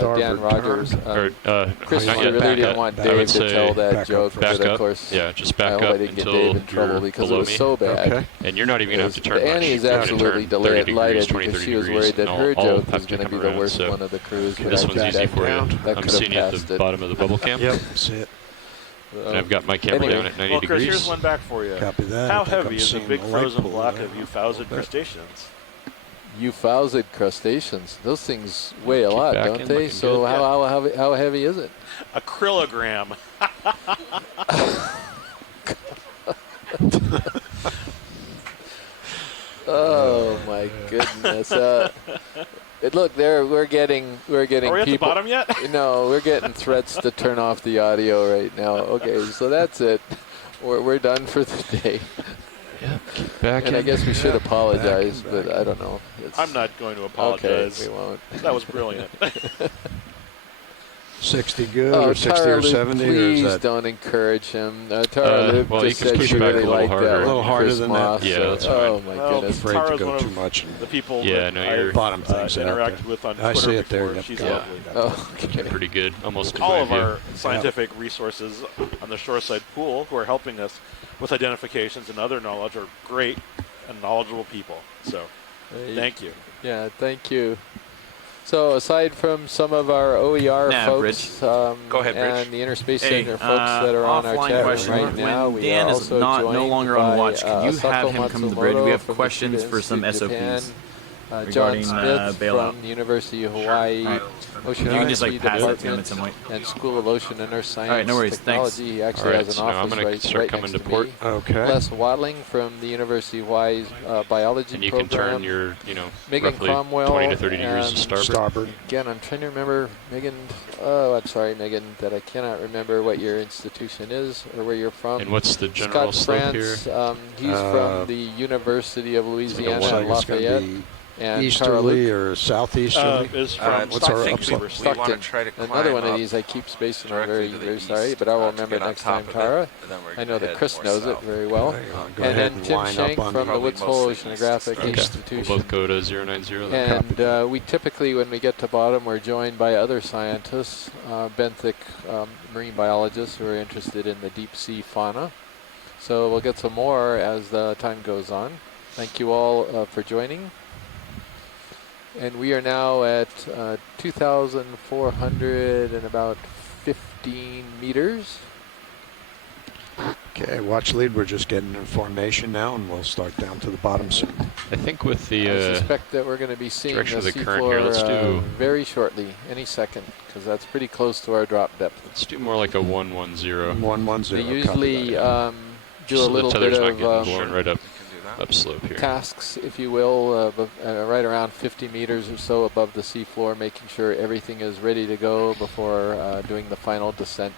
Dan Rogers. Chris not really yet. didn't want Dave to tell that joke, back but up. of course, Yeah, just back I hope up I didn't get until Dave in trouble because it was so bad. Okay. And you're not even going to have to turn Annie much. is You're gonna absolutely turn 30 delighted degrees, 20, because 30 she was degrees, worried that and her I'll joke have was to going to come be the around, worst so one of the cruise. But this I one's got easy that for you. down. That I'm could have seeing you at passed the it. bottom of the bubble cam. Yep, see it. And I've got my camera down at 90 Well, Chris, degrees. here's one back for you. Copy that. How I think heavy I'm is a seeing big the light frozen pool block there. of euphoused crustaceans? Euphoused crustaceans. Those things weigh a lot, back don't in they? looking So good. how heavy is it? A kilogram. Oh my goodness! Look, we're getting Are we at the people. bottom yet? No, we're getting threats to turn off the audio right now. Okay, so that's it. We're done for the day. Yeah, keep back And in. I guess we should apologize, but I don't know. I'm not going to apologize. Okay, we won't. That was brilliant. 60 good Oh, or 60 Tara or Luke, 70? Or is please that don't encourage him. Tara Luke well, you just can said push she back really a little liked harder. that. A little harder Chris than that? Moss, Yeah, so- that's Oh fine. my Well, goodness. Afraid to Tara's go one too of much. the people Yeah, that no, you're- I've Bottom things out interacted there. with on I Twitter see it there. before. Yep, She's got it. lovely. Oh, okay. Pretty good, almost All in of my view. our scientific resources on the shoreside pool who are helping us with identifications and other knowledge are great and knowledgeable people. So thank you. Yeah, thank you. So aside from some of our OER folks Go ahead, Bridge. and the Interspace Center folks that are on our offline chat question. right now, When we Dan are is also no joined longer on by, watch, could you have Asako him come to the bridge? We Matsumoto have from the questions Shida for some Institute of Japan, SOPs. John regarding, Smith bailout. from the University of Hawaii, If you can just Oceanography pass it to him Department at some point. and School of Ocean and Earth Science All right, no worries. Technology. Thanks. He actually All right, has an so now I'm office gonna right, start right coming next to to port. me. Okay. Les Wadling from the University of Hawaii's biology And you program. can turn your, Megan roughly Cromwell 20 to 30 degrees to and starboard. Starboard. Again, I'm trying to remember, Megan. Oh, I'm sorry, Megan, that I cannot remember what your institution is or where you're from. And what's the general Scott slope here? France, he's from the University of Louisiana Looks at like it's going Lafayette. to be And easterly or southeasterly. Is from what's our Stockton. upside? We Stockton. want to try to Another one climb of these I keep spacing on. directly Very, to the very east, sorry, but I will to remember get on next top time, of it, Tara. and then we're I gonna know that head Chris more knows it south. very well. There you go. Go And ahead then and Tim line Shank up on from the Probably Woods Hole mostly east Oceanographic to start. We'll Institution. both go to 090 then. And we typically, when we get to bottom, we're joined by other scientists, benthic marine biologists who are interested in the deep sea fauna. So we'll get some more as the time goes on. Thank you all for joining. And we are now at 2,400 and about 15 meters. Okay, watch lead. We're just getting in formation now, and we'll start down to the bottom soon. I think with the I suspect that we're going to be seeing the direction of the current seafloor here, let's do- very shortly, any second, because that's pretty close to our drop depth. let's do more like a 110. 110. They copy usually that. do so a little the bit tether's not of getting blown right up We can do that. upslope here. tasks, if you will, right around 50 meters or so above the seafloor, making sure everything is ready to go before doing the final descent.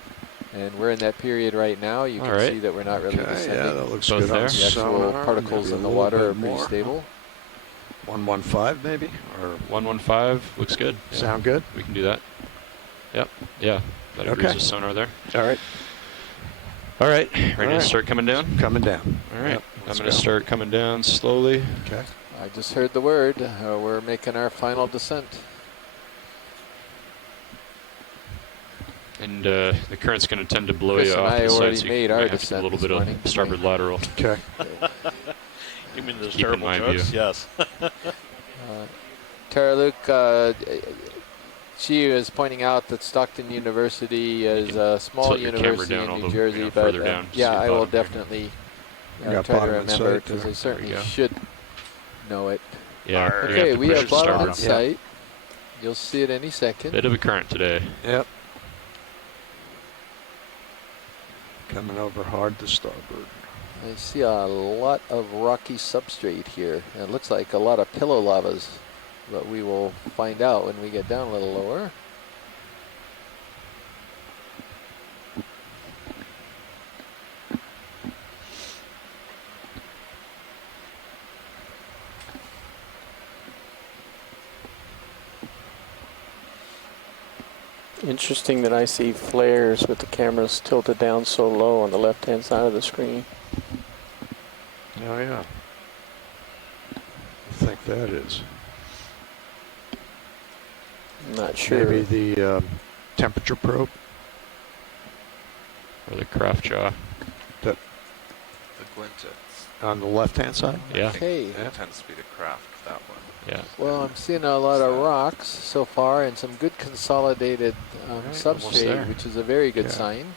And we're in that period right now. You can see that we're not really Okay, descending. yeah, that looks Both good there? on The actual sonar. particles Maybe in the a water little are bit pretty more. stable. 115 maybe? Or 115 looks good. Yeah, sound good? we can do that. Yep. Yeah. That agrees Okay. with sonar there. All right. All right. Ready All to right. start coming down? Coming down. All right. Yep, I'm let's going to go. start coming down slowly. Okay. I just heard the word. We're making our final descent. And the current's going to tend to blow Chris you and off I to the already side, so you made our might have to do a descent little this bit morning. of starboard lateral. Okay. You mean those Keep in terrible my jokes? view. Yes. Tara Luke, she is pointing out that Stockton University is a small tilt your camera university down in a New little, Jersey, but further down, yeah, see I the will bottom here. definitely We got try to bottom in remember sight because there. I certainly go. should know it. Yeah. you're gonna Okay, have to we push have it bottom in starboard. sight. You'll see it any second. Bit of a current today. Yep. Coming over hard to starboard. I see a lot of rocky substrate here. And it looks like a lot of pillow lavas, but we will find out when we get down a little lower. Interesting that I see flares with the cameras tilted down so low on the left-hand side of the screen. Oh, yeah. I think that is. Not sure. Maybe the temperature probe. Or the craft jaw. The glint On the left-hand side? Yeah. Okay. it tends to be the craft, that one. Yeah. Well, I'm seeing a lot of rocks so far and some good consolidated almost substrate, there. which is a very good Yeah. sign.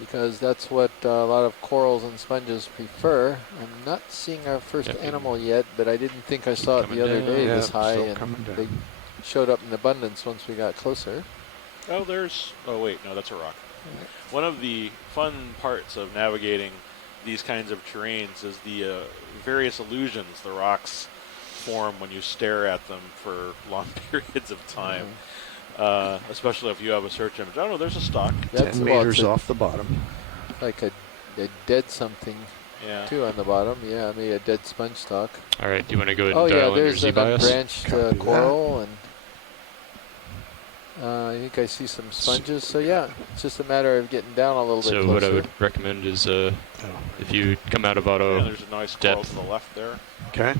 Because that's what a lot of corals and sponges prefer. I'm not seeing our first Yep. animal yet, but I didn't think I saw it Coming the other down. day Yeah, this high, still and coming down. they showed up in abundance once we got closer. Oh, oh wait, no, that's a rock. One of the fun parts of navigating these kinds of terrains is the various illusions the rocks form when you stare at them for long periods of time. Especially if you have a search image. Oh no, there's a stock. 10 well, meters it's off the bottom. like a dead something Yeah. too on the bottom. Yeah, maybe a dead sponge stock. All right. Do you want to go ahead Oh and yeah, dial in your there's an Z-bias? unbranched Copy that. coral, and I think I see some sponges. So yeah, it's just a matter of getting down a little bit So closer. what I would recommend is Oh, if you come out of auto, Yeah, there's a nice coral depth. to the left there. okay.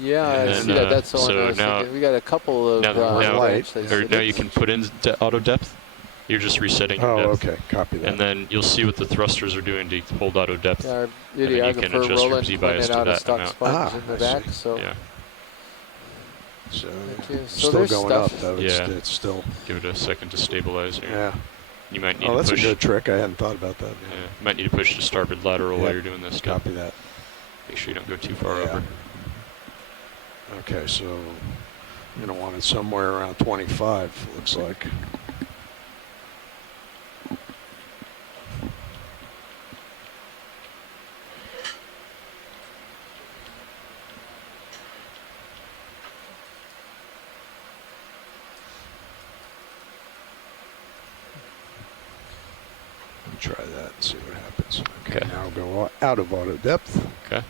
Yeah, And I then, see that. That's the one so I was now- thinking. We got a couple of now- now- unbranched or now you can put in auto depth. You're just resetting your Oh, depth. okay. Copy that. And then you'll see what the thrusters are doing to hold auto depth. Our then you can videographer adjust your Roland Z-bias pointed to out a that stock amount. sponge in the I back. see. So Yeah. So, thank you. So still there's going stuff. up, though. Yeah. It's still, Give it a second to stabilize here. yeah. You might need Oh, to that's a push. good trick. I hadn't thought about that. Yeah, you might need to push to starboard lateral while Yep. you're doing this. To Copy that. make sure you don't go too far Yeah. over. Okay, so you're going to want it somewhere around 25, looks like. Try that and see what happens. Okay. Now go out of auto depth Okay.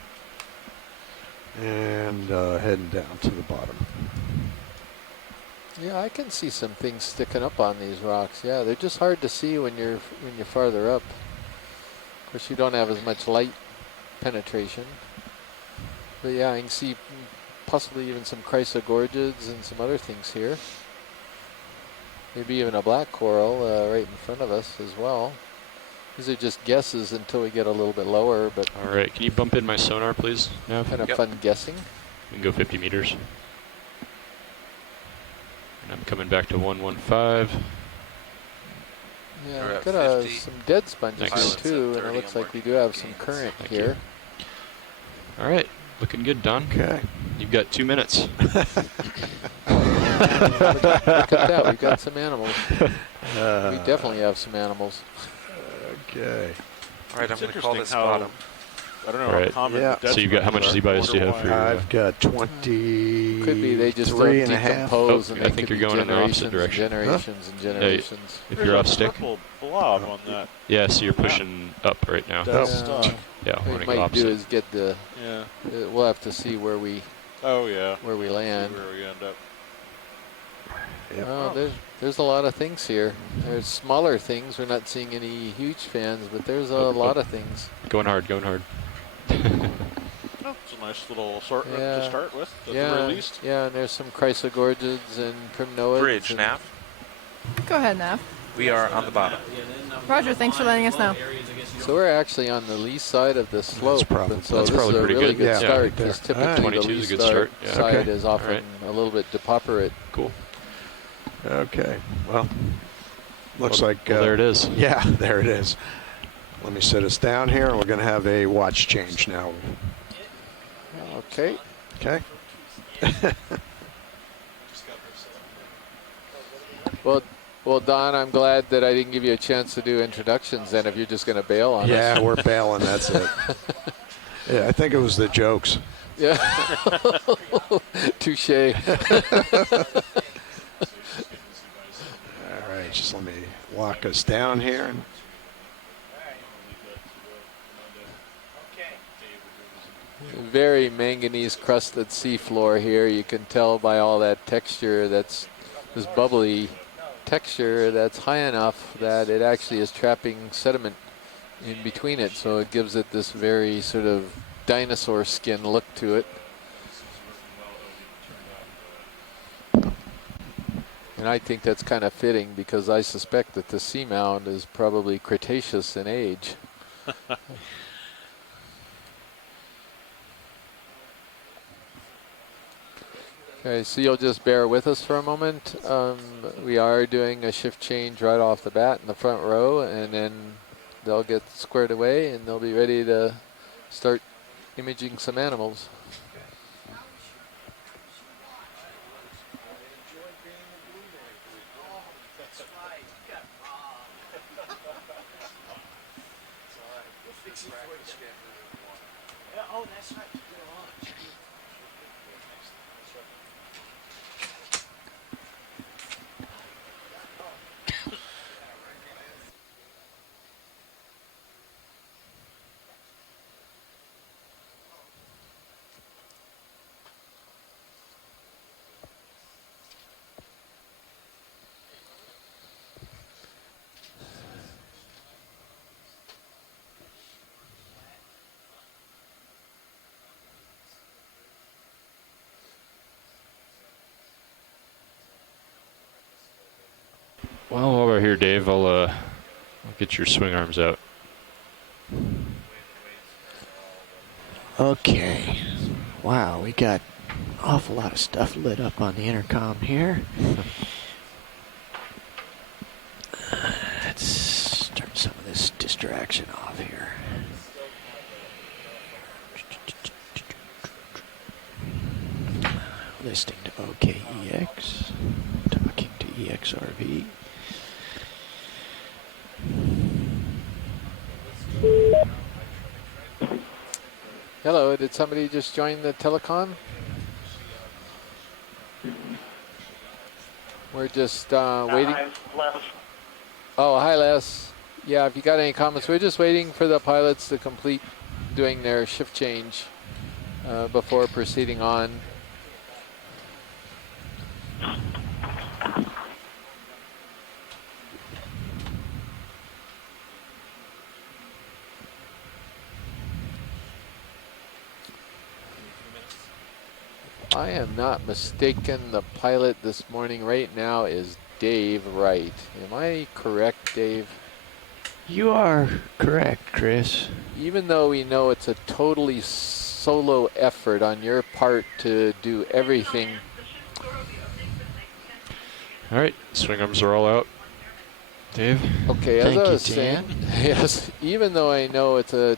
and heading down to the bottom. Yeah, I can see some things sticking up on these rocks. Yeah, they're just hard to see when you're farther up. Of course, you don't have as much light penetration. But yeah, I can see possibly even some chrysogorgids and some other things here. Maybe even a black coral right in front of us as well. These are just guesses until we get a little bit lower, but All right. Can you bump in my sonar, please, Nav? kind of Yep. fun guessing. We can go 50 meters. And I'm coming back to 115. Yeah, We're we've at got 50. some dead sponges Thanks. here Pilot's too, at and 30, it looks I'm like we working do have with some gains. current Thank you. here. All right. Looking good, Don. Okay. You've got 2 minutes. Look at that, we've got some animals. We definitely have some animals. Okay. All right, I'm It's going to call interesting this how- bottom. I don't know Right. how common Yeah. dead So you've got how sponges much are. Z-bias do you have Wonder for why. your- I've got 20. Could be they just don't three and a half. decompose, Oh, and I they think could you're be going in the opposite generations and direction. generations and generations. If There's you're a off stick. purple blob on that. Yeah, so you're pushing up right now. Dead Oh. stock. Yeah, What I we want to go might do opposite. is get the. Yeah. We'll have to see where we Oh yeah. land. See where we end up. Yep. Oh, there's a lot of things here. There's smaller things. We're not seeing any huge fans, but there's a lot of things. Going hard, going hard. Oh, it's a nice little assortment Yeah. to start with, at the Yeah, very least. yeah, and there's some chrysogorgids and primnoids. Bridge, and Nav. Go ahead, Nav. We are on the bottom. Roger, thanks for letting us know. So we're actually on the lee side of the slope, probably- and so that's this probably is a pretty really good. good Yeah, start right there. because typically Alright. the 22 lee is a good start. Yeah. side Okay. is often Alright. a little bit depauperate. Cool. Okay. Well, looks like. Well, there it is. Yeah, there it is. Let me set us down here, and we're going to have a watch change now. Okay. Okay. Well, Don, I'm glad that I didn't give you a chance to do introductions. Then, if you're just going to bail on Yeah, us. we're bailing. That's it. Yeah, I think it was the jokes. Yeah. Touche. All right, just let me lock us down here. Very manganese crusted seafloor here. You can tell by all that texture, that's this bubbly texture that's high enough that it actually is trapping sediment in between it. So it gives it this very sort of dinosaur skin look to it. And I think that's kind of fitting because I suspect that the Seamount is probably Cretaceous in age. Okay, so you'll just bear with us for a moment. We are doing a shift change right off the bat in the front row, and then they'll get squared away and they'll be ready to start imaging some animals. Well, while we're here, Dave, I'll get your swing arms out. Okay. Wow, we got an awful lot of stuff lit up on the intercom here. Let's turn some of this distraction off here. Listening to OKEX, talking to EXRV. Hello, did somebody just join the telecon? We're just waiting. Oh, hi Les. Yeah, if you got any comments, we're just waiting for the pilots to complete doing their shift change before proceeding on. I am not mistaken, the pilot this morning right now is Dave Wright. Am I correct, Dave? You are correct, Chris. Even though we know it's a totally solo effort on your part to do everything. All right, swing arms are all out. Dave? Okay, as Thank I you, was saying, yes, even though I know it's a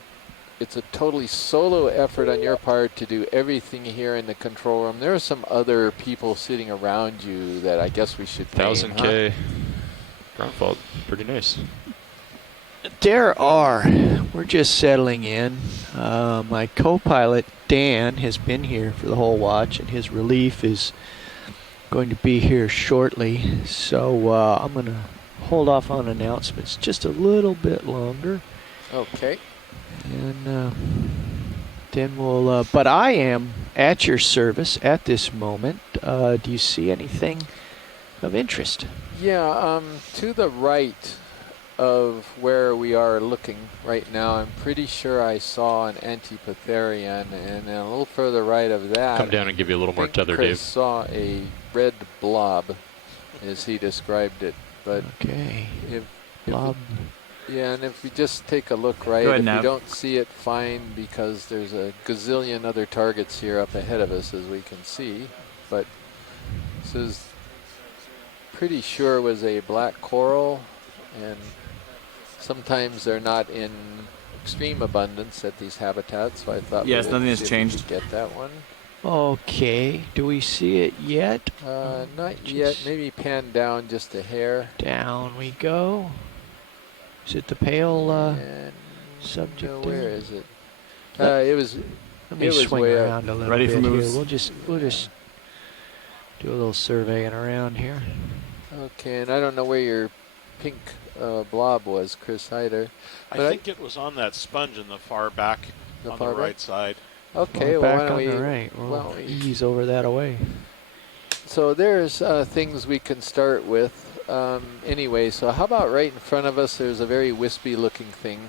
totally solo effort on your part to do everything here in the control room, there are some other people sitting around you that I guess we should name, 1000K ground fault. Pretty nice. There are. We're just settling in. My co-pilot, Dan, has been here for the whole watch, and his relief is going to be here shortly. So I'm going to hold off on announcements just a little bit longer. Okay. And then we'll, but I am at your service at this moment. Do you see anything of interest? Yeah, to the right of where we are looking right now, I'm pretty sure I saw an Antipitherian, and then a little further right of that, Come down and give you a little more tether, Chris Dave. saw a red blob, as he described it. But Okay. if Blob. yeah, and if we just take a look right, Go ahead, if Nav. we don't see it, fine, because there's a gazillion other targets here up ahead of us, as we can see. But this is pretty sure was a black coral, and sometimes they're not in extreme abundance at these habitats, so I thought Yes, we would nothing has see if we changed. could get that one. Okay. Do we see it yet? Not yet, Just maybe pan down just a hair. down we go. Is it the pale And subject no, there? where is it? Let- It was Let me it was swing way up. around a little Ready for bit here. moves. We'll just do a little surveying around here. Okay, and I don't know where your pink blob was, Chris, either. I But think it was on that sponge in the far back The on far the back? right side. Okay, Well, well, back why don't on we? the right. why We'll don't we- ease over that away. So there's things we can start with. Anyway, so how about right in front of us? There's a very wispy-looking thing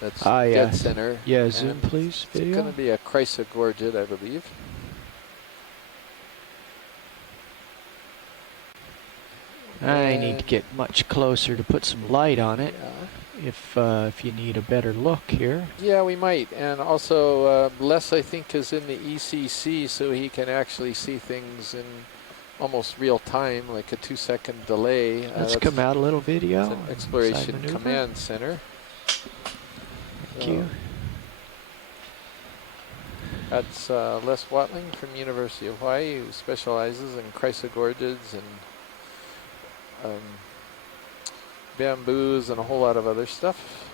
that's Yeah. dead center. Yeah, and zoom please, It's going video. to be a chrysogorgid, I believe. I need to And- get much closer to put some light on it. If you need a better look here. Yeah, we might. And also, Les, I think, is in the ECC, so he can actually see things in almost real time, like a 2-second delay. Let's come out a little video. It's an and Exploration side maneuver. Command Center. Thank you. That's Les Watling from University of Hawaii, who specializes in chrysogorgids and bamboos and a whole lot of other stuff.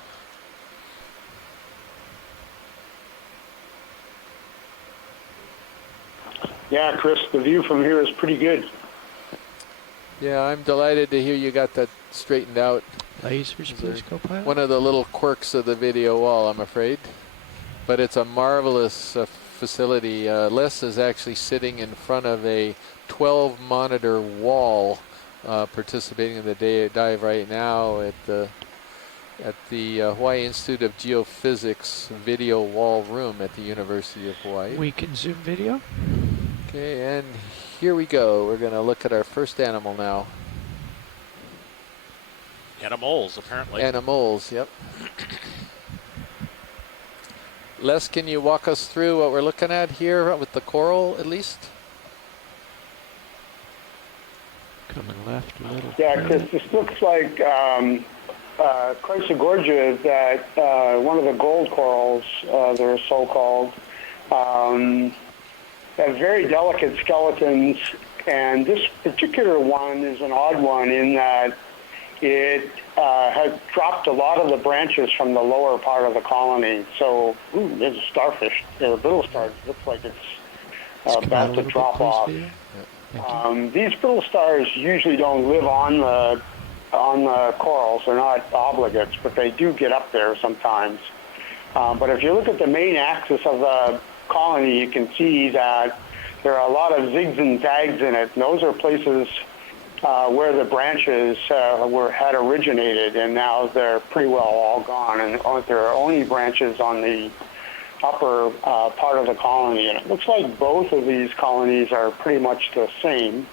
Yeah, Chris, the view from here is pretty good. Yeah, I'm delighted to hear you got that straightened out. Lasers, please, co-pilot. One of the little quirks of the video wall, I'm afraid. But it's a marvelous facility. Les is actually sitting in front of a 12-monitor wall, participating in the dive right now at the Hawaii Institute of Geophysics video wall room at the University of Hawaii. We can zoom video. Okay, and here we go. We're going to look at our first animal now. Animals, apparently. Animals, yep. Les, can you walk us through what we're looking at here with the coral, at least? Coming left a little. Yeah, Chris, this looks like Chrysogorgia, that one of the gold corals, they're so-called, have very delicate skeletons, and this particular one is an odd one in that it has dropped a lot of the branches from the lower part of the colony. So, there's a starfish. The little star looks like it's about to drop off. These brittle stars usually don't live on the corals. They're not obligates, but they do get up there sometimes. But if you look at the main axis of the colony, you can see that there are a lot of zigs and zags in it. And those are places where the branches had originated, and now they're pretty well all gone. And there are only branches on the upper part of the colony. And it looks like both of these colonies are pretty much the same,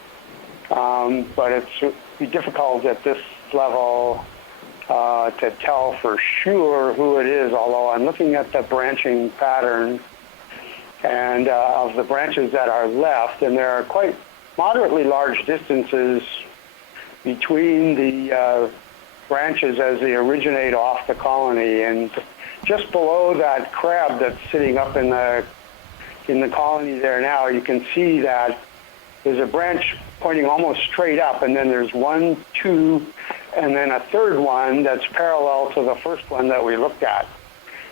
but it's be difficult at this level to tell for sure who it is, although I'm looking at the branching pattern and of the branches that are left, and there are quite moderately large distances between the branches as they originate off the colony. And just below that crab that's sitting up in the colony there now, you can see that there's a branch pointing almost straight up, and then there's 1, 2, and then a third one that's parallel to the first one that we looked at.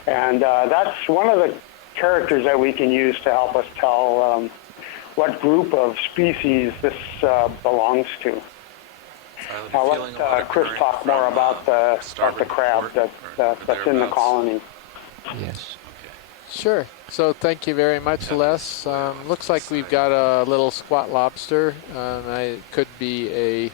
And that's one of the characters that we can use to help us tell what group of species this belongs to. I'll let Chris talk more about the crab that's in the colony. Yes. Sure. So thank you very much, Les. Looks like we've got a little squat lobster. It could be a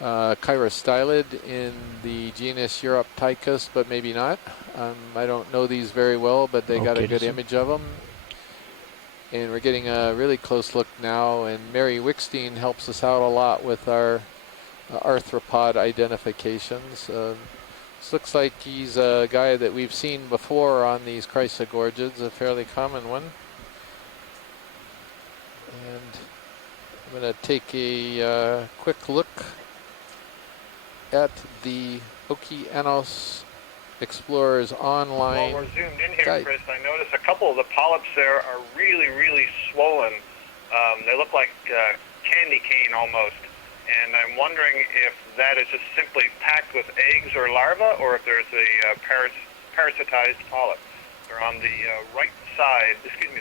chirostylid in the genus Europtychus, but maybe not. I don't know these very well, but they got a good image of them. And we're getting a really close look now, and Mary Wickstein helps us out a lot with our arthropod identifications. This looks like he's a guy that we've seen before on these chrysogorgids, a fairly common one. And I'm going to take a quick look at the Okeanos Explorers Online. While we're zoomed in here, guide. Chris, I noticed a couple of the polyps there are really, really swollen. They look like candy cane almost. And I'm wondering if that is just simply packed with eggs or larvae, or if there's a parasitized polyp. They're on the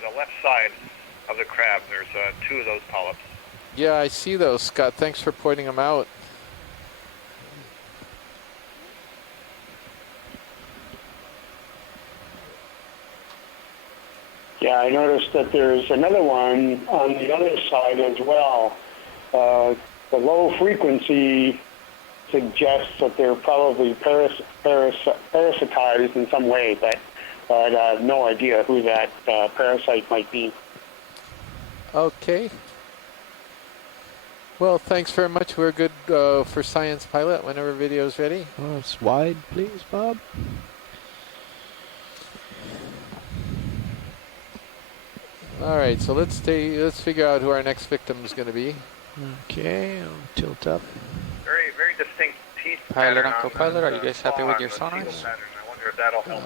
the left side of the crab. There's 2 of those polyps. Yeah, I see those, Scott. Thanks for pointing them out. Yeah, I noticed that there's another one on the other side as well. The low frequency suggests that they're probably parasitized in some way, but I have no idea who that parasite might be. Okay. Well, thanks very much. We're good for Science Pilot whenever video's ready. Oh, it's wide, please, Bob. All right, so let's figure out who our next victim is going to be. Okay, I'll tilt up. Very, very distinct teeth Pilot pattern and on co-pilot, the are you guys happy claw with and your the sonars? teeth pattern. I wonder if that'll help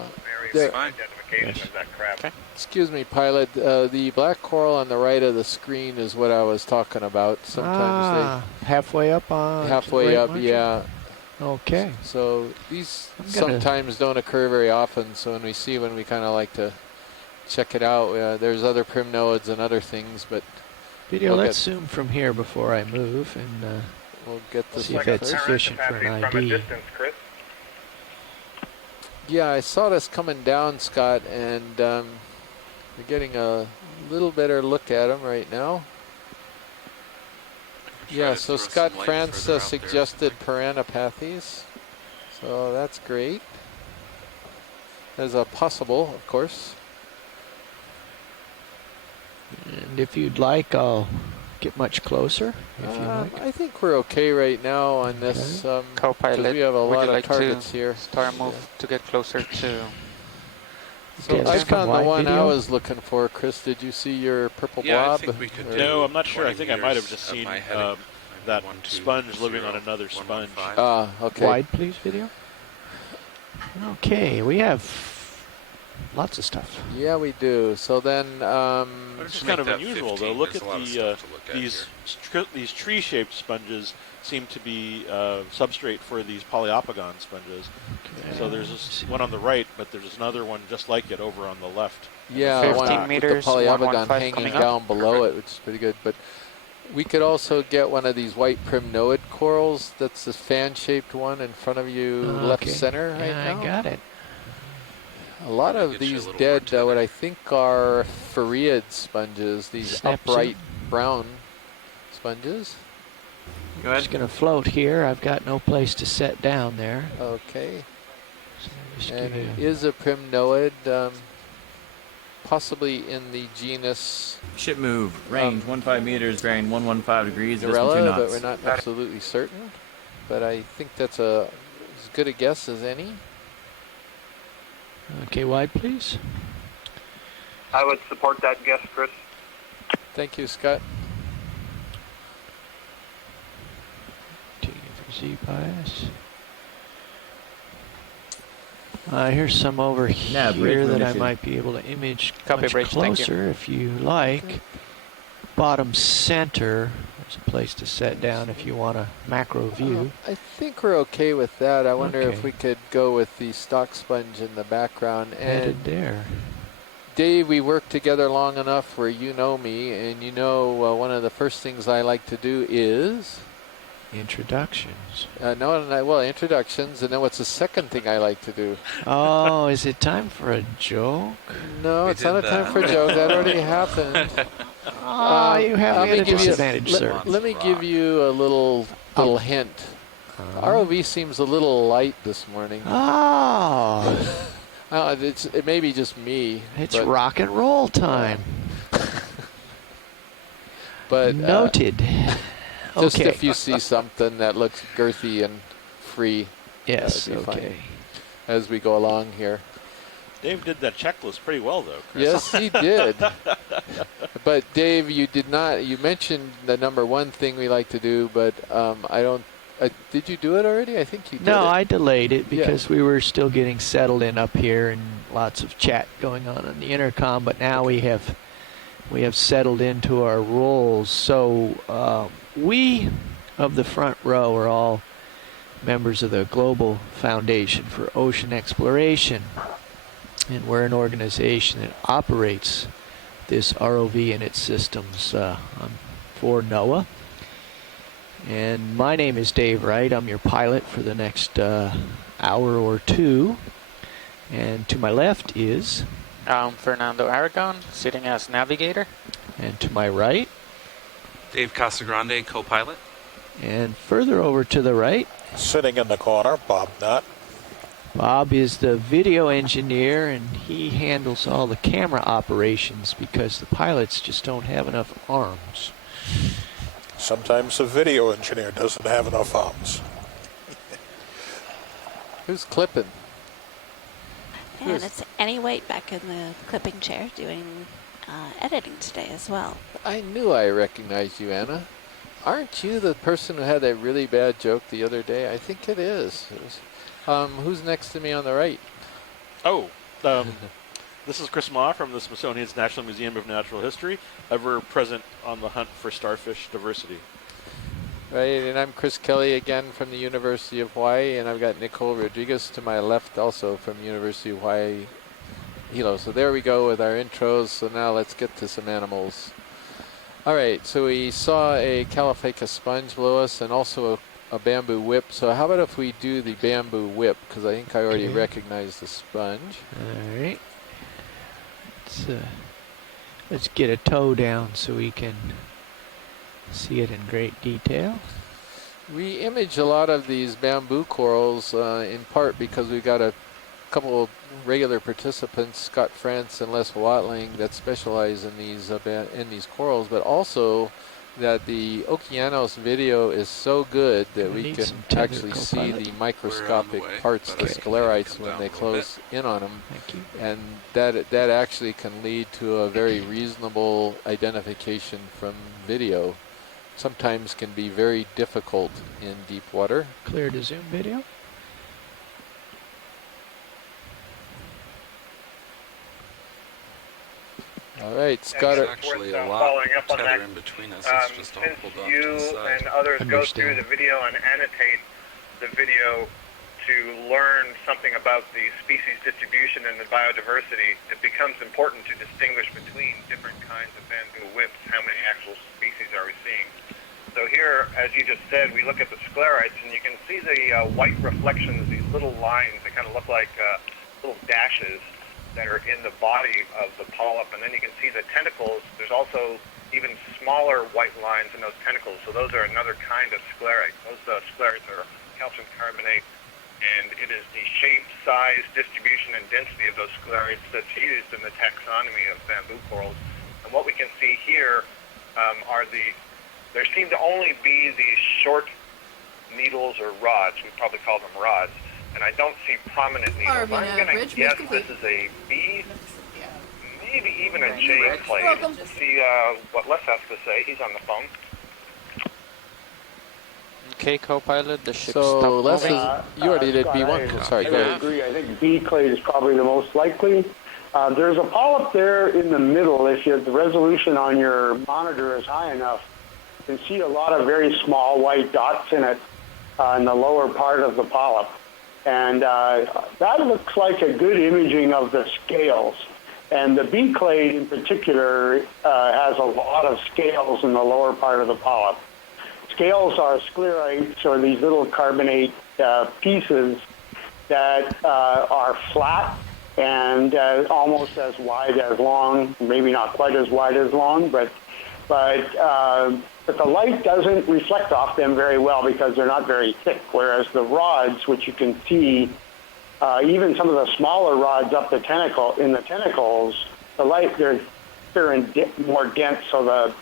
there- identification of that crab. Okay. Excuse me, Pilot. The black coral on the right of the screen is what I was talking about. Sometimes Halfway up they on. halfway up, yeah. Okay. So these I'm gonna- sometimes don't occur very often. So when we see one, we kind of like to check it out. There's other primnoids and other things, but Video, we'll let's zoom from here before I move and we'll get this See one if it's first. sufficient for an From a ID. distance, Chris. Yeah, I saw this coming down, Scott, and we're getting a little better look at them right now. Yeah, so Scott France suggested piranopathies, so that's great. As a possible, of course. And if you'd like, I'll get much closer. If you like. I think we're okay right now on this. Co-pilot, we have a would lot you of like targets to here. start a move to get closer to... So Okay, I let's found the wide one I video. was looking for. Chris, did you see your purple Yeah, I blob? think we could Or- do- No, I'm not sure. I 20 think I might have meters just of seen my heading. that 1, 2, sponge living 0, on another 1, sponge. 1, 5. Ah, okay. Wide, please, video. Okay, we have lots of stuff. Yeah, we do. So then, Which is kind of unusual, though. Look at these tree-shaped sponges seem to be substrate for these polyopogon sponges. So there's this one on the right, but there's another one just like it over on the left. yeah, 15 one with meters, the polyopogon 115 hanging coming up. down below it, which is pretty good. But we could also get one of these white primnoid corals. That's this fan-shaped one in front of you, left Okay. center right Yeah, now. I got it. A lot Let me of get you a these little dead, more what I think are Fareid sponges, these Snaps upright brown sponges. I'm just going to float here. I've got no place to set down there. Okay. So just And give it you is a primnoid, possibly in the genus Ship move, range 15 meters, bearing 115 degrees, distance 2 Norella, knots. but we're not absolutely certain. But I think that's as good a guess as any. Okay, wide, please. I would support that guess, Chris. Thank you, Scott. T for Z bias. Here's some over Nav, here break that I initiated. might be able to image Copy, much Bridge, thank you. closer if you like. Bottom center. There's a place to set down if you want a macro view. I think we're okay with that. I wonder if Okay. we could go with the stock sponge in the background. Headed And there. Dave, we worked together long enough where you know me, and you know one of the first things I like to do is Introductions. introductions, and then what's the second thing I like to do? Oh, is it time for a joke? No, We it's not a did time that. for a joke. That already happened. You have me at a give you- disadvantage, sir. Let me give you a little hint. ROV seems a little light this morning. Oh, It may be just me. it's but, rock and roll time. but Noted. just Okay. if you see something that looks girthy and free Yes, that'd be fine. okay. as we go along here. Dave did that checklist pretty well, though, Chris. Yes, he did. But Dave, you did not. You mentioned the number one thing we like to do, but I don't. Did you do it already? I think you did. No, it. I delayed it Yeah. because we were still getting settled in up here and lots of chat going on the intercom. But now we have settled into our roles. So we of the front row are all members of the Global Foundation for Ocean Exploration, and we're an organization that operates this ROV and its systems for NOAA. And my name is Dave Wright. I'm your pilot for the next hour or two. And to my left is, Fernando Aragon, sitting as navigator. and to my right, Dave Casagrande, co-pilot. and further over to the right, Sitting in the corner, Bob Nutt. Bob is the video engineer, and he handles all the camera operations because the pilots just don't have enough arms. Sometimes the video engineer doesn't have enough arms. Who's clipping? And it's Annie White back in the clipping chair doing editing today as well. I knew I recognized you, Anna. Aren't you the person who had that really bad joke the other day? I think it is. Who's next to me on the right? Oh, this is Chris Ma from the Smithsonian's National Museum of Natural History, ever present on the hunt for starfish diversity. Right, and I'm Chris Kelly again from the University of Hawaii, and I've got Nicole Rodriguez to my left, also from University of Hawaii, Hilo. So there we go with our intros. So now let's get to some animals. All right, so we saw a Caliphacus sponge below us and also a bamboo whip. So how about if we do the bamboo whip, because I think I already recognized the sponge. All right. Let's get a toe down so we can see it in great detail. We image a lot of these bamboo corals in part because we've got a couple of regular participants, Scott France and Les Watling, that specialize in these corals, but also that the Okeanos video is so good that we can actually see the microscopic parts, the sclerites, when they close in on them. Thank you. And that actually can lead to a very reasonable identification from video. Sometimes can be very difficult in deep water. Clear to zoom video. All right, Scott. There's actually a lot following up on tether that. in between us. It's just all Since pulled off to you the side. and others go through Understand. the video and annotate the video to learn something about the species distribution and the biodiversity, it becomes important to distinguish between different kinds of bamboo whips. How many actual species are we seeing? So here, as you just said, we look at the sclerites, and you can see the white reflections, these little lines that kind of look like little dashes that are in the body of the polyp, and then you can see the tentacles. There's also even smaller white lines in those tentacles, so those are another kind of sclerite. Those sclerites are calcium carbonate, and it is the shape, size, distribution, and density of those sclerites that's used in the taxonomy of bamboo corals. And what we can see here there seem to only be these short needles or rods. We probably call them rods. And I don't see prominent needles. Arvina I'm going Bridge, to guess complete. this is a B, maybe even a J clade. Welcome. Let's see what Les has to say. He's on the phone. Okay, co-pilot, the ship So stopped Les moving. you already did B1. Sorry, go I ahead. agree. I think B clade is probably the most likely. There's a polyp there in the middle. If the resolution on your monitor is high enough, you can see a lot of very small white dots in it in the lower part of the polyp. And that looks like a good imaging of the scales. And the B clade in particular has a lot of scales in the lower part of the polyp. Scales are sclerites, or these little carbonate pieces that are flat and almost as wide as long, maybe not quite as wide as long, but the light doesn't reflect off them very well because they're not very thick, whereas the rods, which you can see, even some of the smaller rods up the tentacles, the light, they're more dense, so the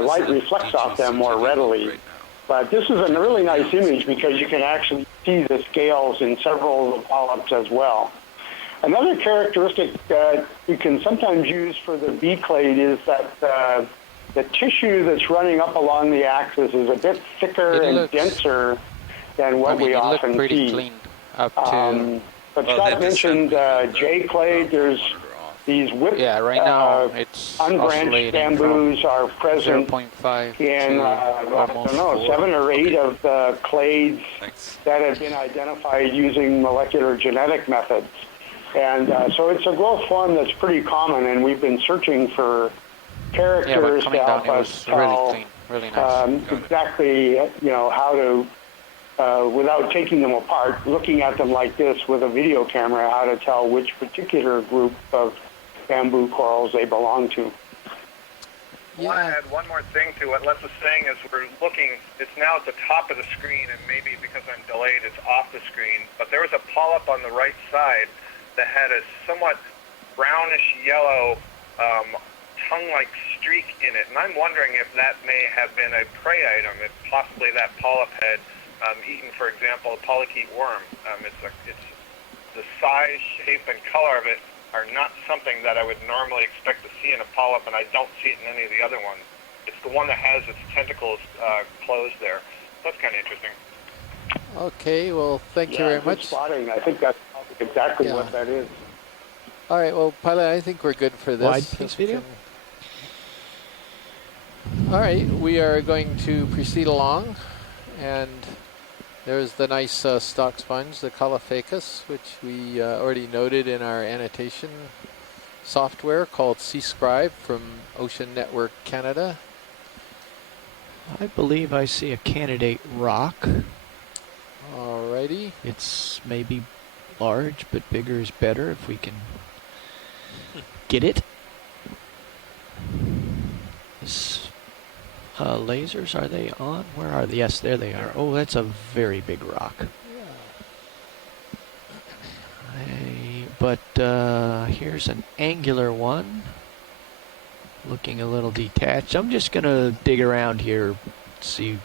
light reflects off them more readily. Right now. But this is a really nice image because you can actually see the scales in several of the polyps as well. Another characteristic that you can sometimes use for the B clade is that the tissue that's running up along the axis is a bit thicker and denser than what we often pretty see. clean up to. But Scott mentioned J clade. There's these whip, right now it's unbranched oscillating bamboos are present 0.5 in, I don't know, 7 or 8 of the clades that have been identified using molecular genetic methods. And so it's a growth form that's pretty common, and we've been searching for characters to help us tell really nice. exactly, how to, without taking them apart, looking at them like this with a video camera, how to tell which particular group of bamboo corals they belong to. I want to add one more thing to what Les was saying as we're looking. It's now at the top of the screen, and maybe because I'm delayed, it's off the screen. But there was a polyp on the right side that had a somewhat brownish yellow tongue-like streak in it, and I'm wondering if that may have been a prey item, if possibly that polyp had eaten, for example, a polychaete worm. It's the size, shape, and color of it are not something that I would normally expect to see in a polyp, and I don't see it in any of the other ones. It's the one that has its tentacles closed there. That's kind of interesting. Okay, well, thank you very good much. spotting. I think that's exactly Yeah. what that is. All right, well, pilot, I think we're good for this. Wide piece video? All right, we are going to proceed along, and there's the nice stock sponge, the Caulophacus, which we already noted in our annotation software called Seascribe from Ocean Network Canada. I believe I see a candidate rock. Alrighty. It's maybe large, but bigger is better if we can get it. This, lasers, are they on? Where are they? Yes, there they are. Oh, that's a very big rock. But here's an angular one. Looking a little detached. I'm just going to dig around here, see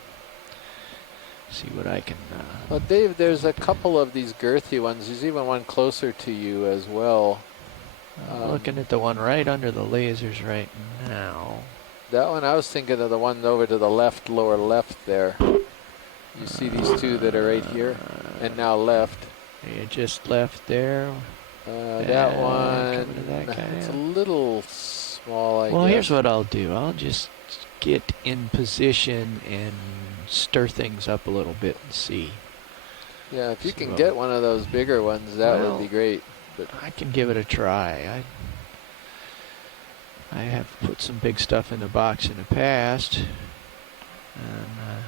what I can... Well, Dave, there's a couple of these girthy ones. There's even one closer to you as well. I'm looking at the one right under the lasers right now. That one, I was thinking of the one over to the left, lower left there. You see these two that are right here and now left. You just left there. That one, coming to that guy, it's yeah. a little small, I Well, guess. here's what I'll do. I'll just get in position and stir things up a little bit and see. Yeah, if you can So- get one of those bigger ones, that Well, would be great. But I can give it a try. I have put some big stuff in the box in the past. And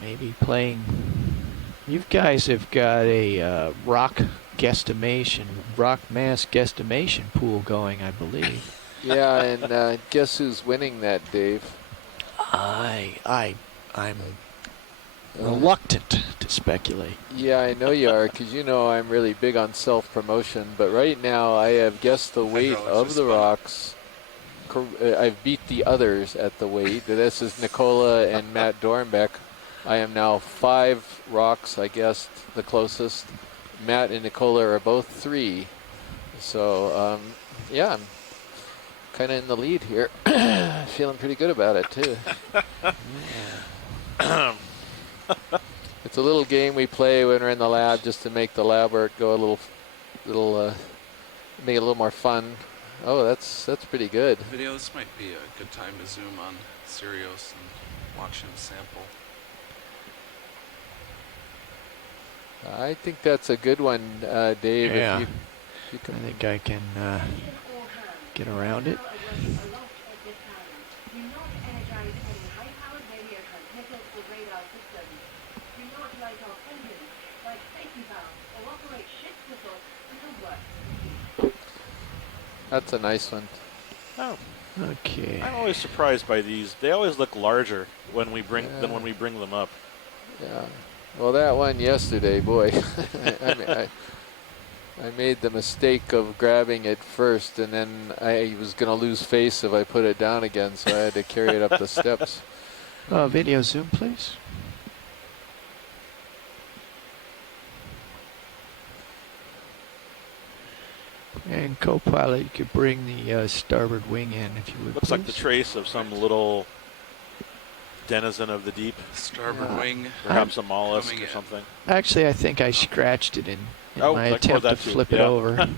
maybe playing... You guys have got a rock mass guesstimation pool going, I believe. yeah, and guess who's winning that, Dave? I'm reluctant to speculate. Yeah, I know you are, because you know I'm really big on self-promotion. But right now, I have guessed the weight of the rocks. I've beat the others at the weight. This is Nicola and Matt Dornbeck. I am now 5 rocks, I guessed, the closest. Matt and Nicola are both 3. So, yeah, I'm kind of in the lead here. Feeling pretty good about it, too. It's a little game we play when we're in the lab just to make the lab work go a little make it a little more fun. Oh, that's pretty good. Video, this might be a good time to zoom on Sirius and watch him sample. I think that's a good one, Dave. Yeah. If you can. I think I can get around it. That's a nice one. Oh, Okay. I'm always surprised by these. They always look larger when we bring than when we bring them up. Yeah. Well, that one yesterday, boy. I made the mistake of grabbing it first, and then I was going to lose face if I put it down again, so I had to carry it up the steps. Video zoom, please. And co-pilot, you could bring the starboard wing in if you would. Looks like the please. trace of some little denizen of the deep. Starboard wing. Perhaps a mollusk coming or in. something. Actually, I think I scratched it in Oh, my that- attempt oh, to that too, flip it yeah. over.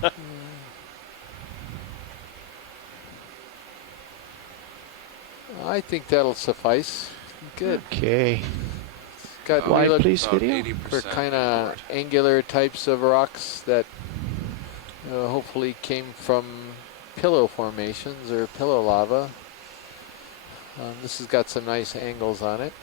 I think that'll suffice. Good. Okay. Got Wide, we look please, About video. 80% for kind of forward. angular types of rocks that hopefully came from pillow formations or pillow lava. This has got some nice angles on it.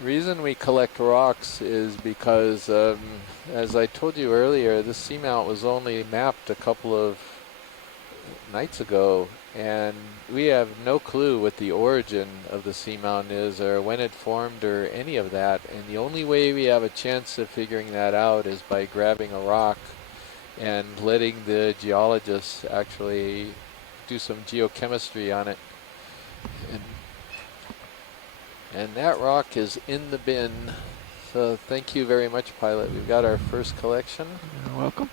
Reason we collect rocks is because, as I told you earlier, this seamount was only mapped a couple of nights ago, And we have no clue what the origin of the seamount is or when it formed or any of that. And the only way we have a chance of figuring that out is by grabbing a rock and letting the geologists actually do some geochemistry on it. And that rock is in the bin. So thank you very much, pilot. We've got our first collection. You're welcome.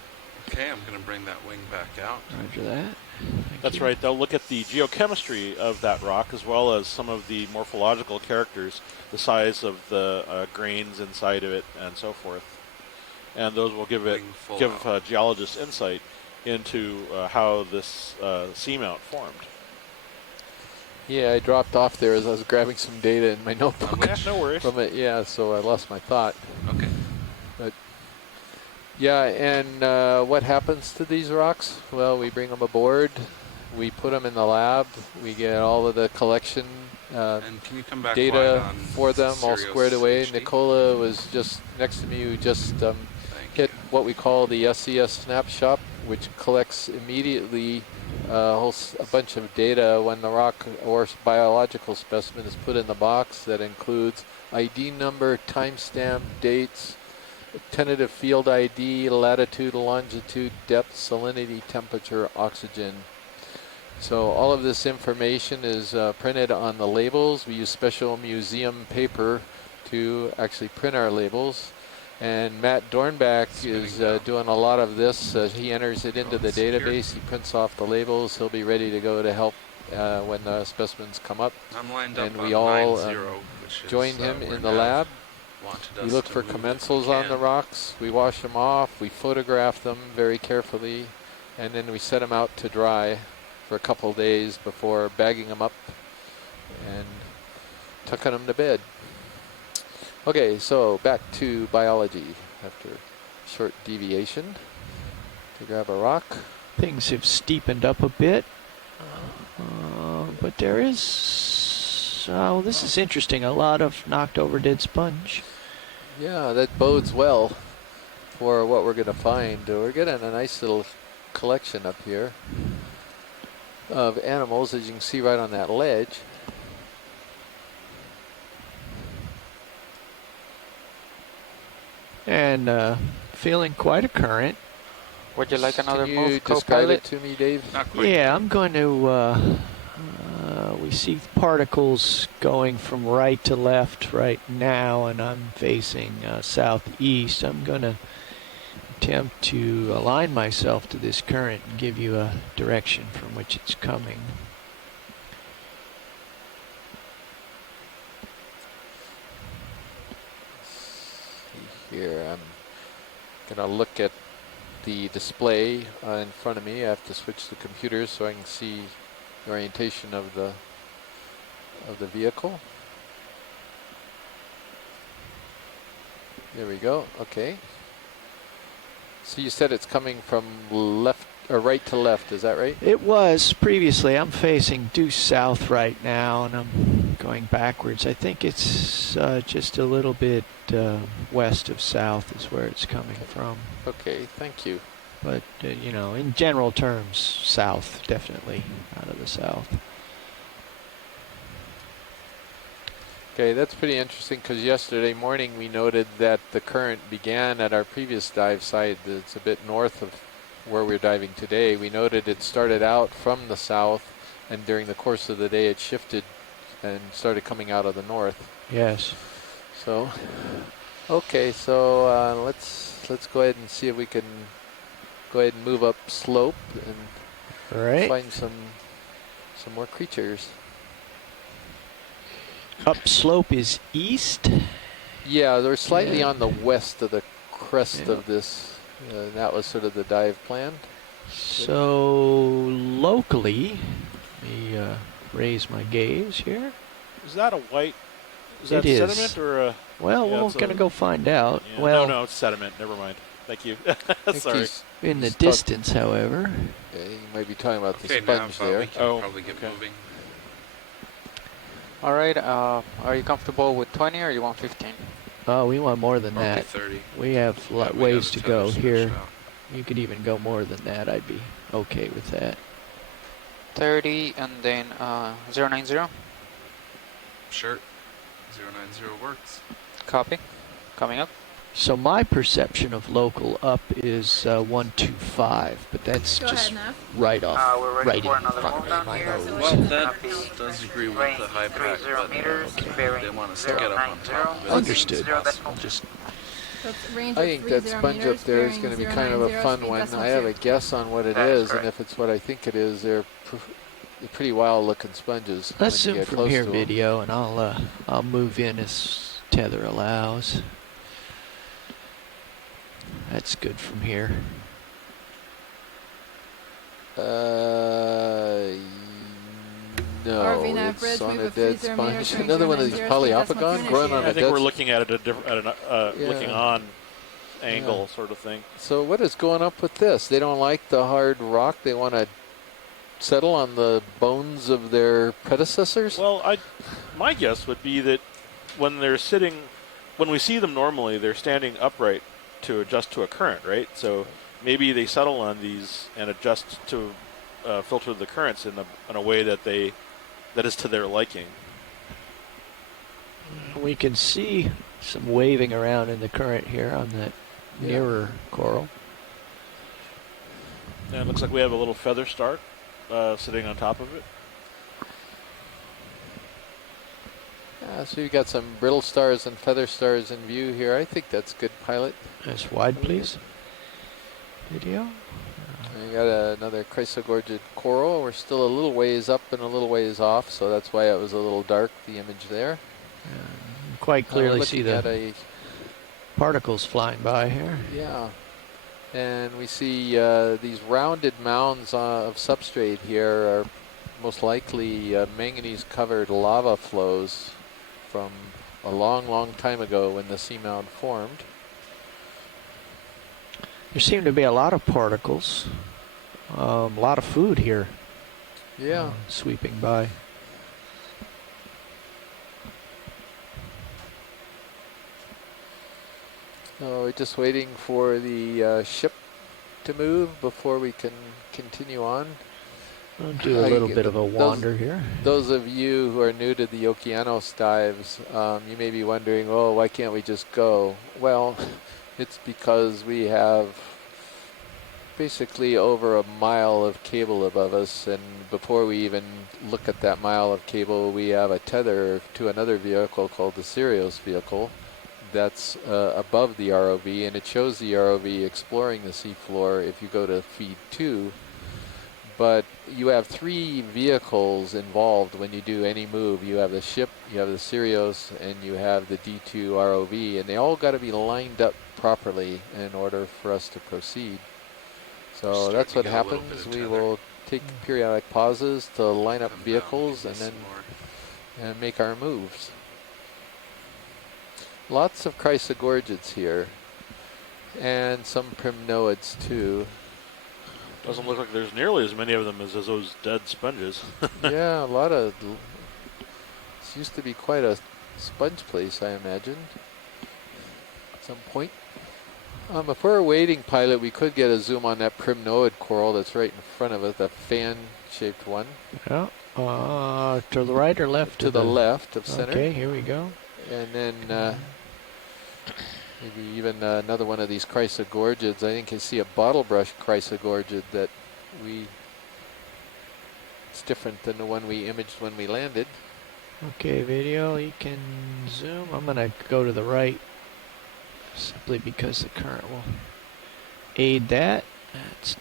Okay, I'm going to bring that wing back out. Roger that. That's right. They'll look at the geochemistry of that rock as well as some of the morphological characters, the size of the grains inside of it, and so forth. And those will give geologists insight into how this seamount formed. Yeah, I dropped off there as I was grabbing some data in my notebook. Yeah, no worries. From it, yeah, so I lost my thought. Okay. But yeah, and what happens to these rocks? Well, we bring them aboard, we put them in the lab, we get all of the collection and can you come back data for them all Sirius squared away. HD? Nicola was just next to me, who just hit what we call the SES snapshot, which collects immediately a bunch of data when the rock or biological specimen is put in the box. That includes ID number, timestamp, dates, tentative field ID, latitude, longitude, depth, salinity, temperature, oxygen. So all of this information is printed on the labels. We use special museum paper to actually print our labels. And Matt Dornbach is doing a lot of this. He enters it into the database. He prints off the labels. He'll be ready to go to help when the specimens come up. I'm lined and up we on all 90, which is, join him where in the Nav lab. wanted We us look to for move if we commensals on the can. rocks. We wash them off. We photograph them very carefully. And then we set them out to dry for a couple days before bagging them up and tucking them to bed. Okay, so back to biology after a short deviation to grab a rock. Things have steepened up a bit, but there is, oh, this is interesting, a lot of knocked over dead sponge. Yeah, that bodes well for what we're going to find. We're getting a nice little collection up here of animals, as you can see right on that ledge. And feeling quite a current. Would you like another Can move, you describe co-pilot? it to me, Dave? Yeah, I'm going to, we see particles going from right to left right now, and I'm facing southeast. I'm going to attempt to align myself to this current and give you a direction from which it's coming. Here, I'm going to look at the display in front of me. I have to switch the computers so I can see the orientation of the vehicle. There we go. Okay. So you said it's coming from left or right to left, is that right? It was previously. I'm facing due south right now, and I'm going backwards. I think it's just a little bit west of south is where it's coming from. Okay, thank you. But, you know, in general terms, south, definitely out of the south. Okay, that's pretty interesting because yesterday morning we noted that the current began at our previous dive site that's a bit north of where we're diving today. We noted it started out from the south, and during the course of the day it shifted and started coming out of the north. Yes. So, okay, so let's go ahead and see if we can go ahead and move up slope and find some more creatures. Upslope is east? Yeah, they're slightly on the west of the crest of this. That was sort of the dive plan. So locally, let me raise my gaze here. Is that a white? Is that It is. sediment or a? Well, yeah, we're going to go find out. Yeah, Well, no, it's sediment. Never mind. Thank you. Sorry. In the distance, however. Yeah, you might be talking about the Okay, sponge now there. we can probably get moving. All right. Are you comfortable with 20 or you want 15? Oh, we want more than Probably that. 30. We have Yeah, we ways got to a go ton of here. stuff out. You could even go more than that. I'd be okay with that. 30 and then 090. Sure. 090 works. Copy. Coming up. So my perception of local up is 125, but that's Go just ahead, Nav. right off, We're ready right in for another front move of down my here. nose. Well, that does agree with the high pack, but they want us to get up on top of it. Understood. Zero I'll just That's range I of think 30 that sponge meters, up there is bearing going to be kind of a 090, fun speed one. decimal I have a 2. guess on what it That is is, and correct. if it's what I think it is, they're pretty wild-looking sponges. let's when you zoom get from close here to 'em. video, and I'll move in as tether allows. That's good from here. No, RV nav it's bridge, on move a of dead 30 sponge. meters, Another one of these 090, speed decimal polyopogon 2 growing on initiated. a I think dead we're looking at it looking Yeah. on angle sort of thing. So what is going up with this? They don't like the hard rock. They want to settle on the bones of their predecessors? Well, my guess would be that when they're sitting, when we see them normally, they're standing upright to adjust to a current, right? So maybe they settle on these and adjust to filter the currents in a way that is to their liking. We can see some waving around in the current here on that nearer coral. And it looks like we have a little feather start sitting on top of it. So you've got some brittle stars and feather stars in view here. I think that's good, pilot. That's wide, please. Video. You got another chrysogorgid coral. We're still a little ways up and a little ways off, so that's why it was a little dark, the image there. Quite clearly see looking at the particles flying by here. Yeah. And we see these rounded mounds of substrate here are most likely manganese-covered lava flows from a long, long time ago when the seamount formed. There seem to be a lot of particles, a lot of food here. Yeah. Sweeping by. So we're just waiting for the ship to move before we can continue on. I'll do a little bit of a wander here. Those of you who are new to the Okeanos dives, you may be wondering, oh, why can't we just go? Well, it's because we have basically over a mile of cable above us, and before we even look at that mile of cable, we have a tether to another vehicle called the Sirius vehicle that's above the ROV, and it shows the ROV exploring the seafloor if you go to feed 2. But you have 3 vehicles involved when you do any move. You have the ship, you have the Sirius, and you have the D2 ROV, and they all got to be lined up properly in order for us to proceed. So that's what happens. We will take periodic pauses to line up vehicles and then make our moves. Lots of chrysogorgids here, and some primnoids too. Doesn't look like there's nearly as many of them as those dead sponges. Yeah, a lot of. This used to be quite a sponge place, I imagine. At some point. If we're waiting, pilot, we could get a zoom on that primnoid coral that's right in front of us, the fan-shaped one. Yeah. To the right or left? To the left of center. Okay, here we go. And then maybe even another one of these chrysogorgids. I think I see a bottle brush chrysogorgid that it's different than the one we imaged when we landed. Okay, video, you can zoom. I'm going to go to the right simply because the current will aid that. That's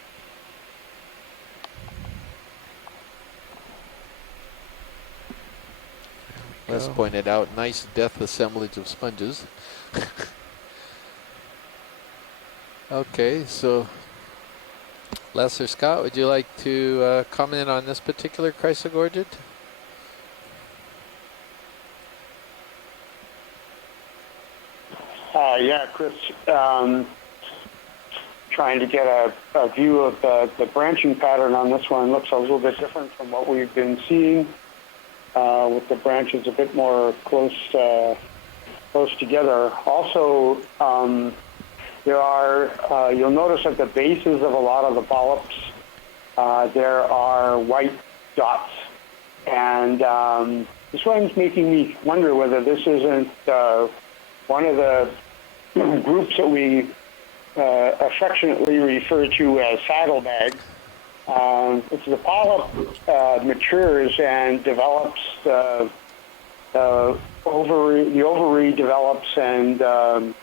Les pointed out, nice death assemblage of sponges. Okay, so Les or Scott, would you like to comment on this particular chrysogorgid? Yeah, Chris, trying to get a view of the branching pattern on this one. Looks a little bit different from what we've been seeing, with the branches a bit more close together. Also, there are, you'll notice at the bases of a lot of the polyps, there are white dots. And this one's making me wonder whether this isn't one of the groups that we affectionately refer to as saddlebags. It's the polyp matures and develops, the ovary develops, and the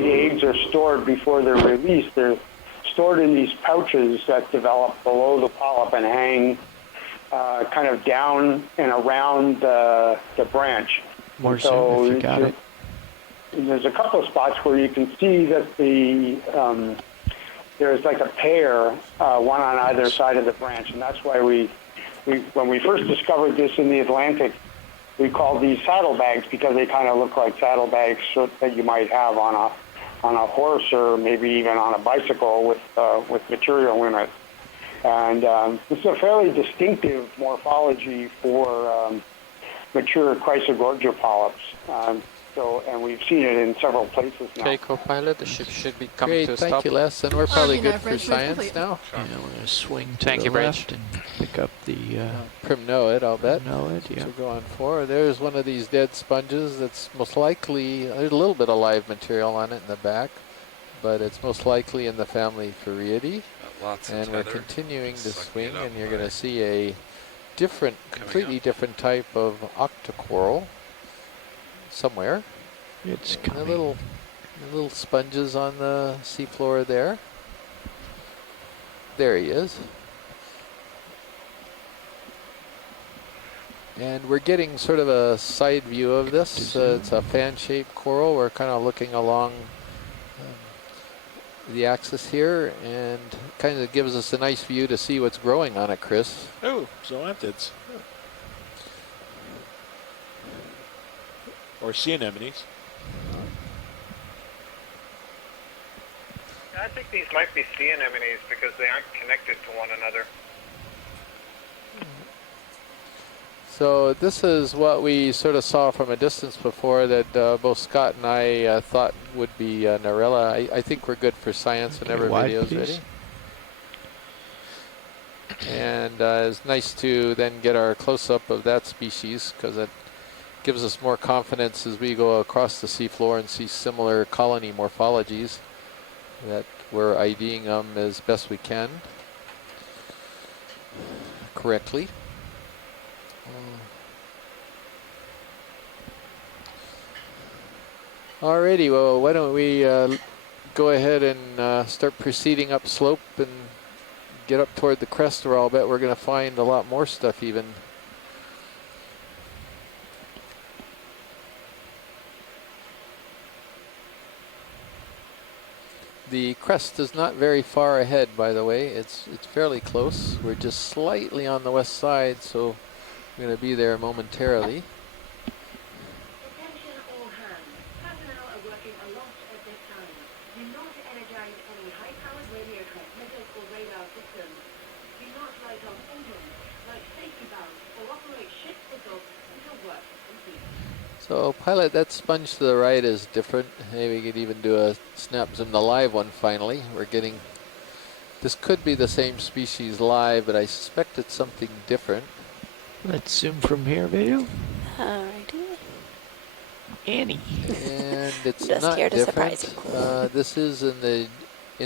eggs are stored before they're released. They're stored in these pouches that develop below the polyp and hang kind of down and around the branch. More so if you got it. There's a couple of spots where you can see that there's like a pair, one on either side of the branch, and that's why when we first discovered this in the Atlantic, we called these saddlebags because they kind of look like saddlebags that you might have on a horse or maybe even on a bicycle with material in it. And this is a fairly distinctive morphology for mature chrysogorgia polyps. And we've seen it in several places now. Okay, co-pilot, the ship should be coming Great, to a thank stop. you, Les. And we're probably RV9 good for bridge science complete. now. Yeah, we're going to swing to Thank the you, Bridge. left and pick up the Primnoid, I'll bet. Primnoid, yeah. So go on 4. There's one of these dead sponges that's most likely, there's a little bit of live material on it in the back, but it's most likely in the family Furiidae. Lots of And we're tether. continuing to Sucking swing, it up and you're going by- to see a different, completely different type of octocoral somewhere. It's And the coming. little sponges on the seafloor there. There he is. And we're getting sort of a side view of this. It's a fan-shaped coral. We're kind of looking along the axis here, and kind of gives us a nice view to see what's growing on it, Chris. Oh, zoanthids. Or sea anemones. I think these might be sea anemones because they aren't connected to one another. So this is what we sort of saw from a distance before that both Scott and I thought would be Narella. I think we're good for science whenever wide, video's please. ready. And it's nice to then get our close-up of that species because it gives us more confidence as we go across the seafloor and see similar colony morphologies that we're IDing them as best we can correctly. Alrighty, well, why don't we go ahead and start proceeding up slope and get up toward the crest, where I'll bet we're going to find a lot more stuff even. The crest is not very far ahead, by the way. It's fairly close. We're just slightly on the west side, so we're going to be there momentarily. Attention all hands. Personnel are working a lot at this time. Do not energize any high-powered radio transmitters or radar systems. Do not light on engines, like safety valves, or operate ship signals until work is complete. So pilot, that sponge to the right is different. Maybe we could even do a snap zoom, the live one finally. We're getting, this could be the same species live, but I suspect it's something different. Let's zoom from here, video. Alrighty. Annie. And it's Just not here to different. surprise you. This is in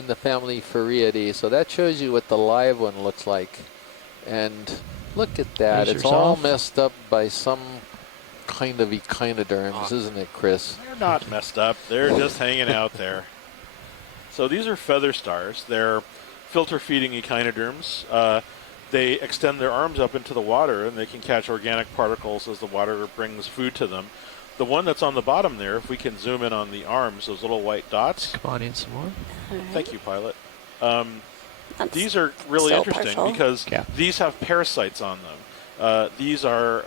the family Furiidae, so that shows you what the live one looks like. And look at that. Lasers It's all off. messed up by some kind of echinoderms, isn't it, Chris? They're not messed up. They're just hanging out there. So these are feather stars. They're filter-feeding echinoderms. They extend their arms up into the water, and they can catch organic particles as the water brings food to them. The one that's on the bottom there, if we can zoom in on the arms, those little white dots. Come on in some more. Thank you, pilot. That's These are really still interesting partial. because Yeah. these have parasites on them. These are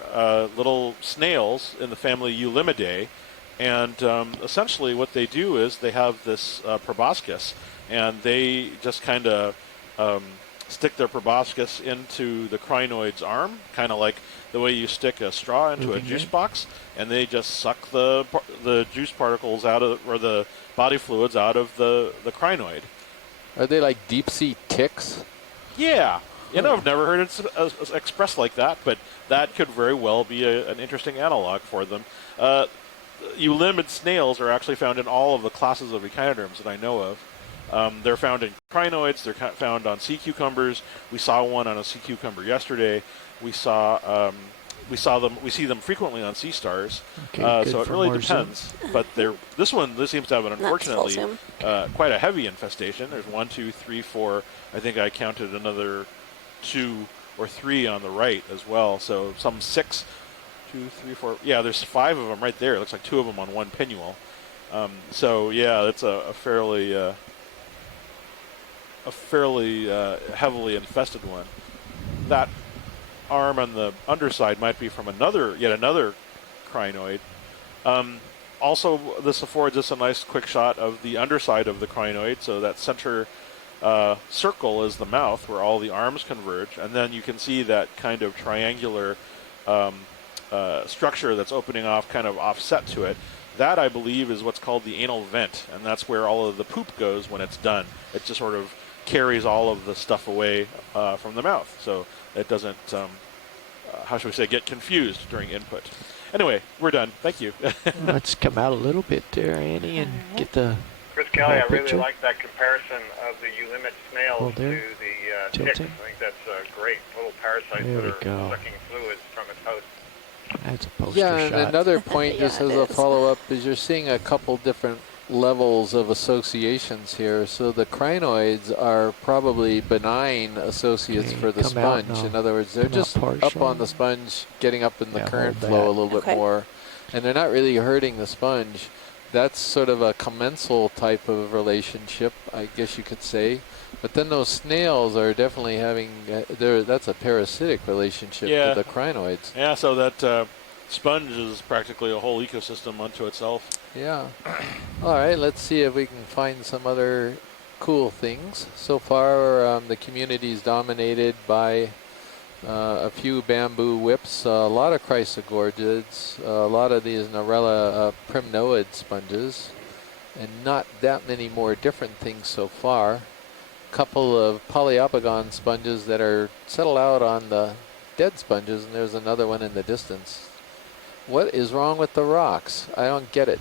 little snails in the family Eulimidae, and essentially what they do is they have this proboscis, and they just kind of stick their proboscis into the crinoid's arm, kind of like the way you stick a straw into a juice box, and they just suck the juice particles out of, or the body fluids out of the crinoid. Are they like deep sea ticks? Yeah, You know, I've never heard it expressed like that, but that could very well be an interesting analog for them. Eulimid snails are actually found in all of the classes of echinoderms that I know of. They're found in crinoids. They're found on sea cucumbers. We saw one on a sea cucumber yesterday. We see them frequently on sea stars. Okay, so it really depends. But this seems to have an unfortunately quite a heavy infestation. There's 1, 2, 3, 4. I think I counted another 2 or 3 on the right as well. So some 6, 2, 3, 4. Yeah, there's 5 of them right there. It looks like 2 of them on one pinnule. So yeah, that's a fairly heavily infested one. That arm on the underside might be from yet another crinoid. Also, this affords us a nice quick shot of the underside of the crinoid. So that center circle is the mouth where all the arms converge, and then you can see that kind of triangular structure that's opening off, kind of offset to it. That, I believe, is what's called the anal vent, and that's where all of the poop goes when it's done. It just sort of carries all of the stuff away from the mouth, so it doesn't, how should we say, get confused during input. Anyway, we're done. Thank you. Let's come out a little bit there, Annie, and get the Chris Kelly, I really picture. like that comparison of the eulimid snails to there. the ticks. I think that's great. Little parasites There we that go. are sucking fluids from its host. That's a poster Yeah, and shot. another point, just Yeah, as it a is. follow-up, is you're seeing a couple different levels of associations here. So the crinoids are probably benign associates Okay, for the come out sponge. now. In other words, they're Come out just up partial. on the sponge, getting up in the Yeah, current hold flow a that. little bit Okay. more. And they're not really hurting the sponge. That's sort of a commensal type of relationship, I guess you could say. But then those snails are definitely having, that's a parasitic relationship Yeah. to the crinoids. Yeah, so that sponge is practically a whole ecosystem unto itself. Yeah. All right, let's see if we can find some other cool things. So far, the community is dominated by a few bamboo whips, a lot of chrysogorgids, a lot of these Narella primnoid sponges, and not that many more different things so far. A couple of polyopogon sponges that are settled out on the dead sponges, and there's another one in the distance. What is wrong with the rocks? I don't get it.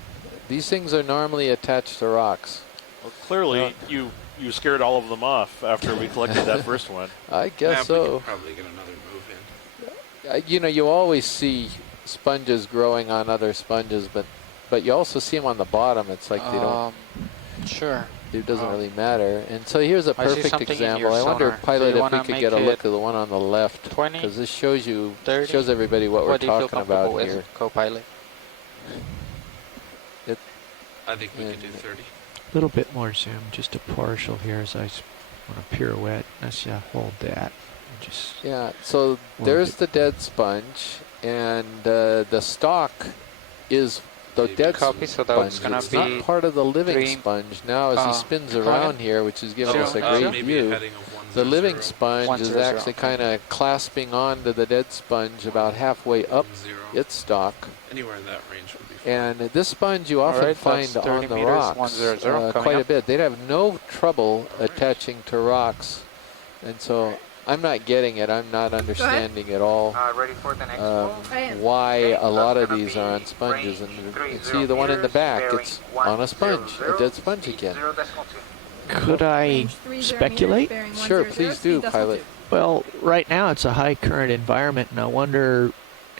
These things are normally attached to rocks. Well, clearly, you scared all of them off after we collected that first one. I guess We so. could probably get another move in. You know, you always see sponges growing on other sponges, but you also see them on the bottom. It's like they don't. Sure. It doesn't really matter. And so here's a I see perfect something in example. your I wonder, sonar. Do Pilot, you if we wanna could make get a it look at the one on the left, 20, because this shows you 30? shows everybody what we're do you feel talking comfortable about with, here. co-pilot? I think we could do 30. A little bit more zoom, just a partial here as I want to pirouette. Let's hold that. And just Yeah, so there's the dead sponge, and the stalk is the dead Copy, so sponge. that's gonna It's be not part of the living 3. sponge. Now, as he spins go ahead. around here, which is giving Zero, us a zero. great Maybe a view, heading of 1, the 0, living 0, sponge 1, is 0, 0. actually kind of clasping onto the dead sponge about halfway up 0. its stalk. Anywhere in that range would be fine. And this sponge you often Alright, find that's on 30 the meters, rocks 100, coming quite a up. bit. They'd have no trouble attaching to rocks. And so I'm not getting it. I'm not understanding at all Ready for the next move? why a lot of these are on sponges. And you see the one in the back, it's on a sponge, a dead sponge again. Could I Range 30 speculate? meters, bearing Sure, 100, please speed do, decimal Pilot. 2. Well, right now it's a high current environment, and I wonder,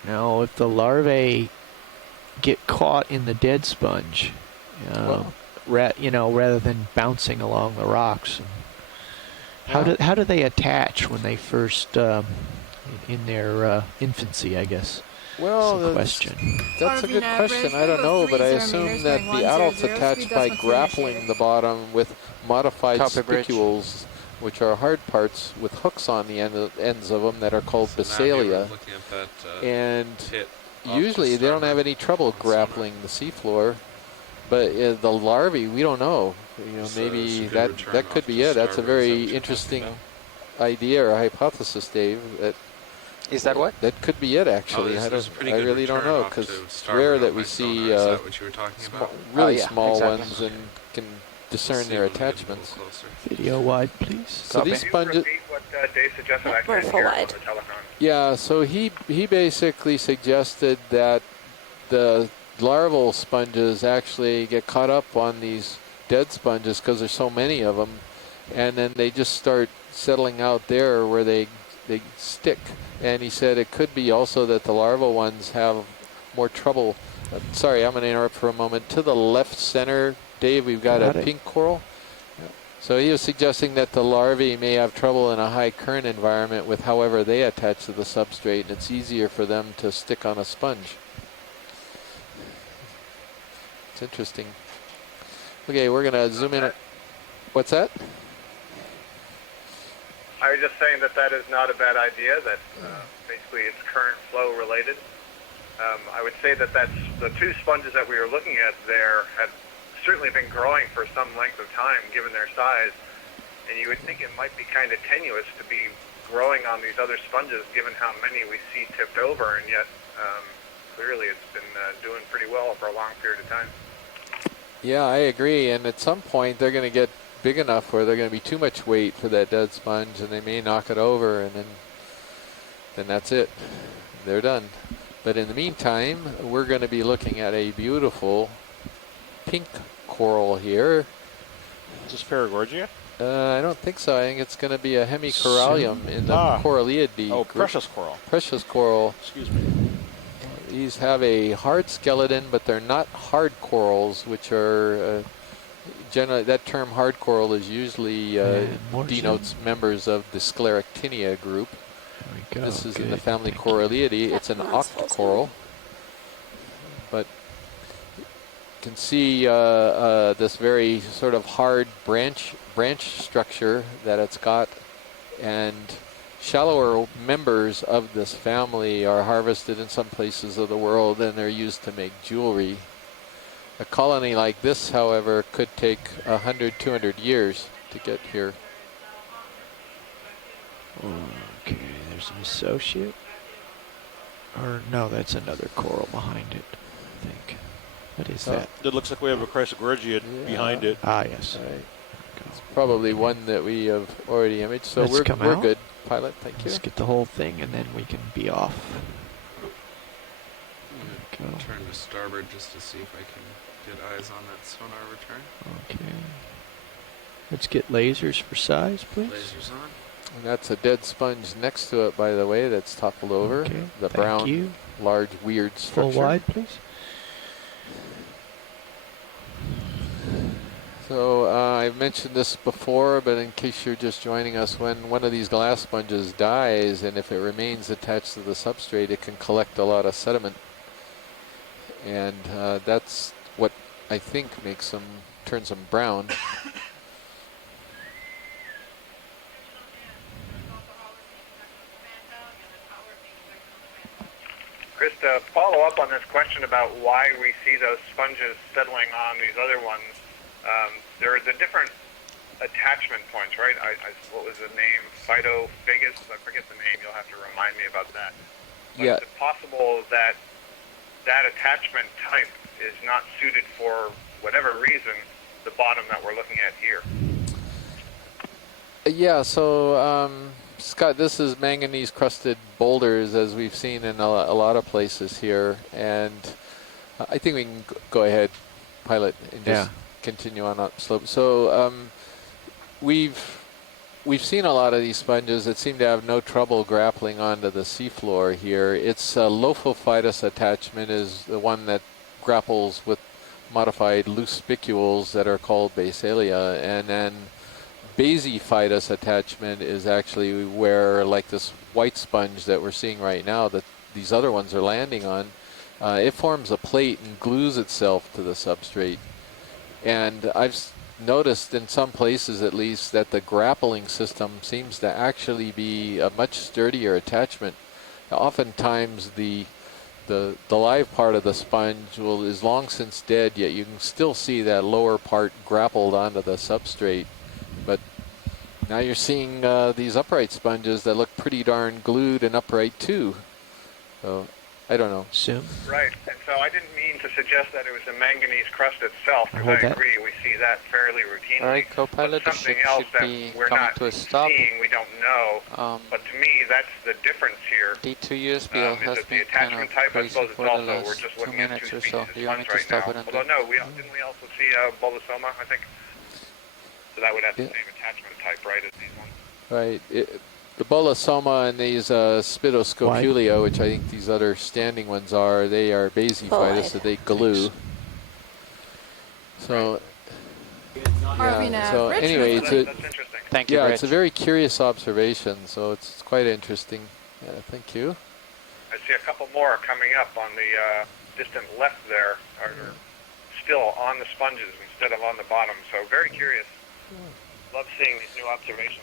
if the larvae get caught in the dead sponge, rather than bouncing along the rocks. How do they attach when they first in their infancy? I guess. Well, That's the question. That's a good question. I don't know, but I assume that the adults attach by grappling the bottom with modified Copy, bridge. spicules, which are hard parts with hooks on the ends of them that are called So now here we're basalia. looking at that And hit off usually the they don't have starboard any trouble on sonar. grappling the seafloor. But the larvae, we don't know. So Maybe it's a good that return could off be to it. That's a starboard. Is that very what you're interesting talking idea or hypothesis, Dave. Is that what? That could be it, actually. there's a pretty I good really don't return know, off because to it's starboard rare on that my we see sonar. Is that what you were talking about? really yeah, small exactly. ones and can discern their attachments. Video wide, please. So these sponges. Repeat what Dave suggested. I We're couldn't full hear wide. on the telephone. Yeah, so he basically suggested that the larval sponges actually get caught up on these dead sponges because there's so many of them, and then they just start settling out there where they stick. And he said it could be also that the larval ones have more trouble. Sorry, I'm going to interrupt for a moment. To the left center, Dave, we've got a pink coral. So he was suggesting that the larvae may have trouble in a high current environment with however they attach to the substrate, and it's easier for them to stick on a sponge. It's interesting. Okay, we're going to zoom in. What's that? I was just saying that is not a bad idea, that basically it's current flow related. I would say that that's the two sponges that we were looking at there had certainly been growing for some length of time given their size, and you would think it might be kind of tenuous to be growing on these other sponges given how many we see tipped over, and yet clearly it's been doing pretty well for a long period of time. Yeah, I agree, and at some point they're going to get big enough where they're going to be too much weight for that dead sponge, and they may knock it over, and then that's it. They're done. But in the meantime, we're going to be looking at a beautiful pink coral here. Is this Paragorgia? I don't think so. I think it's going to be a hemicorallium in the Coralliidae. Oh, group. precious coral. Precious coral. Excuse me. These have a hard skeleton, but they're not hard corals, which are generally, that term hard coral is usually denotes members of the Scleractinia group. This is in the family Coralliidae. It's an octocoral, but you can see this very sort of hard branch structure that it's got, and shallower members of this family are harvested in some places of the world, and they're used to make jewelry. A colony like this, however, could take 100, 200 years to get here. Okay, there's an associate. Or no, that's another coral behind it, I think. What is that? It looks like we have a Chrysogorgia behind it. Ah, yes. Right. It's probably one that we have already imaged, so Let's we're come out. good. Pilot, thank you. Let's get the whole thing, and then we can be off. I'm gonna turn to starboard just to see if I can get eyes on that sonar return. Okay. Let's get lasers for size, please. Lasers on. And that's a dead sponge next to it, by the way, that's toppled over. Okay, the thank brown, you. large, weird structure. Full wide, please. So I've mentioned this before, but in case you're just joining us, when one of these glass sponges dies, and if it remains attached to the substrate, it can collect a lot of sediment. And that's what I think makes them, turns them brown. Chris, to follow up on this question about why we see those sponges settling on these other ones, there are the different attachment points, right? What was the name? Phytophagus? I forget the name. You'll have to remind me about that. But Yeah. is it possible that that attachment type is not suited for whatever reason, the bottom that we're looking at here? Yeah, so Scott, this is manganese crusted boulders, as we've seen in a lot of places here, and I think we can go ahead, Pilot, and just continue on up slope. So we've seen a lot of these sponges that seem to have no trouble grappling onto the seafloor here. Its Lophophytus attachment is the one that grapples with modified loose spicules that are called basalia, and then Basiphytus attachment is actually where, like this white sponge that we're seeing right now that these other ones are landing on, it forms a plate and glues itself to the substrate. And I've noticed in some places at least that the grappling system seems to actually be a much sturdier attachment. Oftentimes the live part of the sponge is long since dead, yet you can still see that lower part grappled onto the substrate. But now you're seeing these upright sponges that look pretty darn glued and upright too. So I don't know. Soon. Right, and so I didn't mean to suggest that it was the manganese crust itself, because Hold I that. agree. We see that fairly routinely. All right, co-pilot, the Something ship else should that be we're coming not to a stop. seeing, we don't know. But to me, that's the difference here. D2 USBL Is has it the been kind attachment of type? I crazy suppose it's for the also, we're last just 2 looking at minutes two or species so. of Do you want me sponge to right stop now. it and Although do? no, didn't we also see Bolosoma, I think? So that would have the same attachment type, right, as these ones? Right. The Bolosoma and these Spidoscopulia, which I think these other standing ones are, they are basophytous, so they glue. So, RV nav. so Richard. anyway, that's interesting. Thank you, yeah, Rich. it's a very curious observation, so it's quite interesting. Thank you. I see a couple more coming up on the distant left there, are still on the sponges instead of on the bottom. So very curious. Love seeing these new observations.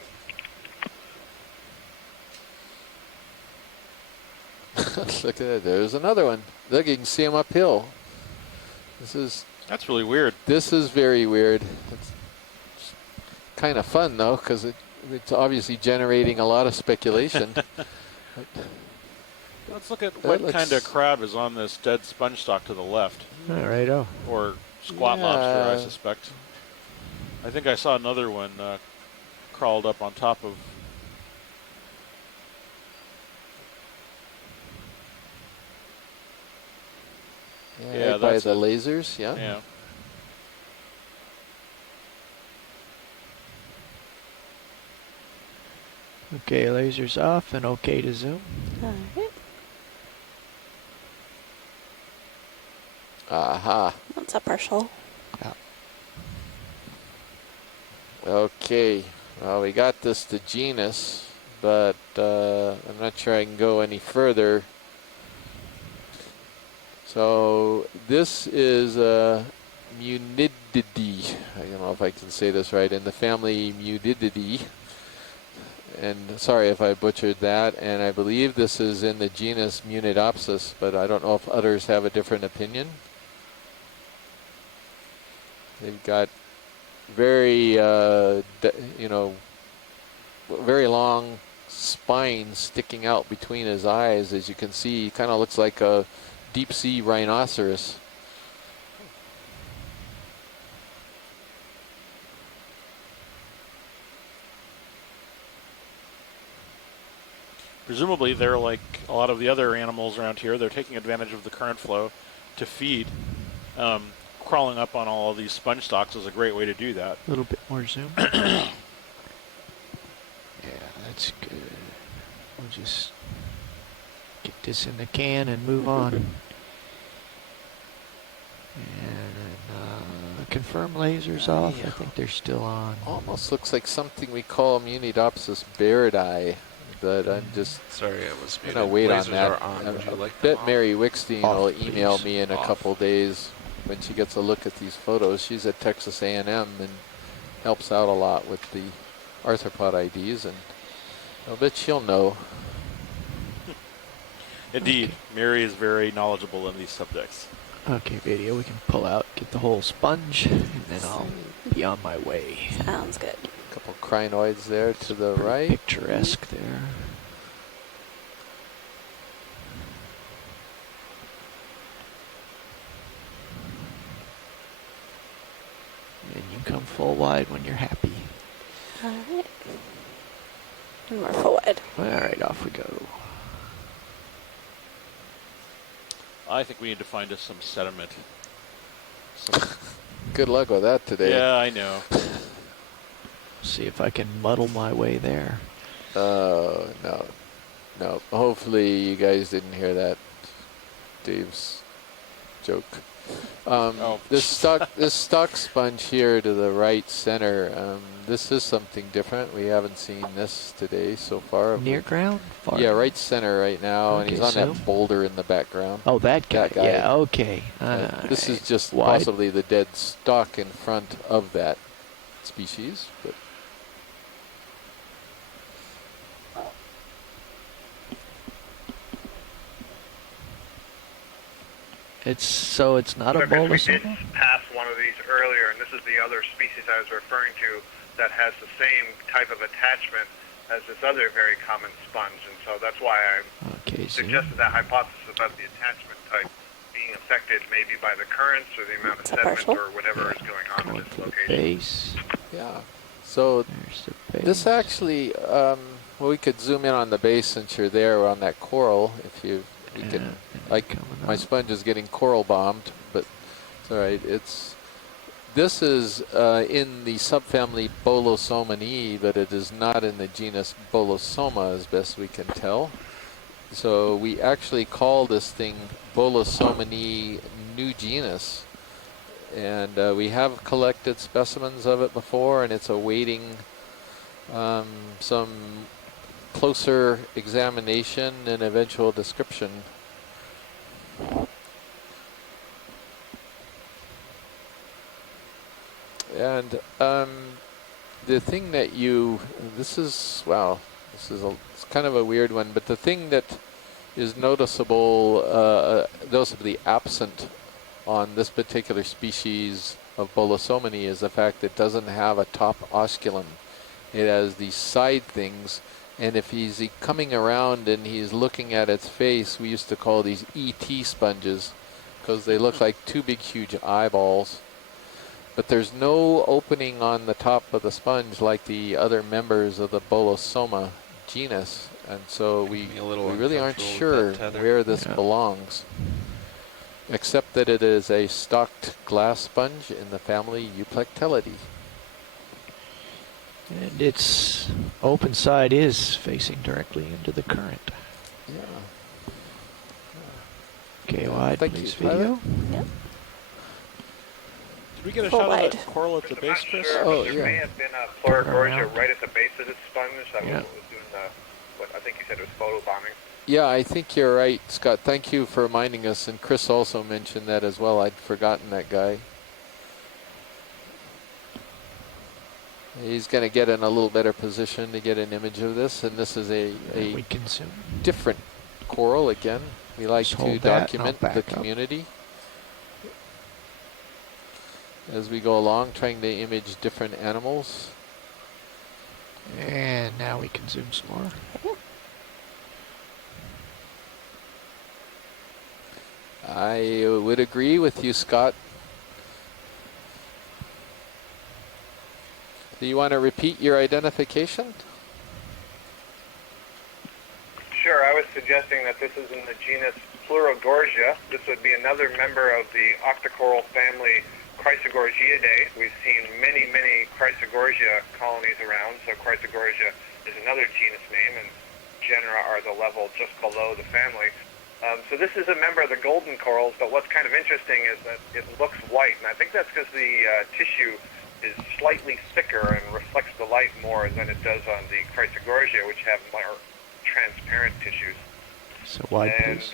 Look at that. There's another one. Look, you can see them uphill. That's really weird. This is very weird. It's kind of fun, though, because it's obviously generating a lot of speculation. Let's look at what kind of crab is on this dead sponge stock to the left. All right, Or squat lobster, I suspect. I think I saw another one crawled up on top of. Yeah, right by the lasers, yeah. Yeah. Okay, lasers off and okay to zoom. All right. Aha. That's a partial. Okay. Well, we got this to genus, but I'm not sure I can go any further. So this is Munididae. I don't know if I can say this right. In the family Munididae. And sorry if I butchered that. And I believe this is in the genus Munidopsis, but I don't know if others have a different opinion. They've got very, very long spines sticking out between his eyes. As you can see, he kind of looks like a deep sea rhinoceros. Presumably, they're like a lot of the other animals around here. They're taking advantage of the current flow to feed. Crawling up on all of these sponge stalks is a great way to do that. A little bit more zoom. Yeah, that's good. We'll just get this in the can and move on. And confirm lasers off. I think they're still on. Almost looks like something we call Munidopsis bairdi, but I'm just sorry, I was gonna wait on lasers that. are on. Would you like bet them Mary Wickstein will Off, email please. me in a couple days when she gets a look at these photos. She's at Texas A&M and helps out a lot with the arthropod IDs, and I'll bet she'll know. Indeed, Mary is very knowledgeable in these subjects. Okay, video we can pull out, get the whole sponge, and then I'll be on my way. Sounds good. A couple crinoids there to the Pretty right. picturesque there. And you come full wide when you're happy. All right. And we're forward. All right, off we go. I think we need to find us some sediment. Good luck with that today. Yeah, I know. See if I can muddle my way there. Oh, no. No. Hopefully you guys didn't hear that. Dave's joke. This stock sponge here to the right center, this is something different. We haven't seen this today so far. Near ground? Far yeah, right center right now, and he's on zoom. that boulder in the background. Oh, that guy. That guy. Yeah, okay. This is just wide. possibly the dead stock in front of that species, but It's not a Because we bolus. did pass one of these earlier, and this is the other species I was referring to that has the same type of attachment as this other very common sponge, and so that's why I suggested that hypothesis about the attachment type being a affected maybe by the currents or the amount of sediment or whatever is going on in this location. Base. Yeah. So There's the base. this actually, well, we could zoom in on the base since you're there on that coral. If you, we can, like, my sponge is getting coral bombed, but it's all right. This is in the subfamily Bolosomini, but it is not in the genus Bolosoma, as best we can tell. So we actually call this thing Bolosomini new genus. And we have collected specimens of it before, and it's awaiting some closer examination and eventual description. And the thing that this is it's kind of a weird one, but the thing that is noticeably absent on this particular species of Bolosomini is the fact that it doesn't have a top osculum. It has these side things, and if he's coming around and he's looking at its face, we used to call these ET sponges because they look like two big huge eyeballs. But there's no opening on the top of the sponge like the other members of the Bolosoma genus, and so we really aren't sure where this belongs, except that it is a stalked glass sponge in the family Euplectellidae. And its open side is facing directly into the current. Yeah. Okay, wide, Thank please, you, video. Yep. Did we get a Full shot wide. of that coral at the base, Chris? Sure, Oh, but there yeah. may have been a Plurigorgia right at the base of this sponge that Yeah. was doing what I think you said was photo bombing. Yeah, I think you're right, Scott. Thank you for reminding us, and Chris also mentioned that as well. I'd forgotten that guy. He's going to get in a little better position to get an image of this, and this is a We can zoom. different coral again. We like Just to hold that, and I'll document back the up. community as we go along, trying to image different animals. And now we can zoom some more. I would agree with you, Scott. Do you want to repeat your identification? Sure, I was suggesting that this is in the genus Plurigorgia. This would be another member of the octocoral family Chrysogorgiidae. We've seen many, many Chrysogorgia colonies around, so Chrysogorgia is another genus name, and genera are the level just below the family. So this is a member of the golden corals, but what's kind of interesting is that it looks white, and I think that's because the tissue is slightly thicker and reflects the light more than it does on the Chrysogorgia, which have more transparent tissues. So wide, And please.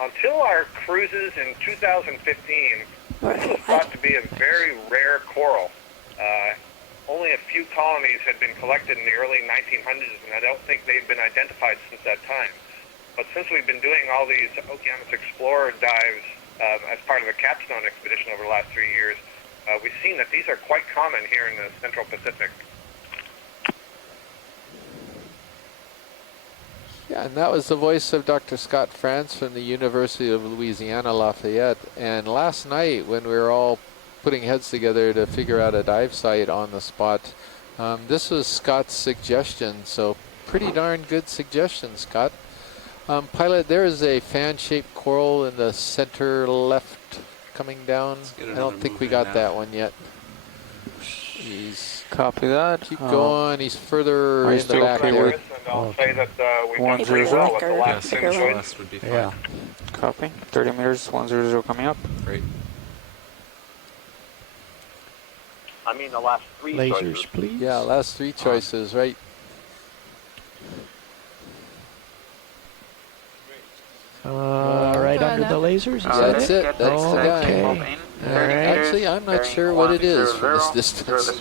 until our cruises in 2015, this was thought to be a very rare coral. Only a few colonies had been collected in the early 1900s, and I don't think they've been identified since that time. But since we've been doing all these Okeanos Explorer dives as part of a capstone expedition over the last 3 years, we've seen that these are quite common here in the Central Pacific. Yeah, and that was the voice of Dr. Scott France from the University of Louisiana Lafayette. And last night, when we were all putting heads together to figure out a dive site on the spot, this was Scott's suggestion. So pretty darn good suggestion, Scott. Pilot, there is a fan-shaped coral in the center left coming down. I don't think we got that one yet. He's Copy that. keep going. He's further are you in the still back okay there. with- And I'll say that we've done 100. pretty well with the Yeah, last six two or joints. Last would be fine. Yeah. Copy. 30 meters, 100 coming up. Great. I mean the last three Lasers, choices. please. Yeah, last three choices, right? Right under the lasers. Is that That's it. That's the guy. Okay. All right. Actually, I'm not sure what it is from this distance.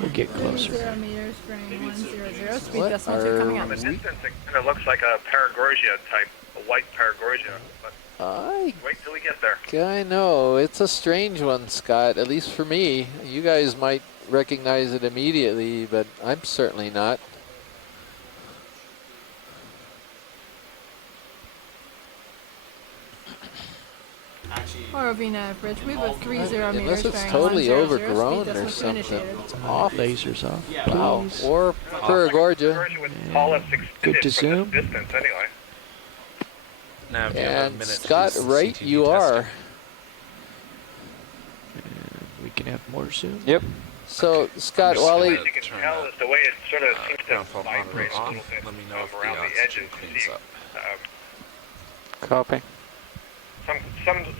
We'll get closer. 0 meters, bearing 100, speed What decimal 2 coming are up. From a distance, it kind of looks like a Paragorgia type, a white Paragorgia. But wait till we get there. I know. It's a strange one, Scott, at least for me. You guys might recognize it immediately, but I'm certainly not. ROV nav bridge. We have a 30 meters. Unless it's bearing totally 100, overgrown speed or distance something. initiated. It's off. Lasers off. Wow. Please. Or Paragorgia. Good to zoom. Distance anyway. Now, if you have a And minute to Scott, do right CTV you testing. are. And we can have more zoom. Yep. So, Scott, just Wally, gonna You can turn tell that, is the way it sort of seems to ground fault monitor vibrate a on. little bit Let me know if the around the oxygen edges. cleans up. Copy.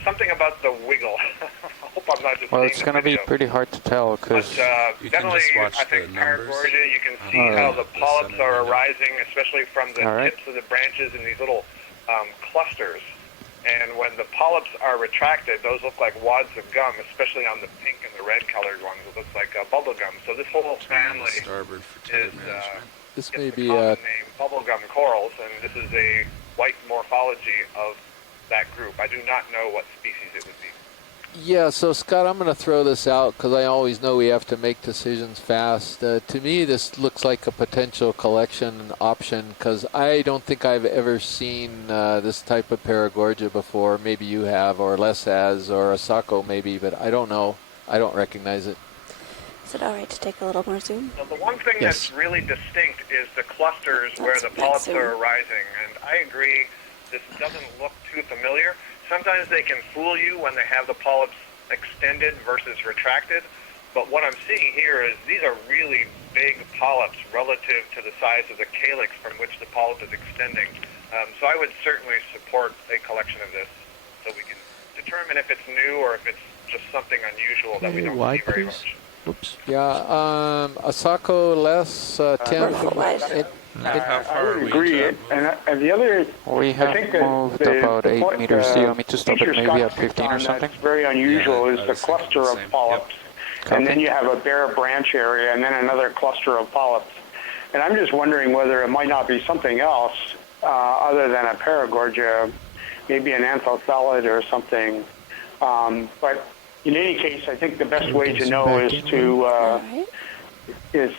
Something about the wiggle. I hope I'm not just Well, seeing it's the going to be video. pretty hard to tell because You can Definitely, just watch I think the numbers. Paragorgia, you can see Alright. how the polyps center are window. arising, especially from the Alright. tips of the branches in these little clusters. And when the polyps are retracted, those look like wads of gum, especially on the pink and the red colored ones. It looks like bubble gum. So this whole Turn on the family starboard for is tether management. this gets may the be common name bubblegum corals, and this is a white morphology of that group. I do not know what species it would be. yeah, so Scott, I'm going to throw this out because I always know we have to make decisions fast. To me, this looks like a potential collection option because I don't think I've ever seen this type of Paragorgia before. Maybe you have, or Les has, or Asako maybe, but I don't know. I don't recognize it. Is it all right to take a little more zoom? So the one thing Yes. that's really distinct is the clusters where the That's polyps zoom. are arising. And I agree, this doesn't look too familiar. Sometimes they can fool you when they have the polyps extended versus retracted. But what I'm seeing here is these are really big polyps relative to the size of the calyx from which the polyp is extending. So I would certainly support a collection of this so we can determine if it's new or if it's just something unusual that we Okay, don't wide, see very please. much. Whoops. Yeah, Asako, Les, Tim. How far I are would we agree. into that And the other, we I have think that moved the about 8 point, meters. Do you want me to stop it feature maybe at Scott 15 or on something? That's very unusual Yeah, is I the was thinking cluster the of same. polyps. And then you have a bare branch area and then another cluster of polyps. And I'm just wondering whether it might not be something else other than a Paragorgia, maybe an anthosalid or something. But in any case, I think the best way to know is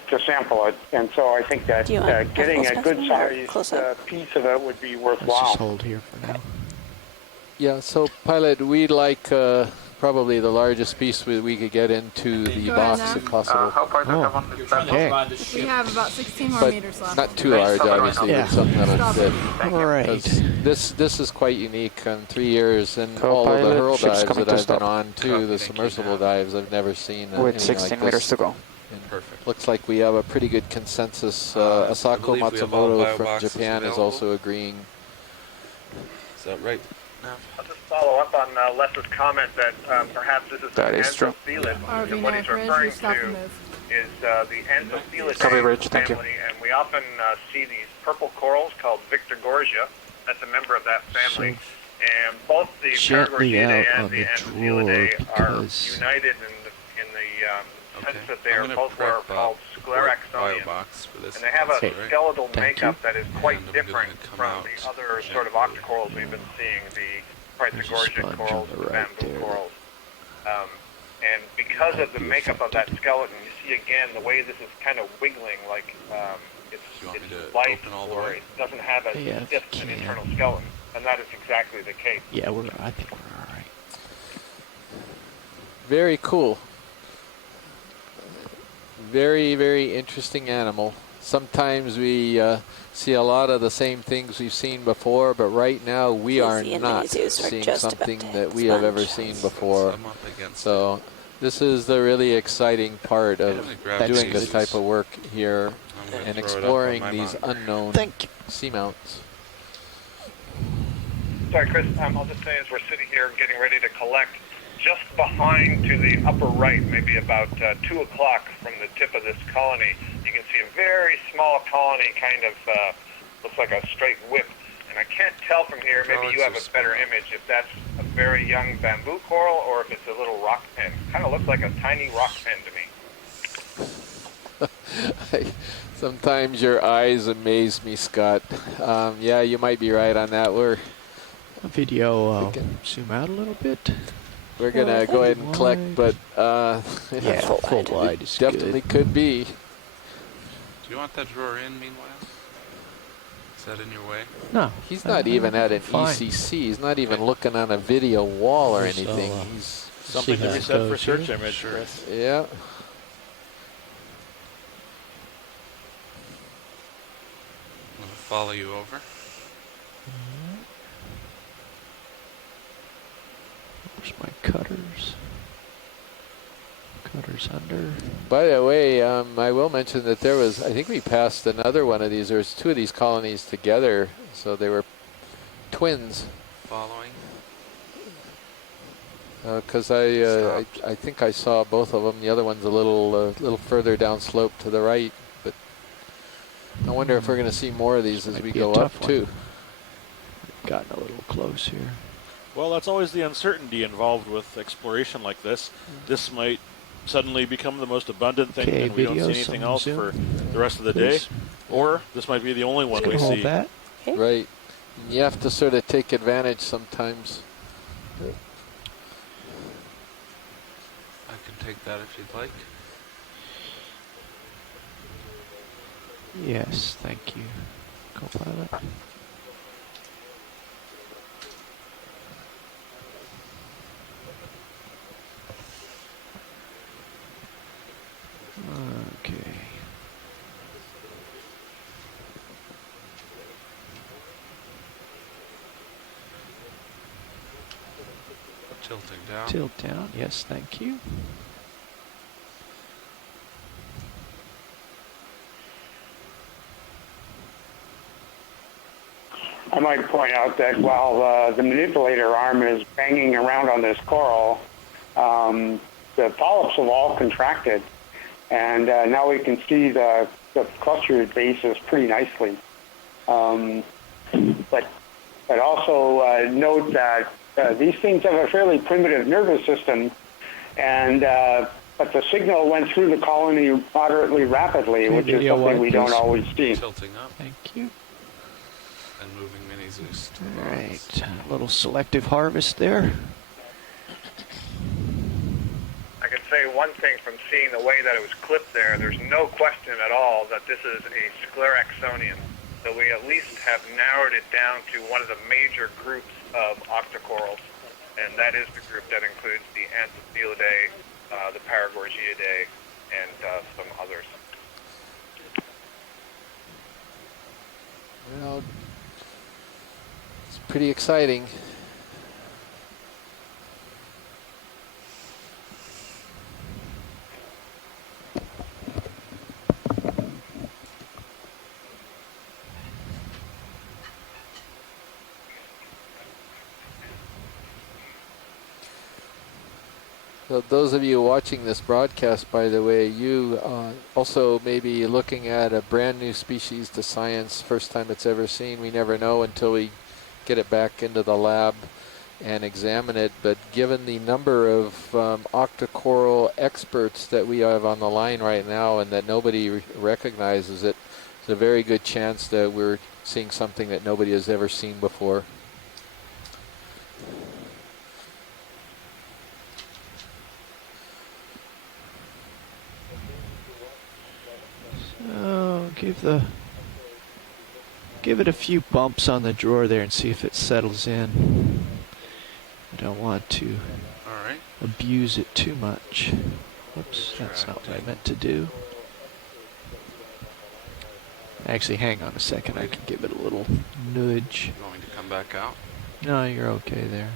to sample it. And so I think that Do you want getting full a good specimen or sized close-up? piece of it would be Let's worthwhile. just hold here for now. Yeah, so Pilot, we'd like probably the largest piece we could get into the Go box ahead, if Nav. possible. How far do you have on the Okay. We have about 16 more But meters left. not too large, obviously, Yeah. but something that'll Stop fit. it. All right. 'Cause this is quite unique in 3 years, and all of the Co-pilot, hurl ship's dives coming that to I've been stop. on too, Copy, the thank you, submersible Nav. dives, I've never seen With anything 16 like meters this. to go. And Perfect. looks like we have a pretty good consensus. I Asako believe we have all Matsumoto from bioboxes Japan is available. also agreeing. Is that right? I'll just follow up on Les's comment that perhaps this is That an is true. anthofelid. RV And what nav he's bridge, referring we stop the to move. is the anthofelid Copy, Rich, thank you. family, and we often see these purple corals called Victorgorgia. That's a member of that family. And both the Gently Paragorgiidae out and on the the Anthophilidae drawer are because- united in the sense that they I'm are gonna both what are prep called scleraxonians. biobox for this. And they have a Okay. skeletal Thank makeup that is quite And I'm different gonna come from out the other and sort of work. octocorals we've been seeing, the There's a Prythagorgia sponge corals on and the the right bamboo there. corals. And because of the be makeup of that affected. skeleton, you see again the way this is kind of wiggling, like it's You want me to light open all the or way? it doesn't have as Yeah, stiff if an you can. internal skeleton. And that is exactly the case. Yeah, I think we're all right. Very cool. Very, very interesting animal. Sometimes we see a lot of the same things we've seen before, but right now we are Casey and not Jesus are seeing just about something to that we have ever sponge. seen before. I'm up against So this is the really exciting part of I'm gonna grab doing this these. type of work here I'm gonna and throw it up on exploring my these monitor. unknown Thank you. seamounts. Sorry, Chris, I'll just say as we're sitting here getting ready to collect, just behind to the upper right, maybe about 2 o'clock from the tip of this colony, you can see a very small colony, kind of looks like a straight whip. And I can't tell from here, maybe you have a better image, if that's a very young bamboo coral or if it's a little rock pen. Kind of looks like a tiny rock pen to me. Sometimes your eyes amaze me, Scott. Yeah, you might be right on that. We're Video, zoom out a little bit. We're gonna go ahead and collect, but Yeah, full wide is definitely good. could be. Do you want that drawer in meanwhile? Is that in your way? No. He's not even at an fine. ECC. He's not even looking on a video wall or Just anything. I'll, He's Something see to how be it said for goes search here. image, Sure. Chris. yeah. I'm gonna follow you over. Where's my cutters? Cutters under. By the way, I will mention that there was, I think we passed another one of these. There was 2 of these colonies together, so they were twins. Following. Because I think I saw both of them. The other one's a little further down slope to the right, but I wonder if we're going to see more of these This as might we be a go tough up one. too. Gotten a little close here. Well, that's always the uncertainty involved with exploration like this. This might suddenly become the most abundant thing Okay, and we don't see video, anything some else zoom. for the rest of the Please. day. Or this might be the only one Just we gonna hold see. that. Right. You have to sort of take advantage sometimes. I can take that if you'd like. Yes, thank you, co-pilot. Okay. Tilting down. Tilt down, yes, thank you. I might point out that while the manipulator arm is banging around on this coral, the polyps have all contracted, and now we can see the clustered bases pretty nicely. But also note that these things have a fairly primitive nervous system, and but the signal went through the colony moderately rapidly, Okay, which is video something wide, we don't please. always see. Tilting up Thank you. and moving mini Zeus to the All bottom. right, a little selective harvest there. I can say one thing from seeing the way that it was clipped there, there's no question at all that this is a scleraxonian. So we at least have narrowed it down to one of the major groups of octocorals, and that is the group that includes the Anthophylidae, the Paragorgiidae, and some others. Well, it's pretty exciting. So those of you watching this broadcast, by the way, you also may be looking at a brand new species to science, first time it's ever seen. We never know until we get it back into the lab and examine it. But given the number of octocoral experts that we have on the line right now and that nobody recognizes it, it's a very good chance that we're seeing something that nobody has ever seen before. So give it a few bumps on the drawer there and see if it settles in. I don't want to All right. abuse it too much. Whoops, that's not what I meant to do. Actually, hang on a second. I can give it a little nudge. Going to come back out. No, you're okay there.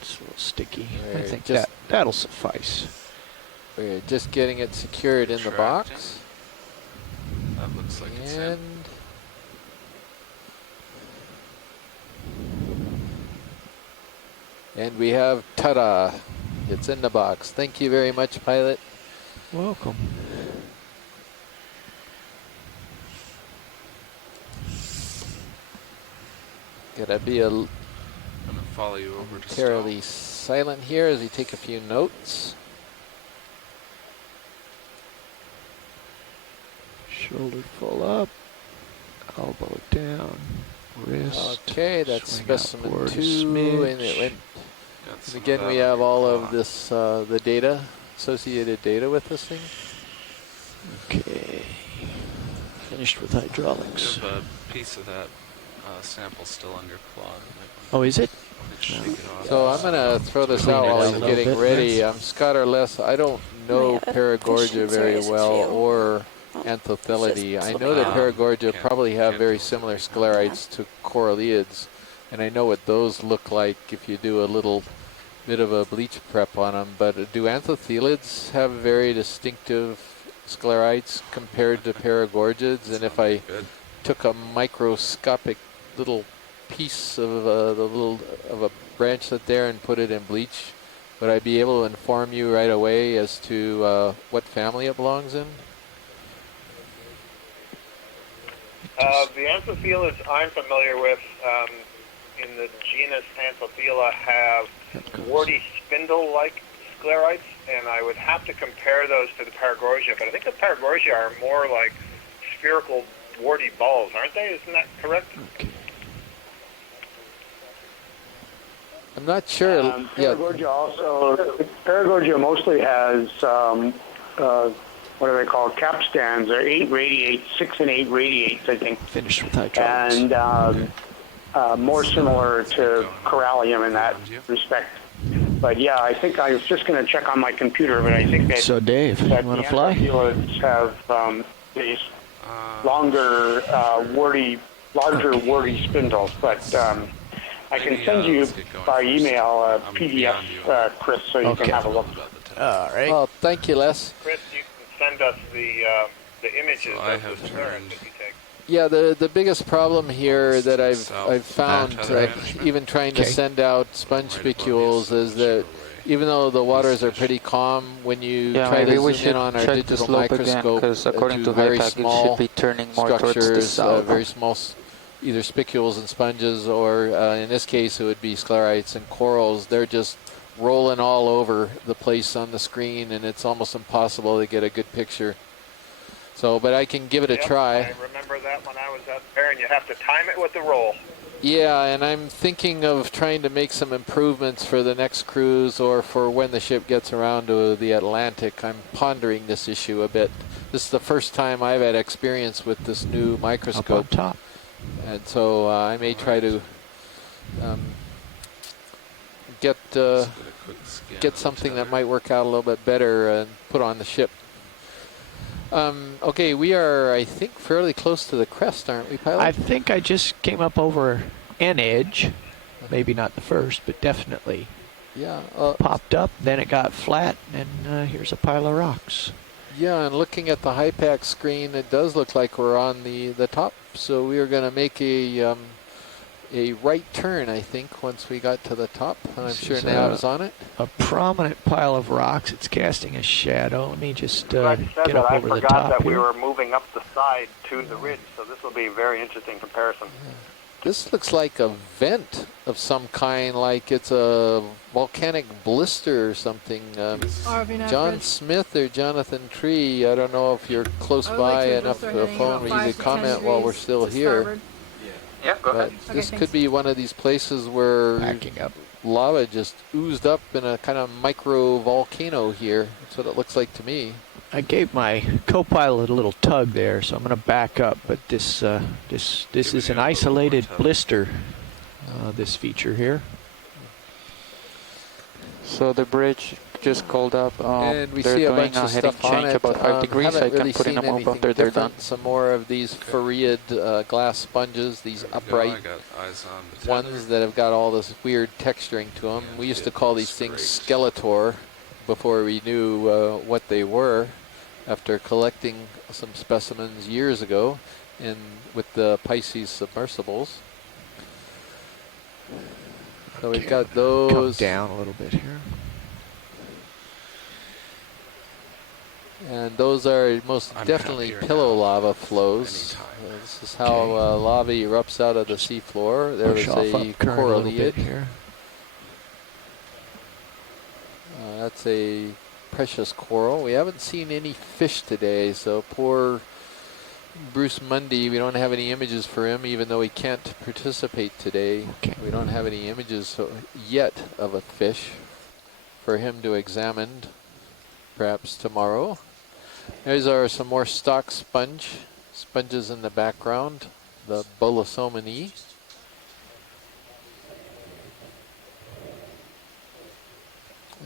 It's a little sticky. I Right, think just- that'll suffice. We're just getting it secured in the box. That looks like it's in. And we have, ta-da, it's in the box. Thank you very much, pilot. Welcome. Gotta be I'm gonna follow you over to momentarily silent here as we take a few notes. Shoulder full up. Elbow down. wrist. Okay, that's swing specimen outboard a 2, and it smidge. went. Got And some of again, that we on have your all claw. of this, the data, associated data with this thing. Okay. Finished with hydraulics. You have a piece of that sample still on your claw. Oh, is it? Shake it off. So I'm going to throw this Clean out it while out he's a little getting bit. ready. Scott or Les, I don't know have a Paragorgia patience, very or is it well, you? or Oh, Anthophylidae. it's I just know that slipping out. Paragorgia Can't- probably have can't very do it. similar sclerites to coralliids, and I know what those look like if you do a little bit of a bleach prep on them. But do Anthothelids have very distinctive sclerites compared to Paragorgids? And if I Good. took a microscopic little piece of of a branchlet there and put it in bleach, would I be able to inform you right away as to what family it belongs in? The Anthophilids I'm familiar with in the genus Anthophila have warty spindle-like sclerites, and I would have to compare those to the Paragorgia, but I think the Paragorgia are more like spherical warty balls, aren't they? Isn't that correct? Okay. I'm not sure. Paragorgia mostly has what are they called? Capstans. They're 8 radiates, 6 and 8 radiates, I think. Finished with hydraulics. And more similar to Corallium in that respect. But yeah, I think I was just going to check on my computer, but I think that So Dave, you that want the to fly? Anthophilids have these longer, larger warty spindles. But I can send you by email a PDF, Chris, so you can have a look. All right. Well, thank you, Les. Chris, you can send us the images So I of have the turned. that you take. Yeah, the biggest problem here that I've found, Tether management. even trying to send out sponge spicules, is that even though the waters are pretty calm, when you Yeah, try maybe to we zoom in should on our check the digital slope again, microscope, because according to to very HIPAC, it small should be turning more towards the structures, south. very small, either spicules and sponges, or in this case it would be sclerites and corals. They're just rolling all over the place on the screen, and it's almost impossible to get a good picture. So, but I can give it a try. I remember that when I was out there, and you have to time it with the roll. Yeah, and I'm thinking of trying to make some improvements for the next cruise or for when the ship gets around to the Atlantic. I'm pondering this issue a bit. This is the first time I've had experience with this new microscope. Up on top. And so I may try to get something that might work out a little bit better and put on the ship. Okay, we are, I think, fairly close to the crest, aren't we, pilot? I think I just came up over an edge. Maybe not the first, but definitely. Yeah. Popped up, then it got flat, and here's a pile of rocks. Yeah, and looking at the HIPAC screen, it does look like we're on the top. So we are going to make a right turn, I think, once we got to the top. And I'm sure Nav's on it. A prominent pile of rocks. It's casting a shadow. Let me just get up I over the forgot top that we here. were moving up the side to the ridge, so this will be a very interesting comparison. This looks like a vent of some kind, like it's a volcanic blister or something. John Smith or Jonathan Tree, I don't know if you're close by enough to a phone where you could comment while we're still here. Yeah, go ahead. But this could be one of these places where lava just oozed up in a kind of micro volcano here. That's what it looks like to me. I gave my co-pilot a little tug there, so I'm going to back up. But this is an isolated blister. This feature here. So the bridge just called up. And we they're see a doing bunch of heading stuff on change it. about 5 degrees. Haven't I really can put in seen a move anything after they're done. different. Some more of these farreid glass sponges, these upright ones that have got all this weird texturing to them. We used to call these things Skeletor before we knew what they were, after collecting some specimens years ago with the Pisces submersibles. So we've got those. Come down a little bit here. And those are most definitely pillow lava flows. This is how lava erupts out of the seafloor. There was a coralliid here. That's a precious coral. We haven't seen any fish today, so poor Bruce Mundy, we don't have any images for him, even though he can't participate today. Okay. We don't have any images yet of a fish for him to examine, perhaps tomorrow. There's some more stock sponges in the background, the Bolosomini.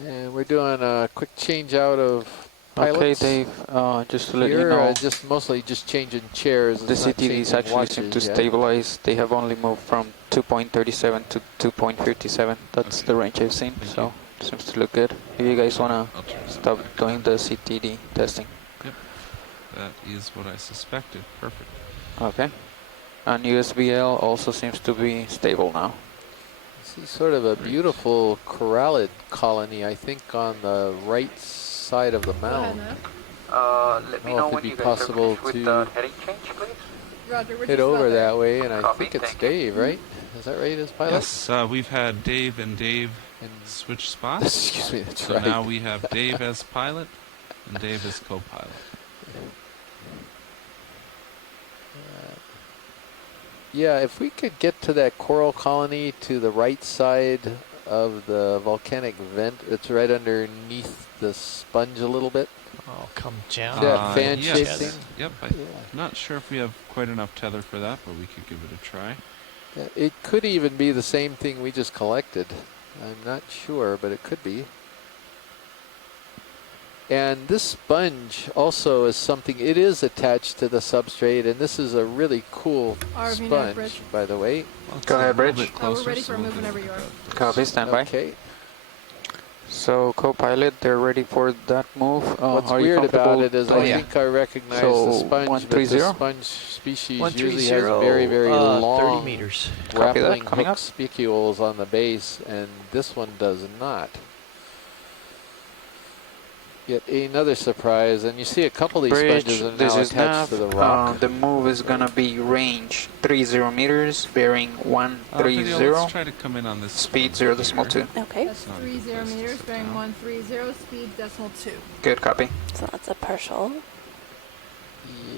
And we're doing a quick change out of pilots. Okay, Dave, just to let you Here, know, just mostly just changing chairs. the It's not CTDs changing actually seem to watches yet. stabilize. They have only moved from 2.37 to 2.57. That's the range I've seen, so it seems to look good. If you guys want to stop doing the CTD testing. Yep, that is what I suspected. Perfect. Okay. And USBL also seems to be stable now. See sort of a beautiful corallid colony, I think, on the right side of the mound. Let me know know if when it'd be you guys possible are finished with to the heading change, please. Roger, we're Hit just over about there. that way, and I Copy, think it's thank you. Dave, right? Is that right, as pilot? Yes, we've had Dave and Dave switch spots. Excuse me, that's so right. now we have Dave as pilot and Dave as co-pilot. Yeah, if we could get to that coral colony to the right side of the volcanic vent, it's right underneath the sponge a little bit. Oh, come down. See that fan-shaped Yes. thing? Yep, I'm not sure if we have quite enough tether for that, but we could give it a try. Yeah, it could even be the same thing we just collected. I'm not sure, but it could be. And this sponge also is something, it is attached to the substrate, and this is a really cool RV now, sponge, Bridge. by the way. Go ahead, Bridge. We're ready for a move whenever you are. Copy, stand by. Okay. So, co-pilot, they're ready for that move. What's are you weird about comfortable it is doing I think I recognize So, the sponge, but the 130? sponge species 130, usually has very, very long 30 meters. Copy that, grappling coming hook up. spicules on the base, and this one does not. Yet another surprise, and you see a couple of these sponges are this now is attached nav. to the rock. The move is gonna be range 30 meters, bearing Video, 130. let's try to come in on this. Speed one 0.2. here. Okay. That's 30 meters, bearing 130, speed 0.2. Good copy. So that's a partial.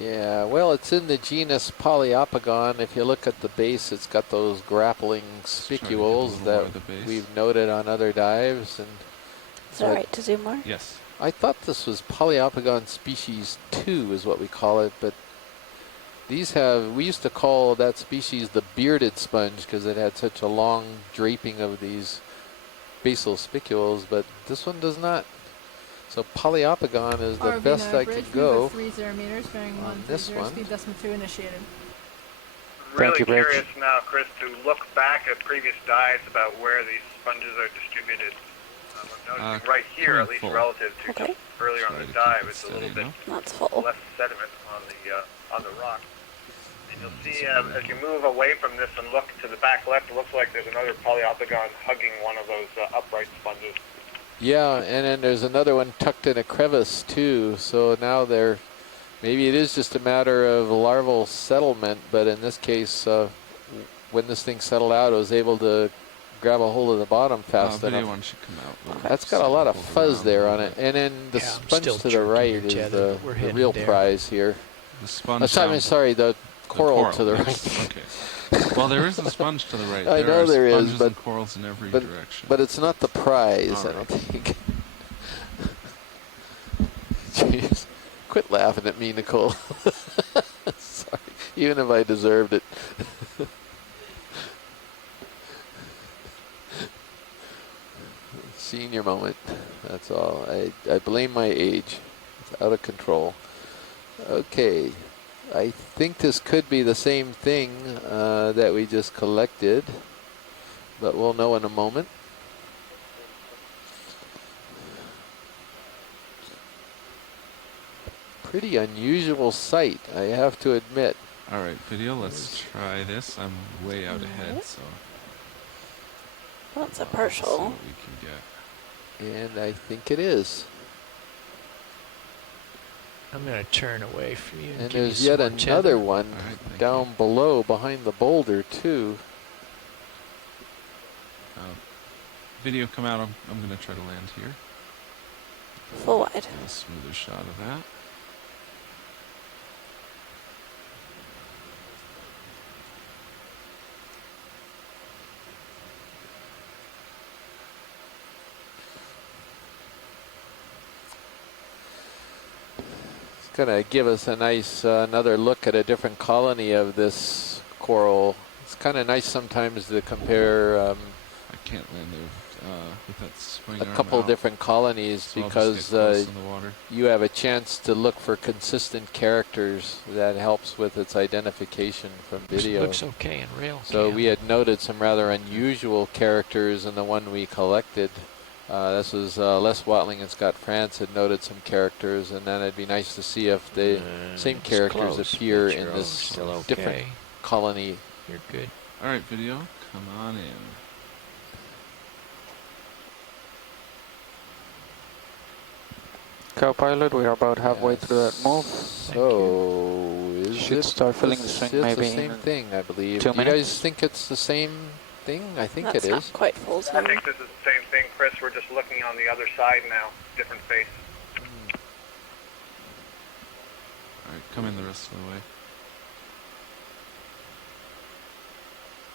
Yeah, well, it's in the genus Poliopogon. If you look at the base, it's got those grappling try to get a spicules little that more of the base. we've noted on other dives. And Is it right to zoom more? Yes. I thought this was Poliopogon species 2 is what we call it, but these we used to call that species the bearded sponge because it had such a long draping of these basal spicules, but this one does not. So Poliopogon is the RV best now, I Bridge, could go. move at 30 meters, bearing on this 130, one. speed 0.2 initiated. Really you, Bridge. curious now, Chris, to look back at previous dives about where these sponges are distributed. I'm noticing right here, at least full. relative to Okay. just earlier on Try the to keep dive, it it's a little steady, bit no? That's full. less sediment on the rock. And you'll see as you move away from this and look to the back left, it looks like there's another Poliopogon hugging one of those upright sponges. Yeah, and then there's another one tucked in a crevice too. So now maybe it is just a matter of larval settlement, but in this case, when this thing settled out, it was able to grab a hold of the bottom fast Video enough. one should come out. We'll That's got a lot of hold fuzz around there a on little it. bit. And then the Yeah, I'm sponge still to the jerking right your is tether, but we're the heading real there. prize here. The sponge. Sorry, the coral to the yes, right. Okay. Well, there is a sponge to the right. I there know are there is, sponges but- and corals in every but- direction. But it's not the prize, All I don't right. think. Jeez. Quit laughing at me, Nicole. Sorry, even if I deserved it. Senior moment, that's all. I blame my age. It's out of control. Okay, I think this could be the same thing that we just collected, but we'll know in a moment. Pretty unusual sight, I have to admit. All right, video. Let's try this. I'm way out ahead, so That's a let's see partial. what we can get. And I think it is. I'm going to turn away from you. And give there's you yet some more another tether. one All right, thank down you. below behind the boulder too. Video come out. I'm going to try to land here. Full wide. Get a smoother shot of that. going to give us a nice another look at a different colony of this coral. It's kind of nice sometimes to compare I can't land there with that swing a arm couple out, different colonies so I'll because just get close in the water. you have a chance to look for consistent characters. That helps with its identification from video. Looks okay in real. So we had noted some rather unusual characters in the one we collected. This was Les Watling and Scott France had noted some characters, and then it'd be nice to see if the same it's characters close, appear but in you're this still okay. different colony. You're good. All right, video, come on in. Co-pilot, we are about halfway through that move. So is Should it start filling the it's swing the maybe same in thing, I believe. 2 Do you minutes. guys think it's the same thing? I think That's it not is. quite full I zoom. think this is the same thing, Chris. We're just looking on the other side now, different face. All right, come in the rest of the way.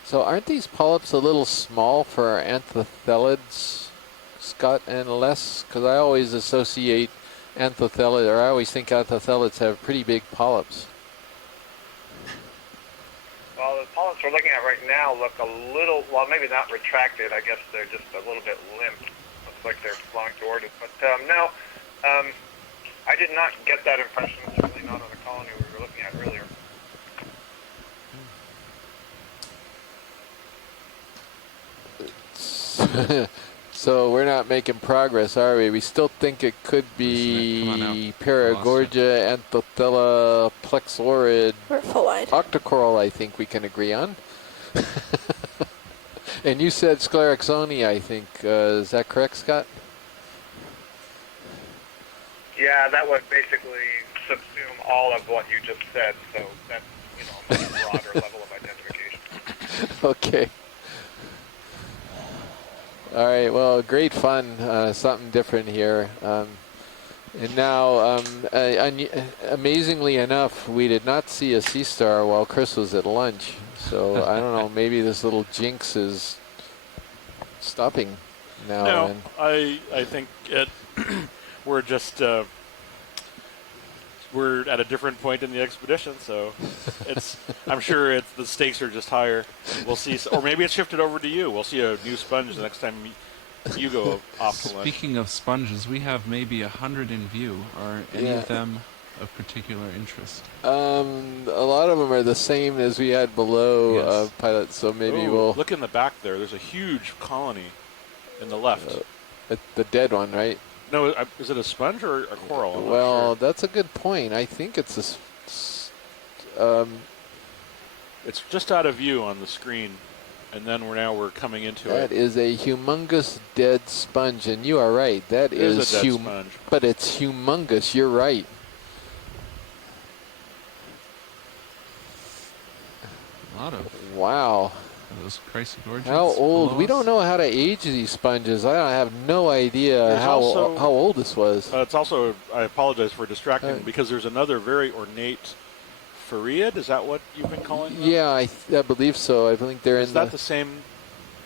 So aren't these polyps a little small for our anthothellids, Scott and Les? Because I always associate anthothellid, or I always think anthothellids have pretty big polyps. Well, the polyps we're looking at right now look a little, well, maybe not retracted. I guess they're just a little bit limp. Looks like they're flowing toward it. But no, I did not get that impression. Certainly not on the colony we were looking at earlier. So we're not making progress, are we? We still think it could be Paragorgia, Anthothella, Plexaurid, We're full wide. octocoral, I think we can agree on. And you said Scleraxoni, I think. Is that correct, Scott? Yeah, that would basically subsume all of what you just said. So that's, you know, a much broader level of identification. Okay. All right, well, great fun, something different here. And now, amazingly enough, we did not see a sea star while Chris was at lunch. So I don't know, maybe this little jinx is stopping now. No, and I think we're just we're at a different point in the expedition, so I'm sure the stakes are just higher. We'll see, or maybe it's shifted over to you. We'll see a new sponge the next time you go off to lunch. Speaking of sponges, we have maybe 100 in view. Are any of them of particular interest? a lot of them are the same as we had below pilot, so maybe we'll look in the back there. There's a huge colony in the left. The dead one, right? No, is it a sponge or a coral? I'm not Well, sure. that's a good point. I think it's It's just out of view on the screen, and then we're coming into it. that is a humongous dead sponge, and you are right. That It is is a dead sponge. But it's humongous. You're right. A lot of Wow. those chrysogorgids. How old? below We us. don't know how to age these sponges. I have no idea There's how also- old this was. It's also, I apologize for distracting, Uh, because there's another very ornate Fareid. Is that what you've been calling them? Yeah, I believe so. I think they're Is in that the same?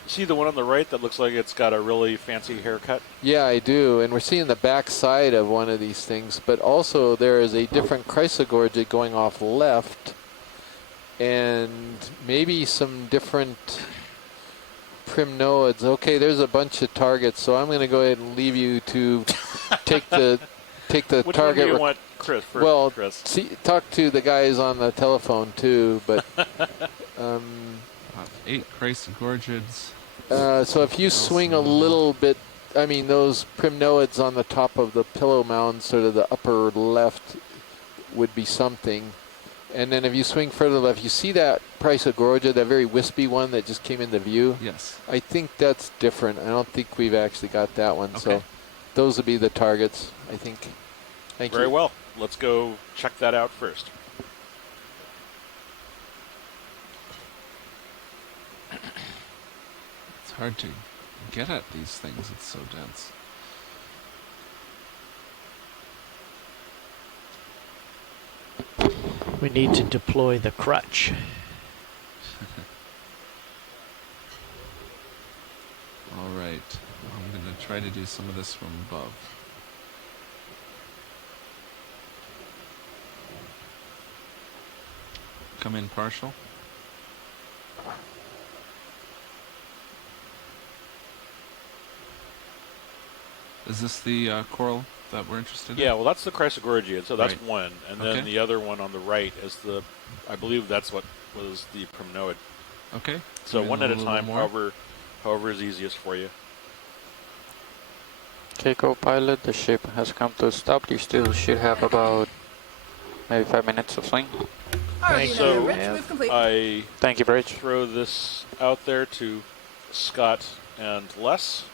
See the one on the right that looks like it's got a really fancy haircut? Yeah, I do. And we're seeing the back side of one of these things. But also there is a different chrysogorgid going off left. And maybe some different primnoids. Okay, there's a bunch of targets. So I'm going to go ahead and leave you to take the Which target. one do you want, Chris? First, Well, Chris. talk to the guys on the telephone too. But 8 chrysogorgids. so if you swing a little bit, I mean, those primnoids on the top of the pillow mound, sort of the upper left, would be something. And then if you swing further left, you see that Chrysogorgia, that very wispy one that just came into view? Yes. I think that's different. I don't think we've actually got that one. So those would be the targets, I think. Thank you. Very well. Let's go check that out first. It's hard to get at these things. It's so dense. We need to deploy the crutch. All right. I'm going to try to do some of this from above. come in partial. Is this the coral that we're interested in? Yeah, well, that's the Chrysogorgia, so that's Right. one. And then Okay. the other one on the right is the, I believe that's what was the Primnoid. Okay. So Give it one a at a little time, more. however is easiest for you. Okay, co-pilot, the ship has come to a stop. You still should have about maybe 5 minutes of swing. Alrighty, So Rich, move complete. I Thank you, Bridge. throw this out there to Scott and Les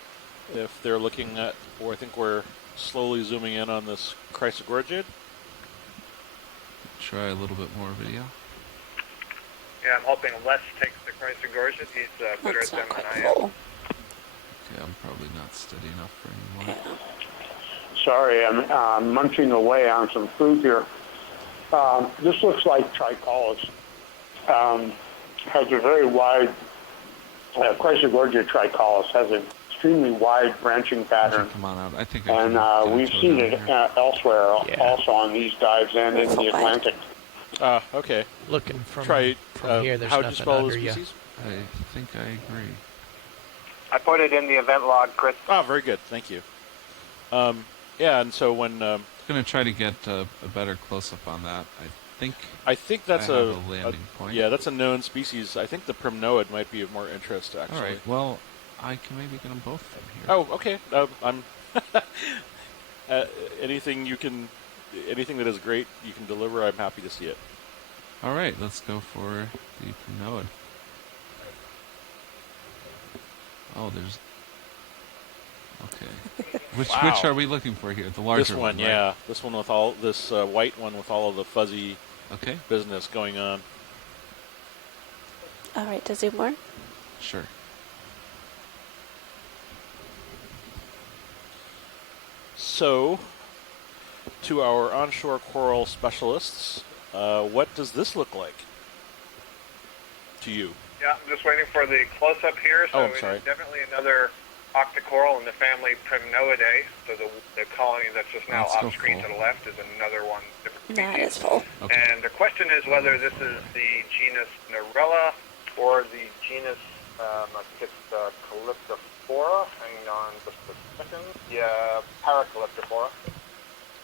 if they're looking at, or I think we're slowly zooming in on this Chrysogorgia. Try a little bit more video. Yeah, I'm hoping Les takes the Chrysogorgia. He's better at That's them not than quite I am. full. Okay, I'm probably not steady enough for any more. Sorry, I'm munching away on some food here. This looks like tricollis. Has a very wide, Chrysogorgia tricollis has an extremely wide branching pattern. Come on out. I think And we've seen it elsewhere, also on these dives and in the Atlantic. Okay. Looking from Try, here, there's how'd you nothing spell the under you. species? I think I agree. I put it in the event log, Chris. Oh, very good. Thank you. Yeah, and so when I'm going to try to get a better close-up on that. I think that's I have a landing point. Yeah, that's a known species. I think the Primnoid might be of more interest, actually. All right. Well, I can maybe get them both from here. Oh, okay. I'm anything that is great you can deliver. I'm happy to see it. All right. Let's go for the Primnoid. Oh, there's. Okay. Which are we looking for here? The larger This one, right? yeah. This one with all this white one with all of the fuzzy business going on. All right, to zoom more. Sure. So, to our onshore coral specialists, what does this look like to you? Yeah, I'm just waiting for the close-up here. So Oh, I'm sorry. It's definitely another octocoral in the family Primnoidae. So the colony that's just now Let's go off screen full. to the left is another one. That is full. Okay. And the question is whether this is the genus Narella or the genus, I think it's Calyptophora. Hang on just a second. Yeah, Paracalyptophora.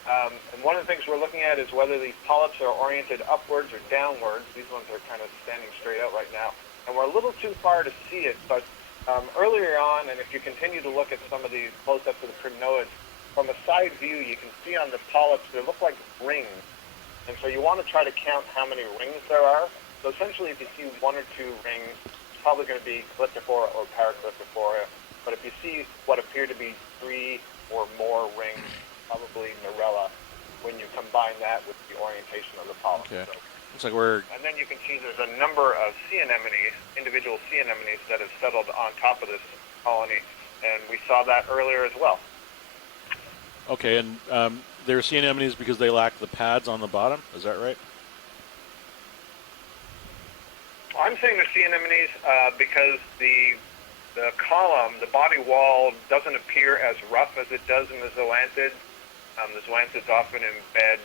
And one of the things we're looking at is whether these polyps are oriented upwards or downwards. These ones are kind of standing straight out right now. And we're a little too far to see it, but earlier on, and if you continue to look at some of these close-ups of the primnoids, from a side view, you can see on the polyps, they look like rings. And so you want to try to count how many rings there are. So essentially, if you see one or two rings, it's probably going to be Calyptophora or Paracalyptophora. But if you see what appear to be 3 or more rings, probably Narella, when you combine that with the orientation of the polyps. Okay. So, Looks like we're... and then you can see there's a number of sea anemones, individual sea anemones that have settled on top of this colony, and we saw that earlier as well. Okay, and they're sea anemones because they lack the pads on the bottom. Is that right? I'm saying they're sea anemones because the column, the body wall, doesn't appear as rough as it does in the zoanthids. The zoanthids often embed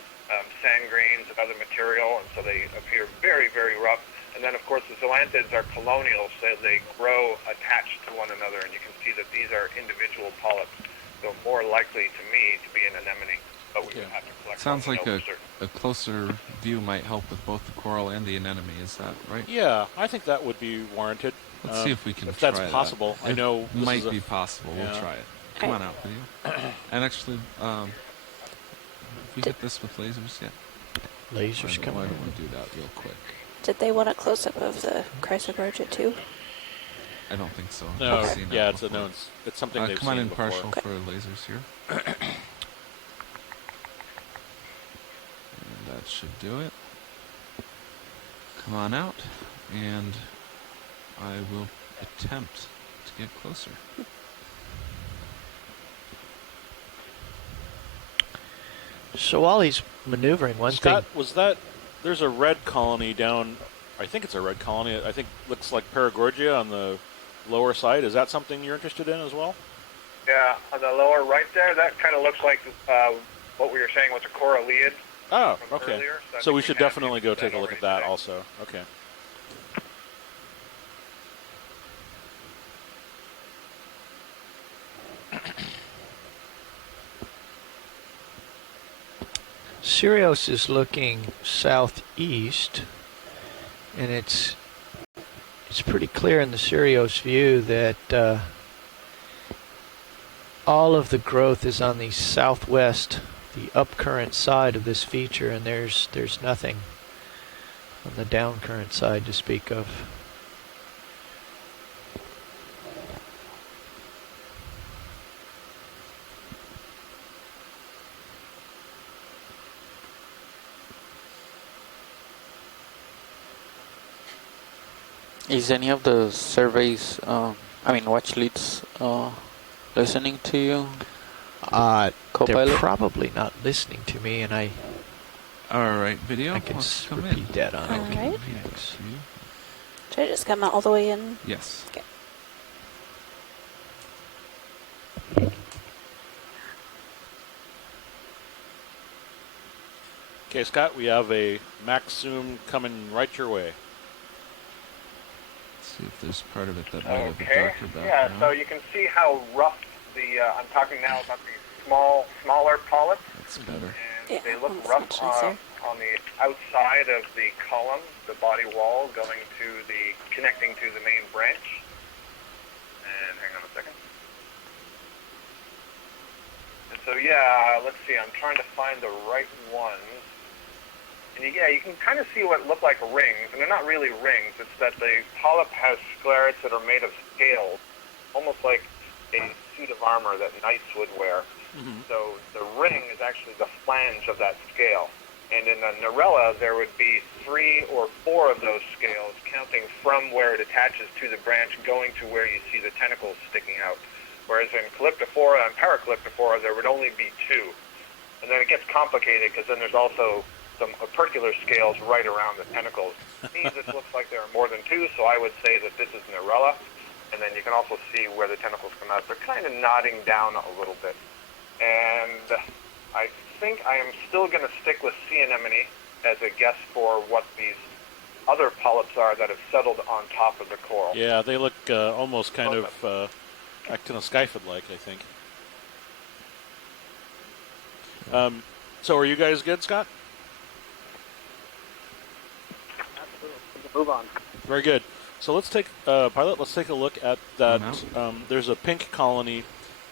sand grains and other material, and so they appear very, very rough. And then, of course, the zoanthids are colonial, so they grow attached to one another, and you can see that these are individual polyps, so more likely to me to be an anemone. But we would have to collect. Sounds like more a for certain. closer view might help with both the coral and the anemone. Is that right? Yeah, I think that would be warranted. Let's see if we can if try that's that. possible. I It know this might is a- be possible. Yeah. We'll try it. Come on out, video. And actually, if we hit this with lasers, yeah. Lasers Why coming don't in. we do that real quick? Did they want a close-up of the Chrysogorgia too? I don't think so. No, I've seen that yeah, it's a before. known. It's something they've come on seen in before. partial for lasers here. And that should do it. Come on out, and I will attempt to get closer. So while he's maneuvering, one Scott, thing. was that? There's a red colony down. I think it's a red colony. I think looks like Paragorgia on the lower side. Is that something you're interested in as well? Yeah, on the lower right there, that kind of looks like what we were saying was a coralliid. Oh, from okay. earlier. So, I So think we should have definitely used go that take a look already at that today. also. Okay. Sirius is looking southeast, and it's pretty clear in the Sirius view that all of the growth is on the southwest, the upcurrent side of this feature, and there's nothing on the downcurrent side to speak of. Is any of the surveys, watch leads, listening to you? They're Copilot? probably not listening to me, and I Alright, video. I can let's come repeat in. that on All right. VX. Should I just come out all the way in? Yes. Okay. Okay, Scott, we have a max zoom coming right your way. Let's see if there's part of it that might have a Okay. darker Yeah, background. so you can see how rough I'm talking now about the smaller polyps. That's better. And they look that's rough much nicer. on the outside of the column, the body wall, connecting to the main branch. And hang on a second. And so let's see, I'm trying to find the right ones. And you can kind of see what look like rings, and they're not really rings. It's that the polyp has sclerates that are made of scales, almost like a suit of armor that knights would wear. Mm-hmm. So the ring is actually the flange of that scale. And in a Narella, there would be 3 or 4 of those scales, counting from where it attaches to the branch, going to where you see the tentacles sticking out. Whereas in Calyptophora and Paracalyptophora, there would only be 2. And then it gets complicated because then there's also some opercular scales right around the tentacles. To me, this looks like there are more than 2, so I would say that this is Narella. And then you can also see where the tentacles come out. They're kind of nodding down a little bit. And I think I am still going to stick with sea anemone as a guess for what these other polyps are that have settled on top of the coral. Yeah, they look almost kind of actinoscyphid-like, I think. So are you guys good, Scott? Absolutely. We can move on. Very good. So let's take, Pilot, let's take a look at that. There's a pink colony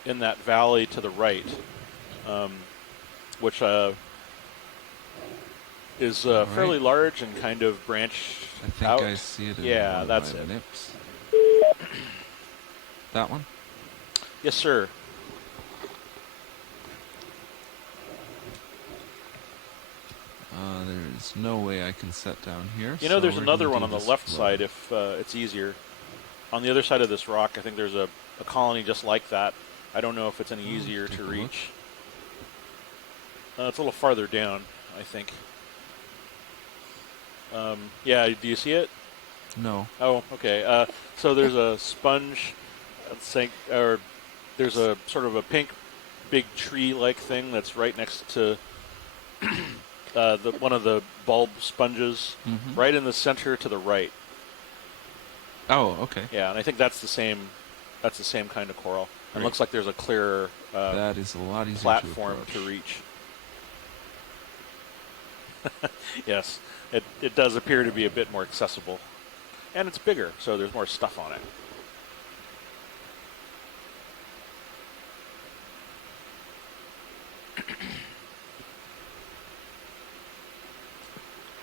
in that valley to the right, which is fairly large and kind of branched I think out. I see it in Yeah, one of that's my it. nips. That one? Yes, sir. There's no way I can set down here. You know, so there's we're another gonna one do on the this left lower. side if it's easier. On the other side of this rock, I think there's a colony just like that. I don't know if it's any easier take to a look. reach. It's a little farther down, I think. Yeah, do you see it? No. Oh, okay. So there's a sponge, or there's a sort of a pink, big tree-like thing that's right next to one of the bulb sponges, right in the center to the right. Oh, okay. Yeah, and I think that's the same kind of coral. It Great. looks like there's a clearer that is a lot easier platform to to approach. reach. Yes, it does appear to be a bit more accessible. And it's bigger, so there's more stuff on it.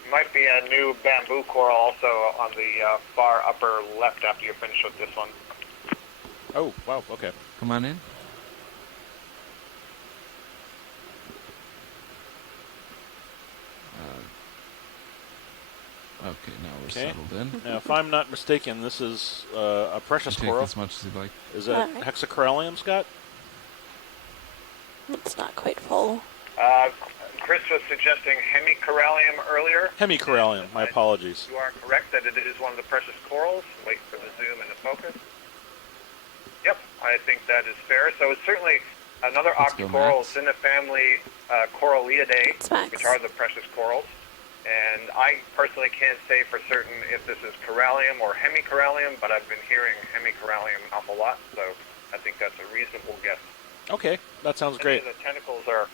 Might be a new bamboo coral also on the far upper left after you finish with this one. Oh, wow, okay. Come on in. Okay, now we're settled in. Now, if I'm not mistaken, this is a precious Take coral. as much as you'd like. Is that Alright. hexacorallium, Scott? It's not quite full. Chris was suggesting hemicorallium earlier. Hemicorallium, my apologies. You are correct that it is one of the precious corals. Wait for the zoom and the focus. Yep, I think that is fair. So it's certainly Another Let's go, octocoral Max. is in the family Coralliidae, which are the precious corals. And I personally can't say for certain if this is corallium or hemicorallium, but I've been hearing hemicorallium an awful lot, so I think that's a reasonable guess. Okay, that sounds great. The tentacles are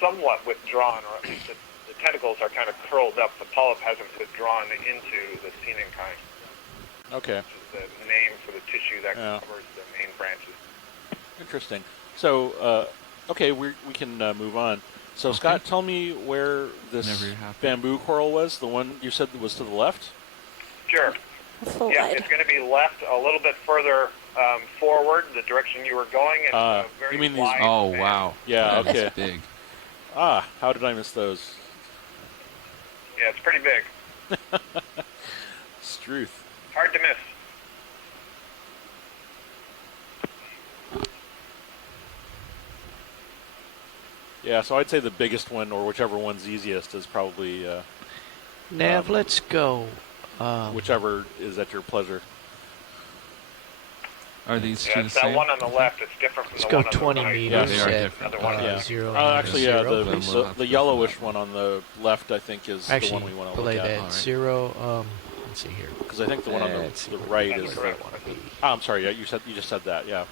somewhat withdrawn, or at least the tentacles are kind of curled up. The polyp hasn't withdrawn into the coenenchyme. Okay. Which is the name for the tissue that covers the main branches. Interesting. So, okay, we can move on. So, Okay. Scott, tell me where this Whenever you're happy. bamboo coral was, the one you said was to the left? Sure. Yeah, it's going to be left a little bit further forward, the direction you were going. It's a very you mean these? wide Oh, band. wow. Yeah, That is okay. big. How did I miss those? Yeah, it's pretty big. Struth. Hard to miss. Yeah, so I'd say the biggest one, or whichever one's easiest, is probably Nav, let's go. whichever is at your pleasure. Are these Yeah, two the it's same? that one on the left. It's different from Let's the go one on 20 the right. meters they are at different. Yeah. 0, Actually, yeah, zero. Then we'll have the to yellowish go one on the left, I think, is Actually, the one we want to belay look that at. Alright. 0. Let's see here. Because I think the one on Let's see the what right number is I the. wanna be. Oh, I'm sorry. Yeah, you just said that. Yeah.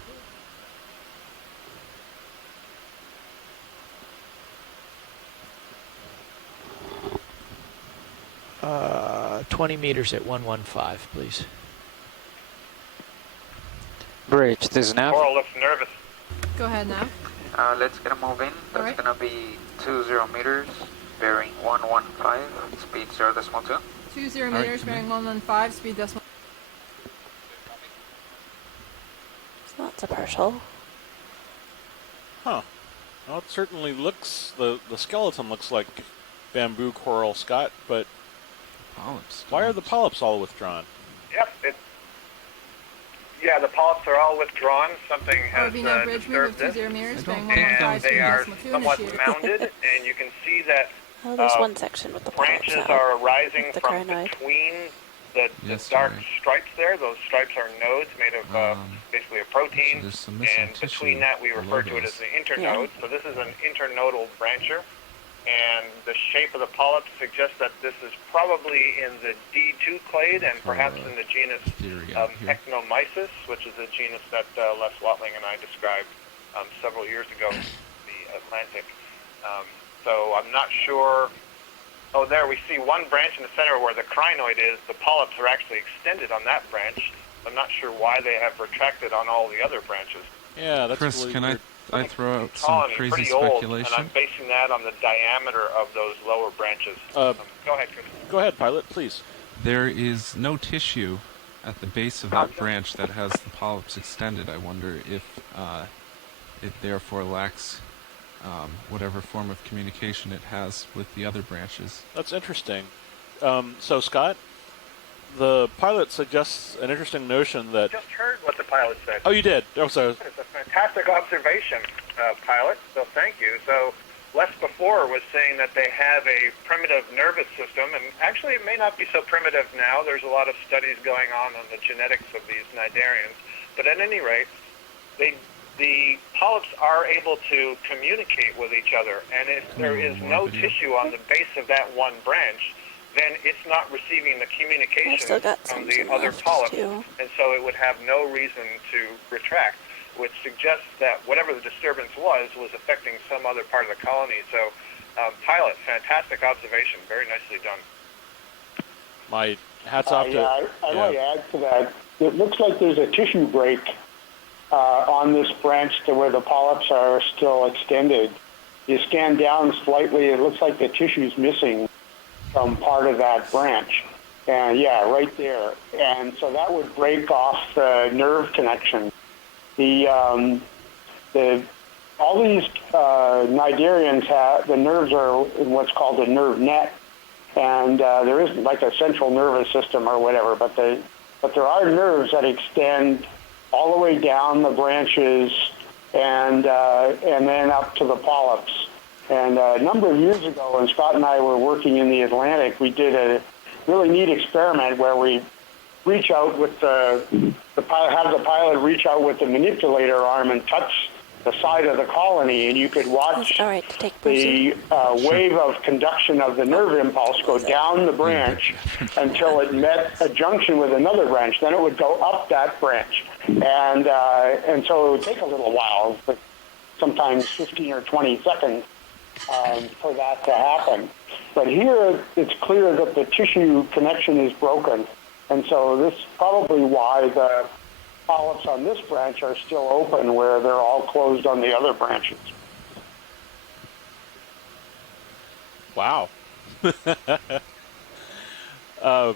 20 meters at 115, please. Bridge, this is Nav. Coral looks nervous. Go ahead now. Let's get a move in. That's Alright. gonna be 20 meters, bearing 115, speed 0.2. 20 Alright, meters, come bearing in. 115, speed decimal. So that's a partial. Huh. Well, it certainly looks the skeleton looks like bamboo coral, Scott. But Polyps. why are the polyps all withdrawn? Yep. Yeah, the polyps are all withdrawn. Something has RV bridge move disturbed of this. 20 meters, bearing And 115, they speed are decimal 2 somewhat initiated. mounded, and you can see that Oh, there's one section with the polyps branches out. are arising With the from crinoid. between the Yes, dark sorry. stripes there. Those stripes are nodes made of basically a protein, so there's some missing and between tissue that we refer below to it as those. the internode. So this is an internodal brancher, and the shape of the polyp suggests that this is probably in the D2 clade and perhaps in the genus theory out here. Ecnomyces, which is a genus that Les Watling and I described several years ago in the Atlantic. So I'm not sure. Oh, there we see one branch in the center where the crinoid is. The polyps are actually extended on that branch. I'm not sure why they have retracted on all the other branches. Yeah, that's Chris, really can weird. I throw out some Colony, crazy pretty old, and speculation? I'm basing that on the diameter of those lower branches. Go ahead, Chris. Go ahead, pilot, please. There is no tissue at the base of that branch that has the polyps extended. I wonder if it therefore lacks whatever form of communication it has with the other branches. That's interesting. So, Scott, the pilot suggests an interesting notion that. Just heard what the pilot said. Oh, you did. Oh, so. It's a fantastic observation, pilot, so thank you. So Les before was saying that they have a primitive nervous system, and actually it may not be so primitive now. There's a lot of studies going on the genetics of these cnidarians, but at any rate, the polyps are able to communicate with each other, and if there is no tissue on the base of that one branch, then it's not receiving the communication still got from some the other left, polyps, too. and so it would have no reason to retract, which suggests that whatever the disturbance was affecting some other part of the colony. So, pilot, fantastic observation, very nicely done. My hats off to. I might add to that. It looks like there's a tissue break on this branch to where the polyps are still extended. You scan down slightly, it looks like the tissue's missing from part of that branch. And yeah, right there. And so that would break off the nerve connection. All these cnidarians have, the nerves are in what's called a nerve net. And there isn't like a central nervous system or whatever, but there are nerves that extend all the way down the branches and then up to the polyps. And a number of years ago, when Scott and I were working in the Atlantic, we did a really neat experiment where we reach out with have the pilot reach out with the manipulator arm and touch the side of the colony, and you could watch All right, to take the wave of conduction of the nerve impulse go down the branch until it met a junction with another branch. Then it would go up that branch, and so it would take a little while, but sometimes 15 or 20 seconds for that to happen. But here, it's clear that the tissue connection is broken, and so this is probably why the polyps on this branch are still open where they're all closed on the other branches. Wow. Are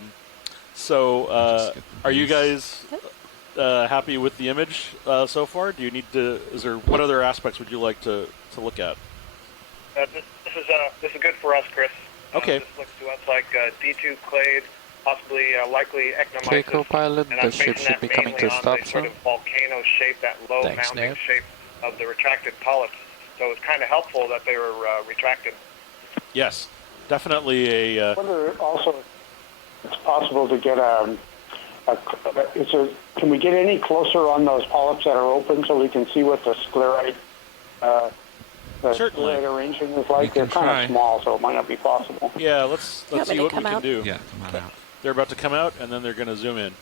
you guys happy with the image so far? Do you need to? Is there what other aspects would you like to look at? This is good for us, Chris. Okay. This looks to us like D2 clade, possibly likely ectomyces. Okay, co-pilot, and I'm the ship basing should that be coming mainly to a on stop the sort soon. of volcano shape, that low Thanks, mounting Nav. shape of the retracted polyps. So it's kind of helpful that they were retracted. Yes, definitely a. I wonder also if it's possible to get can we get any closer on those polyps that are open so we can see what the sclerite Certainly. sclerite arrangement is like? We They're can kind try. of small, so it might not be possible. Yeah, let's want me see to what we come can out? do. Yeah, come on out. They're about to come out, and then they're going to zoom in.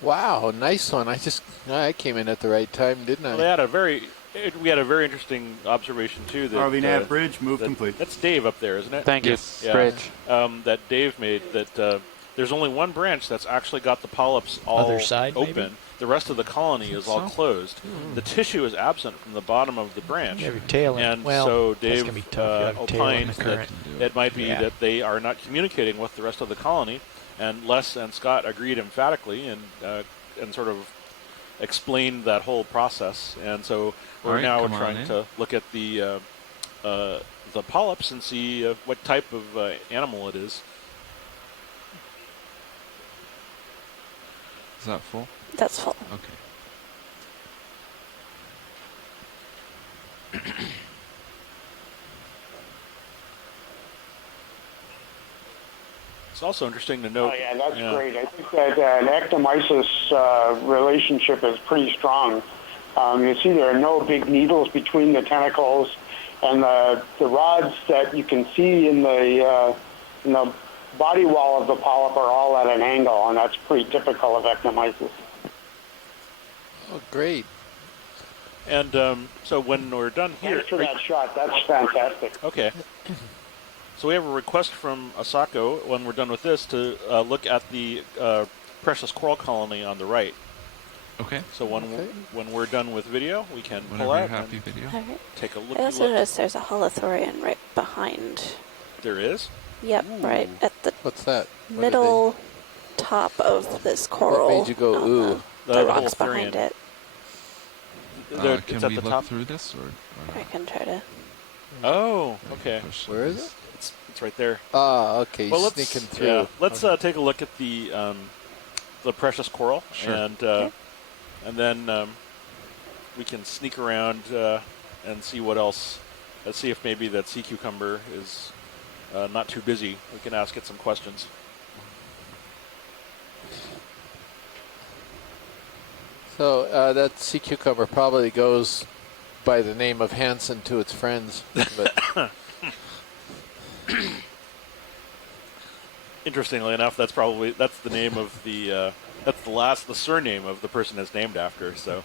Wow, nice one. I came in at the right time, didn't I? Well, we had a very interesting observation too. That RV nav bridge move complete. That's Dave up there, isn't it? Thank Yes. you. Bridge. That Dave made. That there's only one branch that's actually got the polyps all Other side, open. maybe? The rest of the colony is all closed. The tissue is absent from the bottom of the branch. Every tail end. And Well, so that's Dave gonna be tough. You have a tail in opines the that current. it might be Yeah. that they are not communicating with the rest of the colony. And Les and Scott agreed emphatically and sort of explained that whole process. And so we're All right, now come on trying in. to look at the polyps and see what type of animal it is. Is that full? That's full. Okay. It's also interesting to note. Oh, yeah, that's great. I think that an ectomyces relationship is pretty strong. You see there are no big needles between the tentacles, and the rods that you can see in the body wall of the polyp are all at an angle, and that's pretty typical of ectomyces. Oh, great. And so when we're done here... Thanks for that shot. That's fantastic. Okay. So we have a request from Asako, when we're done with this, to look at the precious coral colony on the right. Okay. So when we're done with video, we can Whenever pull out you're happy, and video. All right. take a look. I also noticed there's a holothorian right behind. There is? Yep, right at the What's that? What middle top of this coral. What made you go, on ooh? The rocks behind holothorian. it. Can it's at we the look top. through this, or I not? can try to. Oh, okay. Where is it? It's right there. Ah, okay. Well, Sneaking through. Yeah, let's take a look at the precious coral, Sure. and then we can sneak around and see what else. Let's see if maybe that sea cucumber is not too busy. We can ask it some questions. So that sea cucumber probably goes by the name of Hansen to its friends. But Interestingly enough, that's the name of the the surname of the person it's named after. So.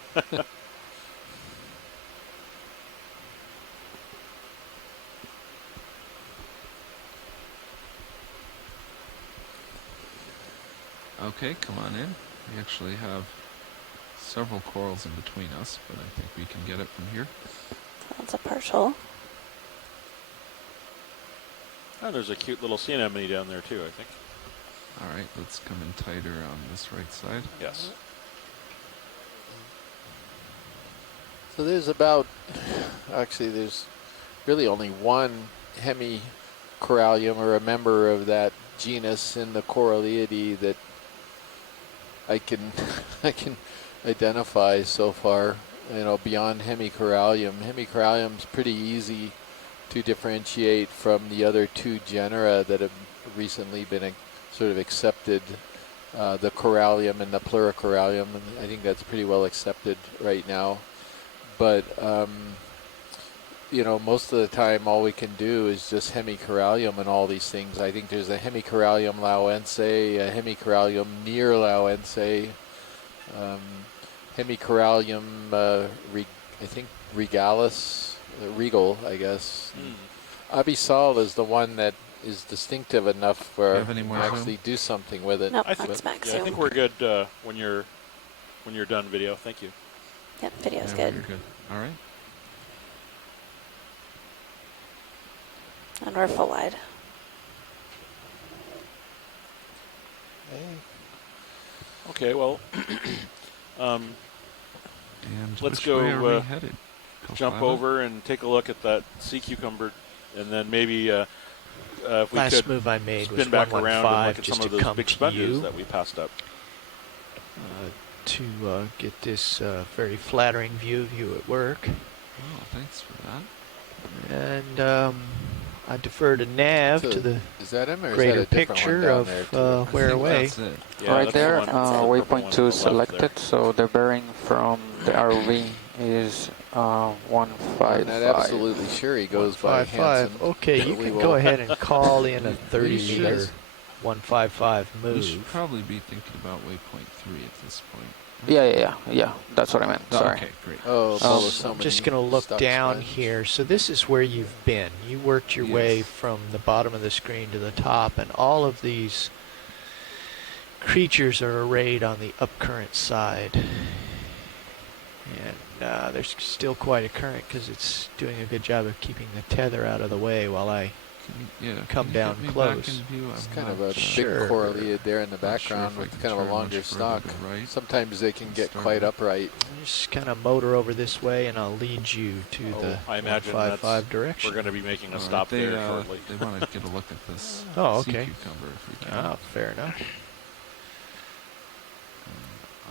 Okay, come on in. We actually have several corals in between us, but I think we can get it from here. That's a partial. Oh, there's a cute little sea anemone down there too, I think. All right, let's come in tighter on this right side. Yes. so there's there's really only one hemicorallium, or a member of that genus in the Coralliidae that I can identify so far. Beyond hemicorallium. Hemicorallium's pretty easy to differentiate from the other two genera that have recently been sort of accepted, the corallium and the pluricorallium, and I think that's pretty well accepted right now. but you know, most of the time all we can do is just hemicorallium and all these things. I think there's a hemicorallium lauense, a hemicorallium near lauense, hemicorallium, I think regalis, regal, I guess. Abyssal is the one that is distinctive enough for actually do something with it. Nope, I think, that's max I think we're good when you're done video. Thank you. Yep, video's Yeah, good. you're good. All right. And we're full wide. Okay, well, And let's which way are go we headed? jump Co-pilot? over and take a look at that sea cucumber, and then maybe if we Last could move I made spin was back around and 115 look at just some of to those come big to sponges you. that we passed up. To get this very flattering view of you at work. Oh, thanks for that. And I defer to Nav So to the is that him, or is greater that a different one picture down of there too? where away. That's it. Yeah, Right that's the there, one, that's the purple waypoint one 2 on the left selected, there. so the bearing from the ROV is I'm 155. not absolutely sure he goes by 155. Hansen. Okay, you but we can will- go ahead and call in a We 30 should- meter 155 We should move. probably be thinking about waypoint 3 at this point. Yeah, that's what I meant, sorry. Okay, great. Oh, well, there's so I'm just many going to look stuck down spots. here. So this is where you've been. You worked your way Yes. from the bottom of the screen to the top, and all of these creatures are arrayed on the upcurrent side. And there's still quite a current because it's doing a good job of keeping the tether out of the way while I come can you down get me back close. in view? It's I'm kind not of a Sure. big correlated there in the Not sure background if I with can kind of a turn longer much further stock. to the right. Sometimes they can get Start quite with- upright. Just kind of motor over this way, and I'll lead you to the I imagine 155 direction. we're going to be making a All right, stop they, there shortly. They want to get a look at this Oh, sea okay. cucumber if we can. Ah, fair enough.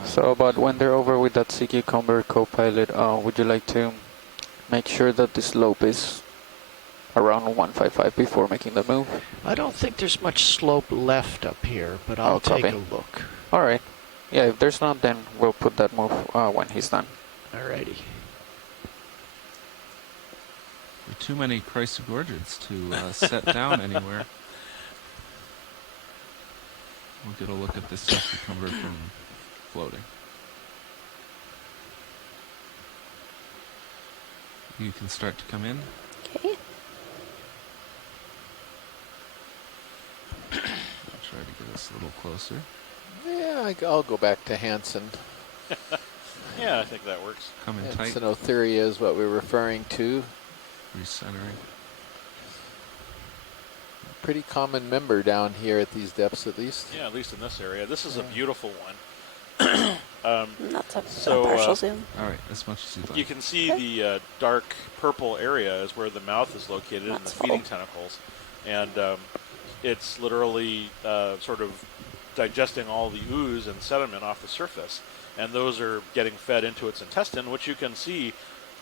So, but when they're over with that sea cucumber co-pilot, would you like to make sure that the slope is around 155 before making the move? I don't think there's much slope left up here, but I'll take copy. a look. All right. Yeah, if there's not, then we'll put that move when he's done. Alrighty. There are too many chrysogorgids to set down anywhere. We'll get a look at this sea cucumber from floating. You can start to come in. Okay. I'll try to get us a little closer. Yeah, I'll go back to Hansen. Yeah, I think that works. Come in tight. Hansenothuria is what we're referring to. Recentering. Pretty common member down here at these depths, at least. Yeah, at least in this area. This is a beautiful one. That's a So, partial zoom. All right, as much as you'd like. You can see the dark purple area is where the mouth is located and the feeding tentacles. And it's literally sort of digesting all the ooze and sediment off the surface. And those are getting fed into its intestine, which you can see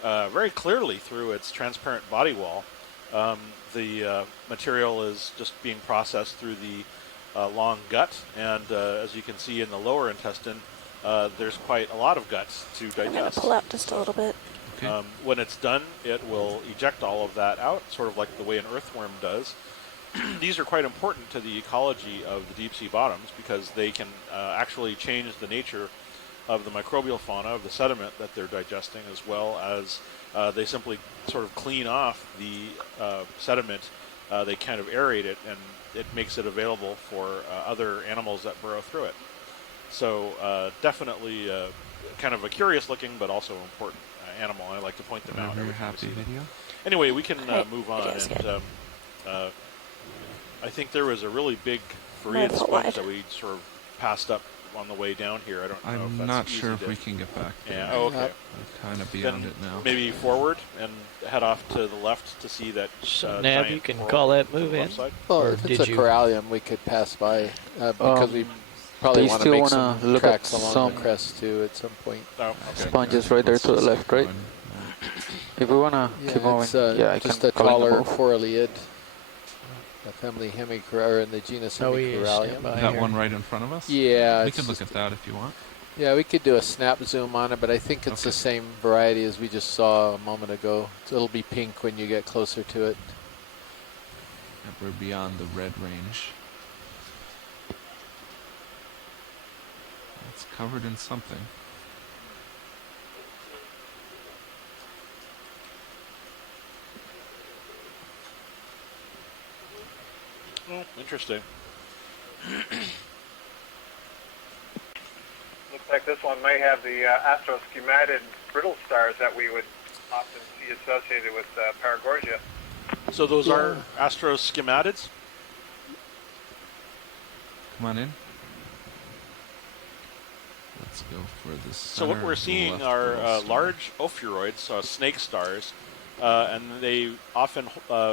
very clearly through its transparent body wall. The material is just being processed through the long gut. And as you can see in the lower intestine, there's quite a lot of guts to I'm going to digest. pull out just a little bit. Okay. When it's done, it will eject all of that out, sort of like the way an earthworm does. These are quite important to the ecology of the deep sea bottoms because they can actually change the nature of the microbial fauna of the sediment that they're digesting, as well as they simply sort of clean off the sediment. They kind of aerate it, and it makes it available for other animals that burrow through it. So definitely kind of a curious looking but also important animal. I like to point them out. Whenever every you're time I happy see them. video. Anyway, we can Alright, move on. video's And good. I think there was a really big Might Korean put sponge wide. that we sort of passed up on the way down here. I don't know if I'm that's not easy sure if to- we can get back there. Yeah, oh, okay. We're kind of beyond Then it now. maybe forward and head off to the left to see that So, Nav, giant you can coral call that to the move left in? side. Well, Or if it's did a you- corallium, we could pass by because we probably they want to still make wanna some look at tracks along some the crest too at some point. Oh, okay. Sponges right there to the left, right? If we want to keep moving, it's yeah, I just can a call in the taller move. foreliid. The family Hemicorallium, in the genus Oh, he is Hemicorallium. standby That here. one right in front of us? Yeah, We it's can look just- at that if you want. Yeah, we could do a snap zoom on it, but I think it's the same variety as we just saw a moment ago. So it'll be pink when you get closer to it. Yep, we're beyond the red range. It's covered in something. Oh, interesting. Looks like this one may have the astroschimatid brittle stars that we would often see associated with Paragorgia. So those are astrosschematids? Come on in. Let's go for this. So what we're seeing are large ophiuroids, snake stars, and they often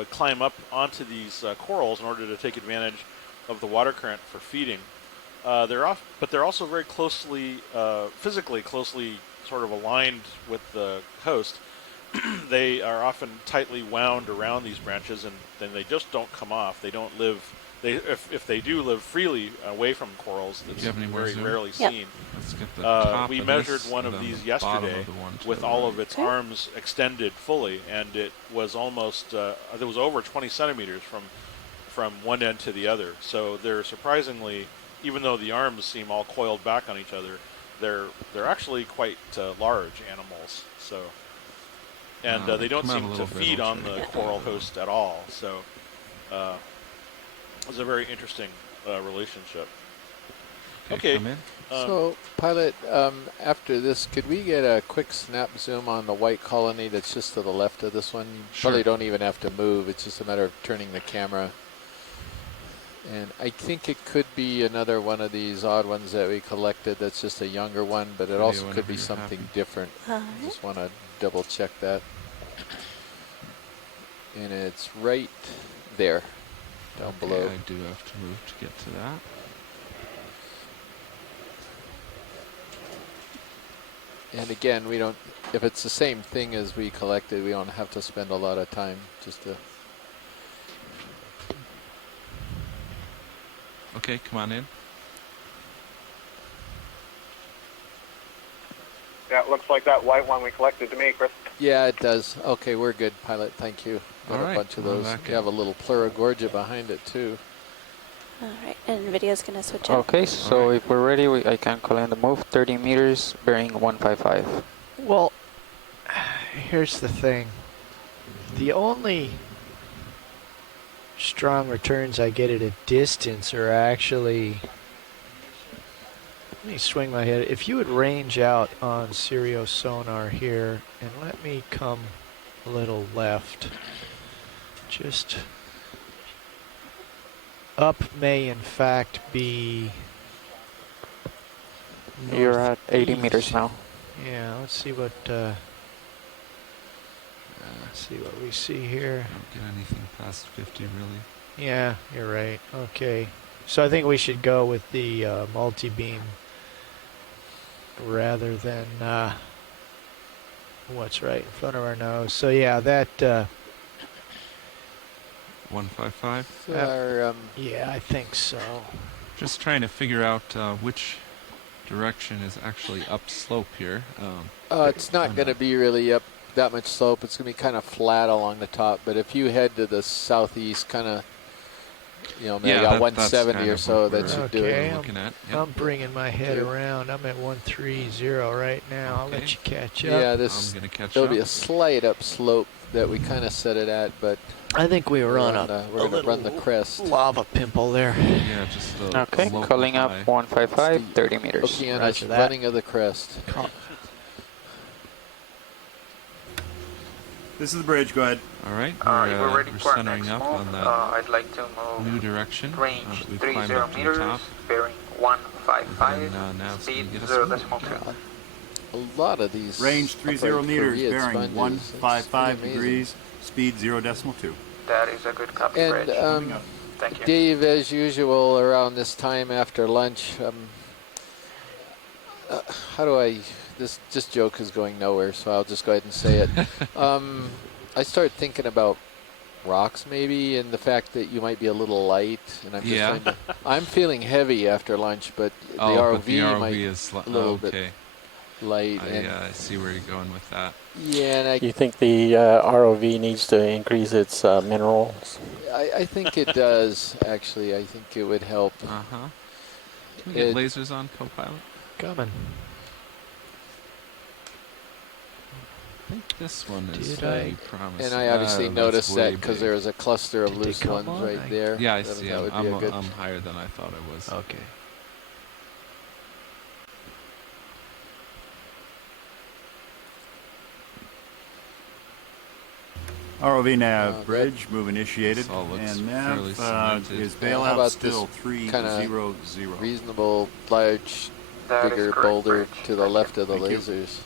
climb up onto these corals in order to take advantage of the water current for feeding. But they're also very closely, physically closely sort of aligned with the host. They are often tightly wound around these branches, and then they just don't come off. They don't live. If they do live freely away from corals, it's very rarely seen. Let's get the top we of measured this one and of then these the yesterday bottom of the one to with the all right. of its arms extended fully, and it was almost it was over 20 centimeters from one end to the other. So they're surprisingly, even though the arms seem all coiled back on each other, they're actually quite large animals. So, and they don't come out a seem to little bit, feed I'll on try to the get coral that. host at all. So, it's a very interesting relationship. Okay. Come in. So, pilot, after this, could we get a quick snap zoom on the white colony that's just to the left of this one? You probably don't even have to move. It's just a matter of turning the camera. And I think it could be another one of these odd ones that we collected that's just a younger one, but it also could be something different. Just want to double check that. And it's right there, down below. I do have to move to get to that. And again, we don't, if it's the same thing as we collected, we don't have to spend a lot of time just to. Okay, come on in. Yeah, it looks like that white one we collected to me, Chris. Yeah, it does. Okay, we're good, pilot. Thank you. Got All a right, bunch of well, those. that You have a little Pleurogorgia behind it too. All right, and video's going to switch out. Okay, so if we're ready, I can call in the move. 30 meters, bearing 155. Well, here's the thing. The only strong returns I get at a distance are actually... Let me swing my head. If you would range out on Stereo sonar here and let me come a little left. Just up may in fact be... You're at 80 northeast. meters now. Yeah, let's see what we see here. Don't get anything past 50 really. Yeah, you're right. Okay. So I think we should go with the multi-beam rather than what's right in front of our nose. So yeah, that 155. So yeah, I think so. Just trying to figure out which direction is actually upslope here. It's not going to be really up that much slope. It's going to be kind of flat along the top. But if you head to the southeast, kind of, maybe about 170 or so, that should do it. I'm bringing my head around. I'm at 130 right now. I'll let you catch up. Yeah, there'll be a slight upslope that we kind of set it at, but I think we were on we're going to run the crest. Lava pimple there. Yeah, just okay, calling up 155, 30 meters. Okeanos running of the crest. This is the bridge. Go ahead. All right, we're ready we're for our centering next up move. on that I'd like to move new direction. Range we've 30 climbed up to the meters, top. bearing 155, And, now it's speed gonna get us 0.2. A lot of these. Range 30 meters, Korean bearing sponges. 155 It's degrees, speed 0.2. That is a good copy, And Reg. Thank you. Dave, as usual, around this time after lunch, how do I? This joke is going nowhere, so I'll just go ahead and say it. I started thinking about rocks maybe, and the fact that you might be a little light, and I'm just Yeah. trying to, I'm feeling heavy after lunch, but the Oh, ROV, but the ROV might is a little okay. bit light. I see where you're going with that. Yeah, and You think the ROV needs to increase its minerals? I think it does, actually. I think it would help. Uh-huh. Can we get lasers on Copilot? Coming. I think this one is Did I- very promising. And I obviously that's noticed way that because big. there was a cluster of Did they loose come ones on? right there. Yeah, I That- see That him. would be a good. I'm higher than I thought I was. Okay. ROV nav bridge move initiated, This all looks and fairly nav cemented. is How bailout about still this 300. reasonable, large, That is bigger correct, boulder Bridge. to the left of the Thank you. lasers?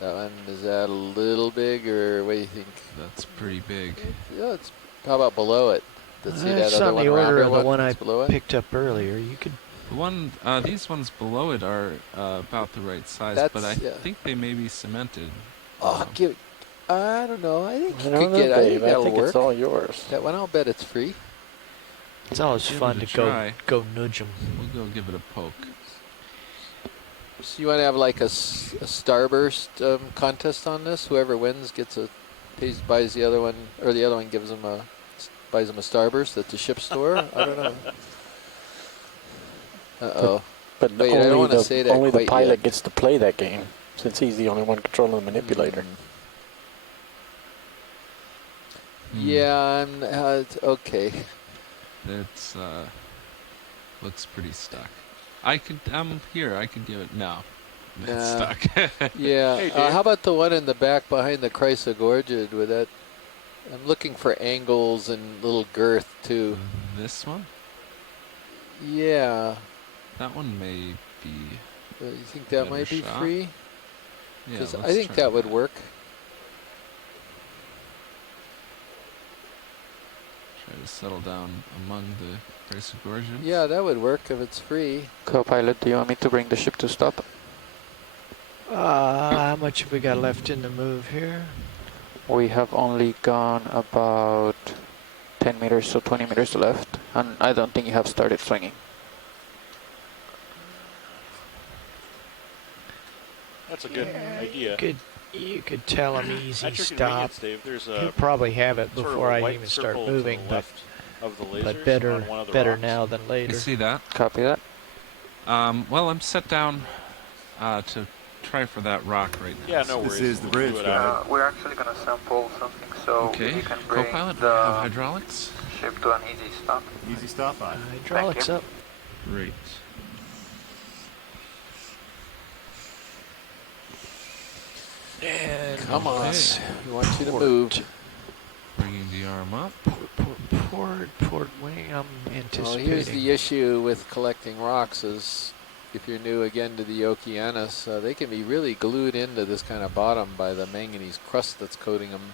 That one, is that a little big, or what do you think? That's pretty big. Yeah, it's, how about below it? Let's see that That's other on one, the order rounder of the one I that's below it? picked up earlier. You could. The one, these ones below it are about the right size, but I That's- yeah. think they may be cemented. Oh, give it. I don't know. I think you I could don't know, get. I think Dave. I that'll think work. it's all yours. That one, I'll bet it's free. It's always Give fun it a to try. go nudge them. We'll go give it a poke. So you want to have like a starburst contest on this? Whoever wins gets buys the other one, or the other one gives them buys them a starburst at the ship store. I don't know. Uh-oh. But Wait, I don't want to say that only the quite pilot yet. gets to play that game, since he's the only one controlling the manipulator. Yeah, okay. It's looks pretty stuck. I could give it no. It's Nah. stuck. Yeah. Hey, Dave. How about the one in the back behind the Chrysogorgid with that? I'm looking for angles and little girth too. This one? Yeah. That one may be. You think that better might be shot. free? Yeah, Because let's I think try that would work. Try to settle down among the Chrysogorgians. Yeah, that would work if it's free. Co-pilot, do you want me to bring the ship to stop? How much have we got left in the move here? We have only gone about 10 meters, so 20 meters left, and I don't think you have started swinging. That's a good idea. You could tell him easy At your stop. convenience, Dave, there's a He'll probably have it sort of before a I white even start circle to moving, the but left of the lasers on better one of the better rocks. now than You later. see that? Copy that. Well, I'm set down to try for that rock right now. Yeah, no worries. This is the We'll bridge, do it go after. ahead. We're actually going to sample something, so Okay. you can bring Co-pilot, we the have hydraulics. ship to an easy stop. Easy stop on. Hydraulics you. up. Great. And Come on. Okay. We want you to Port. move. Bringing the arm up. Port wing. I'm Well, anticipating. here's the issue with collecting rocks is if you're new again to the Okeanos, they can be really glued into this kind of bottom by the manganese crust that's coating them.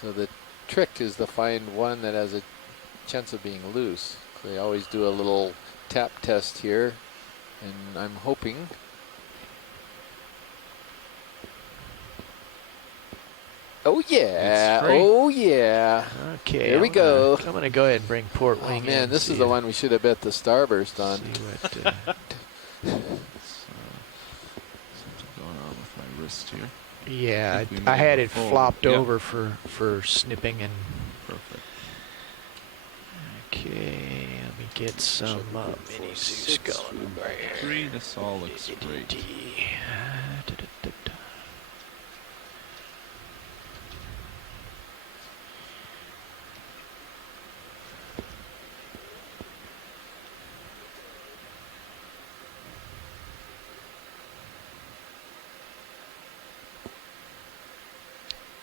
So the trick is to find one that has a chance of being loose. So they always do a little tap test here, and I'm hoping. Oh yeah! straight. Oh yeah! Okay. Here we go. I'm gonna go ahead and bring port Oh wing in. man, this see is the one we should have bet the starburst on. See what, Something going on with my wrist here. yeah, think we I may had have it full. flopped Yep. over for snipping and. Perfect. Okay, let me get some mini Zeus going over here. 3, this all looks great.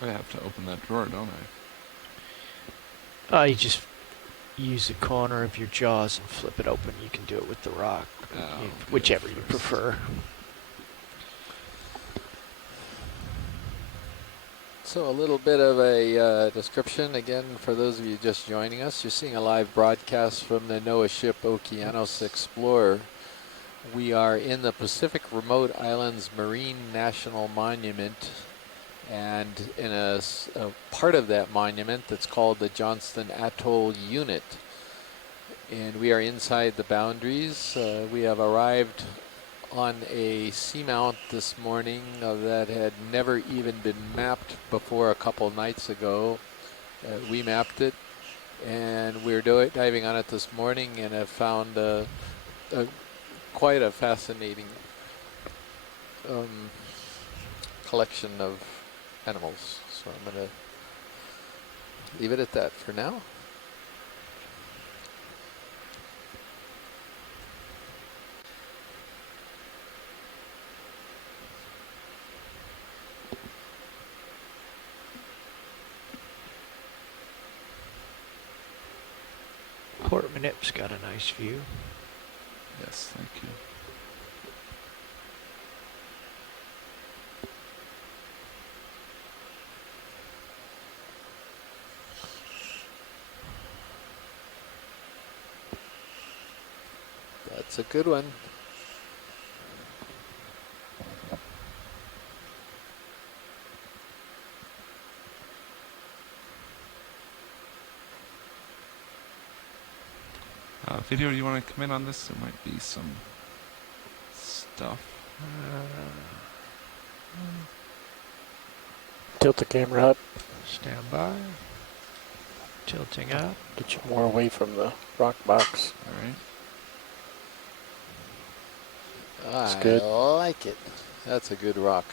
I have to open that drawer, don't I? You just use the corner of your jaws and flip it open. You can do it with the rock, whichever you prefer. So a little bit of a description again for those of you just joining us. You're seeing a live broadcast from the NOAA ship Okeanos Explorer. We are in the Pacific Remote Islands Marine National Monument And in a part of that monument that's called the Johnston Atoll Unit. And we are inside the boundaries. We have arrived on a seamount this morning that had never even been mapped before a couple nights ago. We mapped it, and we're diving on it this morning and have found quite a fascinating collection of animals. So I'm going to leave it at that for now. Port Manip's got a nice view. Yes, thank you. That's a good one. Video, do you want to come in on this? There might be some stuff. Tilt the camera up. Stand by. Tilting up. Get you more away from the rock box. All right. That's good. I like it. That's a good rock.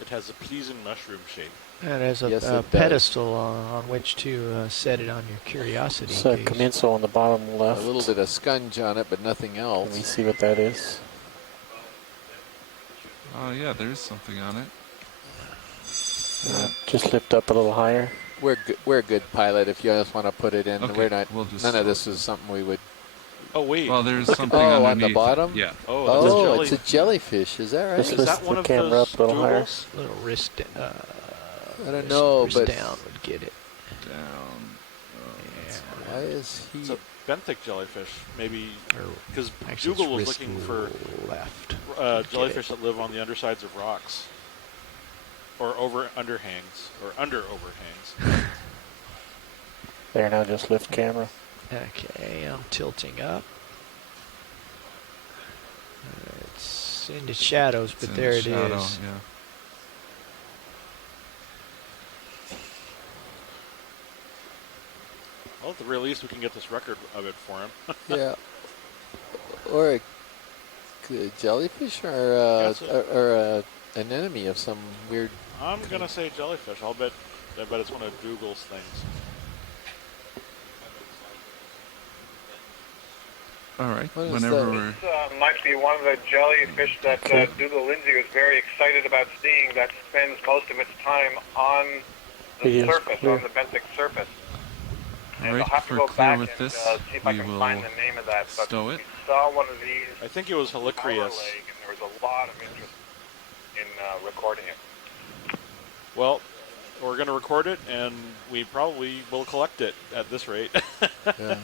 It has a pleasing mushroom shape. And there's a pedestal on which to set it on your curiosity. It's a commensal on the bottom left. A little bit of scunge on it, but nothing else. Let me see what that is. Oh yeah, there's something on it. Just lift up a little higher. We're a good pilot if you just want to put it in. Okay, We're not. we'll just None of this is something we would. Oh wait. Well, there's something on underneath. the bottom. Yeah. Oh, it's a jellyfish. Is that right? Just Is lift that one the of camera those up a little higher. doodles? Little wrist. I don't know, wrist but down would get it. Down. Why is he? It's a benthic jellyfish, maybe because Actually, Dougal was it's looking wrist for left. jellyfish that live on the undersides of rocks, or over underhangs, or under overhangs. There, now just lift camera. Okay, I'm tilting up. It's into shadows, but there it shadow, is. Yeah. Well, at the very least, we can get this record of it for him. Yeah. Or a jellyfish, or an enemy of some weird. I'm gonna say jellyfish. I bet it's one of Dougal's things. All right. What is Whenever that? we're This might be one of the jellyfish that Dougal Lindsay was very excited about seeing that spends most of its time on the surface, on the benthic surface. And All I'll right, have to if go we're clear back with and this, see if I we can will find the name of that. But stow it. we saw one of these. I think it was Power Helicreus. Leg, and there was a lot of interest in recording it. Well, we're going to record it, and we probably will collect it at this rate. Yeah.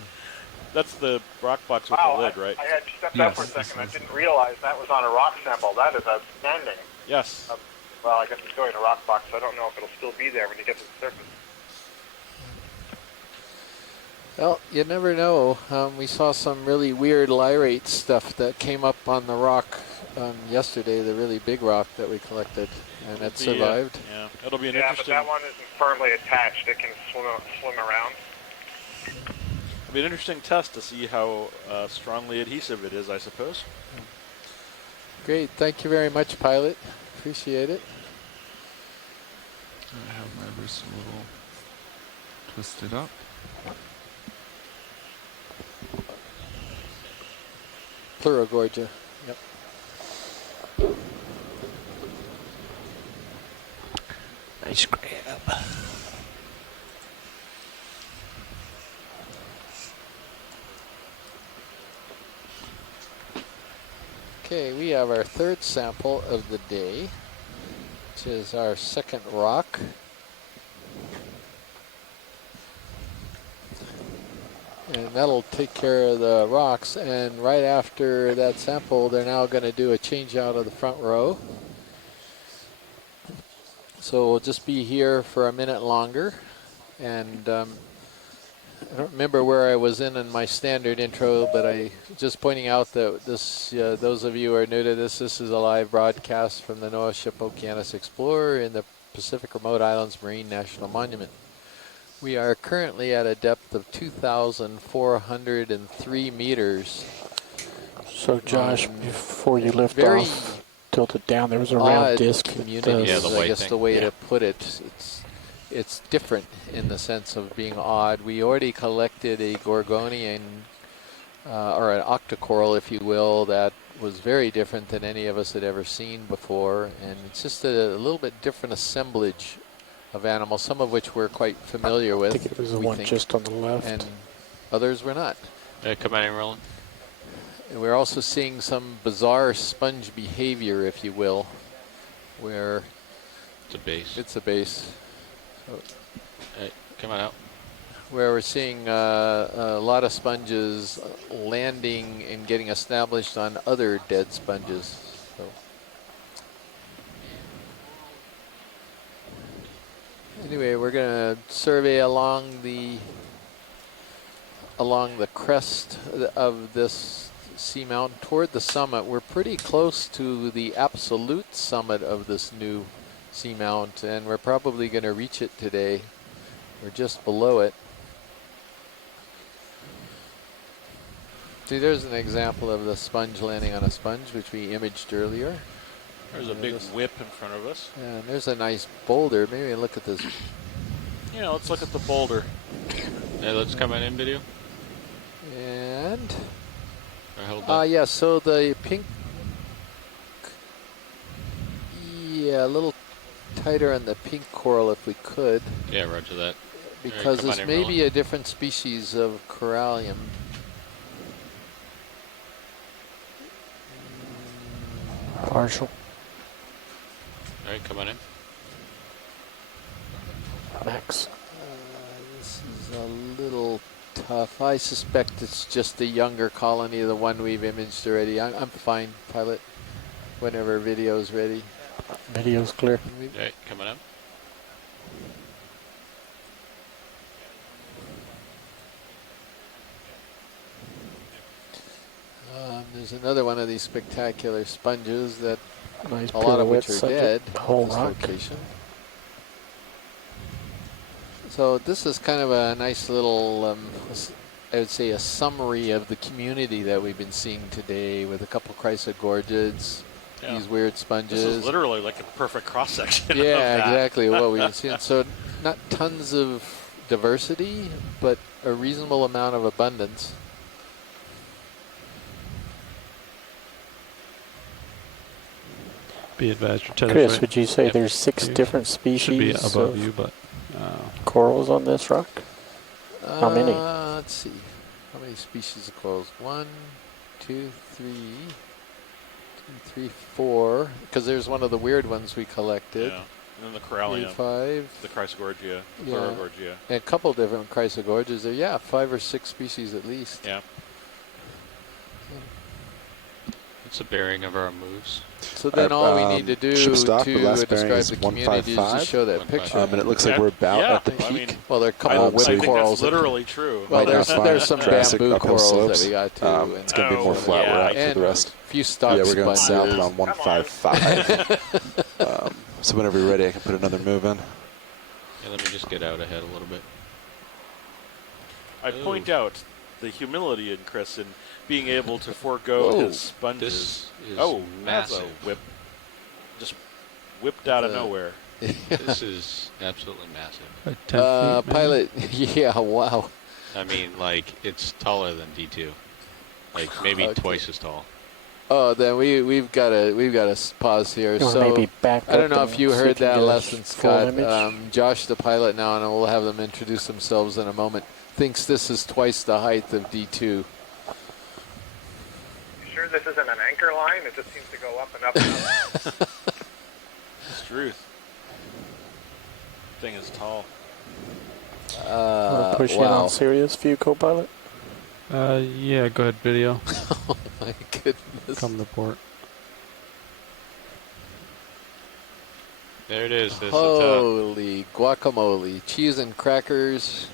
That's the rock box with Wow, the lid, right? I had stepped up for a second. I didn't realize that was on a rock sample. That is outstanding. Yes. Well, I guess it's going to rock box, so I don't know if it'll still be there when you get to the surface. Well, you never know. We saw some really weird lyrate stuff that came up on the rock yesterday, the really big rock that we collected, and it survived. Yeah, it'll be an Yeah, but interesting. that one isn't firmly attached. It can swim around. It'll be an interesting test to see how strongly adhesive it is, I suppose. Great. Thank you very much, pilot. Appreciate it. I have my wrist a little twisted up. Plurogorgia. Yep. Nice grab. Okay, we have our third sample of the day, which is our second rock. And that'll take care of the rocks. And right after that sample, they're now going to do a change out of the front row. So we'll just be here for a minute longer. And I don't remember where I was in my standard intro, but I just pointing out that this, those of you who are new to this is a live broadcast from the NOAA ship Okeanos Explorer in the Pacific Remote Islands Marine National Monument. We are currently at a depth of 2,403 meters. So Josh, before you lift off, tilted down, there was a round disc. Community is, I guess, the way to put it. It's different in the sense of being odd. We already collected a Gorgonian, or an octocoral, if you will, that was very different than any of us had ever seen before. And it's just a little bit different assemblage of animals, some of which we're quite familiar with. I think it was the one just on the left. And others were not. Come on in, Roland. And we're also seeing some bizarre sponge behavior, if you will, where it's a base. It's a base. So, hey, come on out. Where we're seeing a lot of sponges landing and getting established on other dead sponges. So. Anyway, we're going to survey along the crest of this Seamount toward the summit. We're pretty close to the absolute summit of this new Seamount, and we're probably going to reach it today. We're just below it. See, there's an example of the sponge landing on a sponge, which we imaged earlier. There's a big whip in front of us. Yeah, and there's a nice boulder. Maybe look at this. Yeah, let's look at the boulder. Hey, let's come in video. And yeah, so the pink, a little tighter on the pink coral if we could. Yeah, roger that. Because this may be a different species of corallium. Partial. All right, come on in. Max. This is a little tough. I suspect it's just a younger colony, the one we've imaged already. I'm fine, pilot, whenever video's ready. Video's clear. All right, coming up. There's another one of these spectacular sponges that nice a lot of which are dead. Whole rock. Location. So this is kind of a nice little, I would say, a summary of the community that we've been seeing today, with a couple chrysogorgids, these weird sponges. This is literally like a perfect cross-section. Yeah, exactly what we've been seeing. So not tons of diversity, but a reasonable amount of abundance. Be advised your tether Chris, frame. would you say there's 6 different species Should be above you, but corals on this rock? How many? Let's see. How many species of corals? 1, 2, 3, 4. Because there's one of the weird ones we collected. Yeah. And then the corallium. 5. The chrysogorgia. The Yeah. Chlorogorgia. And a couple different chrysogorgias there. Yeah, 5 or 6 species at least. Yeah. What's the bearing of our moves? So then all we need to do to describe the community is just show that picture. And it looks like we're about at the peak. I mean, well, there are a couple of I think corals. that's literally true. Well, there's some Jurassic bamboo uphill corals slopes. that we got to. It's going to be more flat where at for the rest. A few stock Yeah, we're going south sponges. on 155. So whenever you're ready, I can put another move in. Yeah, let me just get out ahead a little bit. I point out the humility in Chris in being able to forego his sponges. This is That's a massive. whip. Just whipped out of nowhere. This is absolutely massive. Like 10 feet, Pilot, yeah, wow. I mean, like, it's taller than D2. Like, maybe twice as tall. Oh, then we've got to pause here. Or So maybe back I don't up know and if you see heard if you that get a lesson, full Scott. image. Josh, the pilot now, and we'll have them introduce themselves in a moment, thinks this is twice the height of D2. You sure this isn't an anchor line? It just seems to go up and up and up. It's truth. Thing is tall. Wanna push in on serious view, co-pilot? Yeah, go ahead, video. Oh my goodness. Come to port. There it is. There's Holy guacamole. Cheese and crackers.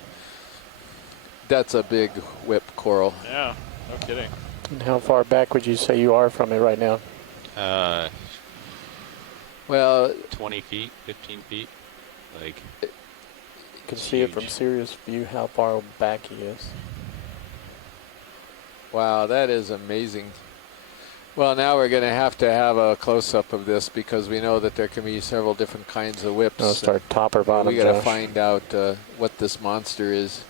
That's a big whip coral. Yeah, no kidding. And how far back would you say you are from it right now? the top. Well, 20 feet, 15 feet. Like, You can see it from serious view how far back he is. wow, that is amazing. Well, now we're going to have a close-up of this because we know that there can be several different kinds of whips. I'll start top or bottom, We got to Josh. find out what this monster is.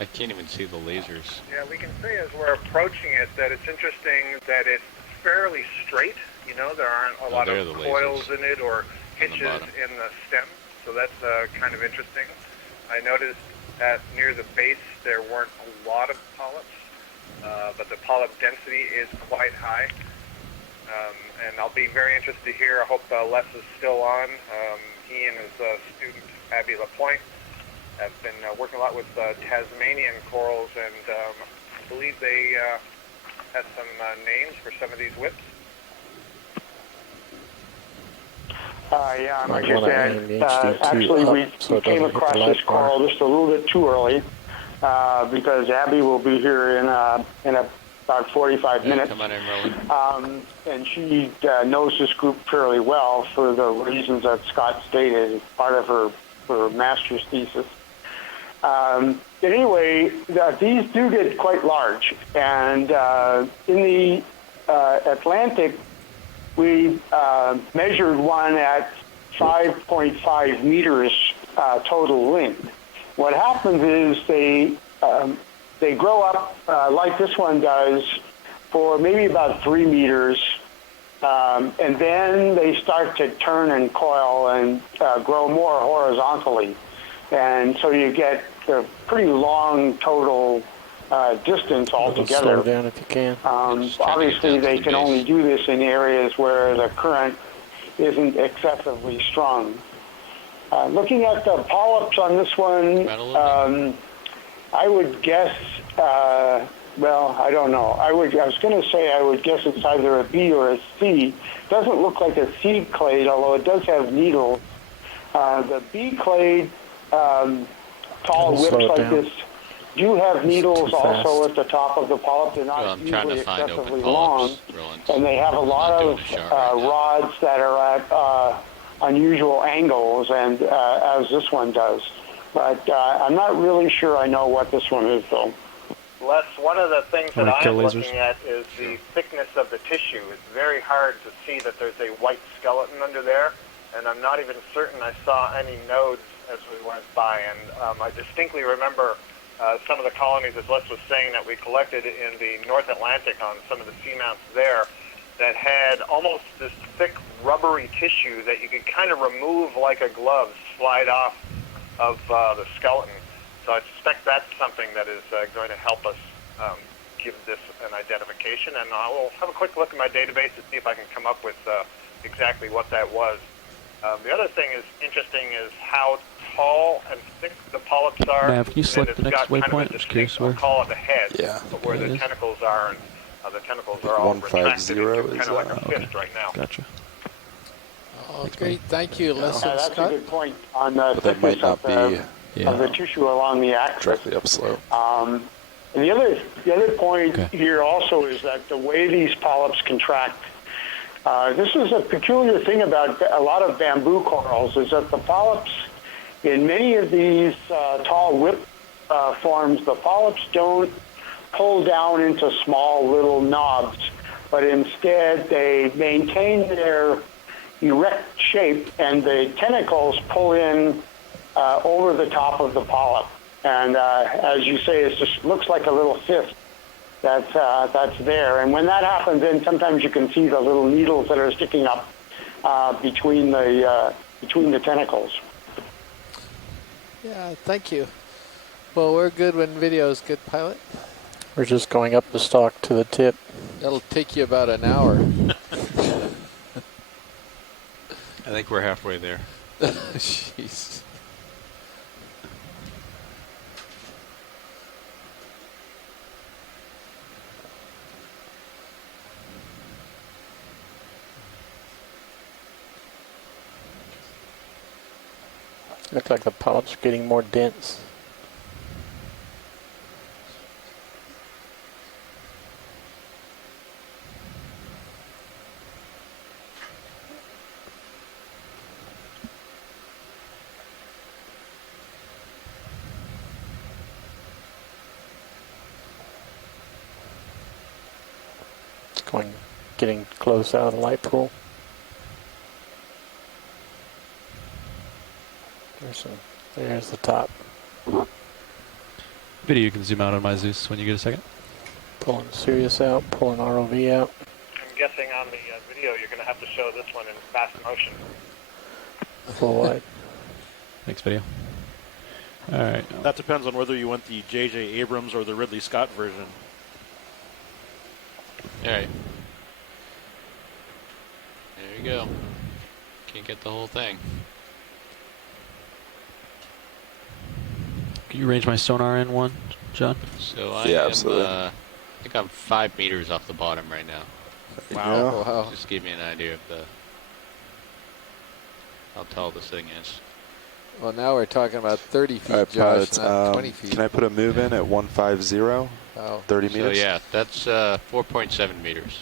I can't even see the lasers. Yeah, we can say as we're approaching it that it's interesting that it's fairly straight. You know, there aren't a lot there of are the coils lasers in it or on the hitches bottom. in the stem, so that's kind of interesting. I noticed that near the base there weren't a lot of polyps, but the polyp density is quite high. And I'll be very interested to hear. I hope Les is still on. He and his student, Abby Lapointe, have been working a lot with Tasmanian corals, and I believe they have some names for some of these whips. Yeah, I might get that. Actually, we came across this coral just a little bit too early because Abby will be here in about 45 minutes. Come on in, Roland. And she knows this group fairly well for the reasons that Scott stated as part of her master's thesis. Anyway, these do get quite large. And in the Atlantic, we measured one at 5.5 meters total length. What happens is they grow up like this one does for maybe about 3 meters, and then they start to turn and coil and grow more horizontally. And so you get a pretty long total distance altogether. Slow down if you can. Obviously, they can only do this in areas where the current isn't excessively strong. Looking at the polyps on this one, I would guess, well, I don't know. I was going to say I would guess it's either a B or a C. Doesn't look like a seed clade, although it does have needles. The B clade tall whips like this do have needles also at the top of the polyp. They're not usually excessively long, and they have a lot of rods that are at unusual angles, and as this one does. But I'm not really sure I know what this one is, though. Les, one of the things that I'm lasers. looking at is the thickness of the tissue. It's very hard to see that there's a white skeleton under there, and I'm not even certain I saw any nodes as we went by. And I distinctly remember some of the colonies, as Les was saying, that we collected in the North Atlantic on some of the seamounts there that had almost this thick rubbery tissue that you could kind of remove like a glove, slide off of the skeleton. So I suspect that's something that is going to help us give this an identification. And I will have a quick look at my database to see if I can come up with exactly what that was. The other thing is interesting is how tall and thick the polyps are. Mav, can you select the next kind of waypoint? a Just curious distinct, where. I'll call it the head, Yeah. but where There the it is. tentacles are, and the tentacles are all 150 retracted into is, kind of like a fist right now. Gotcha. Oh, great. Thank you, Les and That's a Scott. good point on the But that might thickness not of be the tissue along the axis. directly upslope. And the other point here also is that the way these polyps contract, this is a peculiar thing about a lot of bamboo corals, is that the polyps, in many of these tall whip forms, the polyps don't pull down into small little knobs, but instead they maintain their erect shape, and the tentacles pull in over the top of the polyp. And as you say, it just looks like a little fist that's there. And when that happens, then sometimes you can see the little needles that are sticking up between the tentacles. Yeah, thank you. Well, we're good when video is good, pilot. We're just going up the stalk to the tip. That'll take you about an hour. I think we're halfway there. Jeez. Looks like the polyps are getting more dense. Getting close out of the light pool. There's the top. Video, you can zoom out on my Zeus when you get a second. Pulling Sirius out, pulling ROV out. I'm guessing on the video you're going to have to show this one in fast motion. Full wide. Thanks, video. All right. That depends on whether you want the J.J. Abrams or the Ridley Scott version. All right. There you go. Can't get the whole thing. Can you range my sonar in one, John? So I am, absolutely. I think I'm 5 meters off the bottom right now. Wow. Wow. Just give me an idea of how tall this thing is. Well, now we're talking about 30 feet, All right, Josh, pilots, not 20 feet. can I put a move in at 150? Wow. 30 So meters? yeah, that's 4.7 meters.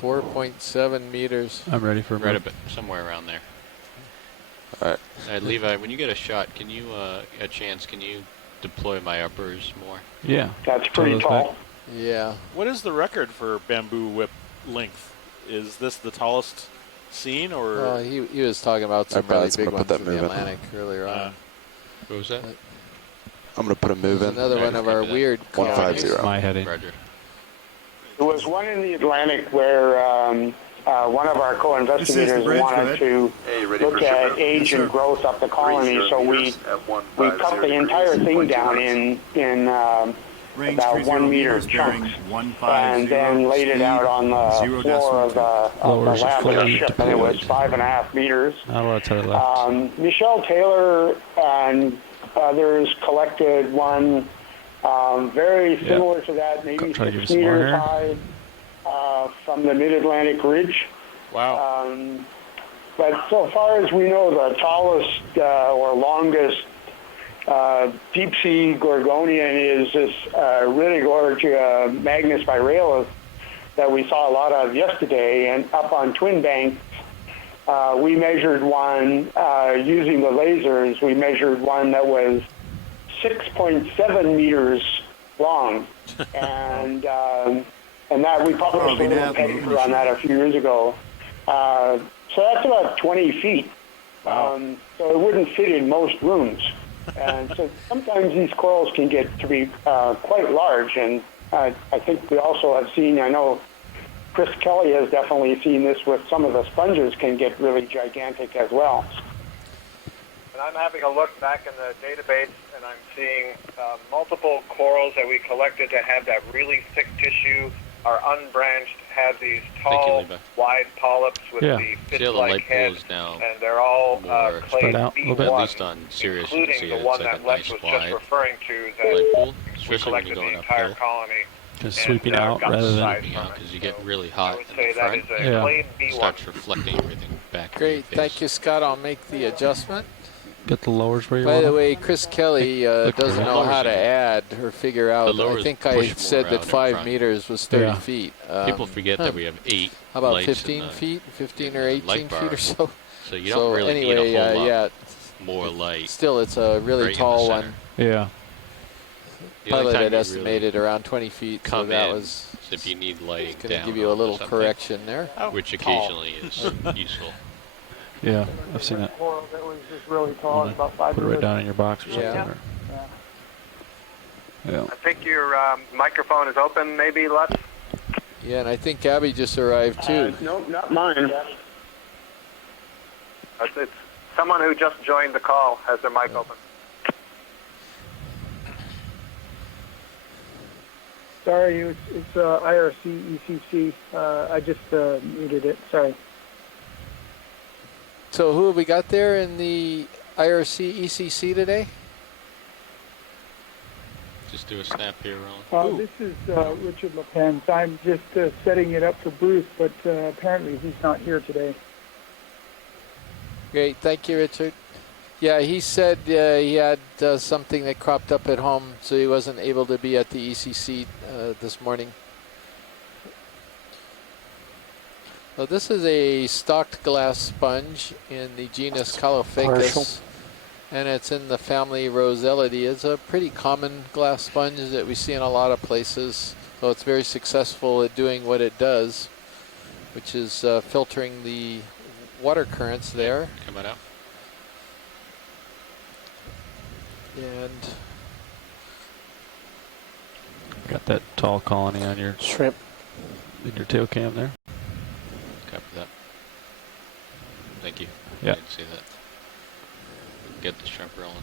4.7 meters. I'm ready for a Right move. about somewhere around there. All right. All right, Levi, when you get a shot, can you, a chance, can you deploy my uppers more? Yeah. That's pretty tall. Yeah. What is the record for bamboo whip length? Is this the tallest seen, or? Well, he was talking about some All right, really pilots, I'm big gonna ones put that in the move in. Atlantic earlier on. What was that? I'm going to put a move in. Another one of our weird 150. My heading. Roger. There was one in the Atlantic where one of our co-investigators bridge, go wanted ahead. to look at age and growth of the colony, so we cut the entire thing down in Range about 30 1 meter meters, bearing chunks, 150, and then laid it out on the 0.2. floor of the Lowers it lab of fully the ship, and it was deployed. 5.5 meters. Not a lot of time left. Michelle Taylor and others collected one very similar to that, maybe Try to give 6 you some more meters here. high from the Mid-Atlantic Ridge. Wow. But so far as we know, the tallest or longest deep sea gorgonian is this really gorge Magnus viralis that we saw a lot of yesterday. And up on Twin Banks, we measured one using the lasers. We measured one that was 6.7 meters long, and that we published a little paper on that a few years ago. So that's about 20 feet. So it wouldn't fit in most rooms. And so sometimes these corals can get to be quite large, and I think we also have seen, I know Chris Kelly has definitely seen this with some of the sponges can get really gigantic as well. And I'm having a look back in the database, and I'm seeing multiple corals that we collected that have that really thick tissue, are unbranched, have these tall, wide polyps with the fish-like head, and they're all clade B1, at least on Sirius, including the one that Lex was just referring to that we collected the entire colony. Just sweeping out rather than because you get really hot in the that front. is a clade B1. Starts reflecting everything back. Great. Thank you, Scott. I'll make the adjustment. get the lowers where you By want the them. way, Chris Kelly doesn't know how to add or figure out. I think I said that 5 meters was 30 feet. People forget that we have 8 How about lights 15 in the, feet? 15 or in the 18 light feet bar. or so? So you don't really need a whole lot more light. Still, it's a really right tall in the one. center. Yeah. The only Pilot time had you estimated around 20 feet, so come that in was if you need lighting going to down give you a or little something, correction there. which occasionally is useful. Yeah, I've seen that. Coral that was just really tall, about 5 Put it right down in your box or something. Yeah. Or, yeah. I think your microphone is open, maybe, Les? Yeah, and I think Gabby just arrived too. Nope, not mine. It's someone who just joined the call has their mic open. Sorry, it's IRC ECC. I just muted it. Sorry. So who have we got there in the IRC ECC today? Just do a snap here, Ron. This is Richard LePenz. I'm just setting it up for Bruce, but apparently he's not here today. Great, thank you, Richard. Yeah, he said he had something that cropped up at home, so he wasn't able to be at the ECC this morning. So this is a stalked glass sponge in the genus Caulophacus, and it's in the family Rosellidae. It's a pretty common glass sponge that we see in a lot of places, so it's very successful at doing what it does, which is filtering the water currents there. Coming up. And Got that tall colony on your shrimp in your tail cam there. Copy that. Thank you. Yeah. Didn't see that. Get the shrimp rolling.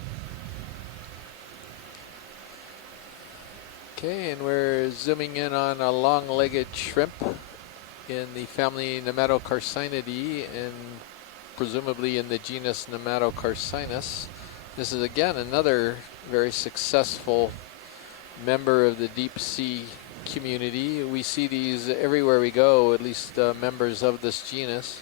okay, and we're zooming in on a long-legged shrimp in the family Nematocarcinidae and presumably in the genus Nematocarcinus. This is again another very successful member of the deep sea community. We see these everywhere we go, at least members of this genus.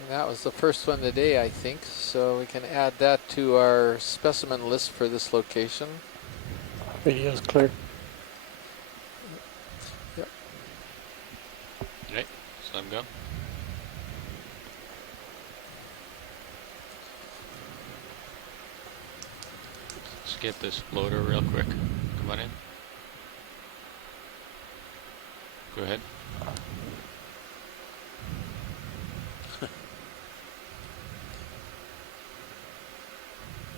And that was the first one today, I think, so we can add that to our specimen list for this location. Video is clear. Yep. Right, so let him go. Let's get this floater real quick. Come on in. Go ahead.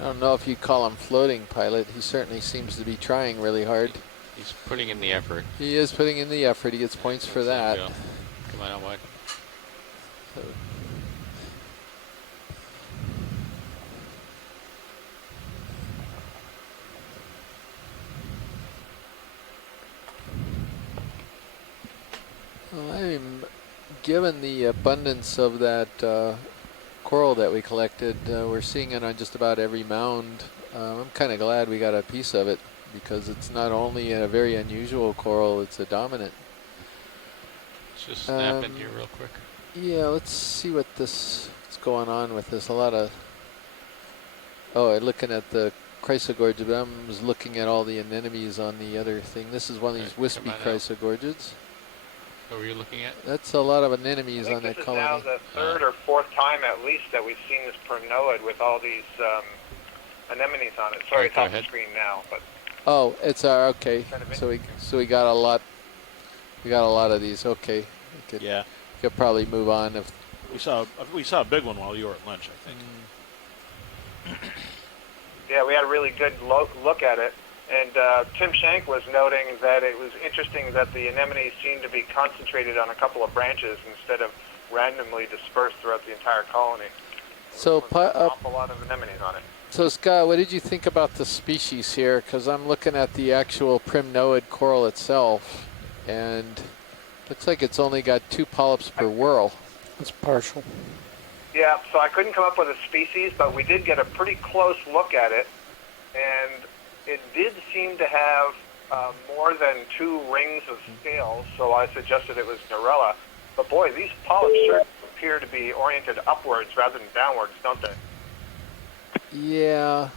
I don't know if you call him floating, pilot. He certainly seems to be trying really hard. He's putting in the effort. He is putting in the effort. He gets points for that. Come on out wide. So I'm given the abundance of that coral that we collected. We're seeing it on just about every mound. I'm kind of glad we got a piece of it because it's not only a very unusual coral, it's a dominant. Let's just snap in here real quick. Yeah, let's see what's going on with this. A lot of, oh, looking at the chrysogorgia, but I was looking at all the anemones on the other thing. This is one of these wispy chrysogorgids. What were you looking at? That's a lot of anemones on that This is colony. now the third or fourth time at least that we've seen this primnoid with all these anemones on it. Sorry, it's off the screen now, but oh, it's okay. So we got a lot. We got a lot of these. Okay. We could probably move on if we saw a big one while you were at lunch, I think. yeah, we had a really good look at it. And Tim Shank was noting that it was interesting that the anemones seemed to be concentrated on a couple of branches instead of randomly dispersed throughout the entire colony. So an awful lot of anemones on it. So Scott, what did you think about the species here? Because I'm looking at the actual primnoid coral itself, and looks like it's only got 2 polyps per whorl. It's partial. Yeah, so I couldn't come up with a species, but we did get a pretty close look at it, and it did seem to have more than 2 rings of scales, so I suggested it was Narella. But boy, these polyps sure appear to be oriented upwards rather than downwards, don't they? Yeah.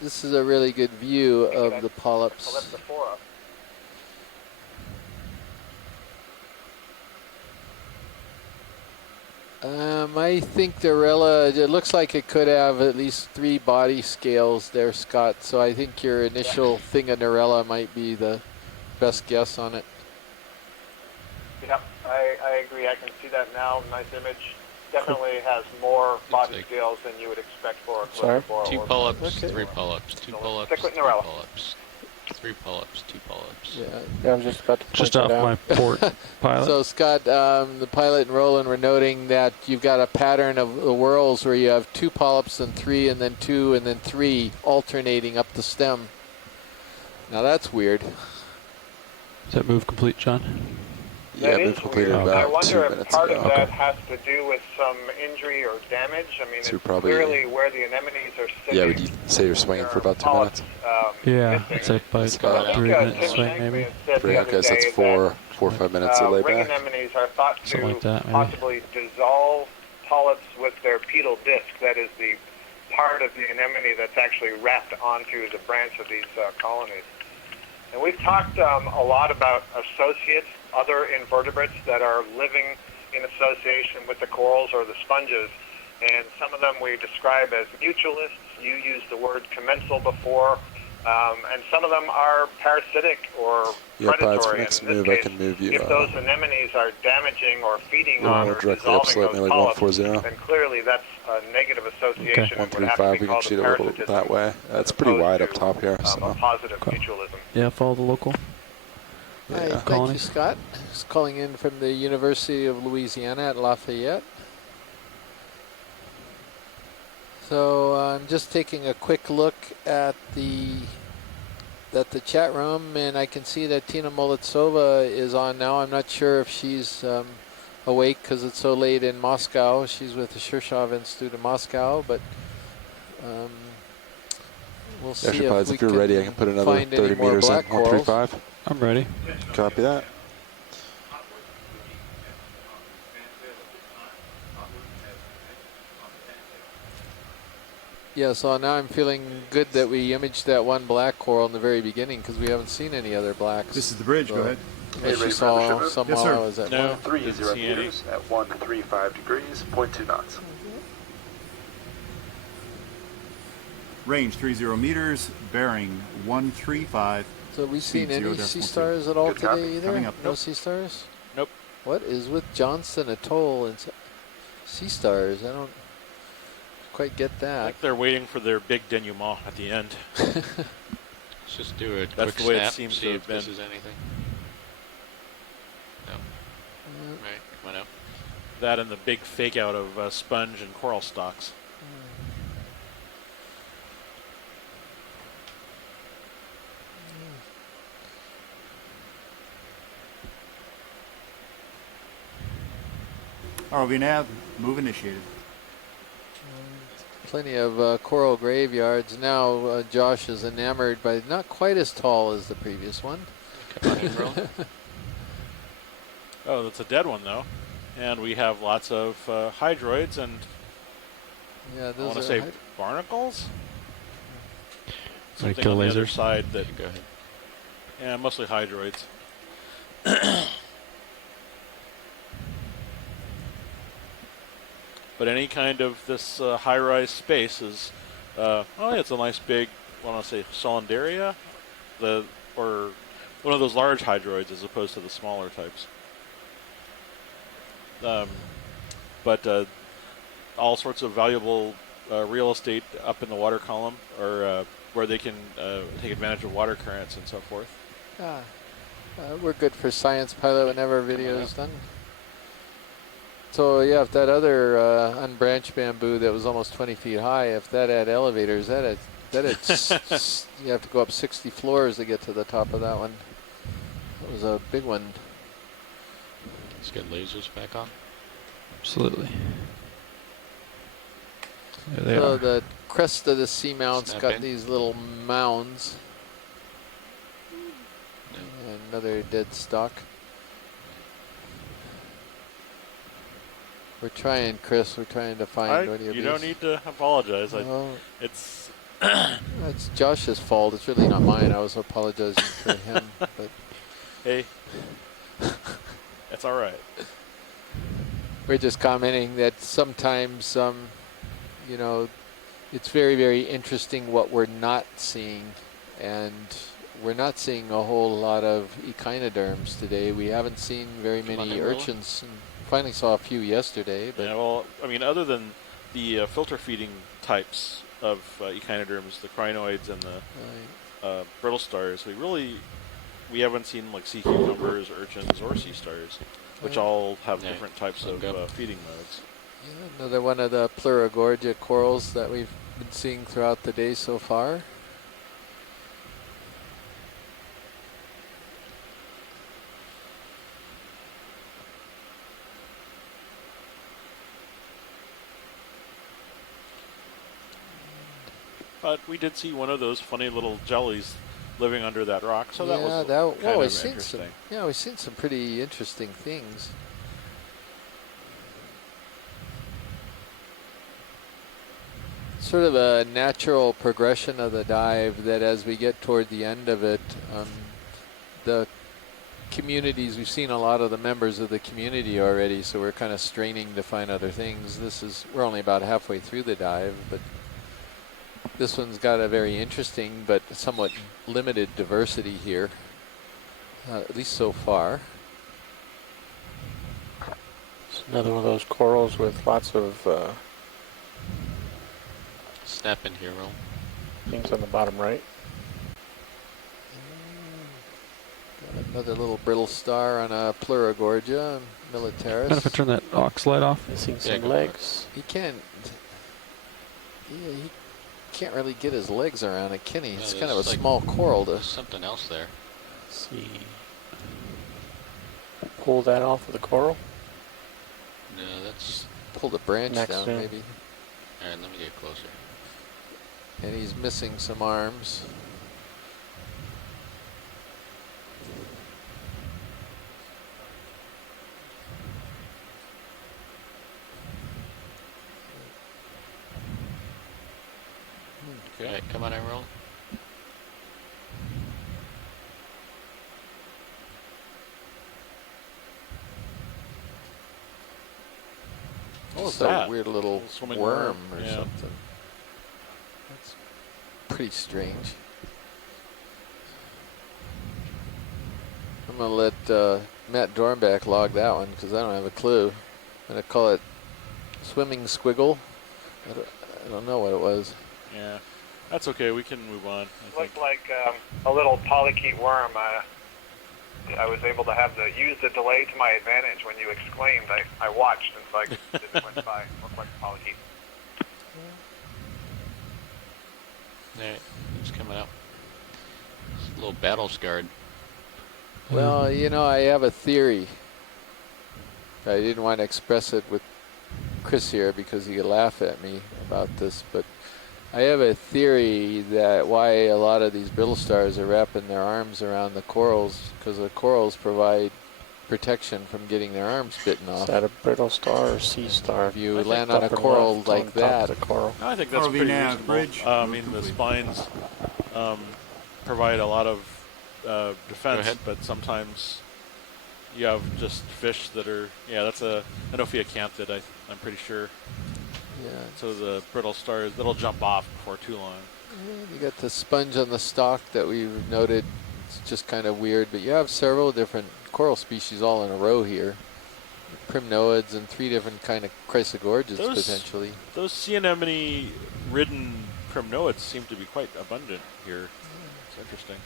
This is a really good view of the polyps. Calypsophora. I think Narella, it looks like it could have at least 3 body scales there, Scott. So I think your initial thing of Narella might be the best guess on it. Yep, I agree. I can see that now. Nice image. Definitely has more body scales than you would expect for a calypsophora. 2 polyps, 3 polyps, 2 polyps, 3 Narella. polyps. 3 polyps, 2 polyps. Yeah, I was just about to Just point off that my out. port, pilot. So Scott, the pilot and Roland were noting that you've got a pattern of the whorls where you have 2 polyps and 3 and then 2 and then 3 alternating up the stem. Now that's weird. Is that move complete, John? Yeah, That we've is completed weird. about I 2 wonder if minutes part ago. of that has to do with some injury or damage. I mean, So it's probably- clearly where the anemones are sitting. Yeah, would you say you're swinging for about 2 polyps, minutes? Yeah, I'd say by Scott, 3 Tim minutes swing Shankman maybe. had said the other Okay, so day it's that 4 or 5 minutes of ring layback. anemones are thought to Something like that, maybe. possibly dissolve polyps with their pedal disc. That is the part of the anemone that's actually wrapped onto the branch of these colonies. And we've talked a lot about associates, other invertebrates that are living in association with the corals or the sponges. And some of them we describe as mutualists. You used the word commensal before. And some of them are parasitic or Yeah, Pilots, for predatory. next And in this move, I case, can move you. if those anemones are damaging or feeding You're on more or directly up dissolving slightly, those like polyps, 140. then clearly that's a negative association. Okay. and would have to 135, be we can called shoot a little parasitism that way. That's pretty wide up top here. a So. positive mutualism. Yeah, follow the local. Hi, thank you, Colony. Scott. Just calling in from the University of Louisiana at Lafayette. So I'm just taking a quick look at the chat room, and I can see that Tina Molitsova is on now. I'm not sure if she's awake because it's so late in Moscow. She's with the Shirshov Institute in Moscow, but we'll see Actually, if Pilots, we if you're can ready, I can put another find any 30 more meters in black corals. 135. I'm ready. Copy that. Yeah, so now I'm feeling good that we imaged that one black coral in the very beginning because we haven't seen any other blacks. This is the bridge. Go ahead. Unless you saw some while I was at No, work. 30 meters at 135 degrees, 0.2 knots. Range 30 meters, bearing 135. So have we seen speed any 0.2. sea stars at all Good copy. today either? Coming up. No Nope. sea stars? Nope. What is with Johnston Atoll and sea stars? I don't quite get I that. think they're waiting for their big denouement at the end. Let's just do a That's quick the way it snap, seems see to if have been. this is anything. No. Right, come on out. That and the big fake out of sponge and coral stalks. ROV nav, move initiated. Plenty of coral graveyards. Now Josh is enamored by not quite as tall as the previous one. Come on in, bro. Oh, that's a dead one though. And we have lots of hydroids and Yeah, I those want are to say barnacles. Like Something kill on the other lasers? side that, Go ahead. yeah, mostly hydroids. But any kind of this high-rise space is, oh yeah, it's a nice big, I want to say Solandaria, or one of those large hydroids as opposed to the smaller types. But all sorts of valuable real estate up in the water column, or where they can take advantage of water currents and so forth. Ah, we're good for Science Pilot whenever video is done. So yeah, if that other unbranched bamboo that was almost 20 feet high, if that had elevators, that you have to go up 60 floors to get to the top of that one. That was a big one. Let's get lasers back on. Absolutely. There they So are. the crest of the Seamount's Snap got in. these little mounds. And another dead stock. We're trying, Chris. We're trying to find one of your You don't need to apologize. It's It's Josh's fault. It's really not mine. I was apologizing for him. But hey, it's all right. we're just commenting that sometimes, you know, it's very, very interesting what we're not seeing. And we're not seeing a whole lot of echinoderms today. We haven't seen very many urchins. And finally saw a few yesterday. But Yeah, well, I mean, other than the filter feeding types of echinoderms, the crinoids and the brittle stars, we haven't seen like sea cucumbers, urchins, or sea stars, which all have different types of feeding modes. yeah, another one of the Pleurogorgia corals that we've been seeing throughout the day so far. But we did see one of those funny little jellies living under that rock, so that was kind of interesting. We've seen some pretty interesting things. Sort of a natural progression of the dive that as we get toward the end of it, the communities, we've seen a lot of the members of the community already, so we're kind of straining to find other things. We're only about halfway through the dive, but this one's got a very interesting but somewhat limited diversity here, at least so far. It's another one of those corals with lots of snap in here, Will. things on the bottom right. Got another little brittle star on a Pleurogorgia militaris. Mind if I turn that aux light off? Missing some legs. He can't really get his legs around it, can he? It's kind of a small coral. There's something else there. Let's see. Pull that off of the coral. No, that's... Pull the branch Next down, in. maybe. All right, let me get closer. And he's missing some arms. Okay. All right, come on, Emerald. Oh, it's that? a weird little Swimming worm worm, or yeah. something. That's pretty strange. I'm going to let Matt Dornbach log that one because I don't have a clue. I'm going to call it swimming squiggle. I don't know what it was. Yeah, that's okay. We can move on. Looked like a little polychaete worm. I was able to use the delay to my advantage when you exclaimed. I watched, and so I just went by. Looked like a polychaete. All right, it's coming up. It's a little battle scarred. Well, you know, I have a theory. I didn't want to express it with Chris here because he could laugh at me about this, but I have a theory that why a lot of these brittle stars are wrapping their arms around the corals, because the corals provide protection from getting their arms bitten off. Is that a brittle star or sea star? If you land on a coral like that, coral. I think that's pretty reasonable. I mean, the spines provide a lot of defense, but sometimes you have just fish that are, that's an Okeanos, I'm pretty sure. Yeah. So the brittle stars, that'll jump off before too long. You got the sponge on the stalk that we noted. It's just kind of weird, but you have several different coral species all in a row here. Primnoids and 3 different kind of chrysogorges potentially. Those sea anemone ridden primnoids seem to be quite abundant here. It's interesting.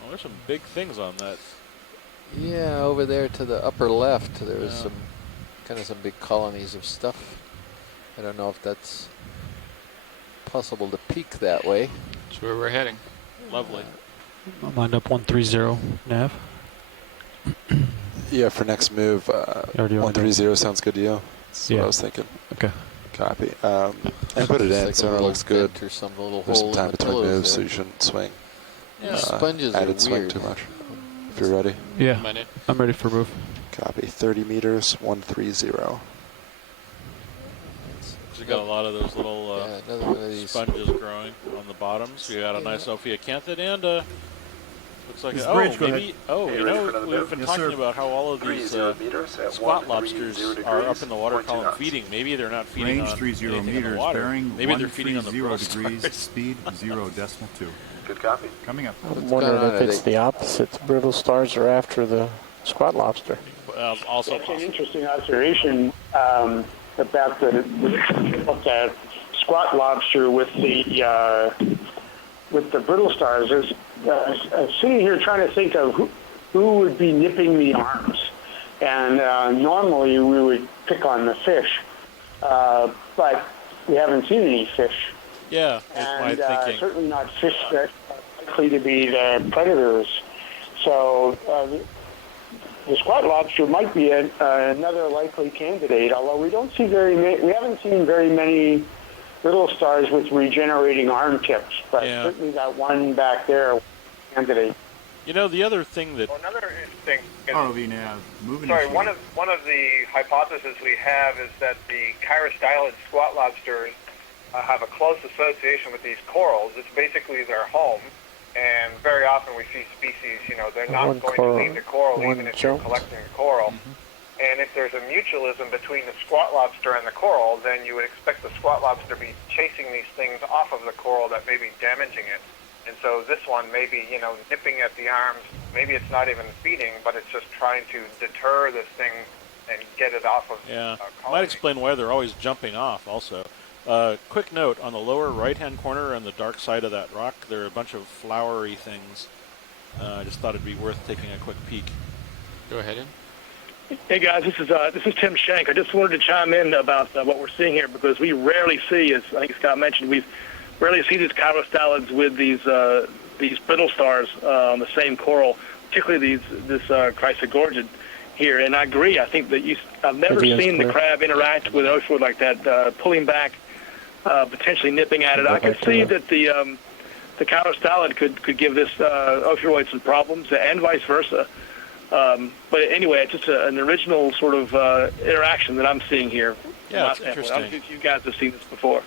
Well, there's some big things on that. Yeah, over there to the upper left, there was some big colonies of stuff. I don't know if that's possible to peek that way. That's where we're heading. Lovely. I'm lined up 130 nav. Yeah, for next move, 130 sounds good to you. That's what I was thinking. Okay. Copy. And put it in, like so it looks good. Or some little There's some hole time in the between pillows moves, so there. you shouldn't swing. Yeah, sponges are added swing weird. too much. If you're ready. Yeah, I'm ready for a move. Copy. 30 meters, 130. You got a lot of those little another one of these sponges growing on the bottom. So you got a nice Okeanos and looks like This a, bridge, go maybe ahead. oh, Hey, you ready know, for another we've move? been Yes, talking sir. about how all of these 30 meters at squat 130 lobsters degrees, are up in the water 0 column knots. feeding. Maybe they're not feeding Range on 30 anything in the meters, water. bearing Maybe they're feeding on the 130 brittle degrees, stars. speed 0.2. Good copy. Coming up. I'm wondering if it's the opposite. The brittle stars are after the squat lobster. Also That's an interesting observation about the squat lobster with the brittle stars. I'm sitting here trying to think of who would be nipping the arms, and normally we would pick on the fish, but we haven't seen any fish. Yeah, that's my thinking. Certainly not fish that are likely to be the predators. So the squat lobster might be another likely candidate, although we don't see we haven't seen very many little stars with regenerating arm tips, but certainly that one back there, candidate. You know, the other thing that... Another interesting... moving Sorry, one of the hypotheses we have is that the chirostylid squat lobsters have a close association with these corals. It's basically their home, and very often we see species, they're not going to leave the coral even if you're collecting the coral. And if there's a mutualism between the squat lobster and the coral, then you would expect the squat lobster to be chasing these things off of the coral that may be damaging it. And so this one may be, nipping at the arms. Maybe it's not even feeding, but it's just trying to deter this thing and get it off of the colony. Might explain why they're always jumping off also. Quick note, on the lower right-hand corner on the dark side of that rock, there are a bunch of flowery things. I just thought it'd be worth taking a quick peek. Go ahead, Ian. Hey guys, this is Tim Shank. I just wanted to chime in about what we're seeing here, because we rarely see, as I think Scott mentioned, we rarely see these chirostylids with these brittle stars on the same coral, particularly this chrysogorgid here. And I agree. I think that I've never seen the crab interact with Ophiuroid like that, pulling back, potentially nipping at it. I could see that the chirostylid could give this Ophiuroid some problems, and vice versa. But anyway, it's just an original sort of interaction that I'm seeing here. Yeah, it's interesting. I don't think you guys have seen this before.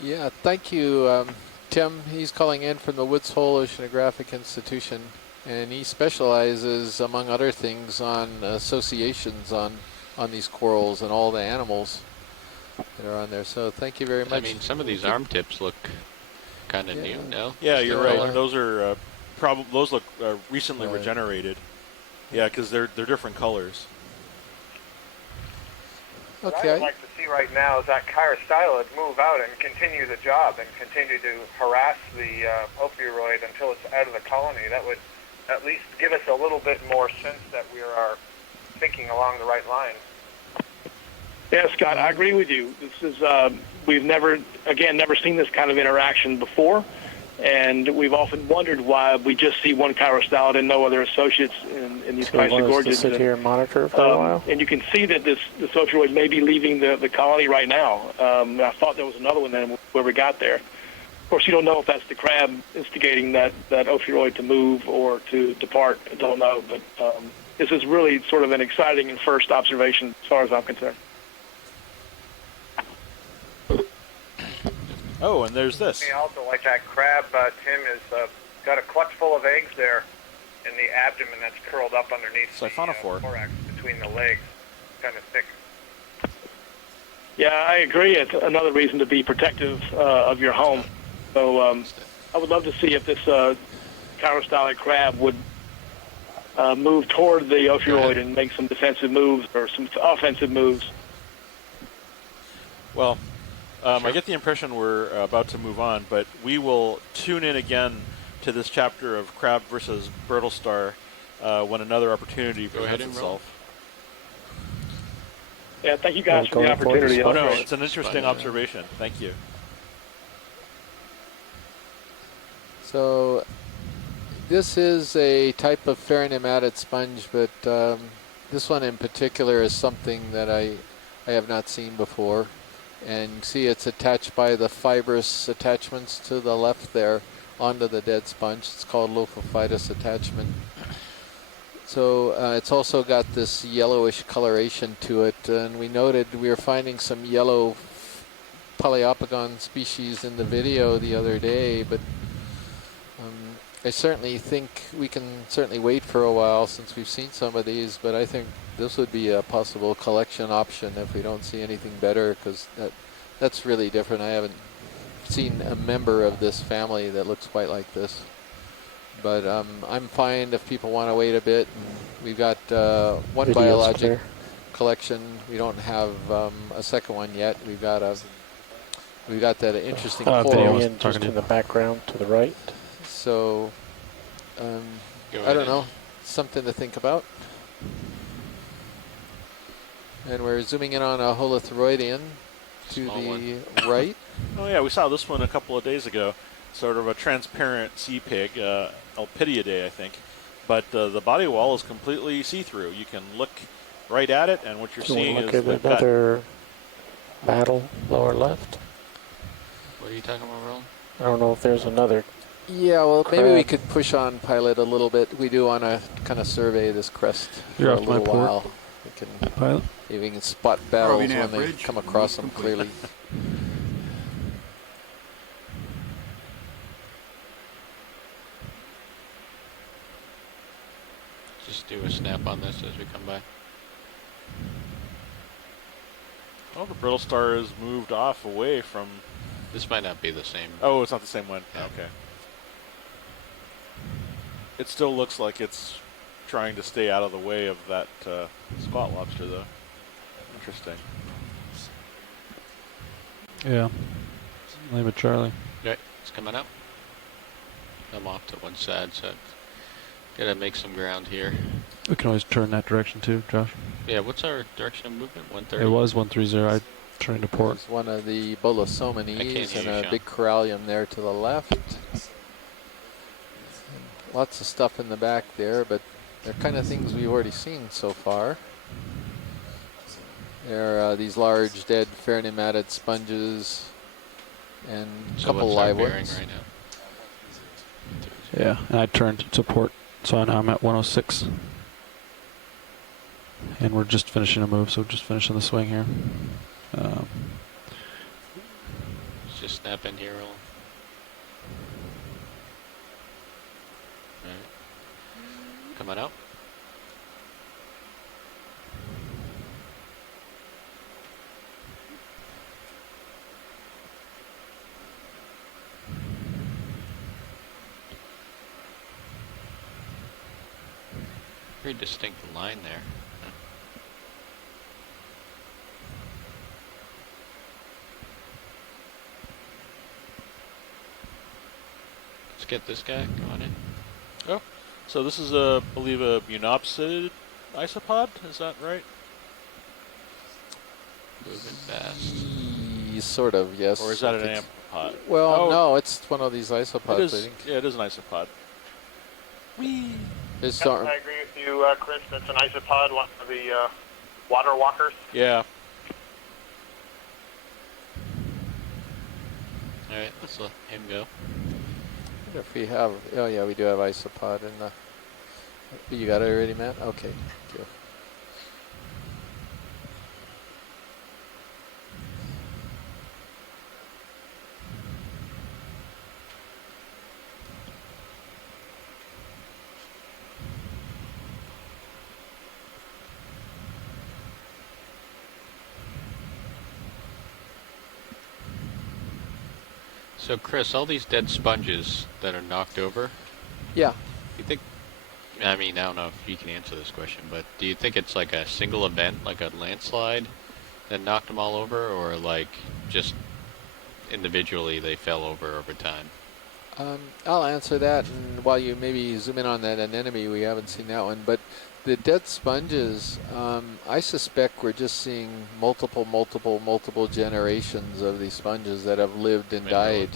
Yeah, thank you, Tim. He's calling in from the Woods Hole Oceanographic Institution, and he specializes, among other things, on associations on these corals and all the animals that are on there. So thank you very much. I mean, some of these arm tips look kind of new, no? Yeah, you're right. Those are those look recently regenerated. Yeah, because they're different colors. What I would like to see right now is that chirostylid move out and continue the job and continue to harass the Ophiuroid until it's out of the colony. That would at least give us a little bit more sense that we are thinking along the right line. Yeah, Scott, I agree with you. This is we've never seen this kind of interaction before, and we've often wondered why we just see one chirostylid and no other associates in these chrysogorgids. To sit here and monitor for a while. And you can see that this Ophiuroid may be leaving the colony right now. I thought there was another one then where we got there. Of course, you don't know if that's the crab instigating that Ophiuroid to move or to depart. I don't know, but this is really sort of an exciting and first observation as far as I'm concerned. Oh, and there's this. I also like that crab, Tim, has got a clutch full of eggs there in the abdomen that's curled up underneath the thorax between the legs. Kind of thick. Yeah, I agree. It's another reason to be protective of your home. So I would love to see if this chirostylid crab would move toward the Ophiuroid and make some defensive moves or some offensive moves. Well, I get the impression we're about to move on, but we will tune in again to this chapter of crab versus brittle star when another opportunity presents itself. Yeah, thank you guys for the opportunity. Oh, no, it's an interesting observation. Thank you. So this is a type of ferronematid sponge, but this one in particular is something that I have not seen before. And you can see it's attached by the fibrous attachments to the left there onto the dead sponge. It's called lophophytus attachment. So it's also got this yellowish coloration to it, and we noted we were finding some yellow Poliopogon species in the video the other day, but I certainly think we can certainly wait for a while since we've seen some of these, but I think this would be a possible collection option if we don't see anything better, because that's really different. I haven't seen a member of this family that looks quite like this. But I'm fine if people want to wait a bit. We've got one biologic collection. We don't have a second one yet. We've got that interesting coral just in the background to the right. So I don't know, something to think about. And we're zooming in on a holothroidian to the right. Oh yeah, we saw this one a couple of days ago. Sort of a transparent sea pig, Elpidiidae, I think. but the body wall is completely see-through. You can look right at it, and what you're seeing Look is at another battle lower left. What are you talking about, Roland? I don't know if there's another. Yeah, well, crab. maybe we could push on pilot a little bit. We do want to kind of survey this crest You're for a off my little port. while. We can, Pilot. maybe we can spot battles Roving when they average. come across them Complete. clearly. Just do a snap on this as we come by. Oh, the brittle star is moved off away from. This might not be the same. Oh, it's not the same one. Yeah. Okay. It still looks like it's trying to stay out of the way of that spot lobster, though. Interesting. Yeah. Name it Charlie. Okay, it's coming up. I'm off to one side, so gotta make some ground here. We can always turn that direction too, Josh. Yeah, what's our direction of movement? 130? It was 130. I turned to port. There's one of the I can't Bolosomines hear and you, a Sean. big corallium there to the left. Lots of stuff in the back there, but they're kind of things we've already seen so far. There are these large dead ferronematid sponges and a So couple what's our live bearing ones. right now? Yeah, and I turned to port, so now I'm at 106. And we're just finishing a move, so just finishing the swing here. Let's just snap in here, Roland. Alright. Coming out. Pretty distinct line there. Let's get this guy. Come on in. Oh, so this is, I believe, a Unopsid isopod. Is that right? Moving fast. Sort of, yes. Or is that I an think ampod? Well, Oh, no, it's one of these it isopods, is. I think. Yeah, it is an isopod. Whee! It's Yep, I agree with you, Chris. That's an isopod, one of the water walkers. Yeah. Alright, let's let him go. If we have, oh yeah, we do have isopod in the. You got it already, Matt? Okay. Thank you. So, Chris, all these dead sponges that are knocked over, Yeah. you think, I mean, I don't know if you can answer this question, but do you think it's like a single event, like a landslide that knocked them all over, or like just individually they fell over time? I'll answer that, and while you maybe zoom in on that anemone, we haven't seen that one, but the dead sponges, I suspect we're just seeing multiple generations of these sponges that have lived and died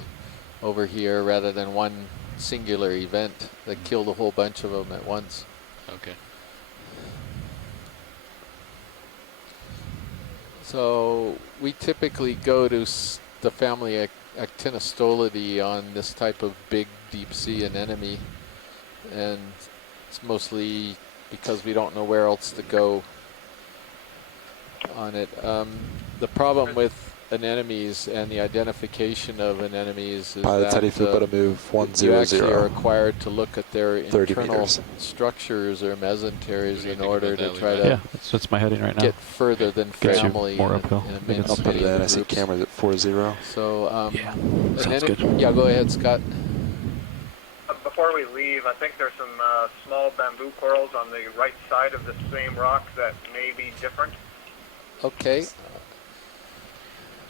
over here rather than one singular event that killed a whole bunch of them at once. Okay. So we typically go to the family Actinostolidae on this type of big deep sea anemone, and it's mostly because we don't know where else to go on it. The problem with anemones and the identification of anemones is Pilots, how do you feel about a move you actually 100? are required to look at their 30 internal meters. structures or mesenteries in order to that, try Yeah, to that's my heading right now. get further than Gets you family more in uphill. a I think main it's I'll put it city in. I see groups. cameras at 40. So, Yeah, and sounds then good. yeah, go ahead, Scott. Before we leave, I think there's some small bamboo corals on the right side of the same rock that may be different. Okay.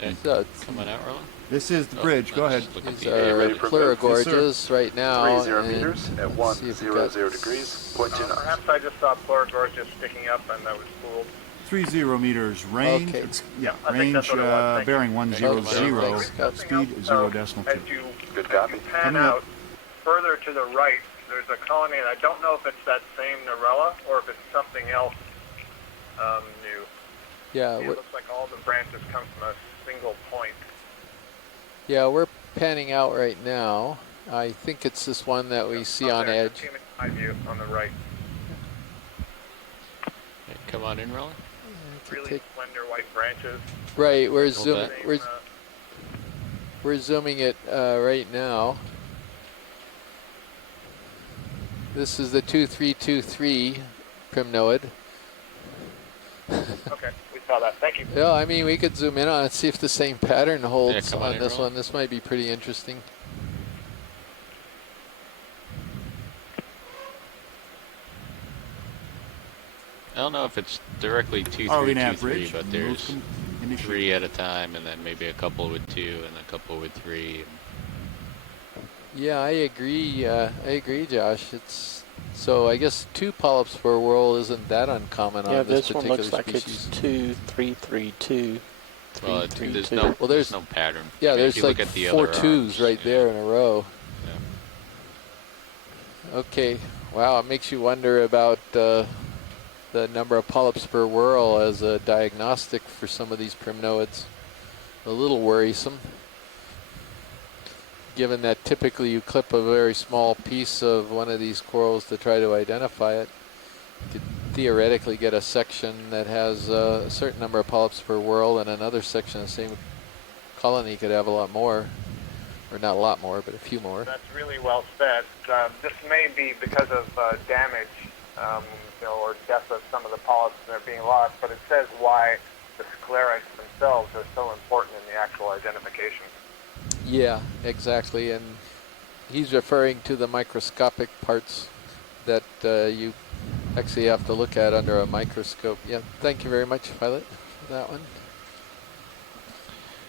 Okay. So, Coming out, Roland? This is the bridge. Go ahead. Look at these the are ready for pleurogorges right now. 30 and meters at let's see if we got 100 degrees, 0.2 knots. Perhaps I just saw pleurogorges sticking up and I was fooled. 30 meters. Range. Okay. Yeah. I think Range that's what it was. Thank you. bearing 100. Okay, thanks, Scott. Speed 0.2. As you Good copy. pan Coming up. out further to the right, there's a colony, and I don't know if it's that same Narella or if it's something else new. Yeah. It looks like all the branches come from a single point. Yeah, we're panning out right now. I think it's this one that we see on there, edge. High view on the right. Okay, come on in, Roller. Really slender white branches. Right, we're Hold zooming. that. We're zooming it right now. This is the 2323 primnoid. Okay, we saw that. Thank you. Yeah, I mean, we could zoom in on it, see if the same pattern holds come on on in, this Roland. one. This might be pretty interesting. I don't know if it's directly 2, 3, 2, 3, but there's 3 at a time, and then maybe a couple with 2, and a couple with 3. Yeah, I agree, Josh. It's so I guess 2 polyps per whirl isn't that uncommon on this one particular looks like species. it's 2, 3, 3, 2. Well, 3, there's 2. no, Well, there's no pattern. Yeah, I mean, there's if you like look at the 4 other 2s arms, right yeah. there in a row. Yeah. Okay, wow, it makes you wonder about the number of polyps per whirl as a diagnostic for some of these primnoids. A little worrisome, given that typically you clip a very small piece of one of these corals to try to identify it. You could theoretically get a section that has a certain number of polyps per whirl, and another section of the same colony could have a lot more. Or not a lot more, but a few more. That's really well said. This may be because of damage, or death of some of the polyps that are being lost, but it says why the sclerites themselves are so important in the actual identification. Yeah, exactly. And he's referring to the microscopic parts that you actually have to look at under a microscope. Yeah, thank you very much, Violet, for that one.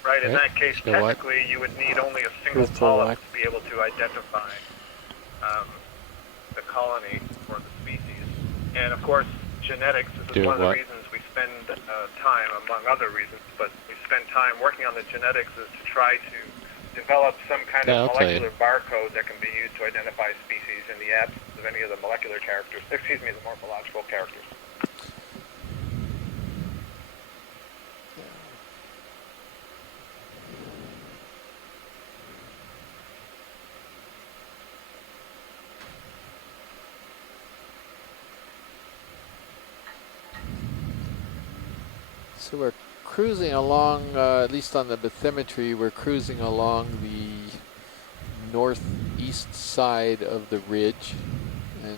Right, in Right. that case, You know what? technically, you would need only a single With the polyp like- to be able to identify the colony or the species. And of course, genetics, this is Doing one of the what? reasons we spend time, among other reasons, but we spend time working on the genetics is to try to develop some kind Yeah, of I'll tell you. molecular barcode that can be used to identify species in the absence of any of the molecular characters, the morphological characters. So we're cruising along, at least on the bathymetry, we're cruising along the northeast side of the ridge. And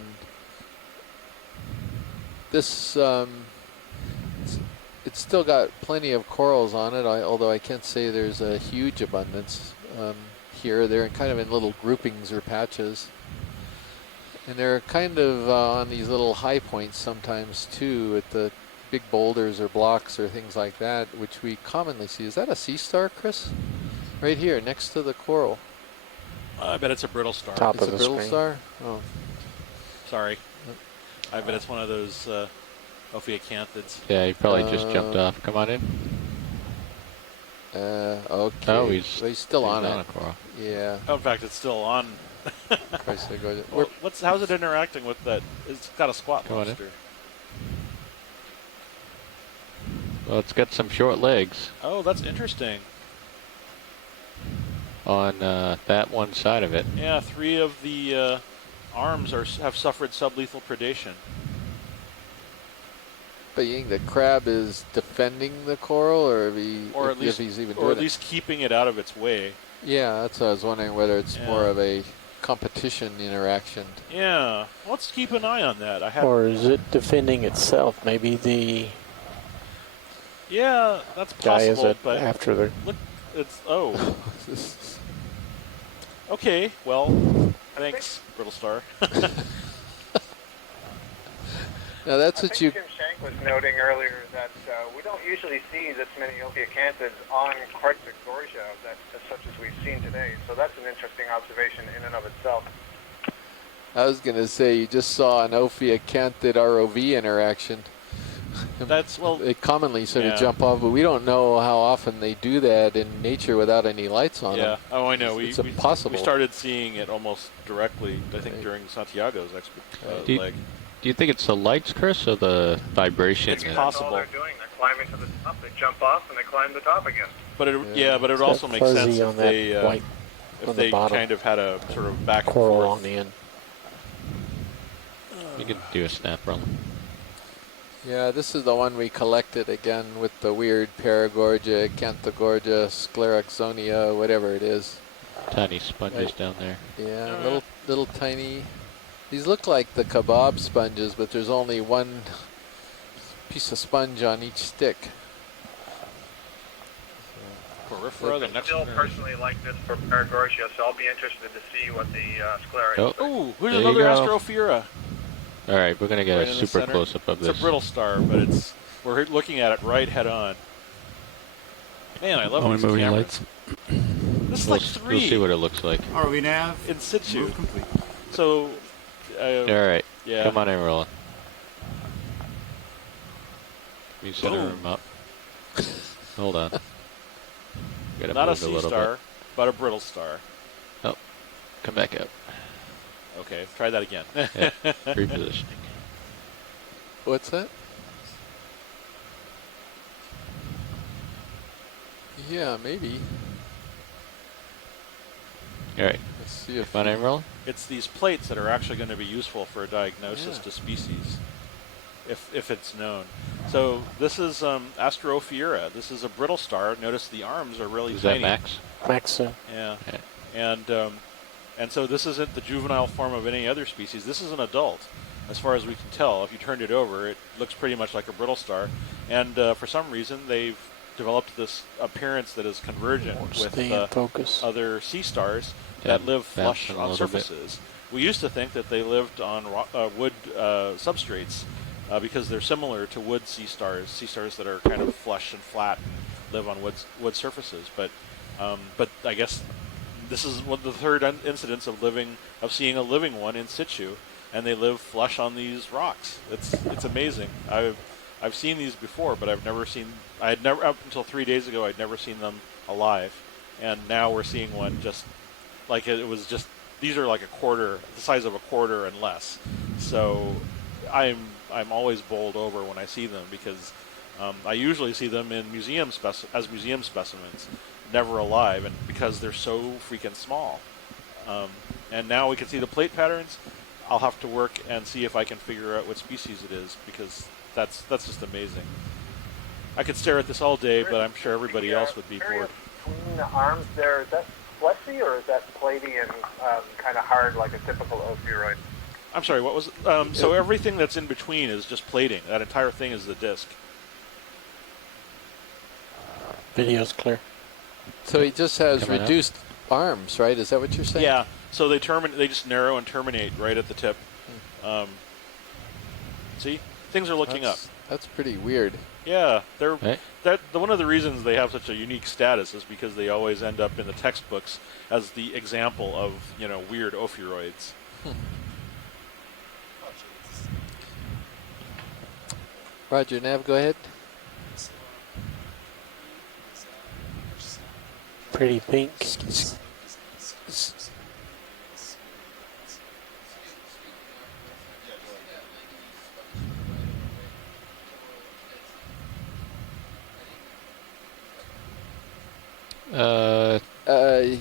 this, it's still got plenty of corals on it, although I can't say there's a huge abundance here. They're kind of in little groupings or patches. And they're kind of on these little high points sometimes too, at the big boulders or blocks or things like that, which we commonly see. Is that a sea star, Chris? Right here, next to the coral. I bet it's a brittle star. Top It's of a the brittle screen. star? Oh. Sorry. I bet it's one of those Okeacanthids. Yeah, he probably just jumped off. Come on in. Okay. Oh, he's still on a it. coral. Yeah. Oh, in fact, it's still on. Christ, there goes it. Well, how's it interacting with that? It's got a squat Come on in. lobster. Well, it's got some short legs Oh, that's interesting. on that one side of it. Yeah, 3 of the arms have suffered sublethal predation. But you think the crab is defending the coral, or if he's even doing at least keeping it out of its way. it? Yeah, that's what I was wondering, whether it's Yeah. more of a competition interaction. Yeah, let's keep an eye on that. Or is it defending itself? Maybe the Yeah, that's guy is possible. But after the... look, it's okay. Well, thanks, Brittle Star. Now that's what you. Tim Shank was noting earlier that we don't usually see this many Okeacanthids on Arctic Gorgia such as we've seen today. So that's an interesting observation in and of itself. I was going to say you just saw an Ophiocanthid ROV interaction. That's, well, they commonly sort yeah. of jump off, but we don't know how often they do that in nature without any lights on them. Yeah. Oh, I know. It's impossible. We started seeing it almost directly, I think, during Santiago's leg. Do you think it's the lights, Chris, or the vibration? It's That's possible. all they're doing. They're climbing to the top. They jump off and they climb the top again. But it would also make sense if they kind of had a sort of back and coral forth on the end. You could do a snap run. Yeah, this is the one we collected again with the weird Paragorgia, Canthogorgia, Scleroxonia, whatever it is. Tiny sponges down there. Yeah, little tiny. These look like the kebab sponges, but there's only one piece of sponge on each stick. Porifera, the I next still one. personally like this for Paragorgia, so I'll be interested to see what the sclera is. Oh, here's There you another go. Astrophera. All right, we're going to get Right a in the super center. close-up of this. It's a brittle star, but we're looking at it right head on. Man, I love Are we these moving cameras. lights? This is We'll like s- 3 We'll see what it looks like. ROV nav. in situ. Move complete. So, All right, yeah. come on in, Roland. You center Boom. him up. Hold on. Gotta Not a move sea little star, but a brittle star. bit. Oh, come back up. Okay, try that again. Yeah, repositioning. What's that? Yeah, maybe. All right. Let's see if Come on in, Roland. It's these plates that are actually going to be useful for a diagnosis Yeah. to species, if it's known. So this is Astrophera. This is a brittle star. Notice the arms are really Is tiny. that Max? Max, Yeah. Yeah. And so this isn't the juvenile form of any other species. This is an adult, as far as we can tell. If you turned it over, it looks pretty much like a brittle star. And for some reason, they've developed this appearance that is convergent with stay in focus. other sea stars Yeah, that live flush bouncing a on little bit. surfaces. We used to think that they lived on wood substrates because they're similar to wood sea stars that are kind of flush and flat, live on wood surfaces. But I guess this is the third incidence of seeing a living one in situ, and they live flush on these rocks. It's amazing. I've seen these before, but I had never up until 3 days ago. I'd never seen them alive, and now we're seeing one just like it was just. These are like the size of a quarter and less. So I'm always bowled over when I see them because I usually see them in museum specimens, never alive, and because they're so freaking small. And now we can see the plate patterns. I'll have to work and see if I can figure out what species it is because that's just amazing. I could stare at this all day, but I'm sure everybody else would be bored. Between the arms there, is that fleshy or is that platy and kind of hard like a typical ophiuroid? I'm sorry, what was it? So everything that's in between is just plating. That entire thing is the disc. Video's clear. So he just has Coming up. reduced arms, right? Is that what you're saying? Yeah. So they just narrow and terminate right at the tip. See, things are looking up. That's pretty weird. Yeah, they're Right. one of the reasons they have such a unique status is because they always end up in the textbooks as the example of weird ophiuroids. Roger, Nav, go ahead. Pretty pink.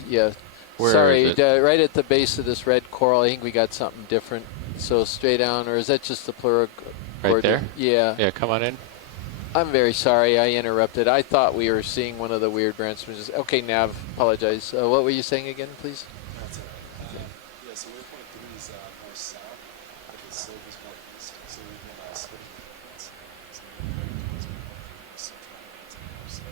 Yeah. Where Sorry, is it? right at the base of this red coral, I think we got something different. So straight down, or is that just the plurigordia? Right there? Yeah. Yeah, come on in. I'm very sorry I interrupted. I thought we were seeing one of the weird branch images. Okay, Nav, apologize. What were you saying again, please? That's all right. Yeah, so waypoint 3 is more south, but the slope is more east, so we've been splitting the points. So we're central and so most of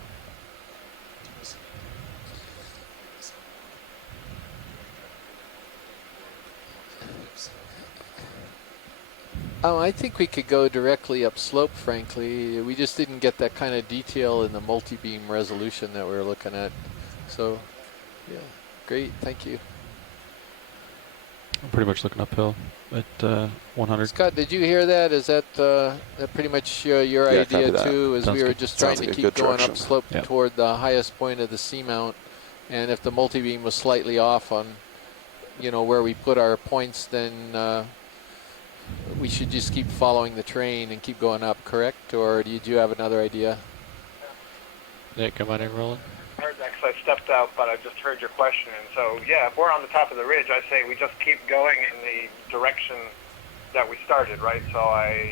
I think we could go directly upslope, frankly. We just didn't get that kind of detail in the multi-beam resolution that we were looking at. So, yeah, great, thank you. I'm pretty much looking uphill at 100. Scott, did you hear that? Is that pretty much your Yeah, idea copy that. too? As Sounds we were good. just Sounds trying like to a keep good going direction. upslope Yep. toward the highest point of the seamount, and if the multi-beam was slightly off on, where we put our points, then we should just keep following the train and keep going up, correct? Or did you have another idea? Yeah, come on in, Roland. I heard that because I stepped out, but I just heard your question. And so, yeah, if we're on the top of the ridge, I say we just keep going in the direction that we started, right? So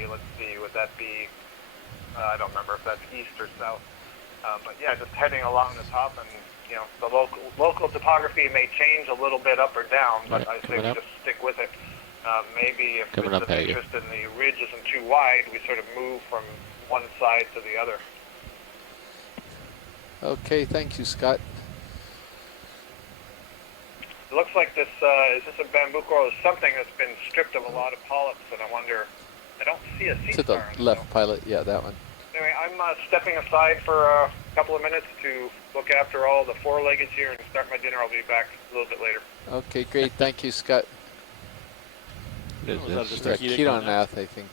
let's see, would that be, I don't remember if that's east or south. But yeah, just heading along the top, and, the local topography may change a little bit up or down, but I say we just stick with it. Maybe if it's of interest and the ridge isn't too wide, we sort of move from one side to the other. Okay, thank you, Scott. It looks like this, is this a bamboo coral? It's something that's been stripped of a lot of polyps, and I wonder, I don't see a sea To the star. left pilot, yeah, that one. Anyway, I'm stepping aside for a couple of minutes to look after all the four-leggeds here and start my dinner. I'll be back a little bit later. Okay, great. Thank you, Scott. What is this? Just a Keton math, I think.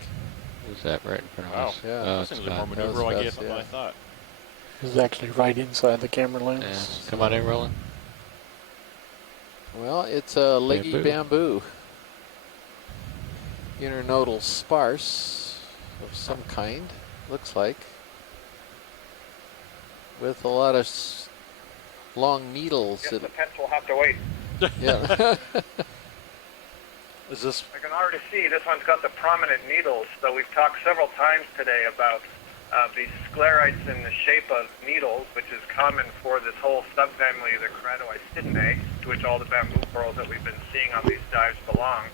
Is that right in front of Wow. us? Yeah. Oh, Those it's things are more not. maneuverable, I guess, than I thought. It's actually right inside the camera lens. Yeah. Come on in, Roland. Well, it's a leggy bamboo. Internodal sparse of some kind, looks like. With a lot of long needles. Guess the pets will have to wait. Yeah. Is this? I can already see this one's got the prominent needles. So we've talked several times today about the sclerites in the shape of needles, which is common for this whole subfamily of the Keratoicidinae, to which all the bamboo corals that we've been seeing on these dives belong.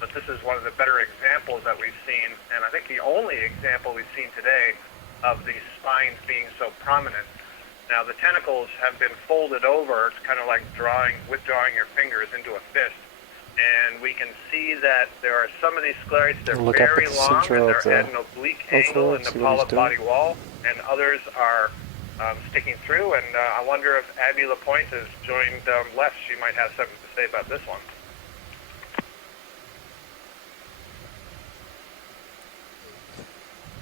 But this is one of the better examples that we've seen, and I think the only example we've seen today of these spines being so prominent. Now the tentacles have been folded over. It's kind of like withdrawing your fingers into a fist. And we can see that there are some of these sclerites, they're very long, and they're at an oblique angle in the polyp body wall, and others are sticking through. And I wonder if Abby Lapointe has joined left. She might have something to say about this one.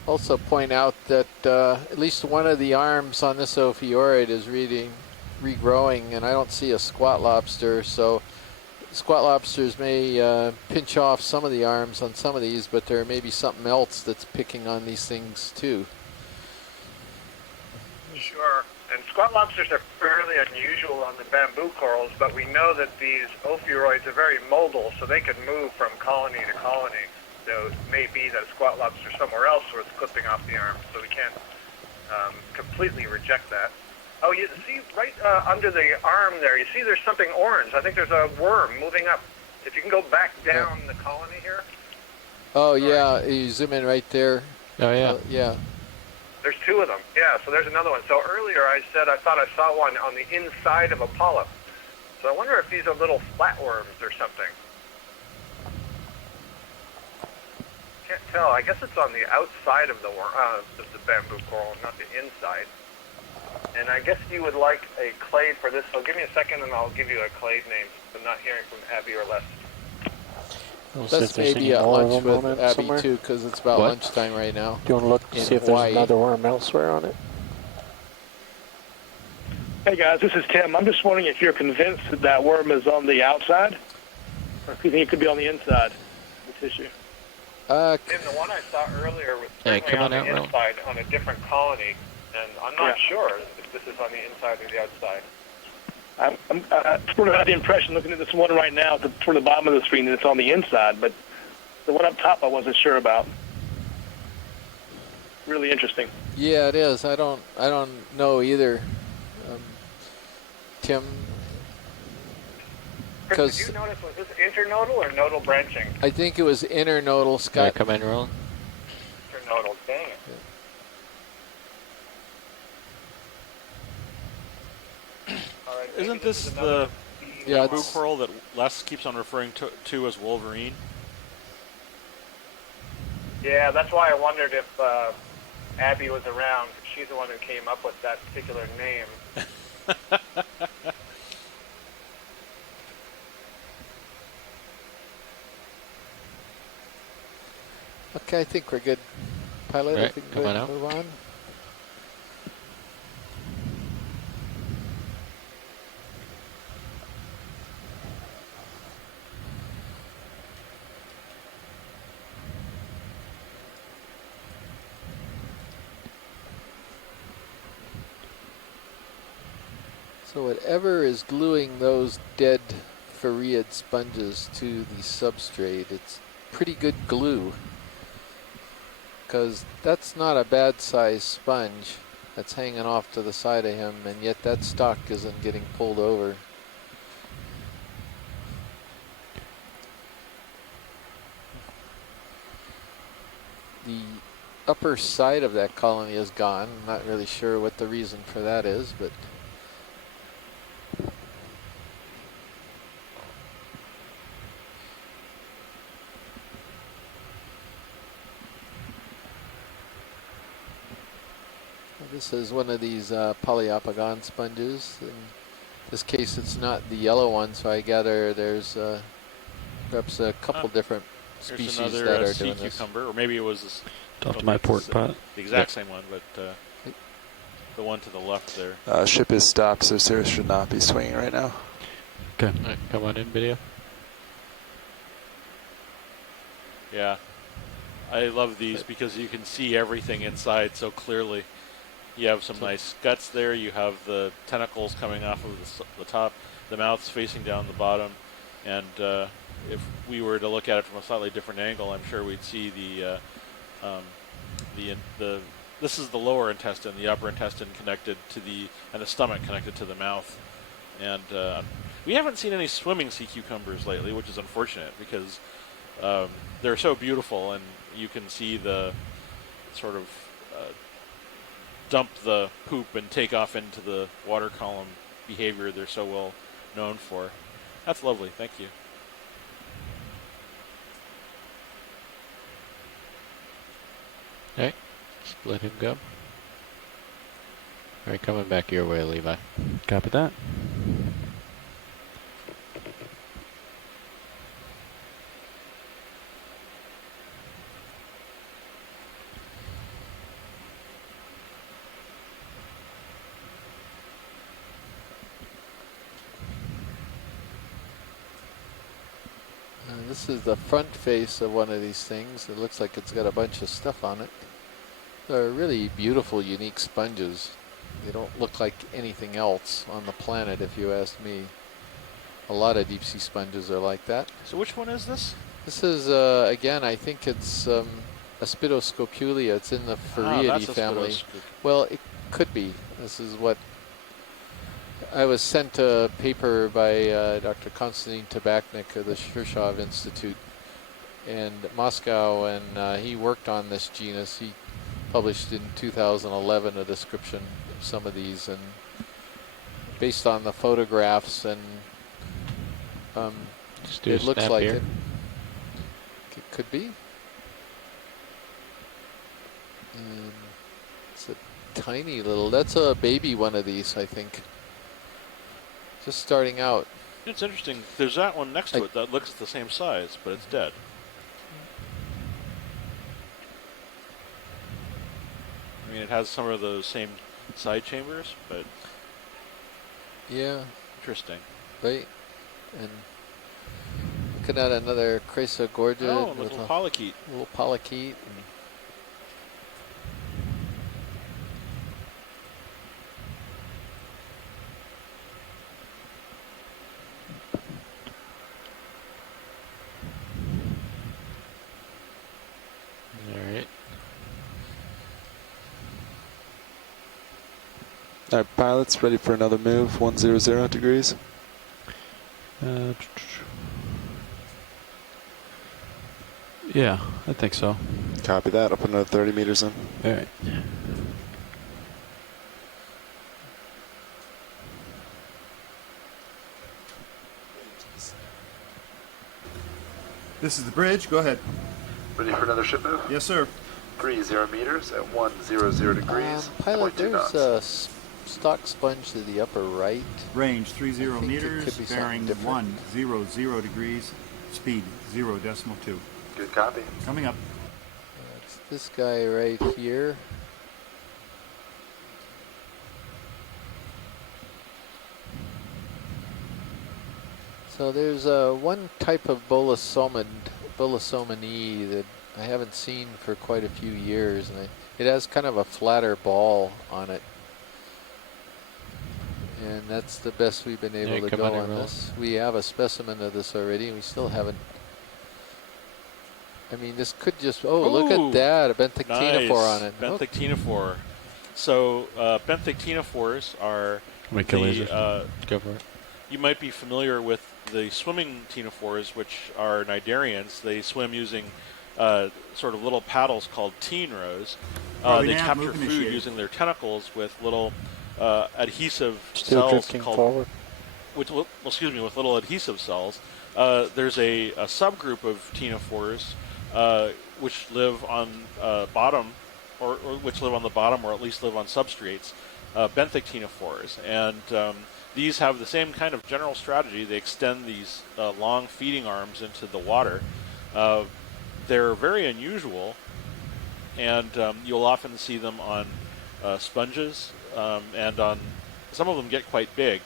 Also point out that at least one of the arms on this ophiorid is regrowing, and I don't see a squat lobster, so squat lobsters may pinch off some of the arms on some of these, but there may be something else that's picking on these things too. Sure. And squat lobsters are fairly unusual on the bamboo corals, but we know that these ophiuroids are very mobile, so they can move from colony to colony. So it may be that a squat lobster somewhere else where it's clipping off the arm, so we can't completely reject that. Oh, you see right under the arm there, you see there's something orange. I think there's a worm moving up. If you can go back down the colony here. Oh, yeah, you zoom in right there. Oh, yeah. Yeah. There's two of them. Yeah, so there's another one. So earlier I said I thought I saw one on the inside of a polyp. So I wonder if these are little flatworms or something. Can't tell. I guess it's on the outside of the bamboo coral, not the inside. And I guess you would like a clade for this, so give me a second and I'll give you a clade name. I'm not hearing from Abby or Les. Let's maybe at lunch with Abby too, because it's about lunchtime right now. Do you want to look to see if there's another worm elsewhere on it? Hey guys, this is Tim. I'm just wondering if you're convinced that that worm is on the outside, or if you think it could be on the inside of the tissue. Tim, the one I saw earlier was certainly on the inside on a different colony, and I'm not sure if this is on the inside or the outside. I'm sort of had the impression, looking at this one right now, toward the bottom of the screen, that it's on the inside, but the one up top I wasn't sure about. Really interesting. Yeah, it is. I don't know either, Tim. Chris, did you notice, was this internodal or nodal branching? I think it was internodal, Scott. Come in, Roland. Internodal, dang it. Isn't this the bamboo coral that Les keeps on referring to as Wolverine? Yeah, that's why I wondered if Abby was around. She's the one who came up with that particular name. Okay, I think we're good. Pilot, I Right, think come good. on out. Move on. So whatever is gluing those dead Fareid sponges to the substrate, it's pretty good glue. Because that's not a bad size sponge that's hanging off to the side of him, and yet that stock isn't getting pulled over. The upper side of that colony is gone. I'm not really sure what the reason for that is, but this is one of these polyopogon sponges. In this case, it's not the yellow one, so I gather there's perhaps a couple different species There's that another are sea doing this. cucumber, or maybe it was Off to my port pot. the exact same one, but the one to the left there. Ship is stopped, so Cirrus should not be swinging right now. Okay. All right, come on in, video. Yeah, I love these because you can see everything inside so clearly. You have some nice guts there. You have the tentacles coming off of the top. The mouth's facing down the bottom. And if we were to look at it from a slightly different angle, I'm sure we'd see this is the lower intestine, the upper intestine connected to and the stomach connected to the mouth. And we haven't seen any swimming sea cucumbers lately, which is unfortunate because they're so beautiful, and you can see the sort of dump the poop and take off into the water column behavior they're so well known for. That's lovely. Thank you. All right, let him go. All right, coming back your way, Levi. Copy that. This is the front face of one of these things. It looks like it's got a bunch of stuff on it. They're really beautiful, unique sponges. They don't look like anything else on the planet, if you ask me. A lot of deep sea sponges are like that. So which one is this? This is, again, I think it's Aspidoscopulia. It's in the Fareidae family. Well, it could be. This is what I was sent a paper by Dr. Konstantin Tabachnik of the Shirshov Institute in Moscow, and he worked on this genus. He published in 2011 a description of some of these, and based on the photographs, and it looks like it could be. And it's a tiny little, that's a baby one of these, I think. Just starting out. It's interesting. There's that one next to it that looks the same size, but it's dead. I mean, it has some of those same side chambers, but yeah, interesting. Right, and looking at another Chrysogorgid. Oh, with a little polychaete. Little polychaete. All right, pilots ready for another move, 100 degrees. Yeah, I think so. Copy that. I'll put another 30 meters in. All right. This is the bridge. Go ahead. Ready for another ship move? Yes, sir. 30 meters at 100 degrees. Pilot, there's a stock sponge to the upper right. Range 30 meters, could be bearing 100 degrees, speed 0.2. Good copy. Coming up. this guy right here. So there's one type of Bolosomini that I haven't seen for quite a few years, and it has kind of a flatter ball on it. And that's the best we've been able to go on this. We have a specimen of this already, and we still haven't. I mean, this could just, look at that, a benthic ctenophore on it. Benthic ctenophore. So benthic ctenophores are Go for it. You might be familiar with the swimming ctenophores, which are cnidarians. They swim using sort of little paddles called teen rows. They capture food using their tentacles with little adhesive cells called, with little adhesive cells. There's a subgroup of ctenophores which live on bottom, or which live on the bottom, or at least live on substrates, benthic ctenophores, and these have the same kind of general strategy. They extend these long feeding arms into the water. They're very unusual, and you'll often see them on sponges, and on some of them get quite big,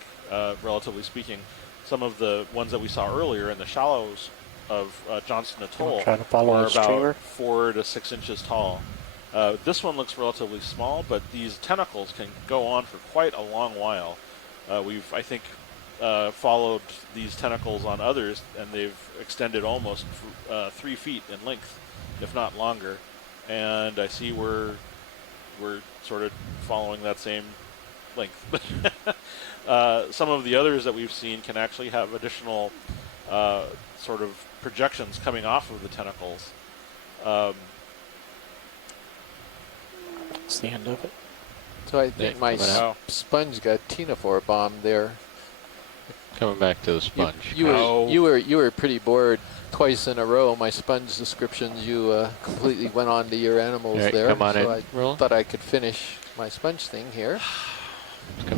relatively speaking. Some of the ones that we saw earlier in the shallows of Johnston Atoll were about 4 to 6 inches tall. This one looks relatively small, but these tentacles can go on for quite a long while. We've, I think, followed these tentacles on others, and they've extended almost 3 feet in length, if not longer. And I see we're sort of following that same length. Some of the others that we've seen can actually have additional sort of projections coming off of the tentacles. That's the end of it. So I think my sponge got ctenophore bombed there. Coming back to the sponge. You were pretty bored twice in a row. My sponge descriptions, you completely went on to your animals there. Come on so in, I thought I could finish my sponge thing here.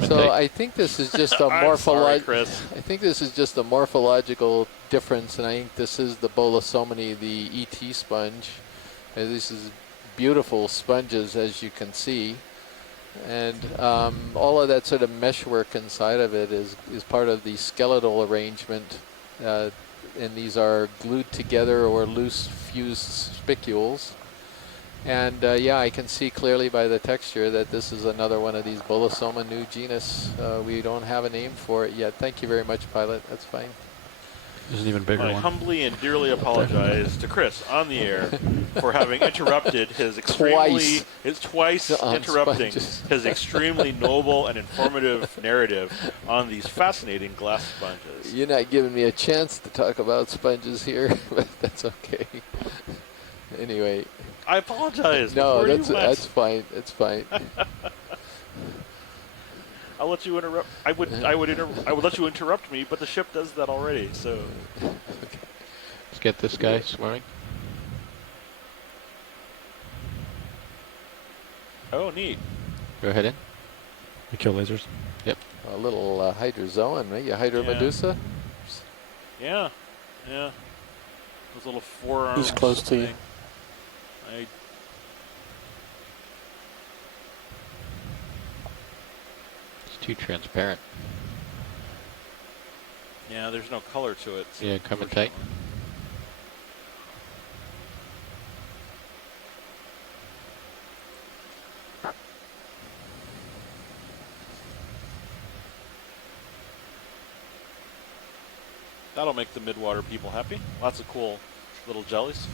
So I think this is just a I think this is just a morphological difference, and I think this is the Bolosomini, the ET sponge. And this is beautiful sponges, as you can see, and all of that sort of meshwork inside of it is part of the skeletal arrangement, and these are glued together or loose fused spicules. And yeah, I can see clearly by the texture that this is another one of these Bolosoma new genus. We don't have a name for it yet. Thank you very much, Pilot. That's fine. There's an even bigger I one. humbly and dearly apologize to Chris on the air for having interrupted his extremely twice interrupting his extremely noble and informative narrative on these fascinating glass sponges. You're not giving me a chance to talk about sponges here, but that's okay. Anyway. I apologize. No, that's fine. It's fine. I'll let you interrupt. I would let you interrupt me, but the ship does that already. So let's get this guy swimming. Oh, neat. Go ahead in. We kill lasers. Yep. A little hydrozoan, maybe a hydromedusa. Yeah. Yeah. Those little forearms. He's close to you. It's too transparent. Yeah, there's no color to it. Yeah, coming tight. That'll make the midwater people happy. Lots of cool little jellies.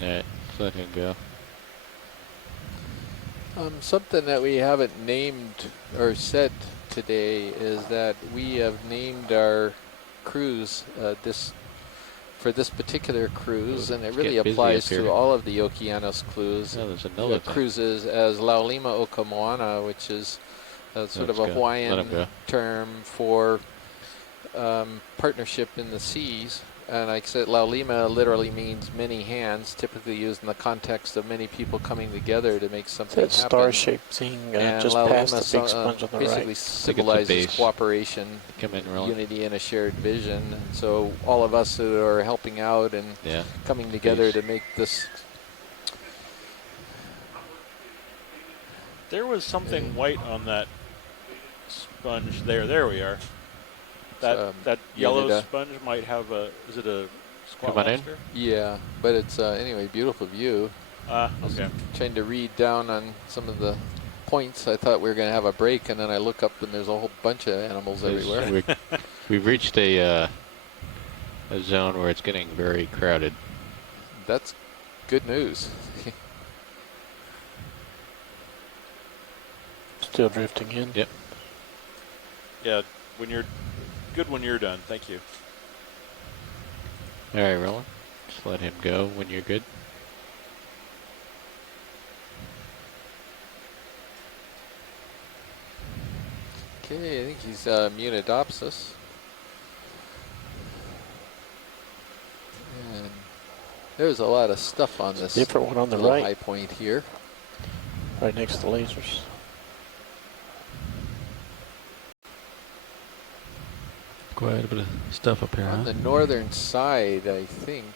Yeah, let him go. Something that we haven't named or said today is that we have named our cruise for this particular cruise, and it really applies to all of the Okeanos cruises as Laulima Okamoana, which is sort of a Hawaiian term for partnership in the seas. And like I said, Laulima literally means many hands, typically used in the context of many people coming together to make something That happen. star-shaped thing And just Laulima past the big sponge on the basically right. symbolizes base. cooperation, Come in, rolling. unity, and a shared vision. And so all of us who are helping out and coming together to make this. There was something white on that sponge there. There we are. That yellow sponge might have a. Is it a squat lobster? Yeah, but it's anyway, beautiful view. Okay. Trying to read down on some of the points. I thought we were going to have a break, and then I look up and there's a whole bunch of animals everywhere. We've reached a zone where it's getting very crowded. That's good news. Still drifting in. Yep. Yeah, when you're done. Thank you. All right, Roland. Just let him go when you're good. Okay, I think he's Munidopsis. And there's a lot of stuff on this different one on the little right. High point here. Right next to lasers. Quite a bit of stuff up here, On huh? the northern side, I think.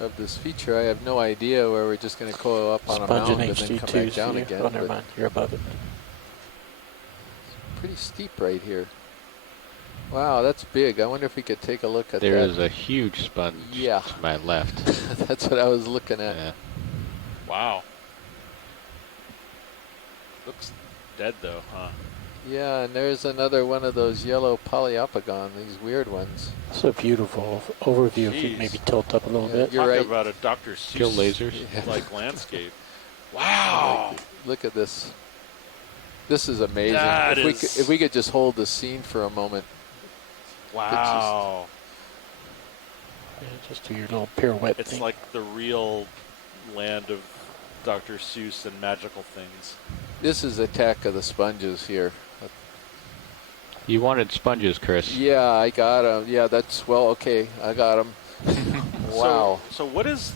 Of this feature, I have no idea where we're just going to go up on a mound and then come back down again. Oh, never mind. You're above it. It's pretty steep right here. Wow, that's big. I wonder if we could take a look at that. There is a huge sponge to my left. That's what I was looking at. Yeah. Wow. Looks dead though, huh? Yeah, and there's another one of those yellow polyopogon, these weird ones. It's a beautiful overview. If you maybe tilt up a little bit. You're Talk right. about a Dr. Seuss Kill lasers. like landscape. Wow. Look at this. This is amazing. That if we could just hold the scene for a moment. Wow. Yeah, just do your little pirouette It's thing. like the real land of Dr. Seuss and magical things. This is Attack of the Sponges here. You wanted sponges, Chris. Yeah, I got them. Yeah, that's, well, okay, I got them. Wow. So what is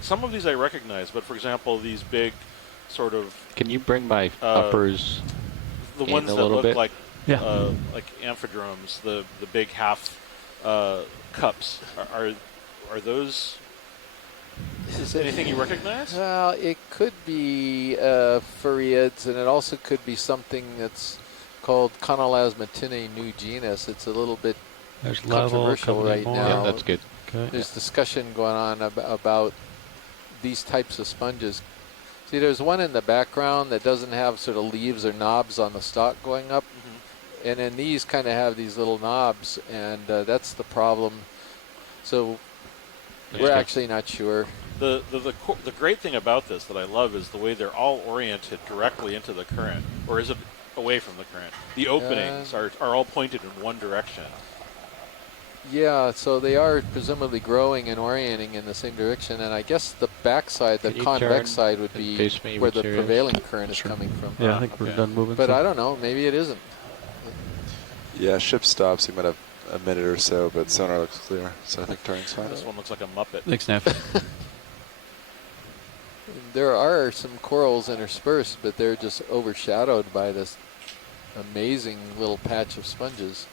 some of these I recognize, but for example, these big sort of... Can you bring my uppers the in ones a that little look bit? like Yeah. like amphidromes, the big half cups. Are those... Is anything you recognize? Well, it could be furriids, and it also could be something that's called Conolasmatinae new genus. It's a little bit There's level controversial coming right more. now. Yeah, that's good. Okay. There's discussion going on about these types of sponges. See, there's one in the background that doesn't have sort of leaves or knobs on the stalk going up. And then these kind of have these little knobs, and that's the problem. So we're actually not sure. The great thing about this that I love is the way they're all oriented directly into the current, or is it away from the current? The openings are all pointed in one direction. Yeah, so they are presumably growing and orienting in the same direction, and I guess the backside, the convex side, would be where the prevailing current is coming from. Yeah, I think we're done moving. But I don't know, maybe it isn't. Yeah, ship stops. You might have a minute or so, but sonar looks clear, so I think turnning's fine. This one looks like a Muppet. Thanks, Neff. There are some corals interspersed, but they're just overshadowed by this amazing little patch of sponges.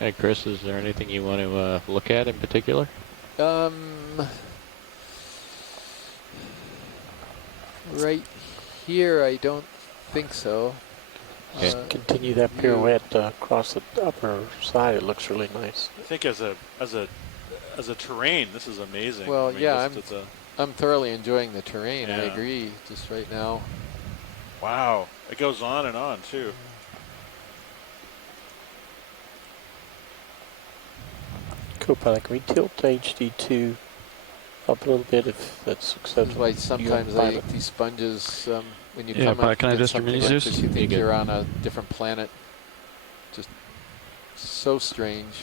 Hey, Chris, is there anything you want to look at in particular? Right here, I don't think so. Just continue that pirouette across the upper side. It looks really nice. I think as a terrain, this is amazing. Well, I mean, yeah, just, I'm thoroughly enjoying the terrain. I Yeah. agree. Just right now. Wow, it goes on and on too. Co-pilot, can we tilt HD2 up a little bit if that's acceptable? That's why sometimes I think these sponges, when you come up can I against just something release like this? this, you think you're on a different planet. Just so strange.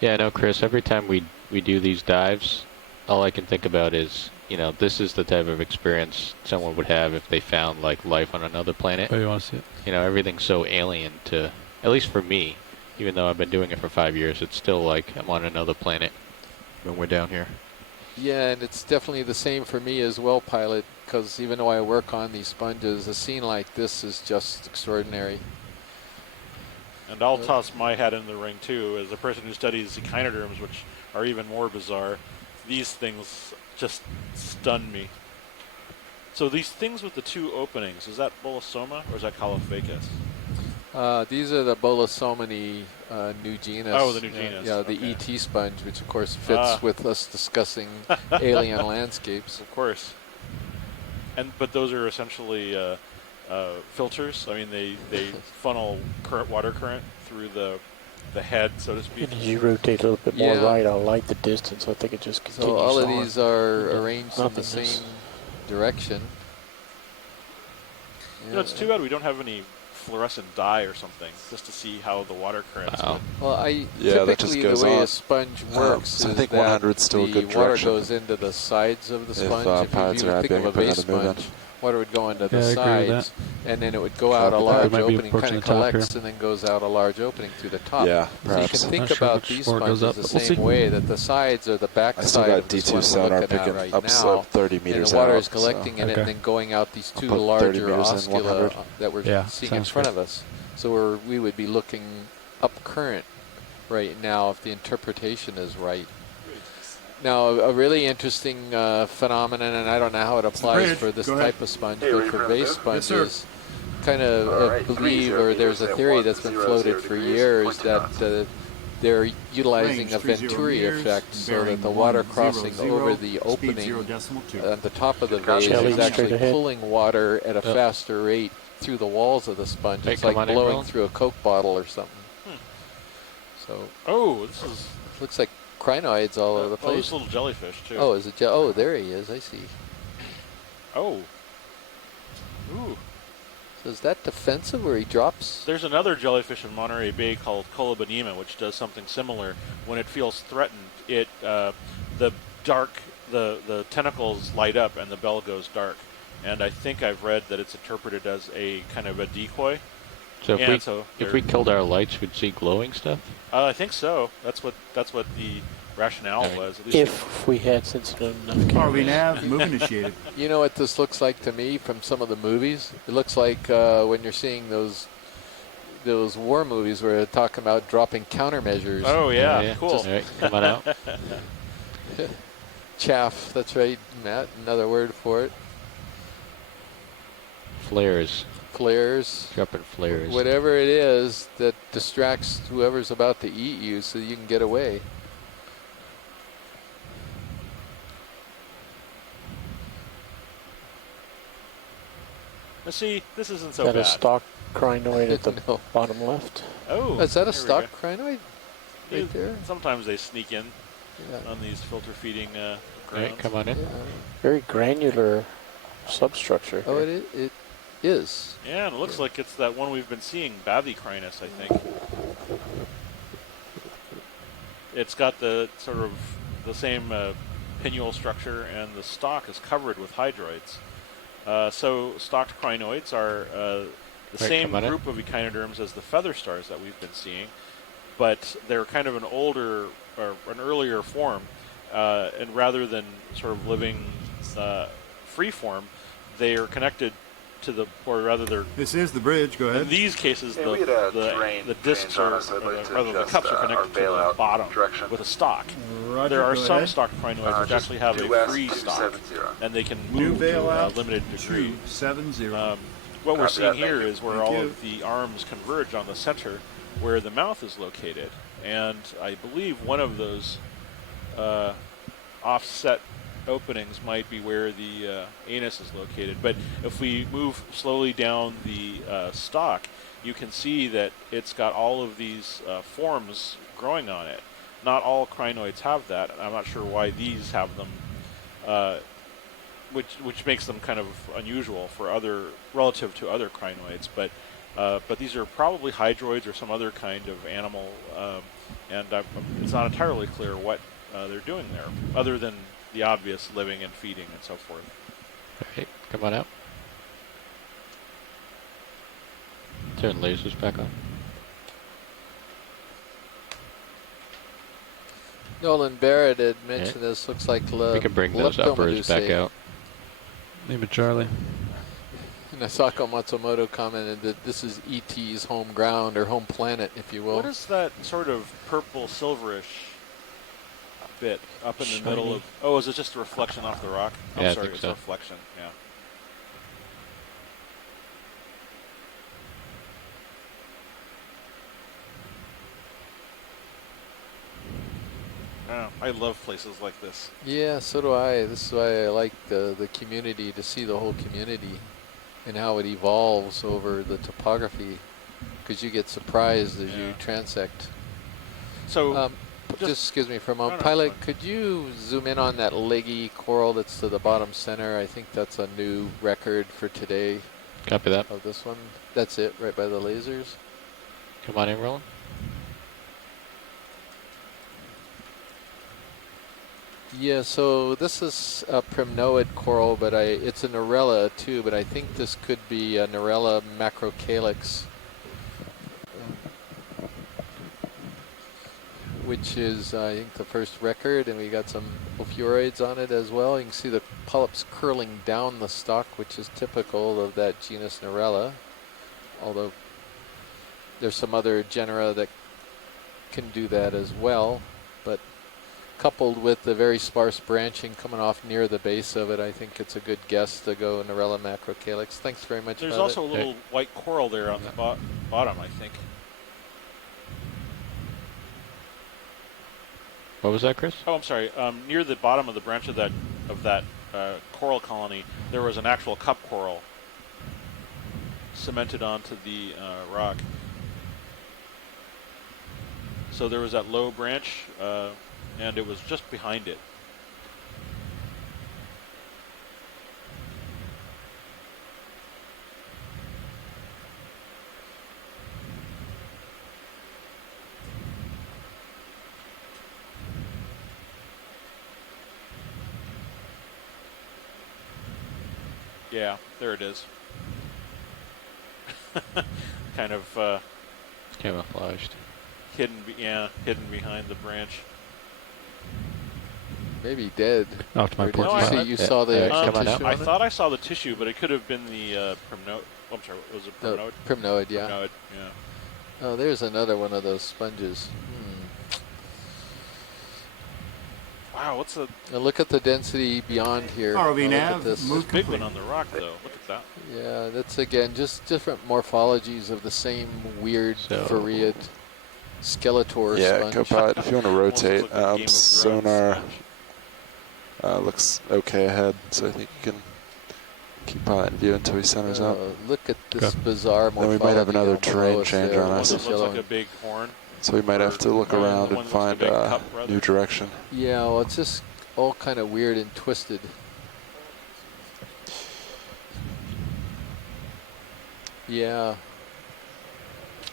Yeah, no, Chris, every time we do these dives, all I can think about is, this is the type of experience someone would have if they found, like, life on another planet. Oh, you want to see it? Everything's so alien to, at least for me, even though I've been doing it for 5 years, it's still like I'm on another planet when we're down here. Yeah, and it's definitely the same for me as well, pilot, because even though I work on these sponges, a scene like this is just extraordinary. And I'll toss my hat in the ring, too, as a person who studies echinoderms, which are even more bizarre. These things just stun me. So these things with the two openings, is that Bolosoma or is that Caulophacus? These are the Bolosomini new genus. Oh, the new genus. Yeah, the okay. ET sponge, which of course fits with us discussing alien landscapes. Of course. But those are essentially filters. I mean, they funnel water current through the head, so to speak. And as you rotate a little bit more right, I'll light the distance. I think it just continues. So all of on. these are arranged in the same direction. It's too bad we don't have any fluorescent dye or something, just to see how the water currents. Well, typically goes the way on. a sponge works I is think that 100 's still a the good water direction. goes into the sides of the sponge. If pilots you are think happy, of a I can put base another move in. sponge, water would go into the Yeah, I agree with sides, and then it would go out a Copy that. large Might be opening, approaching kind of the top collects, here. and then goes out a large opening through the top. Yeah, So you perhaps. can think Not sure about which these floor it goes sponges up, the but we'll same see. way, that the sides are the back I still side got of this D2 one we're sonar looking at picking right up now, slope 30 and meters the water out. is collecting in it Okay. and then going out these two put 30 larger meters in, oscula 100. that we're Yeah, seeing in sounds front good. of us. So we would be looking up current right now if the interpretation is right. Now, a really interesting phenomenon, and I don't know how it applies bridge. for this Go ahead. type of sponge, Hey, but ready for for base the move? Yes, sir. sponges, kind of All right, believe, 30 or there's a meters theory at that's been 100 floated for degrees, years 20 that knots. they're utilizing Range a 30 Venturi meters, effect, so that bearing the water 100, crossing over the speed opening 0.2. at the top of the Copy. vase Shelly, is straight actually ahead. pulling water at a faster rate through the walls of the sponge. Hey, It's come like on in, blowing Ron. through a Coke bottle or something. So This is looks like crinoids all over the this place. little jellyfish too. Oh, is it? Oh, there he is. I see. Oh. Ooh. So is that defensive where he drops? There's another jellyfish in Monterey Bay called Colobanema, which does something similar. When it feels threatened, the tentacles light up and the bell goes dark. And I think I've read that it's interpreted as a kind of a decoy. So if, And if we killed our lights, we'd see glowing stuff? I think so. That's what the rationale was. At least If we had sensitive enough RV cameras. nav, move initiated. You know what this looks like to me from some of the movies? It looks like when you're seeing those war movies where they're talking about dropping countermeasures. Oh yeah, cool. All right, come on out. Chaff, that's right, Matt. Another word for it. Flares. Flares. Dropping flares. Whatever it is that distracts whoever's about to eat you so you can get away. Now see, this isn't so Is that bad. a stock crinoid at the No. bottom left? Oh, Is that a there we stock go. crinoid? Right there? Sometimes they sneak in Yeah. on these filter feeding All grounds. right, come on in. Very granular substructure. Oh, here. it is. Yeah, and it looks like it's that one we've been seeing, Bathicrinus, I think. It's got the sort of the same pinnule structure, and the stalk is covered with hydroids. So stalked crinoids are the Right, same come on in. group of echinoderms as the feather stars that we've been seeing, but they're kind of an older or an earlier form, and rather than sort of living free form, they are connected to the, or rather they're, This is the bridge. Go in ahead. these cases, Hey, we had a the terrain discs change on are, us. I'd like to rather the adjust, cups are our connected to the bailout bottom direction. with a stalk. Roger, There are go some ahead. stalked crinoids which Just actually have due a west, free stalk, 270. and they can New move to a bailout, limited degree. 270. What we're Copy seeing that, thank here you. is where Thank all you. of the arms converge on the center, where the mouth is located, and I believe one of those offset openings might be where the anus is located. But if we move slowly down the stalk, you can see that it's got all of these forms growing on it. Not all crinoids have that. I'm not sure why these have them, which makes them kind of unusual for relative to other crinoids. But but these are probably hydroids or some other kind of animal, and it's not entirely clear what they're doing there, other than the obvious living and feeding and so forth. All right, come on out. Turn lasers back on. Nolan Barrett had mentioned this. Looks like we can bring those uppers back out. Maybe Charlie. Nasako Matsumoto commented that this is ET's home ground or home planet, if you will. What is that sort of purple silverish bit up in the middle of? Oh, is it just a reflection off the rock? Yeah, I'm sorry, I think it's so. a reflection. Yeah. Oh, I love places like this. Yeah, so do I. This is why I like the community, to see the whole community and how it evolves over the topography, because you get surprised as you transect. So, just excuse me for a moment. Pilot, could you zoom in on that leggy coral that's to the bottom center? I think that's a new record for today. Copy that. Of this one. That's it, right by the lasers. Come on in, Roland. Yeah, so this is a primnoid coral, but it's a Narella too, but I think this could be a Narella macrocalyx, which is, I think, the first record, and we got some ophiuroids on it as well. You can see the polyps curling down the stalk, which is typical of that genus Narella, although there's some other genera that can do that as well, but coupled with the very sparse branching coming off near the base of it, I think it's a good guess to go Narella macrocalyx. Thanks very much. There's also a little white coral there on the bottom, I think. What was that, Chris? Oh, I'm sorry. Near the bottom of the branch of that coral colony, there was an actual cup coral cemented onto the rock. So there was that low branch, and it was just behind it. Yeah, there it is. Kind of camouflaged. Hidden behind the branch. Maybe dead. Off to my port. You saw the tissue I thought I saw the tissue, but it could have been the primnoid. Oh, I'm sorry, was it primnoid? Primnoid, yeah. Primnoid, yeah. Oh, there's another one of those sponges. Wow, what's the... Now look at the density beyond here. ROV nav, this. There's a big one on the rock, though. Look at that. Yeah, that's, again, just different morphologies of the same weird Fareid Skeletor yeah, sponge. Copilot, if you want to rotate, sonar looks okay ahead, so I think you can keep pilot in view until he centers out. Look at this bizarre morphology. Then we might have another terrain change on us. Looks like a big horn. So we might have to look around and find a new direction. Yeah, well, it's just all kind of weird and twisted. Yeah.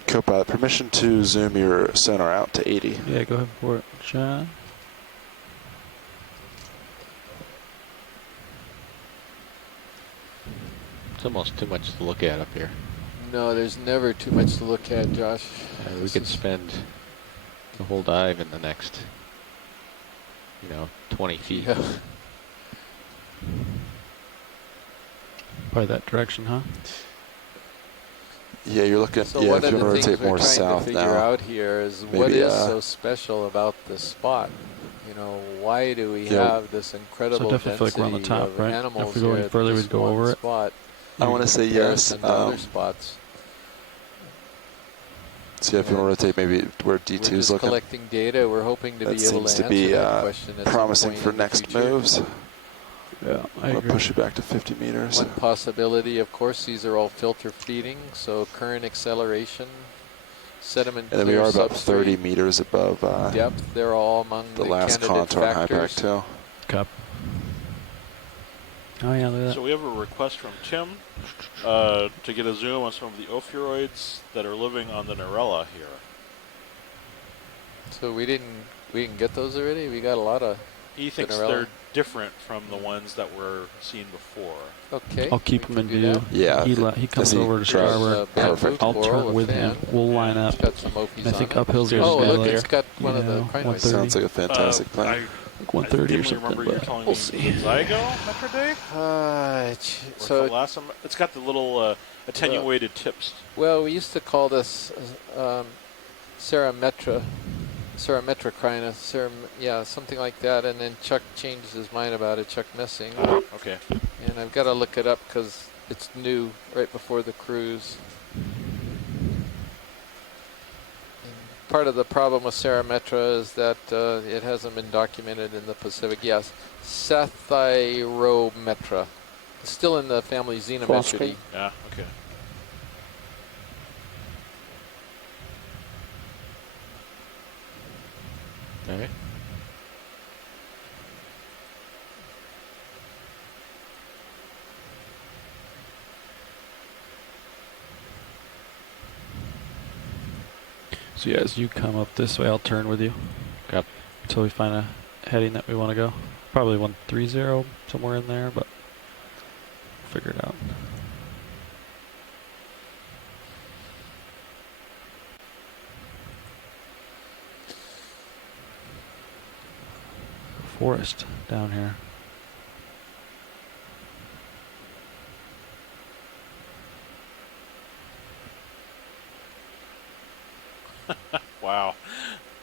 Copilot, permission to zoom your sonar out to 80. Yeah, go ahead for it, Sean. It's almost too much to look at up here. No, there's never too much to look at, Josh. We could spend the whole dive in the next, 20 feet. Yeah. Probably that direction, huh? Yeah, you're looking. So yeah, one if you of the want to things rotate more we're trying south to figure now, out here is what is so special about this spot. Why do we have this incredible so definitely feel like we're on the top, of right? animals If we go any further, we'd go over it. Spot I want to say yes. to other spots. So yeah, if you want to rotate maybe where D2 is looking. Collecting data. We're hoping to that be able to seems to answer be that question at promising some for point in the next future. moves. Yeah, I I'm agree. push it back to 50 meters. One possibility, of course, these are all filter feeding, so current acceleration, sediment And then we clear are about substrate, 30 meters above depth. They're all among the last candidate contour high pack factors. tail. Cup. Oh yeah, look at that. So we have a request from Tim to get a zoom on some of the ophiuroids that are living on the Narella here. So we didn't get those already? We got a lot of. He thinks they're different from the ones that were seen before. Okay. I'll keep him in view. Yeah. He comes over to starboard. Perfect. I'll turn with him. We'll line up. It's got some ophies I think on it. uphill's gonna Oh, be look, like, it's got one of the crinoids. Sounds like a fantastic plan. Like 130 or something, remember you but telling we'll me see. Zygo, Metro Dave? So it's got the little attenuated tips. Well, we used to call this Cerametra crinus, yeah, something like that. And then Chuck changed his mind about it. Chuck Messing. Okay. And I've got to look it up because it's new, right before the cruise. Part of the problem with Cerametra is that it hasn't been documented in the Pacific. Yes, Sathyrometra. It's still in the family Xenometridae. Yeah, okay. All right. So yeah, as you come up this way, I'll turn with you. Yep. Until we find a heading that we want to go. Probably 130 somewhere in there, but we'll figure it out. Forest down here. Wow.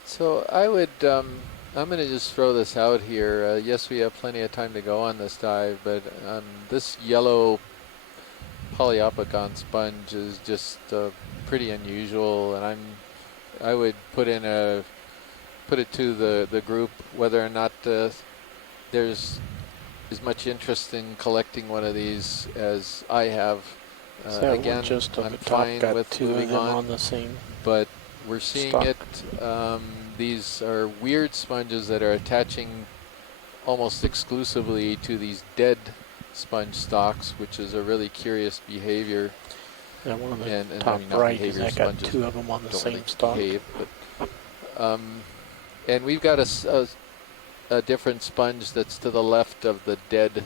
So I would, I'm going to just throw this out here. Yes, we have plenty of time to go on this dive, but this yellow Poliopogon sponge is just pretty unusual, and I would put it to the group whether or not there's as much interest in collecting one of these as I have. Again, just on I'm the top fine got with two of moving them on, on the same but we're seeing stock. it. These are weird sponges that are attaching almost exclusively to these dead sponge stocks, which is a really curious behavior. Yeah, one of the and top I mean, not right is behavior, I got sponges two of them on the don't same really stock. behave, but, and we've got a different sponge that's to the left of the dead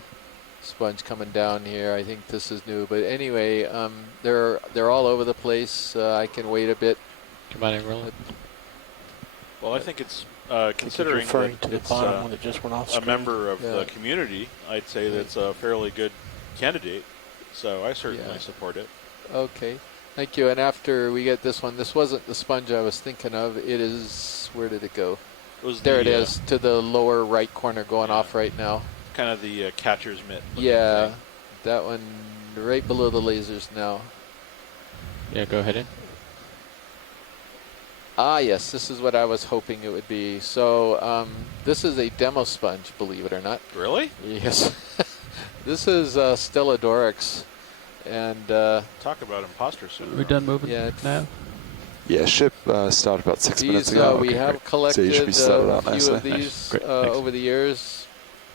sponge coming down here. I think this is new, but anyway, they're all over the place. I can wait a bit. Come on in, roll. Well, I think it's considering referring that to the it's bottom one that just went off a screen. member of the community. I'd say that's a fairly good candidate. So I certainly support it. Okay, thank you. And after we get this one, this wasn't the sponge I was thinking of. It is, where did it go? There it is, to the lower right corner, going off right now. Kind of the catcher's mitt. Yeah, that one right below the lasers now. Yeah, go ahead in. Ah, yes, this is what I was hoping it would be. So this is a demo sponge, believe it or not. Really? Yes. This is Stellodorix. And talk about imposter syndrome. Are we done moving now? Yeah, ship stopped about 6 minutes ago. We have collected so you should be settled out a few nicely. of these Great, over the years.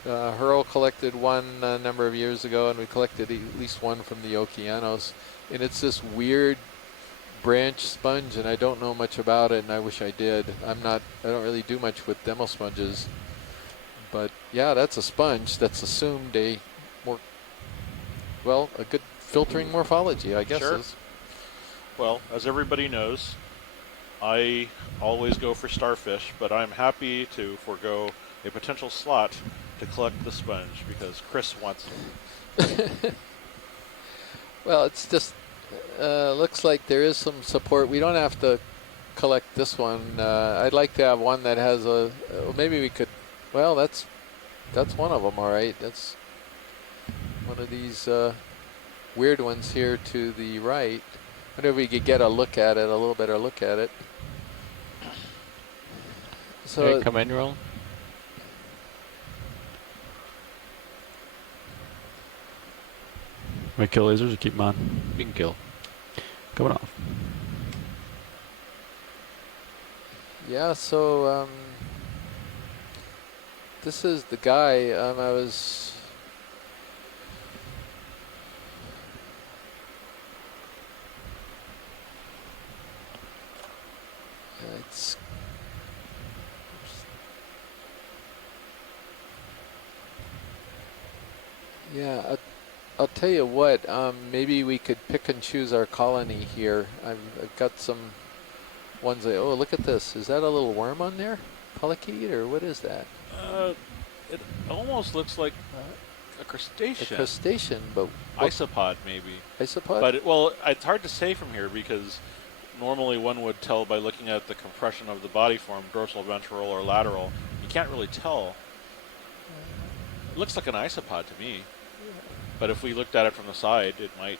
Hurl collected one a number of years ago, and we collected at least one from the Okeanos. And it's this weird branch sponge, and I don't know much about it, and I wish I did. I don't really do much with demo sponges. But yeah, that's a sponge that's assumed a good filtering morphology, I guess. Sure. Well, as everybody knows, I always go for starfish, but I'm happy to forego a potential slot to collect the sponge because Chris wants it. Well, it's just looks like there is some support. We don't have to collect this one. I'd like to have one that has maybe we could. Well, that's one of them. All right, that's one of these weird ones here to the right. I wonder if we could get a little better look at it. So Okay, come in, roll. We kill lasers or keep them on? We can kill. Coming off. yeah, so this is the guy. It's yeah. I'll tell you what. Maybe we could pick and choose our colony here. I've got some ones that. Oh, look at this. Is that a little worm on there? Polychaete, or what is that? It almost looks like a crustacean. A crustacean, but isopod maybe. Isopod? But well, it's hard to say from here because normally one would tell by looking at the compression of the body form, dorsal, ventral, or lateral. You can't really tell. It looks like an isopod to me. But if we looked at it from the side, it might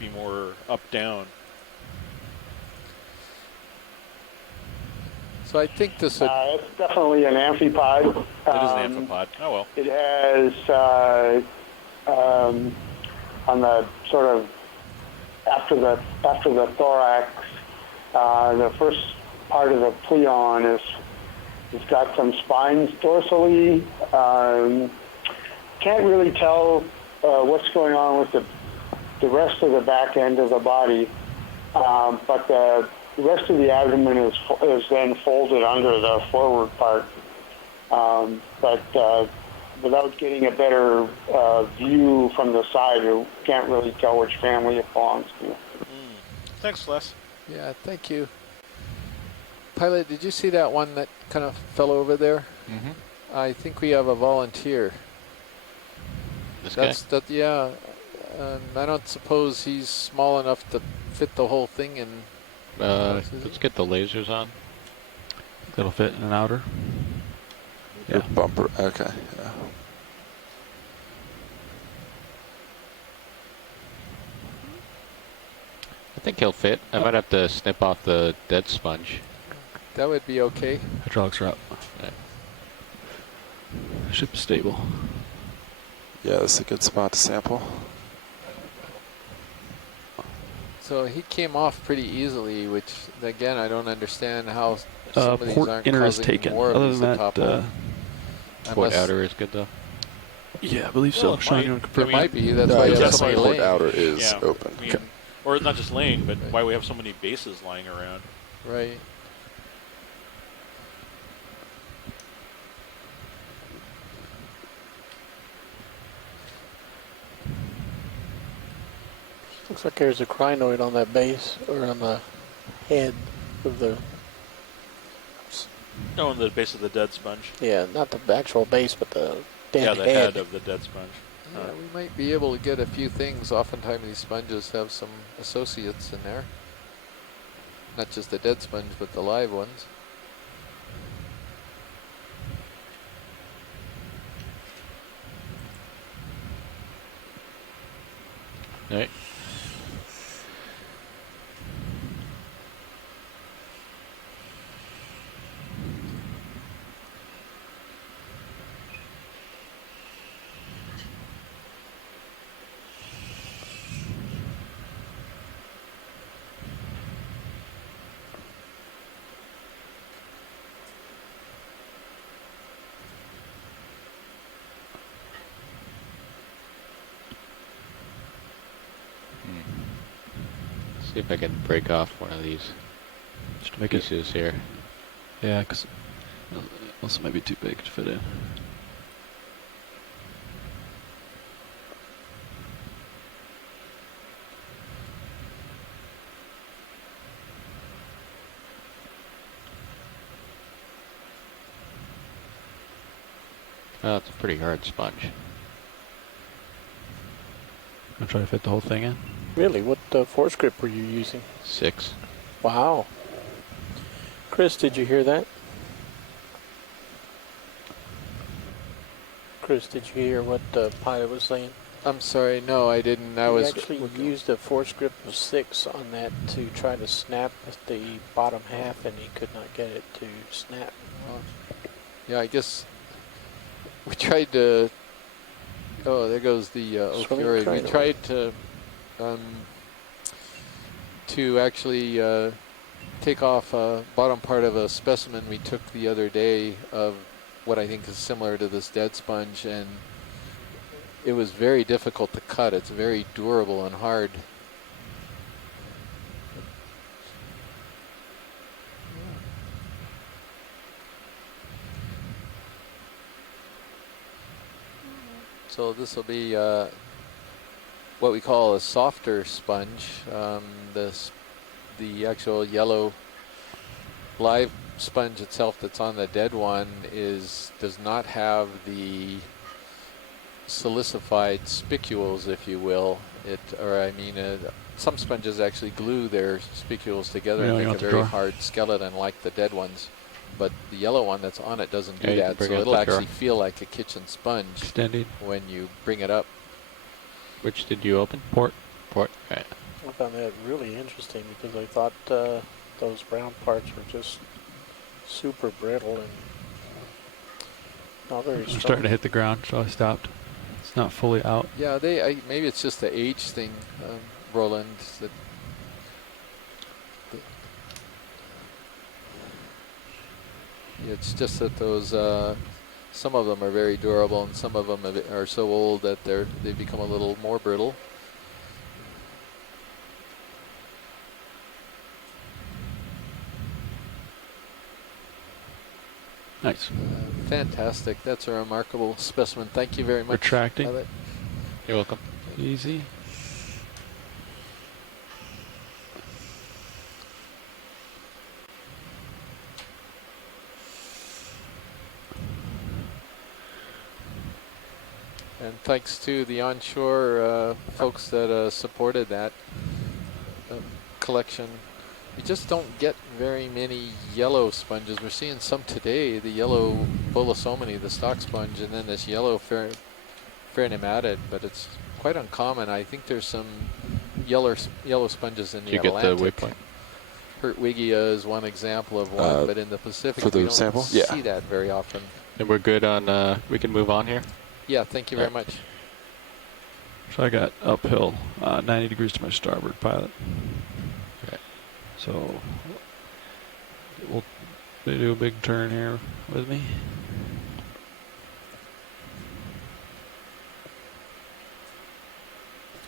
be more up-down. So I think this would... it's definitely an amphipod. It is an amphipod. Oh well. It has on the sort of after the thorax, the first part of the pleon it's got some spines dorsally. Can't really tell what's going on with the rest of the back end of the body, but the rest of the abdomen is then folded under the forward part. But without getting a better view from the side, you can't really tell which family it belongs to. Thanks, Les. Yeah, thank you. Pilot, did you see that one that kind of fell over there? Mm-hmm. I think we have a volunteer. This guy? Yeah. I don't suppose he's small enough to fit the whole thing in. Let's get the lasers on. That'll fit in an outer. Your bumper. Okay. Yeah. I think he'll fit. I might have to snip off the dead sponge. That would be okay. Hydraulics are up. Right. Ship is stable. Yeah, this is a good spot to sample. So he came off pretty easily, which again I don't understand how some of these port aren't inner is causing taken. more of Other these than to topple. that, Port outer is good though. Yeah, I believe so. Sean, you want to confirm? It might be. That's No, why you have yes, somebody port laying. outer is Yeah, open. I mean, or not just laying, but why we have so many bases lying around. Right. Looks like there's a crinoid on that base, or on the head of the... Oh, on the base of the dead sponge. Yeah, not the actual base, but the dead Yeah, the head of the dead sponge. Yeah, we might be able to get a few things. Oftentimes these sponges have some associates in there. Not just the dead sponge, but the live ones. Right. See if I can break off one of these Just to make pieces here. Yeah, because also might be too big to fit in. Oh, it's a pretty hard sponge. Gonna try to fit the whole thing in. Really? What force grip were you using? 6. Wow. Chris, did you hear that? Chris, did you hear what the pilot was saying? I'm sorry, no, I didn't. I was actually used a force grip of 6 on that to try to snap the bottom half, and he could not get it to snap. Yeah, I guess we tried to. Oh, there goes the opioid. We tried to actually take off bottom part of a specimen we took the other day of what I think is similar to this dead sponge, and it was very difficult to cut. It's very durable and hard. So this will be what we call a softer sponge. The actual yellow live sponge itself that's on the dead one does not have the silicified spicules, if you will. Some sponges actually glue their spicules together and make a very hard skeleton like the dead ones. But the yellow one that's on it doesn't do that, so it'll actually feel like a kitchen sponge when you bring it up. Which did you open? Port. Right. I found that really interesting because I thought those brown parts were just super brittle and not very strong. I'm starting to hit the ground, so I stopped. It's not fully out. Yeah, maybe it's just the age thing, Roland. It's just that those some of them are very durable and some of them are so old that they become a little more brittle. Nice. Fantastic. That's a remarkable specimen. Thank you very much. Retracting. You're welcome. Easy. And thanks to the onshore folks that supported that collection. You just don't get very many yellow sponges. We're seeing some today, the yellow bolosomini, the stock sponge, and then this yellow fernimatid, but it's quite uncommon. I think there's some yellow sponges in the Atlantic. You get the waypoint? Hertwiggia is one example of one, but in the Pacific we don't see that very often. And we're good on, we can move on here? Yeah, thank you very much. So I got uphill, 90 degrees to my starboard pilot. Okay. So we'll do a big turn here with me.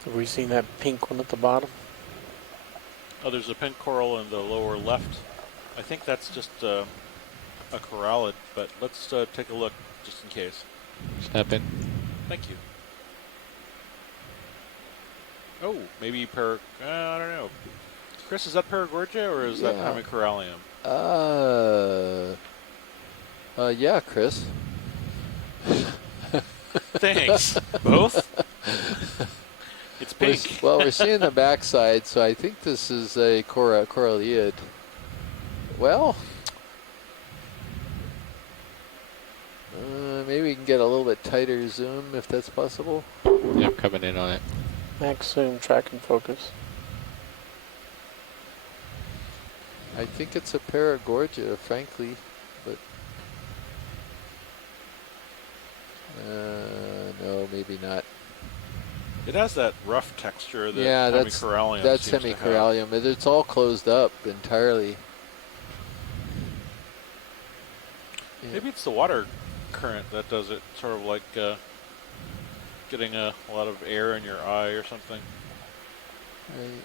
Have we seen that pink one at the bottom? Oh, there's a pink coral in the lower left. I think that's just a corallid, but let's take a look just in case. Step in. Thank you. Oh, maybe I don't know. Chris, is that Paragorgia or is that Hemicorallium? Yeah, Chris. Thanks. Both? It's pink. We're seeing the backside, so I think this is a coralliid. Well, maybe we can get a little bit tighter zoom if that's possible. Yeah, I'm coming in on it. Max zoom, track and focus. I think it's a Paragorgia, frankly, but no, maybe not. It has that rough texture that Hemicorallium that's seems to have. Hemicorallium. It's all closed up entirely. Yeah. Maybe it's the water current that does it, sort of like getting a lot of air in your eye or something. Right.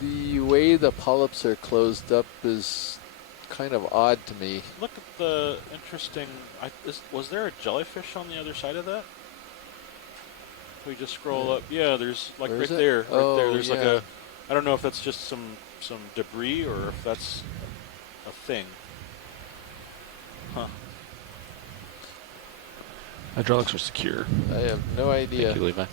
The way the polyps are closed up is kind of odd to me. Look at the interesting. Was there a jellyfish on the other side of that? We just scroll up. Yeah, there's like right there. There's like a. I don't know if that's just some debris or if that's a thing. Huh. Hydraulics are secure. I have no idea. Thank you, Levi.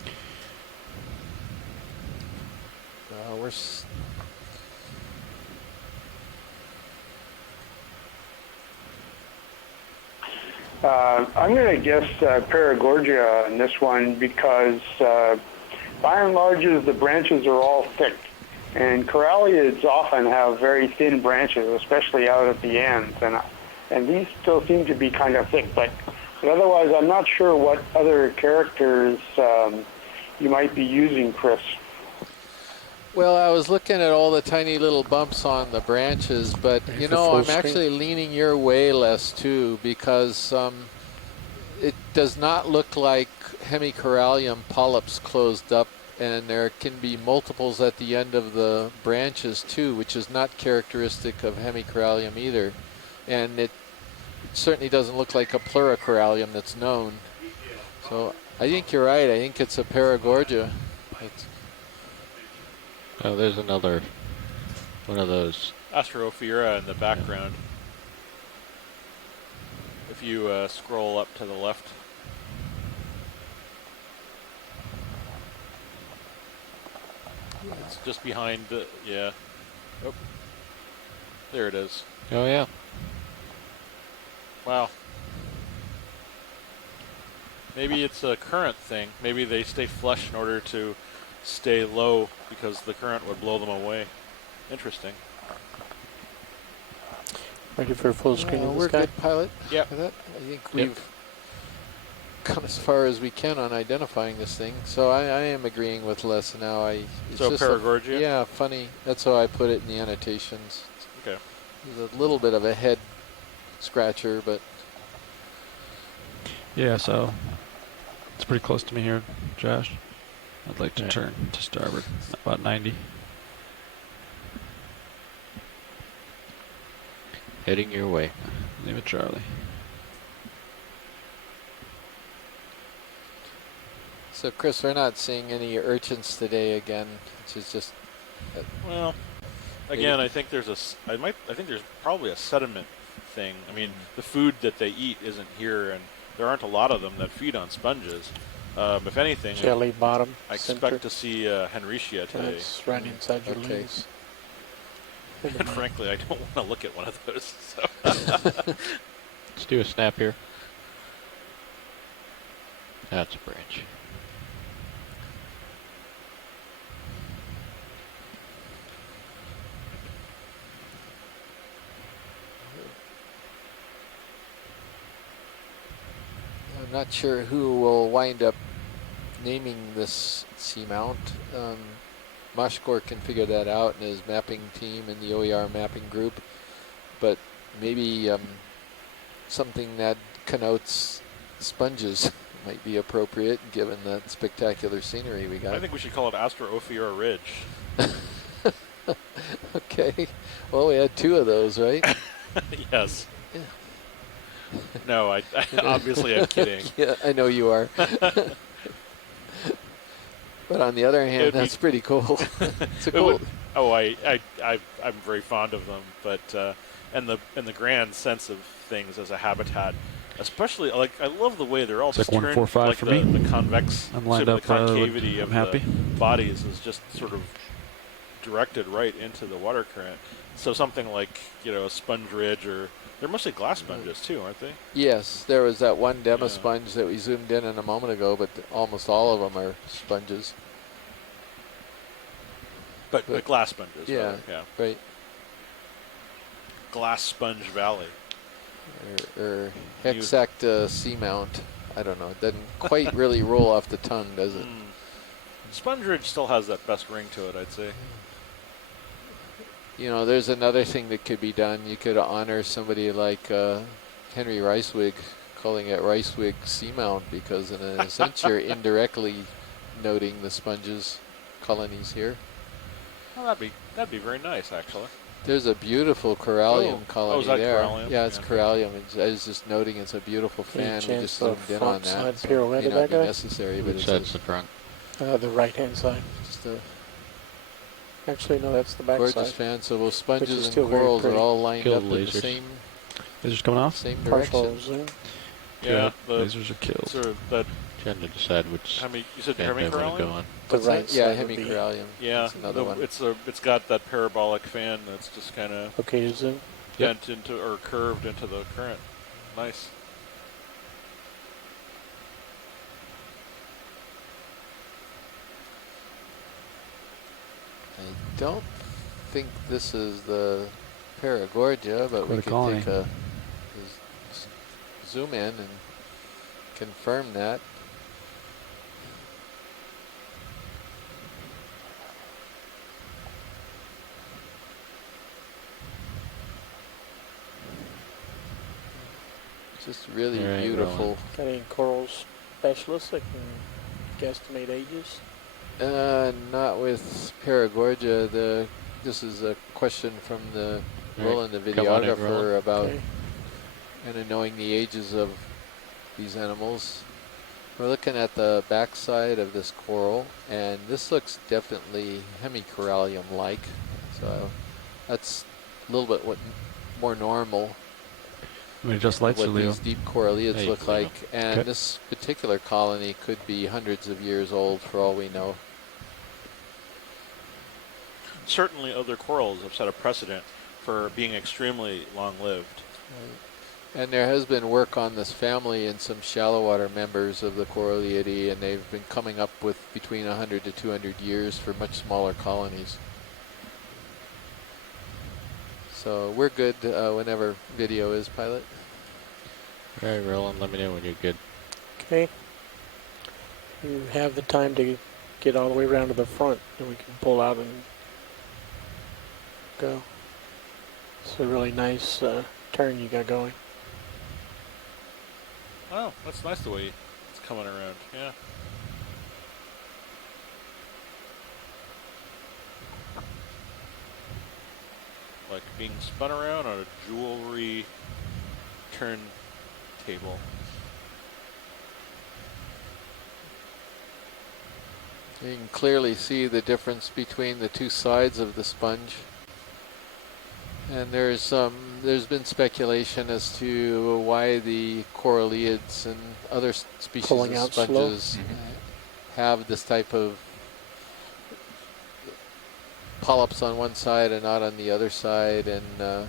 I'm going to guess Paragorgia on this one because by and large the branches are all thick. And coralliids often have very thin branches, especially out at the ends. And these still seem to be kind of thick. But otherwise, I'm not sure what other characters you might be using, Chris. Well, I was looking at all the tiny little bumps on the branches, but you know, I'm actually leaning your way, Les, too, because it does not look like Hemicorallium polyps closed up, and there can be multiples at the end of the branches too, which is not characteristic of Hemicorallium either. And it certainly doesn't look like a pluricorallium that's known. So I think you're right. I think it's a Paragorgia. Oh, there's another one of those. Astrophyra in the background. If you scroll up to the left. It's just behind the, yeah. Oh, there it is. Oh, yeah. Wow. Maybe it's a current thing. Maybe they stay flush in order to stay low because the current would blow them away. Interesting. Ready for a full screen of we're this guy? good, pilot. Yeah. I think we've come as far as we can on identifying this thing. So I am agreeing with Les now. It's So just Paragorgia? yeah, funny. That's how I put it in the annotations. Okay. There's a little bit of a head scratcher, but Yeah, so it's pretty close to me here, Josh. I'd like to turn to starboard, about 90. Heading your way. Leave it, Charlie. so Chris, we're not seeing any urchins today again, which is just Well, again, I think there's I think there's probably a sediment thing. I mean, the food that they eat isn't here, and there aren't a lot of them that feed on sponges. If anything, Jelly bottom. I center. expect to see Henricia today. That's right inside your Okay. legs. And frankly, I don't want to look at one of those. So. Let's do a snap here. That's a branch. I'm not sure who will wind up naming this seamount. Mashkor can figure that out in his mapping team and the OER mapping group, but maybe something that connotes sponges might be appropriate given the spectacular scenery we got. I think we should call it Astrophyra Ridge. Okay. Well, we had two of those, right? Yes. No, I obviously I'm kidding. Yeah, I know you are. But on the other hand, that's pretty cool. It's a cool. I'm very fond of them, but and the grand sense of things as a habitat, especially like I love the way they're all It's like turned, 145 like for the, me. the convex, I'm lined the up, concavity I'm of happy. the bodies is just sort of directed right into the water current. So something like a sponge ridge, or they're mostly glass sponges too, aren't they? Yes, there was that one demo sponge that we zoomed in a moment ago, but almost all of them are sponges. But glass sponges. Yeah, rather, yeah. right. Glass Sponge Valley. Or Hexacta Seamount. I don't know. It doesn't quite really roll off the tongue, does it? Sponge Ridge still has that best ring to it, I'd say. You know, there's another thing that could be done. You could honor somebody like Henry Ricewig, calling it Ricewig Seamount, because in a sense you're indirectly noting the sponges colonies here. Well, that'd be very nice, actually. There's a beautiful corallium colony is that there. corallium? Yeah, it's Yeah. corallium. I was just noting it's a beautiful fan. We chance just zoomed of in on front that. side So pirouette it of may not that be guy? necessary, but Which it's side's the front? The right-hand side. just a Actually, no, that's the back gorgeous side. fan. So those sponges and still very corals are pretty. all lined Killed up in the lasers. same Lasers coming off? same Partial direction. zoom. Yeah, Lasers are killed. Sort of that. Trying to decide which You said band I want to hemicorallium? go on. The What's right that? Yeah, side would be hemicorallium. Yeah, That's another one. it's got that parabolic fan that's just kind of okay to zoom. bent into or curved into the current. Nice. I don't think this is the Paragorgia, but we Quite a could colony. take a zoom in and confirm that. Just really All right, beautiful. Got any coral specialists that can guesstimate ages? Not with Paragorgia. This is a question from the All right, Roland, the come on in, videographer, Roland. about Okay. kind of knowing the ages of these animals. We're looking at the backside of this coral, and this looks definitely hemicorallium-like. So that's a little bit more normal. We just lights what Leo. these deep coralliids Hey, look Leo. like, and Okay. this particular colony could be hundreds of years old for all we know. Certainly other corals have set a precedent for being extremely long-lived. And there has been work on this family in some shallow water members of the Coralliidae, and they've been coming up with between 100 to 200 years for much smaller colonies. So we're good whenever video is, pilot. All right, Roland, let me know when you're good. Okay. You have the time to get all the way around to the front, and we can pull out and go. It's a really nice turn you got going. Oh, that's nice the way it's coming around. Yeah. Like being spun around on a jewelry turntable. You can clearly see the difference between the two sides of the sponge. And there's been speculation as to why the coralliids and other species Pulling of out slow. sponges have this type of polyps on one side and not on the other side, and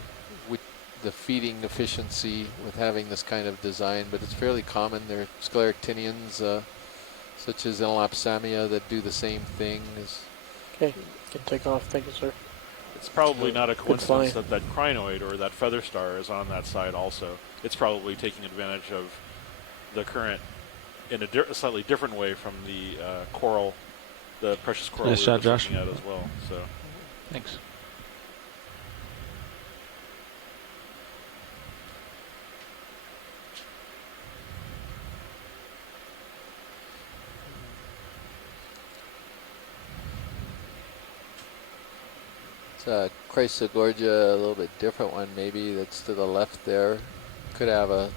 with the feeding efficiency with having this kind of design. But it's fairly common. There are scleractinians such as Elapsamia that do the same thing. Okay, can take off. Thank you, sir. It's probably not a coincidence flying. that crinoid or that feather star is on that side also. It's probably taking advantage of the current in a slightly different way from the coral, the precious coral Nice we were shot, just Josh. looking at as well. So Thanks. It's a Chrysogorgia, a little bit different one maybe, that's to the left there. Could have a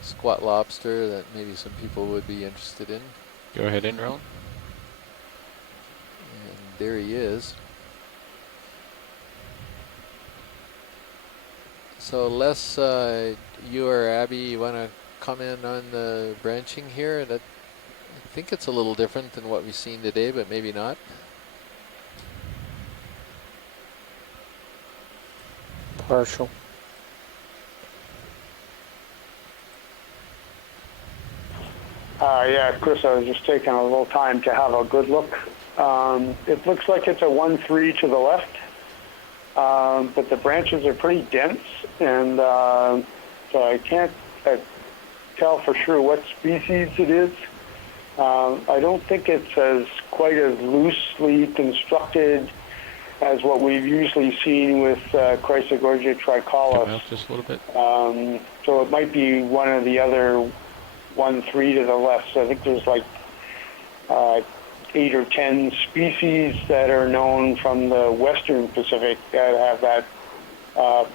squat lobster that maybe some people would be interested in. Go ahead in, Roland. And there he is. So Les, you or Abby, you want to comment on the branching here? I think it's a little different than what we've seen today, but maybe not. Partial. Yeah, Chris, I was just taking a little time to have a good look. It looks like it's a 1-3 to the left, but the branches are pretty dense, and so I can't tell for sure what species it is. I don't think it's quite as loosely constructed as what we've usually seen with Chrysogorgia tricollis. Just a little bit. So it might be one of the other 1-3 to the left. So I think there's like 8 or 10 species that are known from the Western Pacific that have that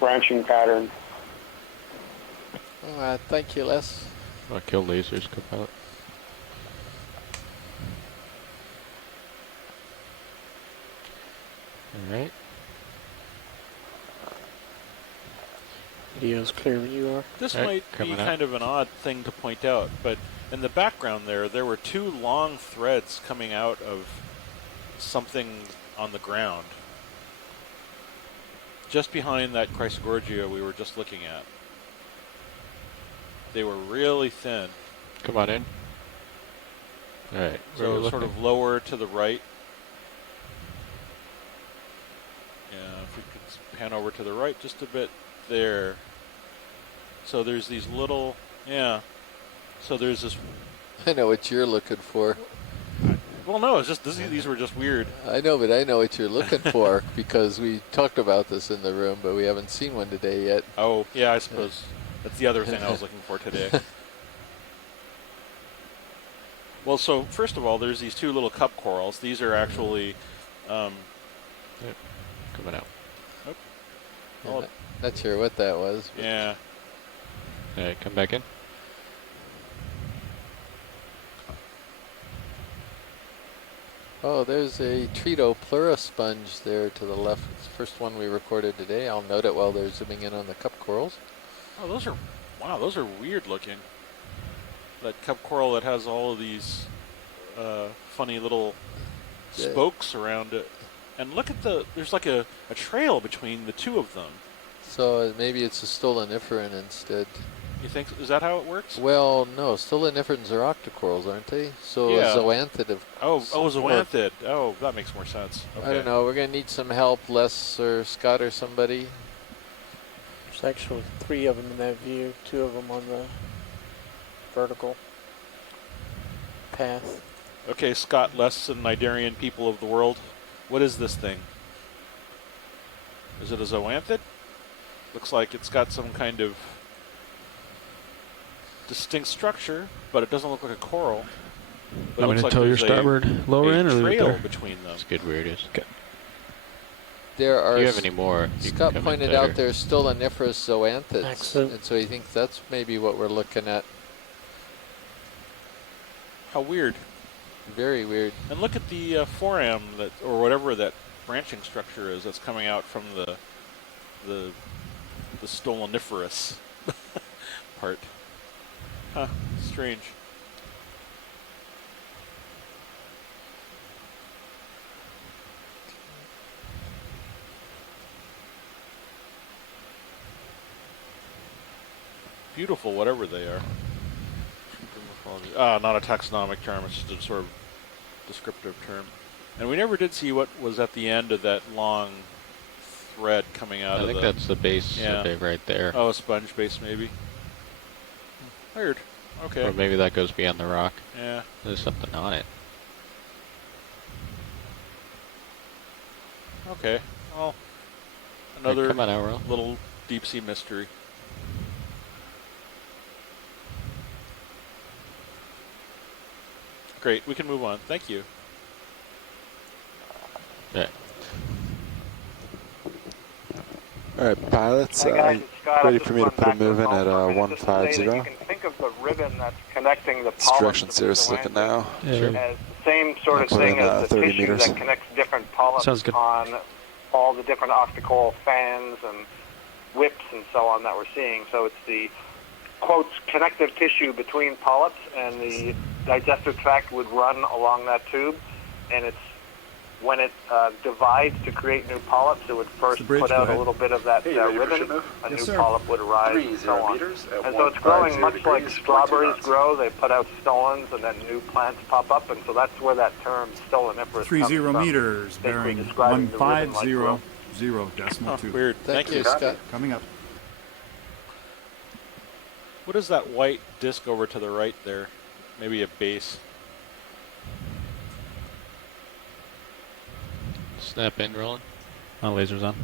branching pattern. Thank you, Les. Kill lasers, co-pilot. All right. Video's clear when you are. this Right, might be coming up. kind of an odd thing to point out, but in the background there were two long threads coming out of something on the ground. Just behind that Chrysogorgia we were just looking at. They were really thin. Come on in. All right. So sort of lower to the right. Yeah, if we could pan over to the right just a bit there. So there's these little, yeah. So there's this. I know what you're looking for. Well, no, it's just these were just weird. I know, but I know what you're looking for because we talked about this in the room, but we haven't seen one today yet. Oh, yeah, I suppose that's the other thing I was looking for today. Well, so first of all, there's these two little cup corals. These are actually coming out. Oh. Yeah, not sure what that was. Yeah. Alright, come back in. Oh, there's a Trito sponge there to the left. It's the first one we recorded today. I'll note it while they're zooming in on the cup corals. Oh, those are weird looking. That cup coral that has all of these funny little spokes around it. And look at there's like a trail between the two of them. So maybe it's a stoloniferan instead. You think, is that how it works? Well, no, stoloniferans are octocorals, aren't they? So Yeah. zoanthid of... zoanthid. Oh, that makes more sense. Okay. I don't know, we're going to need some help, Les or Scott or somebody. There's actually 3 of them in that view, 2 of them on the vertical path. Okay, Scott, Les, and Nidarian people of the world, what is this thing? Is it a zoanthid? Looks like it's got some kind of distinct structure, but it doesn't look like a coral. But I'm going to tow your starboard lower in or leave it trail there? between them. Let's get where it is. Okay. There are... If you have any more, you Scott can come in pointed better. out there's stoloniferous zoanthids. Excellent. And so he thinks that's maybe what we're looking at. How weird. Very weird. And look at the foram that, or whatever that branching structure is that's coming out from the stoloniferous part. Huh, strange. Beautiful, whatever they are. Not a taxonomic term, it's just a sort of descriptive term. And we never did see what was at the end of that long thread coming out of the... I think that's the base right there. Oh, a sponge base maybe. Weird. Okay. Or maybe that goes beyond the rock. Yeah. There's something on it. Okay. Well, another come on out, Ron. little deep sea mystery. Great, we can move on. Thank you. Yeah. All right, pilots, Hi guys, it's Scott. ready I'm for me to just put a going move in back at to the phone for a minute just to say that 150. You can think of the ribbon that's connecting the This polyps direction to the Cirrus is looking now. Yeah, sure. as the same sort I'll of put thing in, as the 30 tissue meters. that connects different polyps Sounds good. on all the different octacoral fans and whips and so on that we're seeing. So it's the, quotes, connective tissue between polyps, and the digestive tract would run along that tube, and it's when it divides to create new polyps, it would first bridge, put go out a ahead. little bit of that Hey, ready for ribbon, shipment? a Yes, new sir. polyp would arise, and 30 so on. meters at And so it's growing 150 much like degrees, strawberries 20 knots. grow. They put out stolons, and then new plants pop up, and so that's where that term stoloniferous 30 comes from. meters, basically bearing describing the ribbon-like growth. 1500.2. Weird. Thank you, Scott. Coming up. What is that white disc over to the right there? Maybe a base. Snap in, Roland. My laser's on.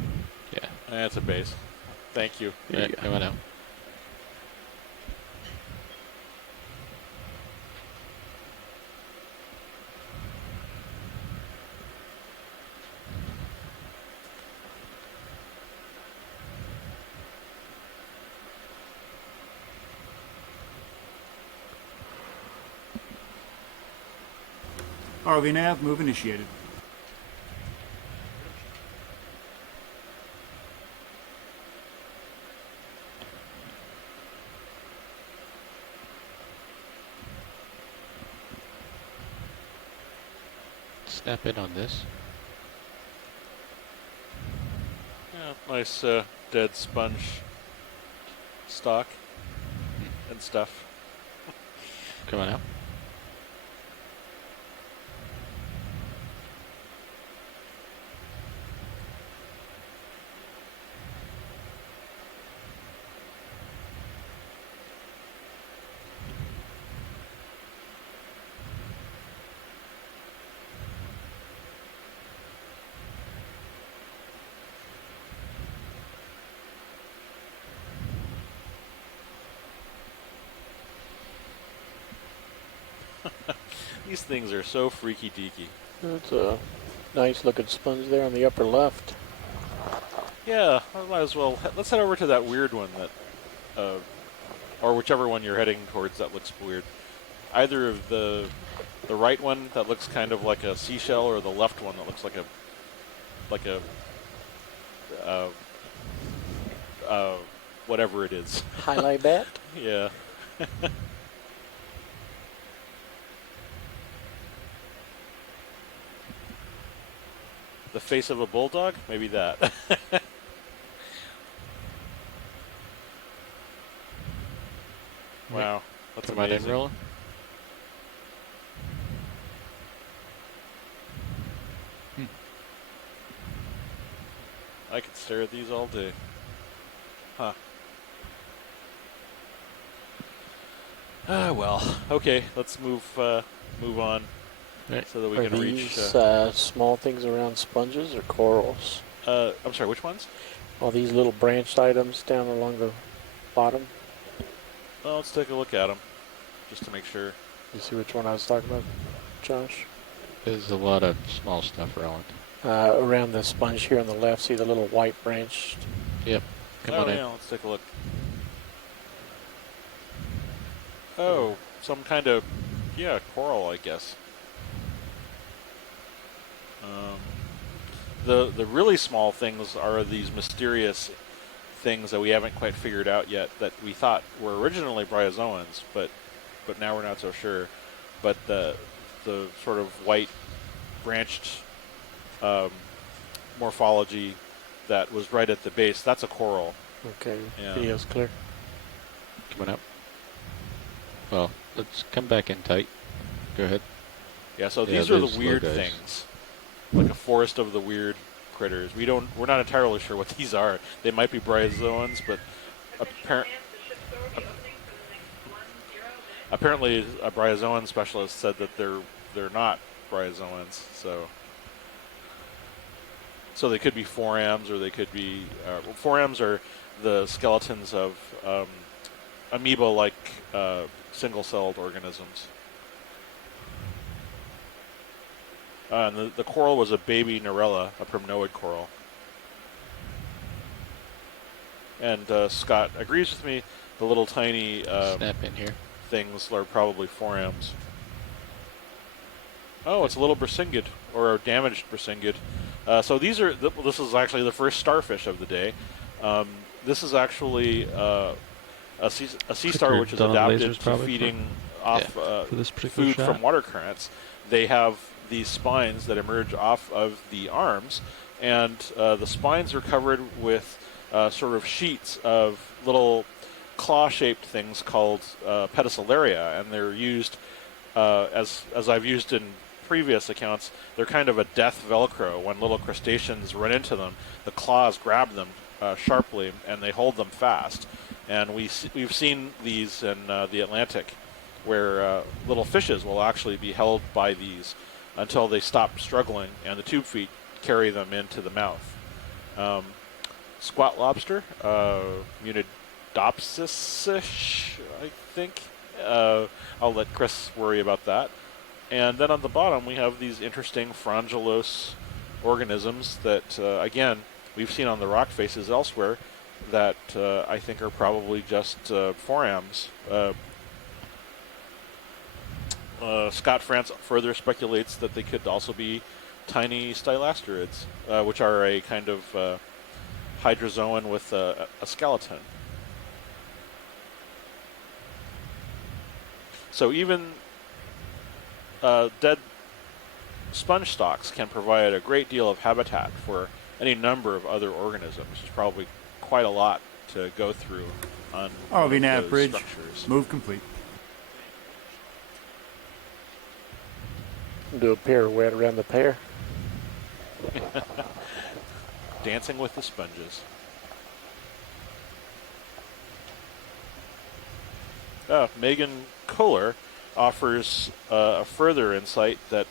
Yeah. That's a base. Thank you. Yeah, come on out. ROV nav, move initiated. Snap in on this. Yeah, nice dead sponge stock and stuff. Come on out. These things are so freaky deaky. That's a nice looking sponge there on the upper left. Yeah, I might as well. Let's head over to that weird one that or whichever one you're heading towards that looks weird. Either of the right one that looks kind of like a seashell, or the left one that looks like a whatever it is. Highlight bat? Yeah. The face of a bulldog? Maybe that. Wow. That's Come on in, amazing. Rolla. I could stare at these all day. Huh. Ah, well. Okay, let's move on so that we Are can these reach. small things around sponges or corals? I'm sorry, which ones? All these little branched items down along the bottom. Well, let's take a look at them, just to make sure. You see which one I was talking about, Josh? There's a lot of small stuff, Roland. Around the sponge here on the left, see the little white branched? Yep. Come on in. Let's take a look. Oh, some kind of, coral, I guess. The really small things are these mysterious things that we haven't quite figured out yet that we thought were originally bryozoans, but now we're not so sure. But the sort of white branched morphology that was right at the base, that's a coral. Okay, Yeah. video's clear. Coming up. Well, let's come back in tight. Go ahead. Yeah, so these are the those weird low guys. things. Like a forest of the weird critters. We're not entirely sure what these are. They might be bryozoans, but apparently a bryozoan specialist said that they're not bryozoans. So they could be forams, or they could be forams are the skeletons of amoeba-like single-celled organisms. And the coral was a baby Narella, a primnoid coral. And Scott agrees with me. The little tiny Snap in here. things are probably forams. Oh, it's a little brisingid, or a damaged brisingid. So these are. This is actually the first starfish of the day. This is actually a sea star which is done on adapted lasers to probably feeding off for this particular food shot. from water currents. They have these spines that emerge off of the arms, and the spines are covered with sort of sheets of little claw-shaped things called pedicelaria, and they're used as I've used in previous accounts. They're kind of a death Velcro. When little crustaceans run into them, the claws grab them sharply, and they hold them fast. And we've seen these in the Atlantic, where little fishes will actually be held by these until they stop struggling, and the tube feet carry them into the mouth. Squat lobster, Munidopsis-ish, I think. I'll let Chris worry about that. And then on the bottom, we have these interesting frangulose organisms that, again, we've seen on the rock faces elsewhere that I think are probably just forams. Scott France further speculates that they could also be tiny stylasterids, which are a kind of hydrozoan with a skeleton. So even dead sponge stalks can provide a great deal of habitat for any number of other organisms. There's probably quite a lot to go through on RV-nav those bridge. structures. Move complete. Do a pirouette around the pair. Dancing with the sponges. Megan Kohler offers a further insight that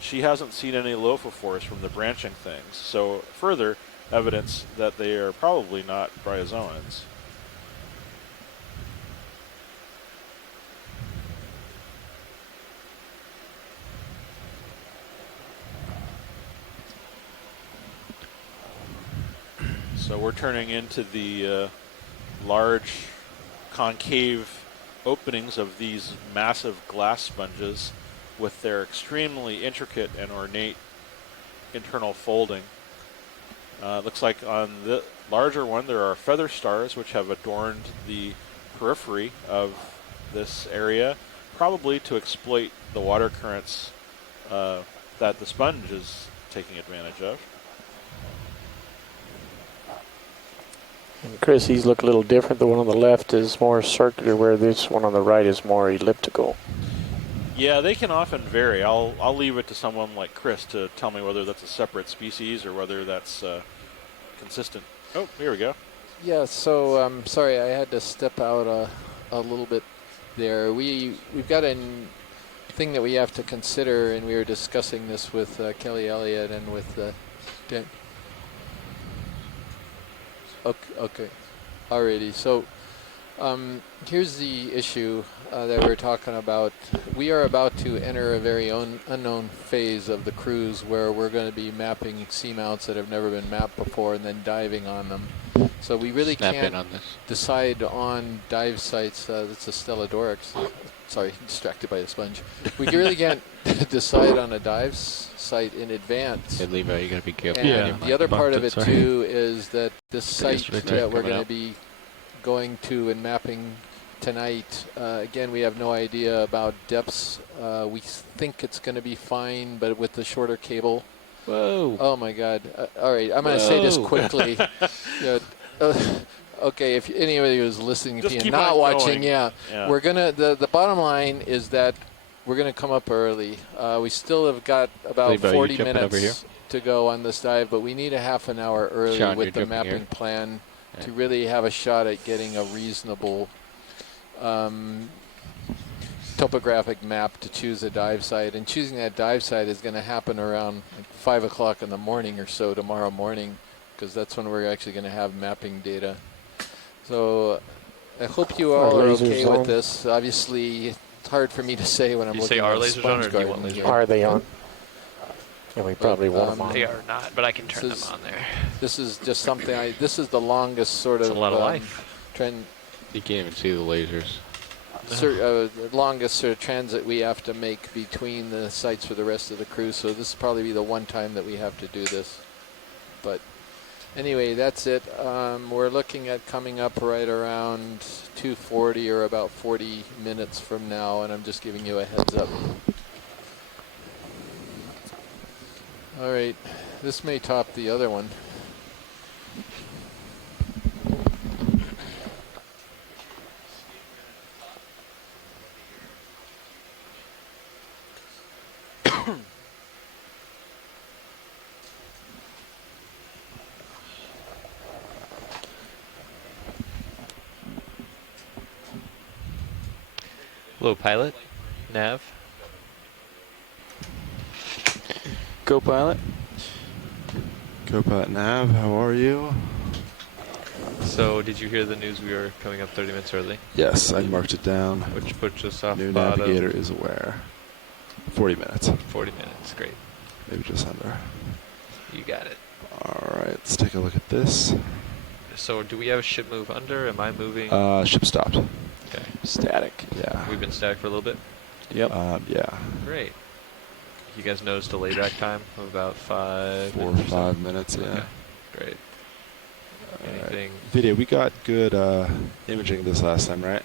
she hasn't seen any lophophores from the branching things. So further evidence that they are probably not bryozoans. So we're turning into the large concave openings of these massive glass sponges with their extremely intricate and ornate internal folding. Looks like on the larger one there are feather stars which have adorned the periphery of this area, probably to exploit the water currents that the sponge is taking advantage of. And Chris, these look a little different. The one on the left is more circular, where this one on the right is more elliptical. Yeah, they can often vary. I'll leave it to someone like Chris to tell me whether that's a separate species or whether that's consistent. Oh, here we go. Yeah, so sorry, I had to step out a little bit there. We've got a thing that we have to consider, and we were discussing this with Kelly Elliott and with Dan. Okay. Alrighty. So here's the issue that we're talking about. We are about to enter a very unknown phase of the cruise where we're going to be mapping seamounts that have never been mapped before and then diving on them. So we really can't decide on dive sites. That's a Stelladorix. Sorry, distracted by a sponge. We really can't decide on a dive site in advance. Hey, Levi, you got to be careful. And the other part of it too is that this site that we're going to be going to and mapping tonight, again, we have no idea about depths. We think it's going to be fine, but with the shorter cable. Whoa. Oh my God. All right, I'm going to say this quickly. Okay, if anybody who's listening and not watching, we're gonna. The bottom line is that we're gonna come up early. We still have got about 40 minutes to go on this dive, but we need a half an hour early with the mapping plan to really have a shot at getting a reasonable topographic map to choose a dive site. And choosing that dive site is going to happen around like 5 o'clock in the morning or so tomorrow morning, because that's when we're actually going to have mapping data. So I hope you all are okay with this. Obviously, it's hard for me to say when I'm looking at a sponge garden here. Are they on? Yeah, we probably want them on. They are not, but I can turn them on there. This is just something this is the longest sort of, a lot of life. Trend. You can't even see the lasers. The longest sort of transit we have to make between the sites for the rest of the cruise. So this will probably be the one time that we have to do this. But anyway, that's it. We're looking at coming up right around 2:40 or about 40 minutes from now, and I'm just giving you a heads up. All right, this may top the other one. Hello, pilot. Nav. Co-pilot. Co-pilot Nav, how are you? So, did you hear the news we were coming up 30 minutes early? Yes, I marked it down. Which puts us off New bottom. navigator is aware. 40 minutes. 40 minutes, great. Maybe just under. You got it. All right, let's take a look at this. So, do we have a ship move under? Am I moving? Ship stopped. Okay. Static. Yeah. We've been static for a little bit? Yep. Yeah. Great. You guys noticed a layback time of about 5 4 or 5 minutes, yeah. Okay. Great. Anything? Right. Video, we got good imaging this last time, right?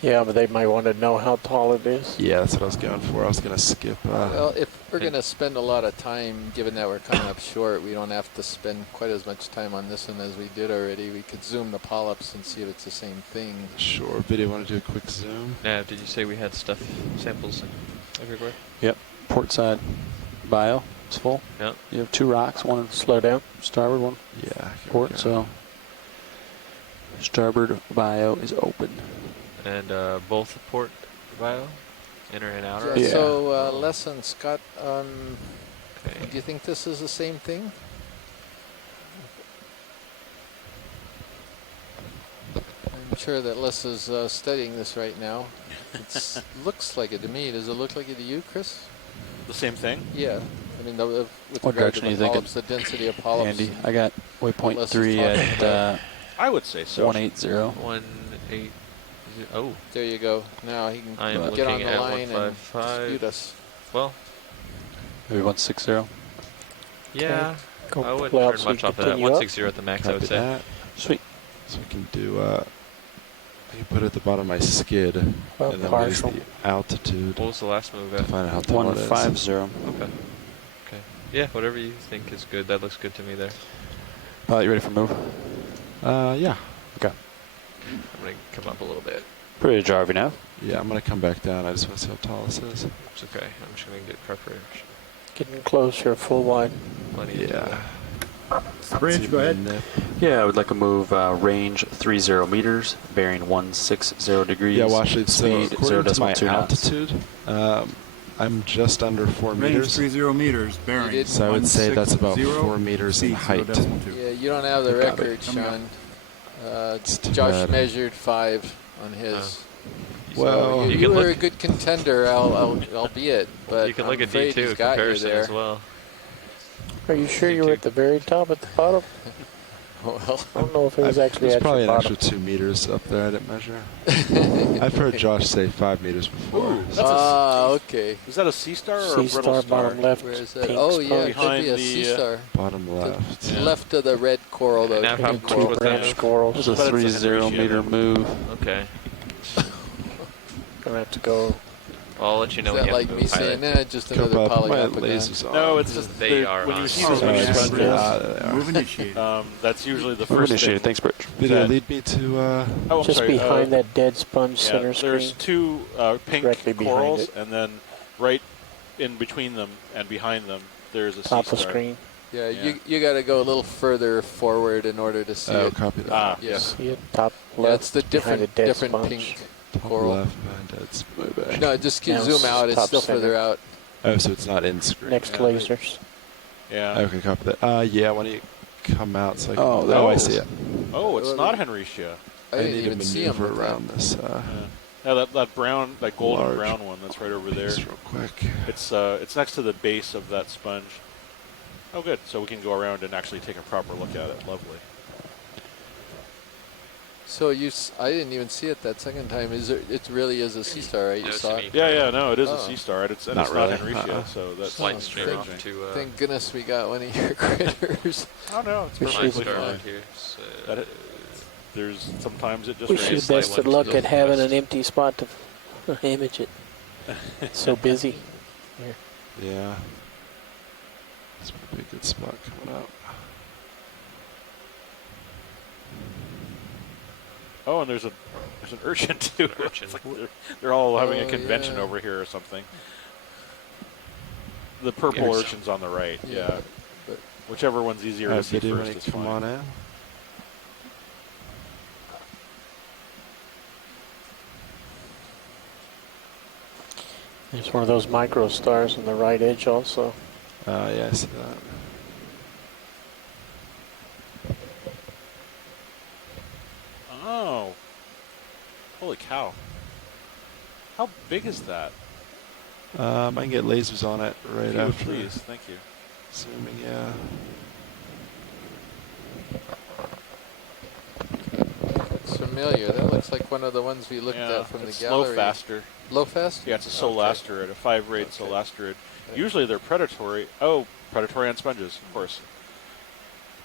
Yeah, but they might want to know how tall it is. Yeah, that's what I was going for. I was going to skip. Well, if we're going to spend a lot of time, given that we're coming up short, we don't have to spend quite as much time on this one as we did already. We could zoom the polyps and see if it's the same thing. Sure. Video, want to do a quick zoom? Nav, did you say we had stuff, samples everywhere? Yep. Port side bio is full. Yep. You have 2 rocks, one slow down. Starboard, one yeah, port, so starboard bio is open. And both port bio, inner and outer? Yeah. So Les and Scott, do you think this is the same thing? I'm sure that Les is studying this right now. It looks like it to me. Does it look like it to you, Chris? The same thing? Yeah. I mean, with what regard to direction are you the polyps, thinking? the density of polyps. Andy, I got waypoint 3 at I would say so. 180. 180. Oh. There you go. Now he can I am get on looking the at line and 155. dispute us. Well, Maybe 160. yeah. Go I wouldn't cloud turn so much you off of that. continue up. 160 at the max, I would Copy say. that. Sweet. So we can do, I can put it at the bottom of my skid, Well, and then use partial. the altitude What was the last move to at? find out how tall it is. 150. Okay. Okay. Yeah, whatever you think is good. That looks good to me there. Pilot, you ready for move? Yeah. Okay. I'm going to come up a little bit. Ready to drive you now? Yeah, I'm going to come back down. I just want to see how tall this is. It's okay. I'm just going to get preparation. Getting closer, full wide. Plenty of Yeah. Bridge, go ahead. Yeah, I would like to move range 30 meters, bearing 160 degrees. Yeah, watch it. So Speed according to my 0.2 knots. altitude, I'm just under 4 Range meters. 30 meters, bearing. So I would say that's about 160, 4 meters in speed height. 0.2. Yeah, you don't have the Got it. record, Sean. too Josh bad. measured 5 on his. Well, so you you can were look- a good contender, albeit, but You can I'm look at afraid D2 he's got you comparison there. as well. Are you sure you were at the very top at the bottom? Well, I don't know if it was actually There's at probably your an bottom. extra 2 meters up there I didn't measure. I've heard Josh say 5 meters before. Ooh, that's okay. Is that a C star or a C brittle star, star? bottom left. Where is that? Pink Oh, yeah, sponge. it could Behind be a the, sea star. Bottom left. Yeah. Left of the red coral, though. Now how Pink close coral. was Branch that? squirrels. It's a But it's a 30 Henry meter Ship. move. Okay. Gonna have to go. I'll let you know Is when that you like have me to saying, pilot. nah, just another Go up, my polygon? lasers on. No, it's just They the- are when you on. see Oh, those yeah, images, sponges. Move initiated. that's usually the Move first initiated. thing. Thanks, Bridge. Did that- it lead me to, Oh, I'm Just sorry, behind that dead sponge yeah, center there's screen. 2 pink Directly behind corals, it. and then right in between them and behind them, there's a Top C of star. screen. Yeah, Yeah. you got to go a little further forward in order to see it. copy that. Ah, Yeah. See it? Top Yeah, left. it's the behind different dead different sponge. pink Top coral. left behind that's way back. No, just Now zoom it's out. It's top still center. further out. Oh, so it's not in screen. Next Yeah, lasers. Yeah. Okay, copy that. Yeah, when you come out, so I can, Oh, there I it see is. it. Oh, it's not Henricia. I didn't need even to see him maneuver with that. around this. Yeah, that brown, that golden Large brown one that's right over there. piece real quick. It's next to the base of that sponge. Oh, good. So we can go around and actually take a proper look at it. Lovely. So I didn't even see it that second time. It really is a sea star, right? You saw it. Yeah, no, it is Oh. a C star, and it's Not not really. Henricia, so that's Slight stream off encouraging. to Thank goodness we got one of your critters. Oh no, it's We perfectly should- Star fine. right here. So That there's sometimes it just Wish you rains. slight best one of to luck the at having west. an empty spot to image it. It's so busy. Here. Yeah. This might be a good spot coming up. Oh, and there's an urchin too. It's like they're all having a Oh, convention yeah. over here or something. The purple Yes. urchin's on the right. Yeah. But Whichever one's easier to see Video first when is you come fine. on in. There's one of those micro stars on the right edge also. Yeah, I see that. Oh. Holy cow. How big is that? I can get lasers on it right If you would after. please, thank you. Zooming, yeah. it's familiar. That looks like one of the ones we looked Yeah, at from the it's gallery. low faster. Low fast? Yeah, it's a solasterid, a 5-rate solasterid. Usually they're predatory. Oh, predatory on sponges, of course.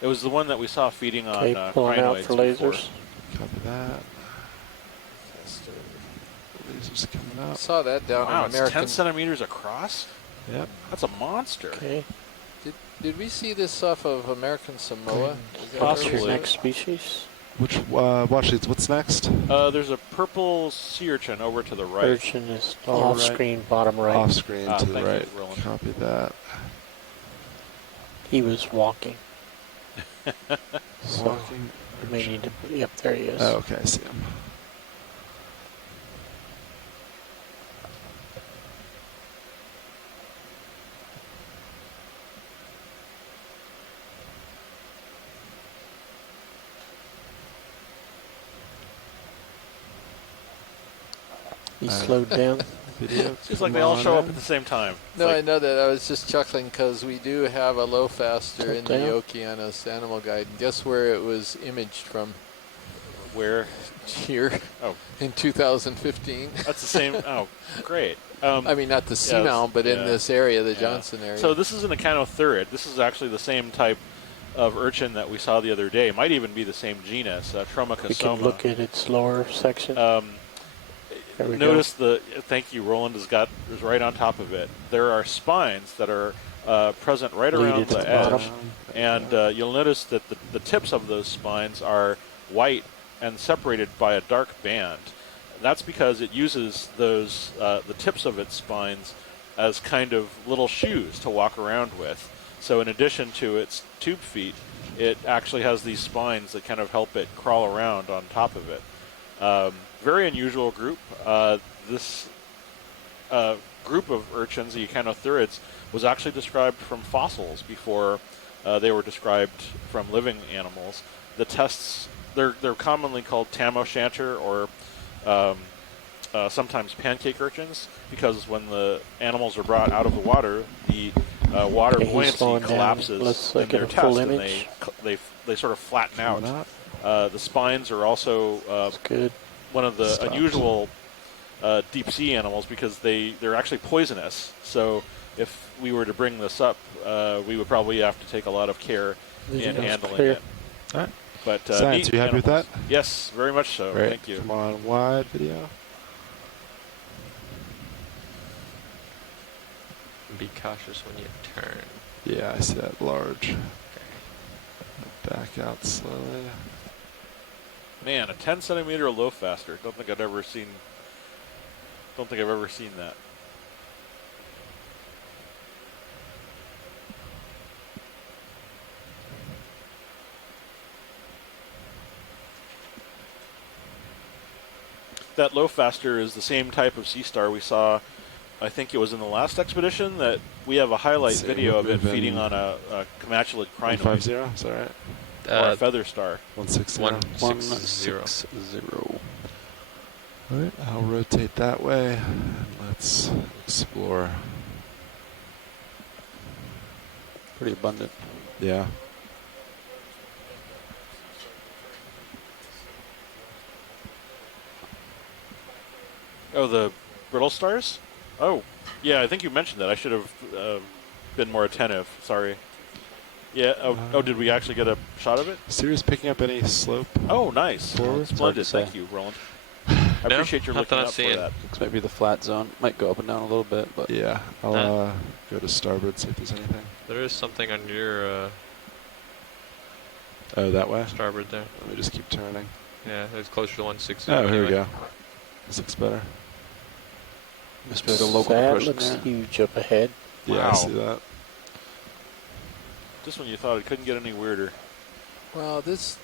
It was the one that we saw feeding on Okay, pulling out crinoids for before. lasers. Copy that. Lasers coming up. Saw that down Wow, in it's American. 10 centimeters across? Yep. That's a monster. Okay. Did we see this off of American Samoa? Is that What's where your we next saw it? species? Which, watch these. What's next? There's a purple sea urchin over to the right. Urchin is All off right. screen, bottom right. Off screen to the thank you, right. Roland. Copy that. He was walking. So Walking. we may need to. Yep, there he is. Oh, okay, I see him. He slowed down. Video. Seems like they all show up at the same time. No, It's I know that. I was just chuckling because we do have a low faster in the Down. Okeanos Animal Guide. Guess where it was imaged from? Where? Here. Oh. In 2015. That's the same. Oh, great. I mean, not the Seamount, but in this area, the Johnson area. So this is an echinotherid. This is actually the same type of urchin that we saw the other day. It might even be the same genus, Tromacosoma. We can look at its lower section. Notice thank you, Roland is right on top of it. There are spines that are present right around the edge. And you'll notice that the tips of those spines are white and separated by a dark band. That's because it uses those the tips of its spines as kind of little shoes to walk around with. So in addition to its tube feet, it actually has these spines that kind of help it crawl around on top of it. Very unusual group. This group of urchins, the echinotherids, was actually described from fossils before they were described from living animals. The tests, they're commonly called tam o'shanter or sometimes pancake urchins, because when the animals are brought out of the water, the water buoyancy collapses in their test, and they sort of flatten out. The spines are also one of the unusual deep sea animals because they're actually poisonous. So if we were to bring this up, we would probably have to take a lot of care in handling it. All right. But Science, are you happy with that? Yes, very much so. Great. Thank you. Come on, wide video. Be cautious when you turn. Yeah, I see that large. Back out slowly. Man, a 10-centimeter low faster. Don't think I've ever seen that. That low faster is the same type of sea star we saw. I think it was in the last expedition that we have a highlight video of it feeding on a comatulid crinoid. 150, is that right? Or a feather star. 160. 160. All right, I'll rotate that way. Let's explore. Pretty abundant. Yeah. Oh, the brittle stars? Oh, yeah, I think you mentioned that. I should have been more attentive. Sorry. Yeah. Oh, did we actually get a shot of it? Sirius picking up any slope? Oh, nice. Forward? Splendid. Thank you, Roland. I appreciate your looking up for that. Looks maybe the flat zone. Might go up and down a little bit, but yeah. I'll go to starboard, see if there's anything. There is something on your oh, that way? starboard there. Let me just keep turning. Yeah, it's closer to 160. Oh, here anyway. we go. This looks better. must be like a local That depression looks there. huge up ahead. Yeah, Wow. I see that. Just when you thought it couldn't get any weirder. Well, this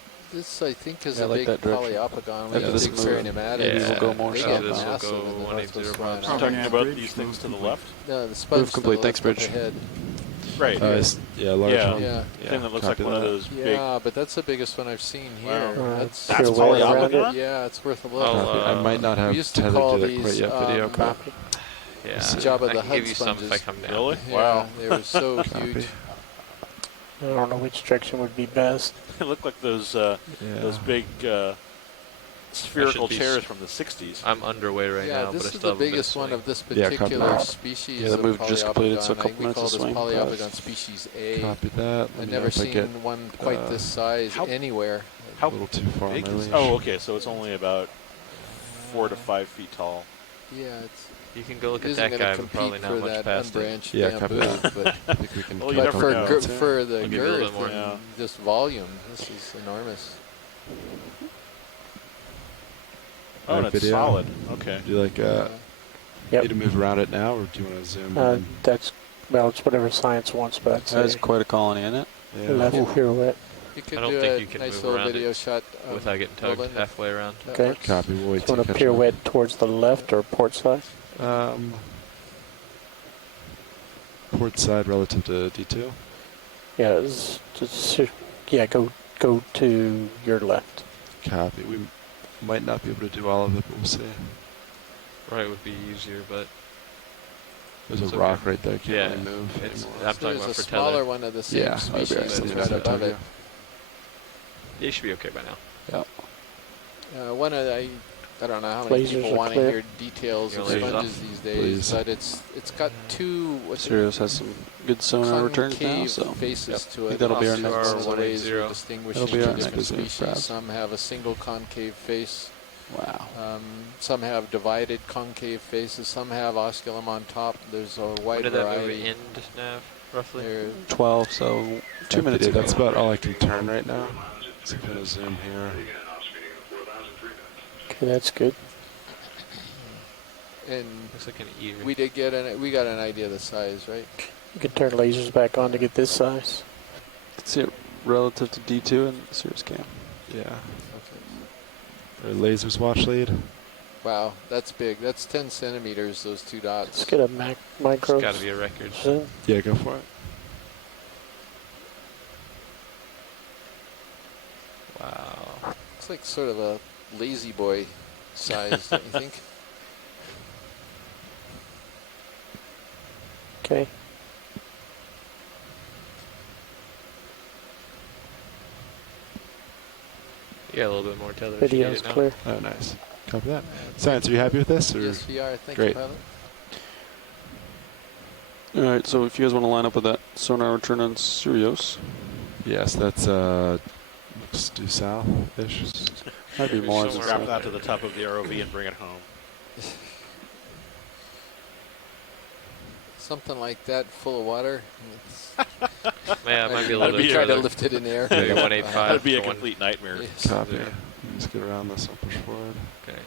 I think is Yeah, I a like big that direction. polyopogon Yeah, with this big will move. pseudonematics. Yeah, these will go more They south get now. massive Go in the 180 northwest miles. line. Talking about these things to the left? No, the spuds Move complete. to the Thanks, left Bridge. up ahead. Right. Yeah, large Yeah. one. Yeah. Thing that looks like copy one of that. those big. Yeah, but that's the biggest one I've seen here. Wow. That's That's way around polyopogon? yeah, it's worth a look. I'll, I might not have we used to tethered call to that these quite yet. Video copy. Yeah, Jabba I the can Hutt give you some if I sponges. come down. Really? Yeah, Wow. they were so Copy. huge. I don't know which direction would be best. They look like those big spherical be chairs from the 60s. I'm underway right Yeah, now, this but I is still the have a bit of biggest one swing. of this Yeah, copy particular that. species Yeah, the of move just completed, so a polyopogon. couple We minutes call of this swing. polyopogon species A. Copy that. Let I've me never know if I seen get one quite this size anywhere. How a little too far on big my is leash. Oh, okay, so it's only about 4 to 5 feet tall. Yeah, it's. You can go look at isn't that gonna guy, but probably compete not for much that past it. unbranched Yeah, copy bamboo, that. but, I think we can Well, you keep but never going know. out. for the I'll give you a little girth bit more. and Yeah. just volume, this is enormous. Oh, and Alright, it's video. solid. Okay. Do you like Yep. need to move around it now, or do you want to zoom in? That's, well, it's whatever science wants, but I'd That is say quite a colony in it. Yeah. left pirouette. You could I don't do think a you can nice move little around video it shot without getting tugged Roland, if halfway around. that Okay. works. Copy. We'll wait Do you to want to catch up. pirouette towards the left or port side? Port side relative to D2. Yeah, go to your left. Copy. We might not be able to do all of it, but we'll see. Right would be easier, but There's it's a okay. rock right there. Can't Yeah, really move it's, anymore. I'm talking There's about a for smaller tether. one of the same Yeah, species I'll be right above it. Yeah, you should be okay by now. Yeah. One of the, I don't know how many Lasers people are want to clear. hear details Your of lasers sponges off? these days, Please. but it's got two Sirius has some good sonar returns now, concave so faces to I it. think that'll be our That's next. one of the ways we're distinguishing That'll be the our different next species. perhaps. Some have a single concave face. Wow. Some have divided concave faces. Some have osculum on top. There's a wide When did that variety. movie end, Nav, roughly? 12, so 2 minutes Dude, ago. that's about all I can turn right now. So I'm gonna zoom here. Okay, that's good. And looks like an ear. we did get we got an idea of the size, right? You can turn lasers back on to get this size. Let's see it relative to D2 and Sirius cam. Yeah. Our lasers watch lead. Wow, that's big. That's 10 centimeters, those two dots. Let's get a micro. It's got to be a record. Zoom. Yeah, go for it. Wow. It's like sort of a lazy boy size, don't you think? Okay. Yeah, a little bit more tether. Video's clear. Oh, nice. Copy that. Science, are you happy with this? Or? Yes, we are. Thank Great. you, pilot. All right, so if you guys want to line up with that sonar return on Sirius. Yes, that's let's do south-ish. Might be more. Strap that to the top of the ROV and bring it home. Something like that, full of water. Yeah, it might be a little I'd bit try to further. lift it in the air. Maybe 185. That'd be a for one- complete nightmare. Yes. Copy. Yeah. Let's get around this and push forward. Okay.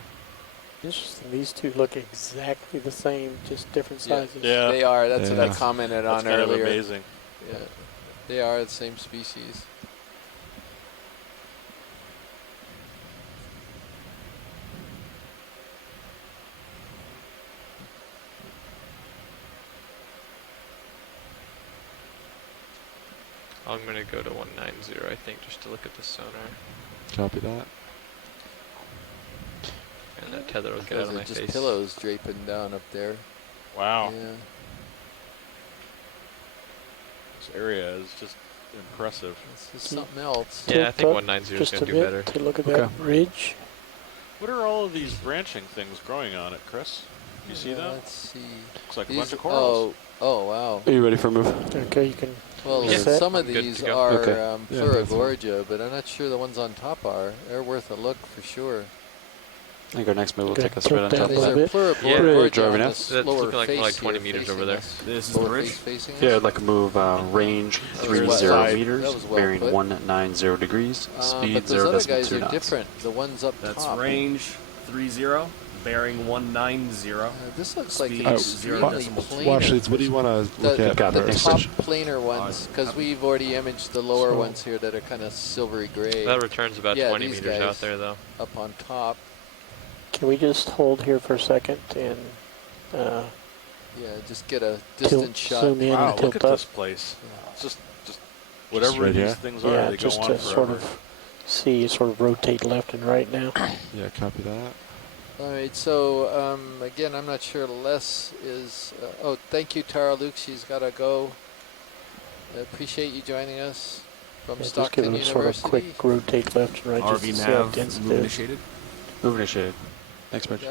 Interesting. These two look exactly the same, just different Yeah. sizes. Yeah. They are. That's what I Yeah. commented That's on kind earlier. of amazing. Yeah, they are the same species. I'm going to go to 190, I think, just to look at the sonar. Copy that. And that tether will get out Those of are my just face. pillows draping down up there. Wow. Yeah. This area is just impressive. This is something else. Yeah, I think Tilt up 190 is just going a to do bit better. to look at Okay. that ridge. What are all of these branching things growing on it, Chris? You see that? Let's see. Looks like These- a bunch of corals. Oh, wow. Are you ready for a move? Okay, you can. Well, Yeah. some of I'm good these to go. are Okay. Yeah, that's fine. Plurigorgia, but I'm not sure the ones on top are. They're worth a look for sure. I think our next move will Okay, take us right on tilt top down of a that. little bit. Yeah. Plurigorgia on Driving this That's lower looking like face more like 20 here meters over facing there. us. This is the Lower ridge? face facing us. Yeah, I'd like to move range That was 30 well- meters, that was well bearing put. 190 degrees, speed But those 0 other decimal guys 2 are knots. different. The ones up That's top. range 30, bearing 190. This looks like Speed an 0 extremely decimal planar. Watch leads, what do you want to look at The first? top planar ones, because we've already imaged the lower So- ones here that are kind of silvery gray. That returns about Yeah, 20 these meters guys. out there, though. Up on top. Can we just hold here for a second and Yeah, just get a distant tilt, shot. zoom in Wow, and look tilt at up? this place. It's just whatever right these here? things are, Yeah, they just go on to forever. sort of see, sort of rotate left and right now. Yeah, copy that. All right, so again, I'm not sure Les is. Oh, thank you, Tara Luke. She's got to go. I appreciate you joining us from Yeah, just Stockton give it a sort of University. quick rotate left and right just RV to see how nav, dense it move is. initiated. Move initiated. Thanks, Mitch.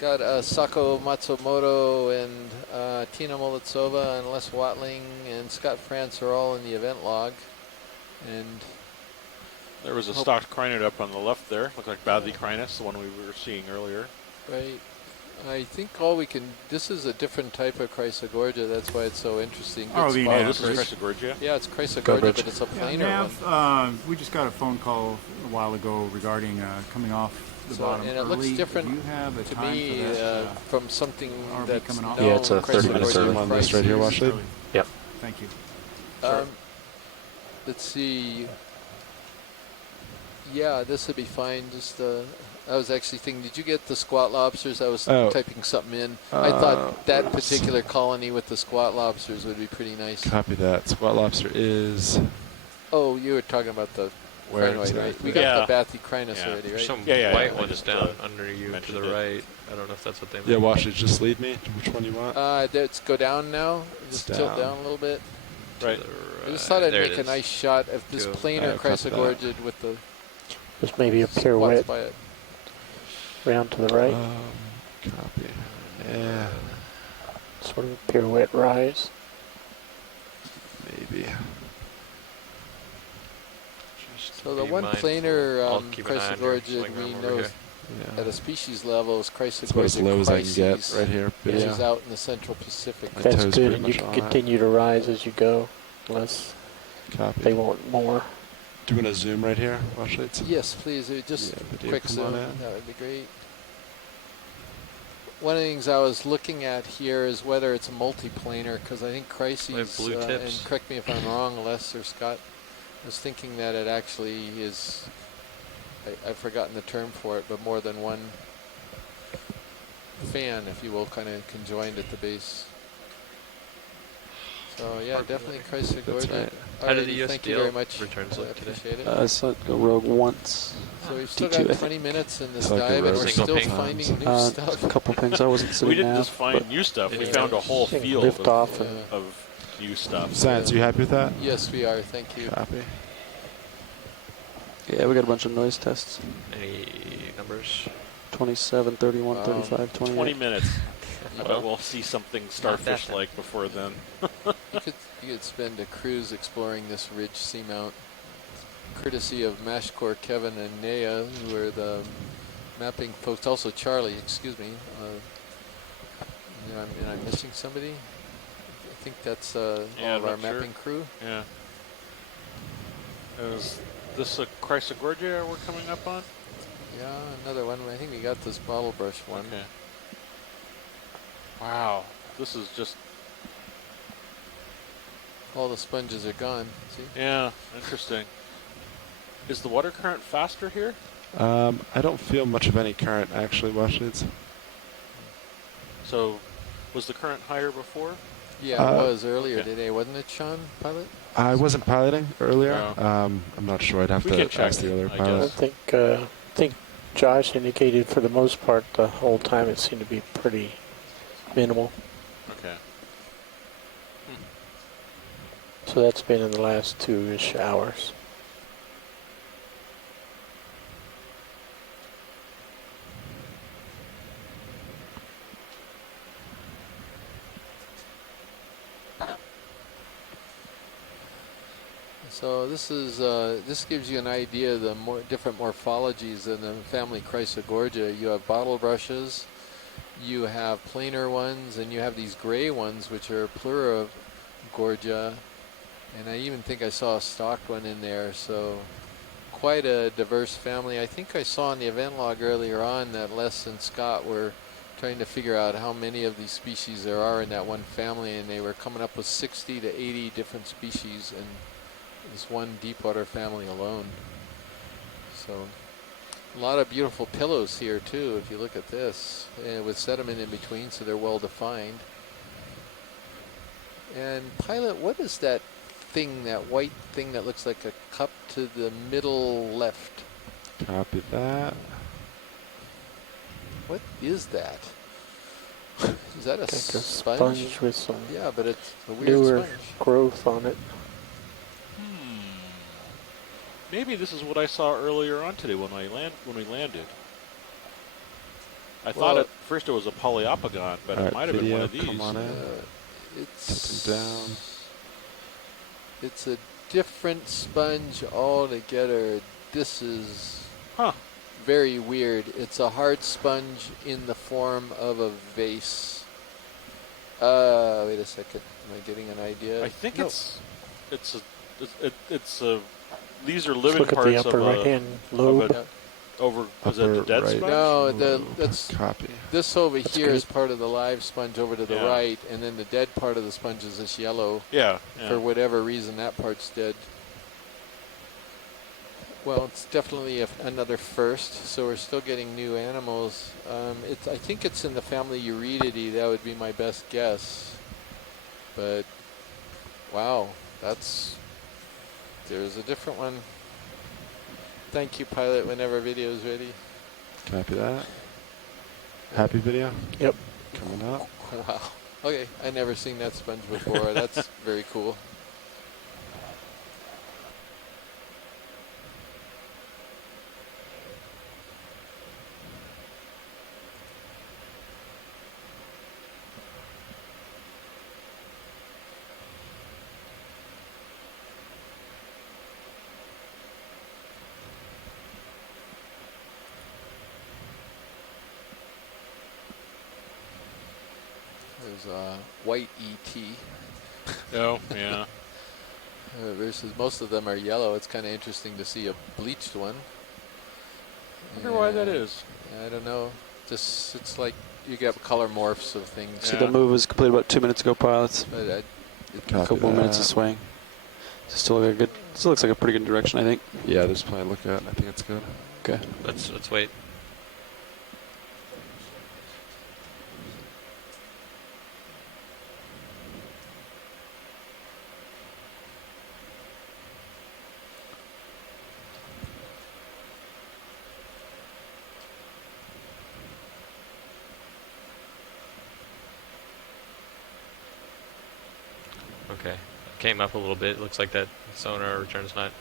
Got Sako Matsumoto and Tina Molitsova and Les Watling and Scott France are all in the event log. And There was a stocked crinoid up on the left there. Looked like Bathycrinus, the one we were seeing earlier. right, I think all we can. This is a different type of Chrysogorgia. That's why it's so interesting. Good RV spot. nav. This is Chrysogorgia? Yeah, it's Go, Chrysogorgia, Rich. but it's a Yeah, planar Nav, one. we just got a phone call a while ago regarding coming off the So, bottom and it early. looks different Do you have a to time me for this? from something RV that's coming off? known. Yeah, it's a 30 minute Chrysogorgia survey. On this right here, watch lead. Yep. Thank you. Let's see. Yeah, this would be fine. Just I was actually thinking, did you get the squat lobsters? I was Oh. typing something in. I thought that particular colony with the squat lobsters would be pretty nice. Copy that. Squat lobster is Oh, you were talking about the where crinoid, right? exactly? We got Yeah. the Bathycrinus Yeah. already, There's right? some Yeah, white I ones just, down under you to mentioned the it. right. I don't know if that's what they Yeah, meant. watch it. Just lead me. Which one you want? Let's go down now. Just It's tilt down. down a little bit. Right. I just thought I'd There it make a is. nice shot of this Go. planar Copy that. Chrysogorgia with the Just maybe a spots pirouette by it. round to the right. Copy. Yeah. Sort of a pirouette rise. Maybe. So the be one mindful. planer I'll keep an eye on your Chrysogorgia swing we arm know over here. Yeah. at a species level is That's about as low Chrysogorgia as I can get crises, right here. which Yeah. is out in the central Pacific. My That's toes good, pretty and you much can on it. continue to rise as you go, unless Copy. they want more. Do you want to zoom right here? Watch it. Yes, please. Just Yeah, video, quick come on zoom. in. That would be great. One of the things I was looking at here is whether it's a multiplanar, because I think crises, blue and tips. correct me if I'm wrong, Les or Scott, I was thinking that it actually is, I've forgotten the term for it, but more than one fan, if you will, kind of conjoined at the base. So yeah, definitely Chrysogorgia. right. How did the Alrighty, thank you very USDL much. returns look today? Appreciate it. Uh, I saw it go rogue once. So we've still D2, I got think. 20 minutes in this It's like a dive, and we're rogue still ping. finding new A stuff. couple things I wasn't sitting We didn't now, just find but new stuff. We Yeah. found a whole Thing field lift of, off and of new stuff. Science, you happy with that? Yes, we are. Thank you. Copy. yeah, we got a bunch of noise tests. Any numbers? 27, 31, 35, 28. 20 minutes. Well, But we'll see something starfish-like before then. You could spend a cruise exploring this ridge seamount, courtesy of Mashcore Kevin and Naya, who are the mapping folks. Also Charlie, excuse me. And I'm missing somebody. I think that's all Yeah, of our I'm not sure. mapping crew. Yeah. Is this a Chrysogorgia we're coming up on? Yeah, another one. I think we got this bottle brush one. Okay. Wow. This is just... All the sponges are gone. See? Yeah, interesting. Is the water current faster here? I don't feel much of any current actually. Watch it. So, was the current higher before? Yeah, it was earlier okay. today, wasn't it, Sean, pilot? I wasn't piloting earlier. No. I'm not sure. I'd have We to can check ask the other I pilot. I think Josh indicated for the most part the whole time it seemed to be pretty minimal. Okay. So that's been in the last 2-ish hours. So this is this gives you an idea of the different morphologies in the family Chrysogorgia. You have bottle brushes, you have planar ones, and you have these gray ones which are Pleurogorgia, and I even think I saw a stocked one in there. So quite a diverse family. I think I saw in the event log earlier on that Les and Scott were trying to figure out how many of these species there are in that one family, and they were coming up with 60 to 80 different species in this one deepwater family alone. So a lot of beautiful pillows here too, if you look at this, with sediment in between, so they're well defined. And pilot, what is that thing, that white thing that looks like a cup to the middle left? Copy that. What is that? Is that a sponge? Sponge with some Yeah, but it's a weird newer sponge. growth on it. Maybe this is what I saw earlier on today when we landed. I thought at first it was a polyopogon, but it might have been one of these. Come on in. It's down. It's a different sponge altogether. This is very weird. It's a hard sponge in the form of a vase. Wait a second. Am I getting an idea? I think No. it's a. These are Let's living look at parts the upper of right-hand lobe. over. Was that the Upper dead right. sponge? No, that's Copy. this over That's here good. is part of the live sponge over to the Yeah. right, and then the dead part of the sponge is this yellow. Yeah. For whatever reason, that part's dead. Well, it's definitely another first, so we're still getting new animals. I think it's in the family Eurydidae. That would be my best guess. But wow, there's a different one. Thank you, pilot. Whenever video is ready. Copy that. Happy video? Yep. Coming up. Wow. Okay, I never seen that sponge before. That's very cool. is white ET. Oh, yeah. Versus most of them are yellow. It's kind of interesting to see a bleached one. I wonder why that is. I don't know. Just it's like you get color morphs of things. So the move was completed about 2 minutes ago, pilots. But A couple more minutes of swaying. Still like a good. Still looks like a pretty good direction, I think. Yeah, there's plenty to look at. I think it's good. Okay. Let's wait. Okay, came up a little bit. Looks like that sonar return's not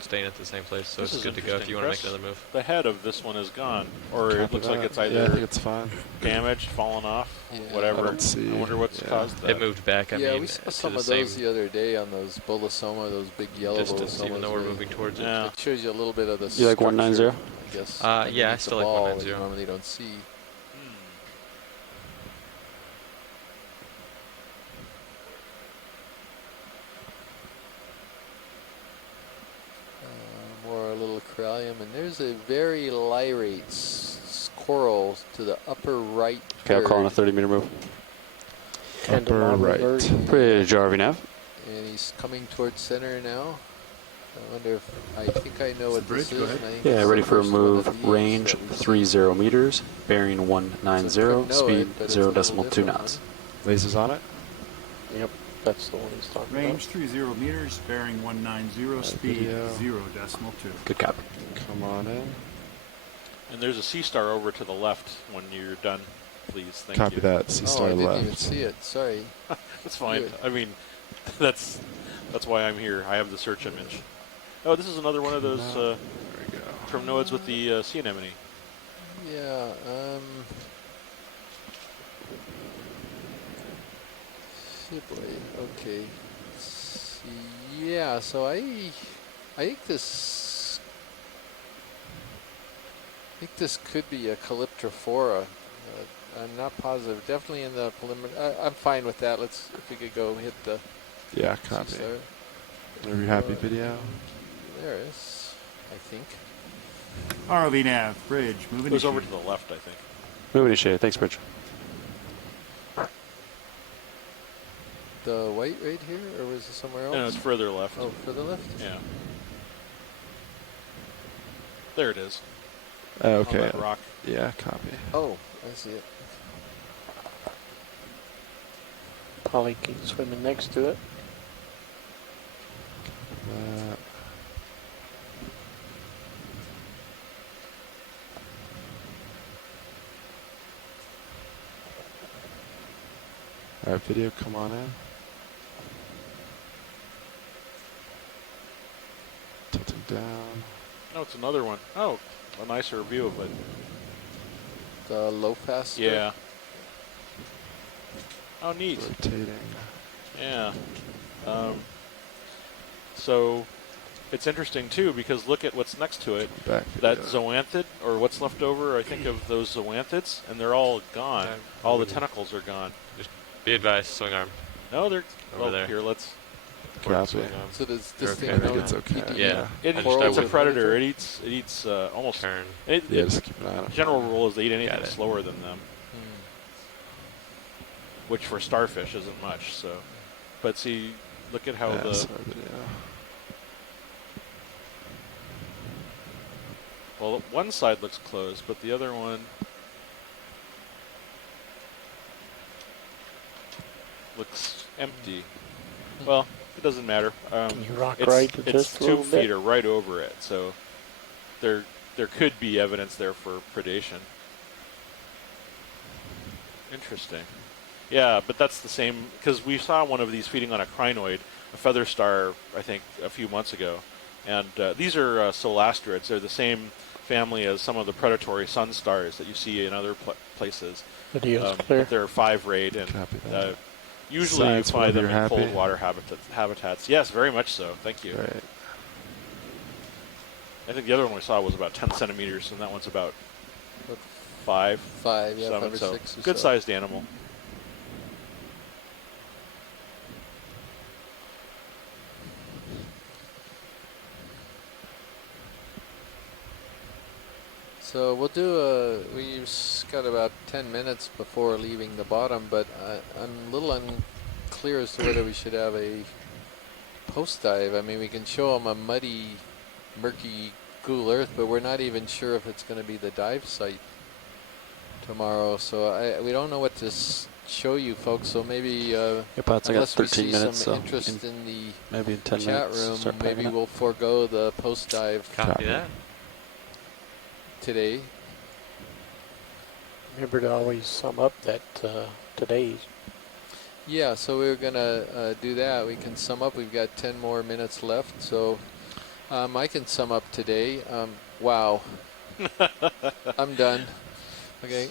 staying at the same place, so This it's is good to go if you want to make another move. The head of this one is gone, or it Copy looks like that. it's either Yeah, I think it's fine. damaged, fallen off, Yeah. whatever. Let's see. I wonder what's caused that. It moved back. I yeah, mean, we saw to some the of same those the other day on those Bolosoma, those big yellow distance, Bolosomas. even though we're moving towards it. Yeah. It shows you a little bit of the You like 190? structure, I guess. Yeah, I underneath still the like ball 190. that you normally don't see. More a little corallium, and there's a very lyrate coral to the upper right. Okay, I'll call on a third. 30-meter move. Upper right. Pretty Jarvie nav. And he's coming towards center now. I wonder if I think I know what this is. And I think Yeah, it's ready the for a first one of move. these Range that we see. 30 meters, bearing 190, know speed it, but it's a little 0.2 different knots. Lasers on it. Yep, that's the one he's talking Range 30 meters, bearing 190, speed video. 0.2. Good copy. Come on in. And there's a sea star over to the left when you're done, please. Thank Copy you. that. Sea Oh, star I didn't left. even see it. Sorry. That's fine. Good. I mean, that's why I'm here. I have the search image. Oh, this is another one of those There we go. terminoids with the sea anemone. Yeah. Shit, boy. Okay. Let's see. Yeah. So I think this could be a Calyptrophora. I'm not positive. Definitely in the preliminary. I'm fine with that. If we could go hit the. Yeah, copy. Sea-star. Whenever you're happy, video. There it is. I think. ROV nav, bridge, moving It goes to over to the left, I think. Moving to shade. Thanks, Bridge. The white right here, or was it somewhere else? No, it's further left. Oh, further left. Yeah. There it is. Okay. On that rock. Yeah, copy. Oh, I see it. Polly keeps swimming next to it. That. All right, video, come on in. Tilting down. No, it's another one. Oh, a nicer view of it. The low fast. Yeah. Oh, neat. Rotating. Yeah. So it's interesting too because look at what's next to it. Back That video. zoanthid, or what's left over, I think, of those zoanthids, and they're all gone. Yeah. All the tentacles are gone. Just be advised, swing arm. No, they're Over there. Here, let's. Copy. Swing arm. So does You're this okay. thing I think know it's okay. PDE? Yeah. It's Corals a and predator. everything? It eats almost. Turn. Yeah, just keep an eye on it. General rule is they eat anything Got it. slower than them, which for starfish isn't much. So, but see, look at how Yeah, the sorry, video. well, one side looks closed, but the other one looks empty. Well, it doesn't matter. Can you rock it's, right it's just a 2 little feet bit? or right over it, so there could be evidence there for predation. Interesting. Yeah, but that's the same, because we saw one of these feeding on a crinoid, a feather star, I think, a few months ago. And these are solastrids. They're the same family as some of the predatory sun stars that you see in other places. Video's clear. But they're 5-rayed, and Copy that. usually Science you find them whenever in you're cold happy. water habitats. Yes, very much so. Thank you. Right. I think the other one we saw was about 10 centimeters, and that one's about 5, 5, yeah, 7, 5 or so 6 or good so. sized animal. So we'll do we've got about 10 minutes before leaving the bottom, but I'm a little unclear as to whether we should have a post dive. I mean, we can show them a muddy, murky Google Earth, but we're not even sure if it's going to be the dive site tomorrow. So we don't know what to show you folks. So maybe It's like unless we 13 see minutes, some so interest in the maybe in 10 chat minutes room, start maybe packing up. we'll forego the post dive. Copy that. Today. Remember to always sum up that today's. Yeah, so we're gonna do that. We can sum up. We've got 10 more minutes left, so I can sum up today. Wow, I'm done. Okay.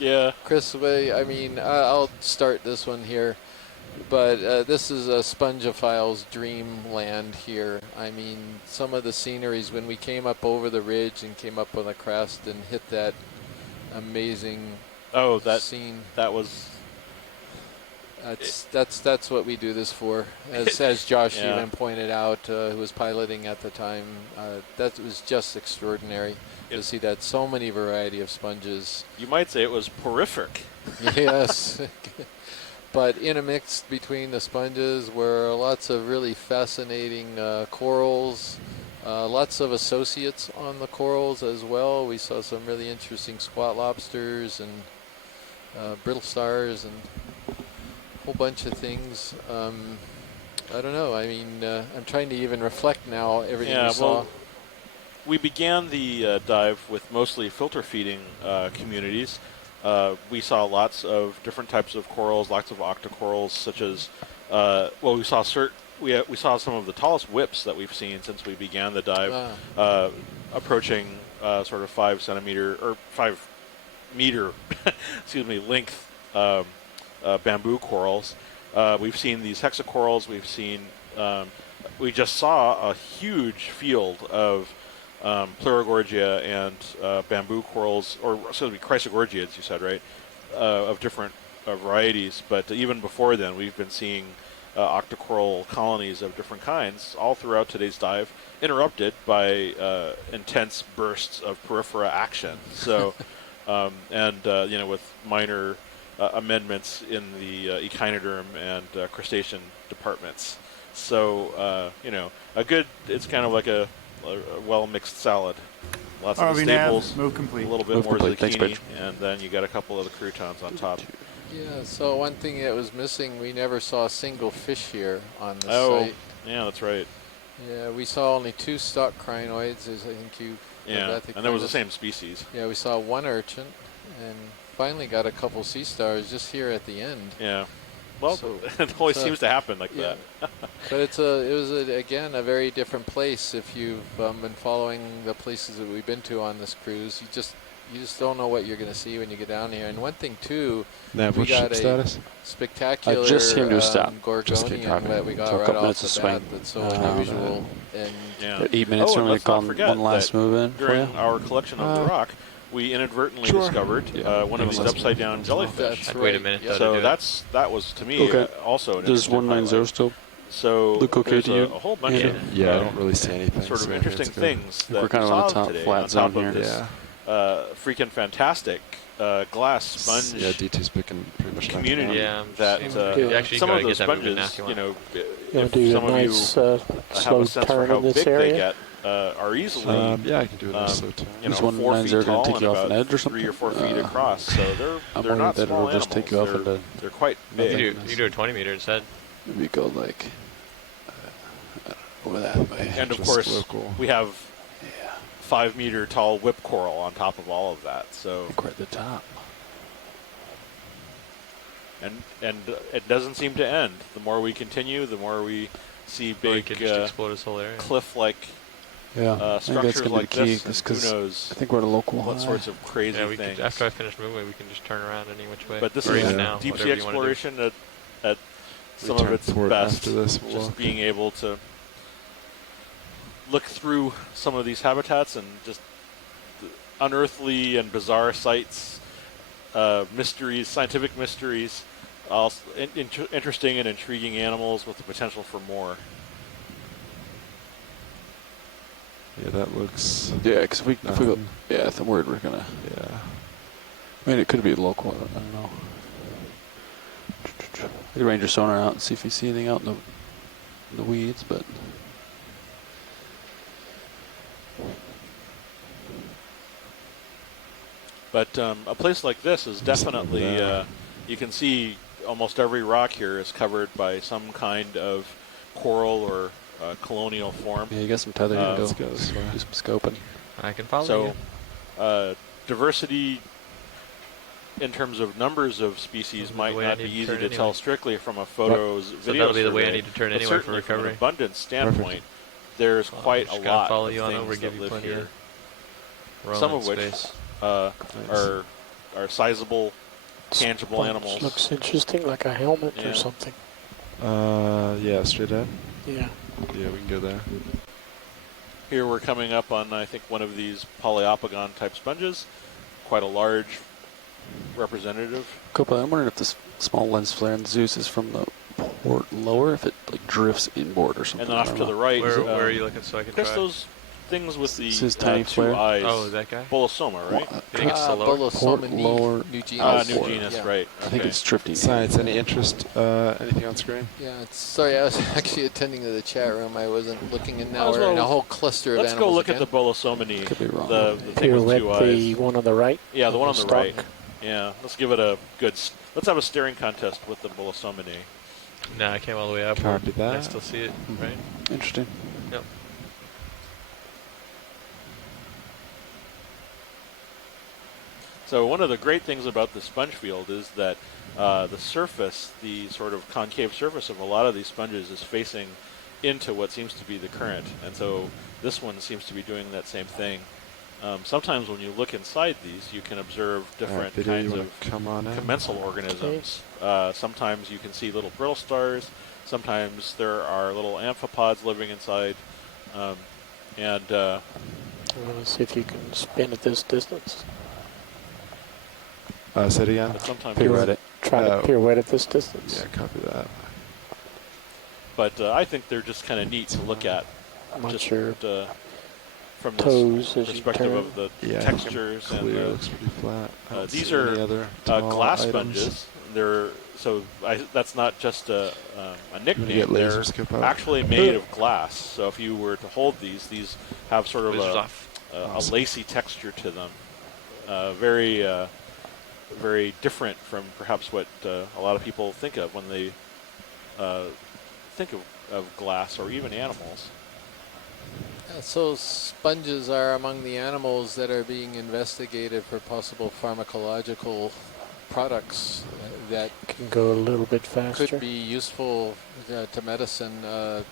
Yeah. Chris, I mean, I'll start this one here, but this is a Spongophile's dreamland here. I mean, some of the sceneries when we came up over the ridge and came up on the crest and hit that amazing scene. That was. That's what we do this for. As Josh Yeah. even pointed out, who was piloting at the time, that was just extraordinary to see that so many variety of sponges. You might say it was horrific. Yes. But intermixed between the sponges were lots of really fascinating corals, lots of associates on the corals as well. We saw some really interesting squat lobsters and brittle stars and a whole bunch of things. I don't know. I mean, I'm trying to even reflect now everything we saw. Well, we began the dive with mostly filter feeding communities. We saw lots of different types of corals, lots of octocorals, such as, we saw some of the tallest whips that we've seen since we began the dive, approaching sort of 5 centimeter or 5 meter, excuse me, length bamboo corals. We've seen these hexacorals. We've seen. We just saw a huge field of Pleurogorgia and bamboo corals, or excuse me, Chrysogorgiids, you said, right, of different varieties. But even before then, we've been seeing octocoral colonies of different kinds all throughout today's dive, interrupted by intense bursts of peripheral action. So, with minor amendments in the echinoderm and crustacean departments. So, it's kind of like a well-mixed salad. Lots of the staples, move complete. a little bit more zucchini, and then you got a couple of the croutons on top. Yeah, so one thing that was missing, we never saw a single fish here on the site. Yeah, that's right. Yeah, we saw only 2 stock crinoids, as I think you... Yeah, and that was the same species. Yeah, we saw 1 urchin, and finally got a couple sea stars just here at the end. Yeah. Well, it always seems to happen like that. But it was again a very different place. If you've been following the places that we've been to on this cruise, you just don't know what you're going to see when you get down here. And one thing too, we got a spectacular Gorgonian that we got right off the bat. That's so unusual. And 8 minutes and let's not forget one last that move in. During our collection of the rock, we inadvertently discovered one of these upside-down jellyfish. That's wait a minute. So that was to me also an There's interesting 190 highlight. still. So Look okay there's to you? a whole bunch of Yeah, I don't really see anything. sort of so interesting it's good. things that We're kind we of on the saw top today flat on zone top here. of this freaking fantastic glass sponge Yeah, D2's picking pretty much community. Yeah, that actually some gotta of those get that moving sponges, now if you want. if do some a of nice you have slow a sense for turn how in this big they area. get, are easily yeah, I can do it. So This 4 190 feet are tall going to take and you off about an edge or 3 or 4 something? feet across. So I'm they're worried not that small it'll just take you off animals. into They're quite big. You do a 20 meter instead. maybe go like over that way. And of Just course, local. we have 5 meter tall whip coral on top of all of that. So Quite the top. and it doesn't seem to end. The more we continue, the more we see Or you big could just explode this whole area. cliff-like Yeah, I think that's structures going to like be key this. And because who knows I think we're at a local what high. sorts of crazy Yeah, we things. could, after I finish moving, we can just turn around any which way. But this or is even now, deep sea whatever you wanna do. exploration at some of Return its port best. after this, we'll Just look. being able to look through some of these habitats and just unearthly and bizarre sights, mysteries, scientific mysteries, also interesting and intriguing animals with the potential for more. Yeah, that looks. Yeah, because if we go, yeah, the word we're gonna. Yeah. I mean, it could be local. I don't know. We could range your sonar out and see if you see anything out in the weeds, but. But a place like this is definitely, you can see almost every rock here is covered by some kind of coral or colonial form. Yeah, you got some tether here. Let's go. Do some scoping. I can follow you. Diversity in terms of numbers of species might not be easy to tell strictly from a photos video. So that'll be the way I survey, need to turn but anyway for certainly from recovery. an abundance standpoint, there's quite a lot follow of you on over, things give that you live plenty here. of Some of rolling which space. are sizable, tangible Sponge animals. looks interesting, like a helmet Yeah. or something. Yeah, straight ahead. Yeah. Yeah, we can go there. Here we're coming up on, I think, one of these polyopogon type sponges. Quite a large representative. Copa, I'm wondering if this small lens flare in Zeus is from the port lower, if it like drifts inboard or something. And then off to the right. Where are you looking so I can Chris, try? those things with the This is tiny two flare. eyes. Oh, that guy? Bolosoma, right? You think it's the lower? Bolosoma lower. new genus. New genus, Yeah. right. I think Okay. it's drifting. Science, any interest? Anything on screen? Yeah, sorry, I was actually attending to the chat room. I wasn't looking, and now Well, we're in a whole cluster of Let's animals go look again. at the Bolosomini. Could be wrong. The thing with Pirouette, two eyes. the one on the right? Yeah, the one on the stalk? right. Yeah, let's give it a good. Let's have a staring contest with the Bolosomini. No, I came all the way up. Copy that. I still see it, right? Interesting. Yep. So one of the great things about the sponge field is that the surface, the sort of concave surface of a lot of these sponges is facing into what seems to be the current. And so this one seems to be doing that same thing. Sometimes when you look inside these, you can observe different Video, kinds you of wanna come on in? commensal organisms. Sometimes you can see little brittle stars. Sometimes there are little amphipods living inside. I'm going to see if you can spin at this distance. Say it again. But sometimes Pirouette. Try to pirouette at this distance. Yeah, copy that. But I think they're just kind of neat to look at. I'm just sure. From Toes the as you perspective turn. of the Yeah, textures clear, and looks pretty flat. I don't these see are any other tall glass items. sponges. They're that's not just a nickname. get laser They're scope out? actually made of glass. So if you were to hold these have sort of Wizard's a off. lacy texture to them. Very different from perhaps what a lot of people think of when they think of glass or even animals. So sponges are among the animals that are being investigated for possible pharmacological products that Can go a little bit faster. could be useful to medicine.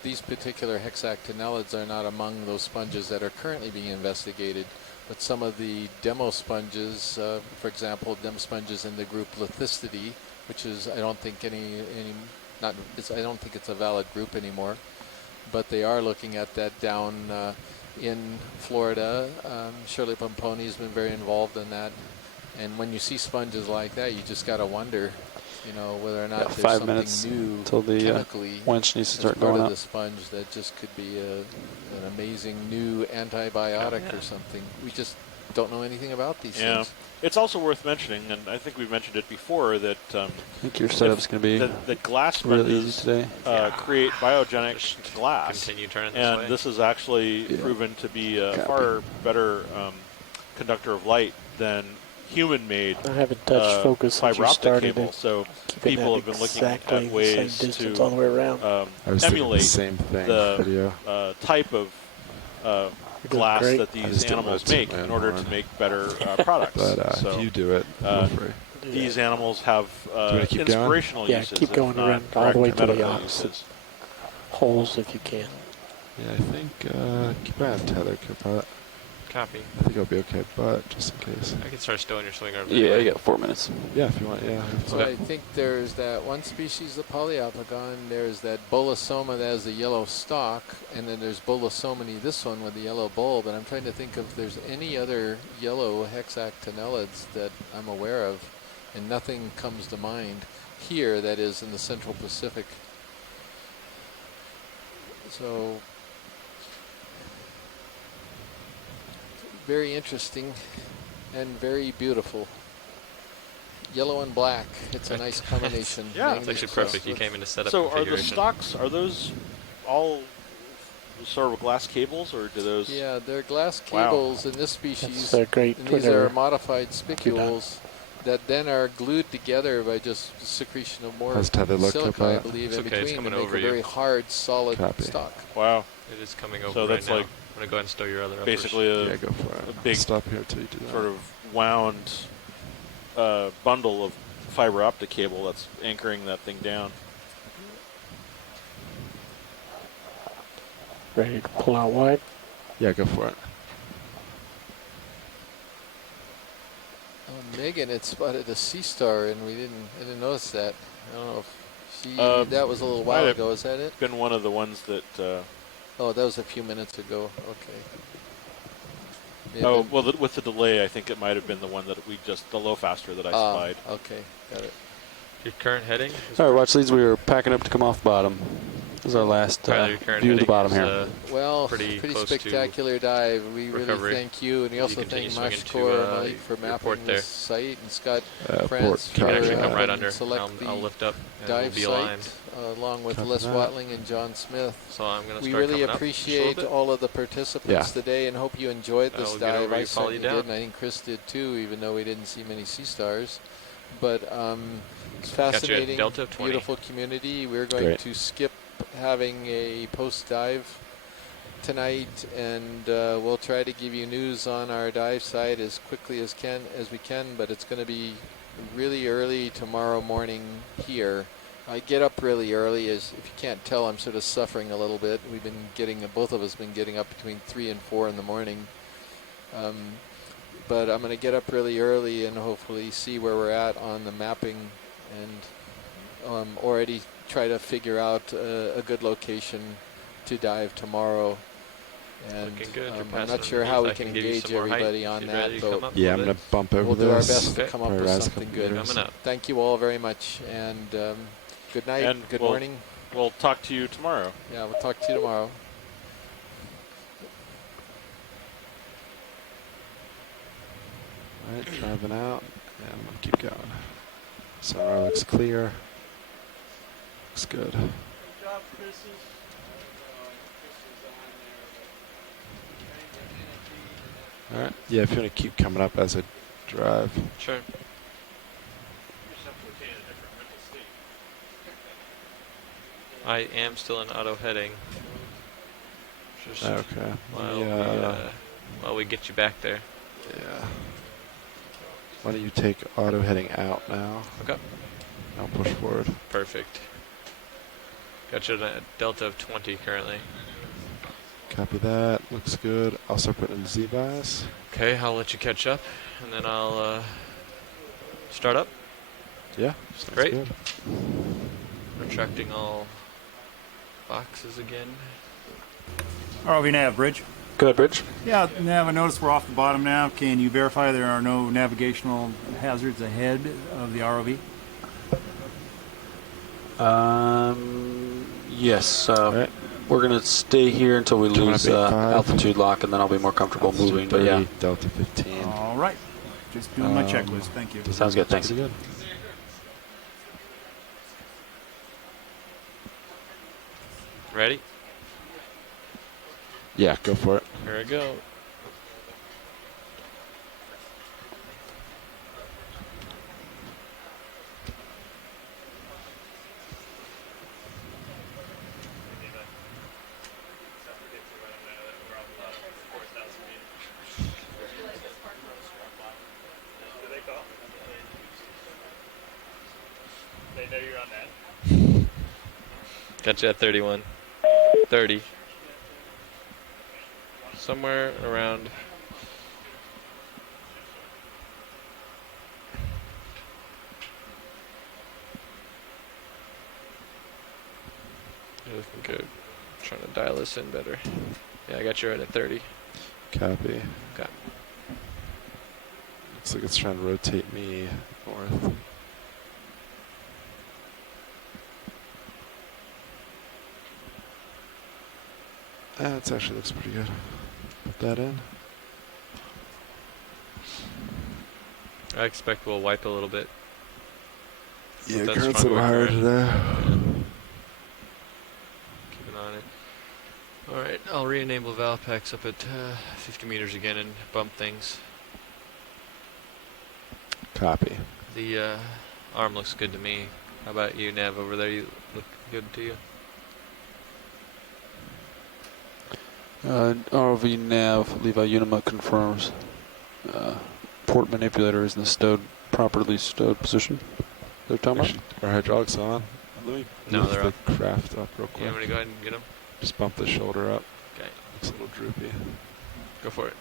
These particular hexactinellids are not among those sponges that are currently being investigated, but some of the demo sponges, for example, demo sponges in the group Lithistidae, which is I don't think I don't think it's a valid group anymore, but they are looking at that down in Florida. Shirley Pomponi has been very involved in that. And when you see sponges like that, you just got to wonder, whether or not there's 5 something minutes new till the chemically winch needs to as start part going of up. the sponge that just could be an amazing new antibiotic or something. We just don't know anything about these things. It's also worth mentioning, and I think we've mentioned it before, that I think your setup's going to be that glass really easy sponges today. create biogenic glass. Continue turning this and way. this is actually proven to be a far better conductor of light than human-made I haven't touched focus since fiber you optic started cable. it. So Keeping people that have been looking exactly at the ways same distance to all the way around. I was thinking emulate the same thing. the Video. type of glass great. that I these just didn't animals want to make toot my in own order horn. to make better products. But so if you do it, feel free. these animals have wanna keep going? inspirational Yeah, uses. keep if going not around all the way direct to the medical opposite. uses. Holes if you can. Yeah, I think keep an eye on tether, Copilot. Copy. I think I'll be okay, but just in case. I can start stowing your swing arms. Yeah, anyway. you got 4 minutes. Yeah, if you want, yeah. So I think there's that one species of polyopogon, there's that Bolosoma that has a yellow stalk, and then there's Bolosomini, this one with the yellow bulb, and I'm trying to think if there's any other yellow hexactinellids that I'm aware of, and nothing comes to mind here that is in the Central Pacific. So very interesting and very beautiful. Yellow and black. It's a nice combination. Yeah. It's actually perfect. You came in to set up So are the configuration. stocks, are those all sort of glass cables, or do those? Yeah, they're glass Wow. cables in this species. That's great And for these their are modified spicules that then are glued together by just secretion of more How's tether look silica, up I at? believe, It's in okay, it's between to coming make over a you. very hard, solid Copy. stock. Wow. It is coming over So right that's now. like I'm going to go ahead and stow your other uppers. basically Yeah, go for it. a big Stop here till you do that. sort of wound bundle of fiber optic cable that's anchoring that thing down. ready to pull out wide. Yeah, go for it. Oh, Megan had spotted a sea star, and I didn't notice that. I don't know if she. That was a little while ago. Is that it? Been one of the ones that. Oh, that was a few minutes ago. Okay. Oh, well, with the delay, I think it might have been the one that the low faster that I spied. Okay, got it. Your current heading? All right, watch these. We were packing up to come off bottom. This is our last Your current view of the heading bottom is, here. Well, pretty close spectacular dive. We really recovery. thank you, and we also continue thank swinging Mashkor to, Malik for your mapping port there. this site, and Scott Port France You can for actually come right helping under. select I'll the lift up and dive we'll be aligned. site, along with Copy Les that. Watling and John Smith. So I'm going to We start really coming up just a little appreciate bit. all of the participants today, and hope you enjoyed this I'll get dive. over I you, follow you certainly did, down. and I think Chris did too, even though we didn't see many sea stars. But it's Got you at fascinating, Delta 20. beautiful community. We're going Great. to skip having a post dive tonight, and we'll try to give you news on our dive site as quickly as we can. But it's going to be really early tomorrow morning here. I get up really early. As if you can't tell, I'm sort of suffering a little bit. We've been both of us been getting up between 3 and 4 in the morning. But I'm going to get up really early and hopefully see where we're at on the mapping, and already try to figure out a good location to dive tomorrow. And Looking good. You're I'm passing not sure underneath. how we I can give you engage some more height. everybody on You that, ready to come but up a Yeah, I'm little going to bit? bump over we'll this. do our best to come up Probably with rise a something couple good. meters. Coming up. Thank you all very much, and good night, And good we'll- morning. We'll talk to you tomorrow. Yeah, we'll talk to you tomorrow. All right, driving out, and I'm going to keep going. Sonar looks clear. Looks good. All right. Yeah, if you want to keep coming up as I drive. Sure. I am still in auto heading. Just Okay. while we get you back there. Yeah. Why don't you take auto heading out now? Okay. I'll push forward. Perfect. Got you at a delta of 20 currently. Copy that. Looks good. I'll start putting in Z-bias. Okay, I'll let you catch up, and then I'll start up. Yeah. Sounds Great. good. Retracting all boxes again. ROV nav, Bridge. Go ahead, Bridge. Yeah, Nav, I noticed we're off the bottom now. Can you verify there are no navigational hazards ahead of the ROV? Yes. Right. We're going to stay here until we Coming lose up 8-5. altitude lock, and then I'll be more comfortable moving. But yeah, Delta 15. All right. Just doing my checklist. Thank you. sounds good. Thanks. Pretty good. Ready? Yeah, go for it. Here we go. They know you're on that. Got you at 31. 30. Somewhere around. You're looking good. Trying to dial this in better. Yeah, I got you right at 30. Copy. Okay. Looks like it's trying to rotate me north. That actually looks pretty good. Put that in. I expect we'll wipe a little bit. Yeah, That's current's a fun little working higher around. today. Keep an eye on it. Alright, I'll re-enable Valpex up at 50 meters again and bump things. Copy. The arm looks good to me. How about you, Nav, over there? You look good to you? ROV nav, Levi Unima confirms. Port manipulator is in the properly stowed position. They're talking about? Our hydraulics on. Let me No, lift they're the off. craft up real You quick. want me to go ahead and get them? Just bump the shoulder up. Okay. Looks a little droopy. Go for it.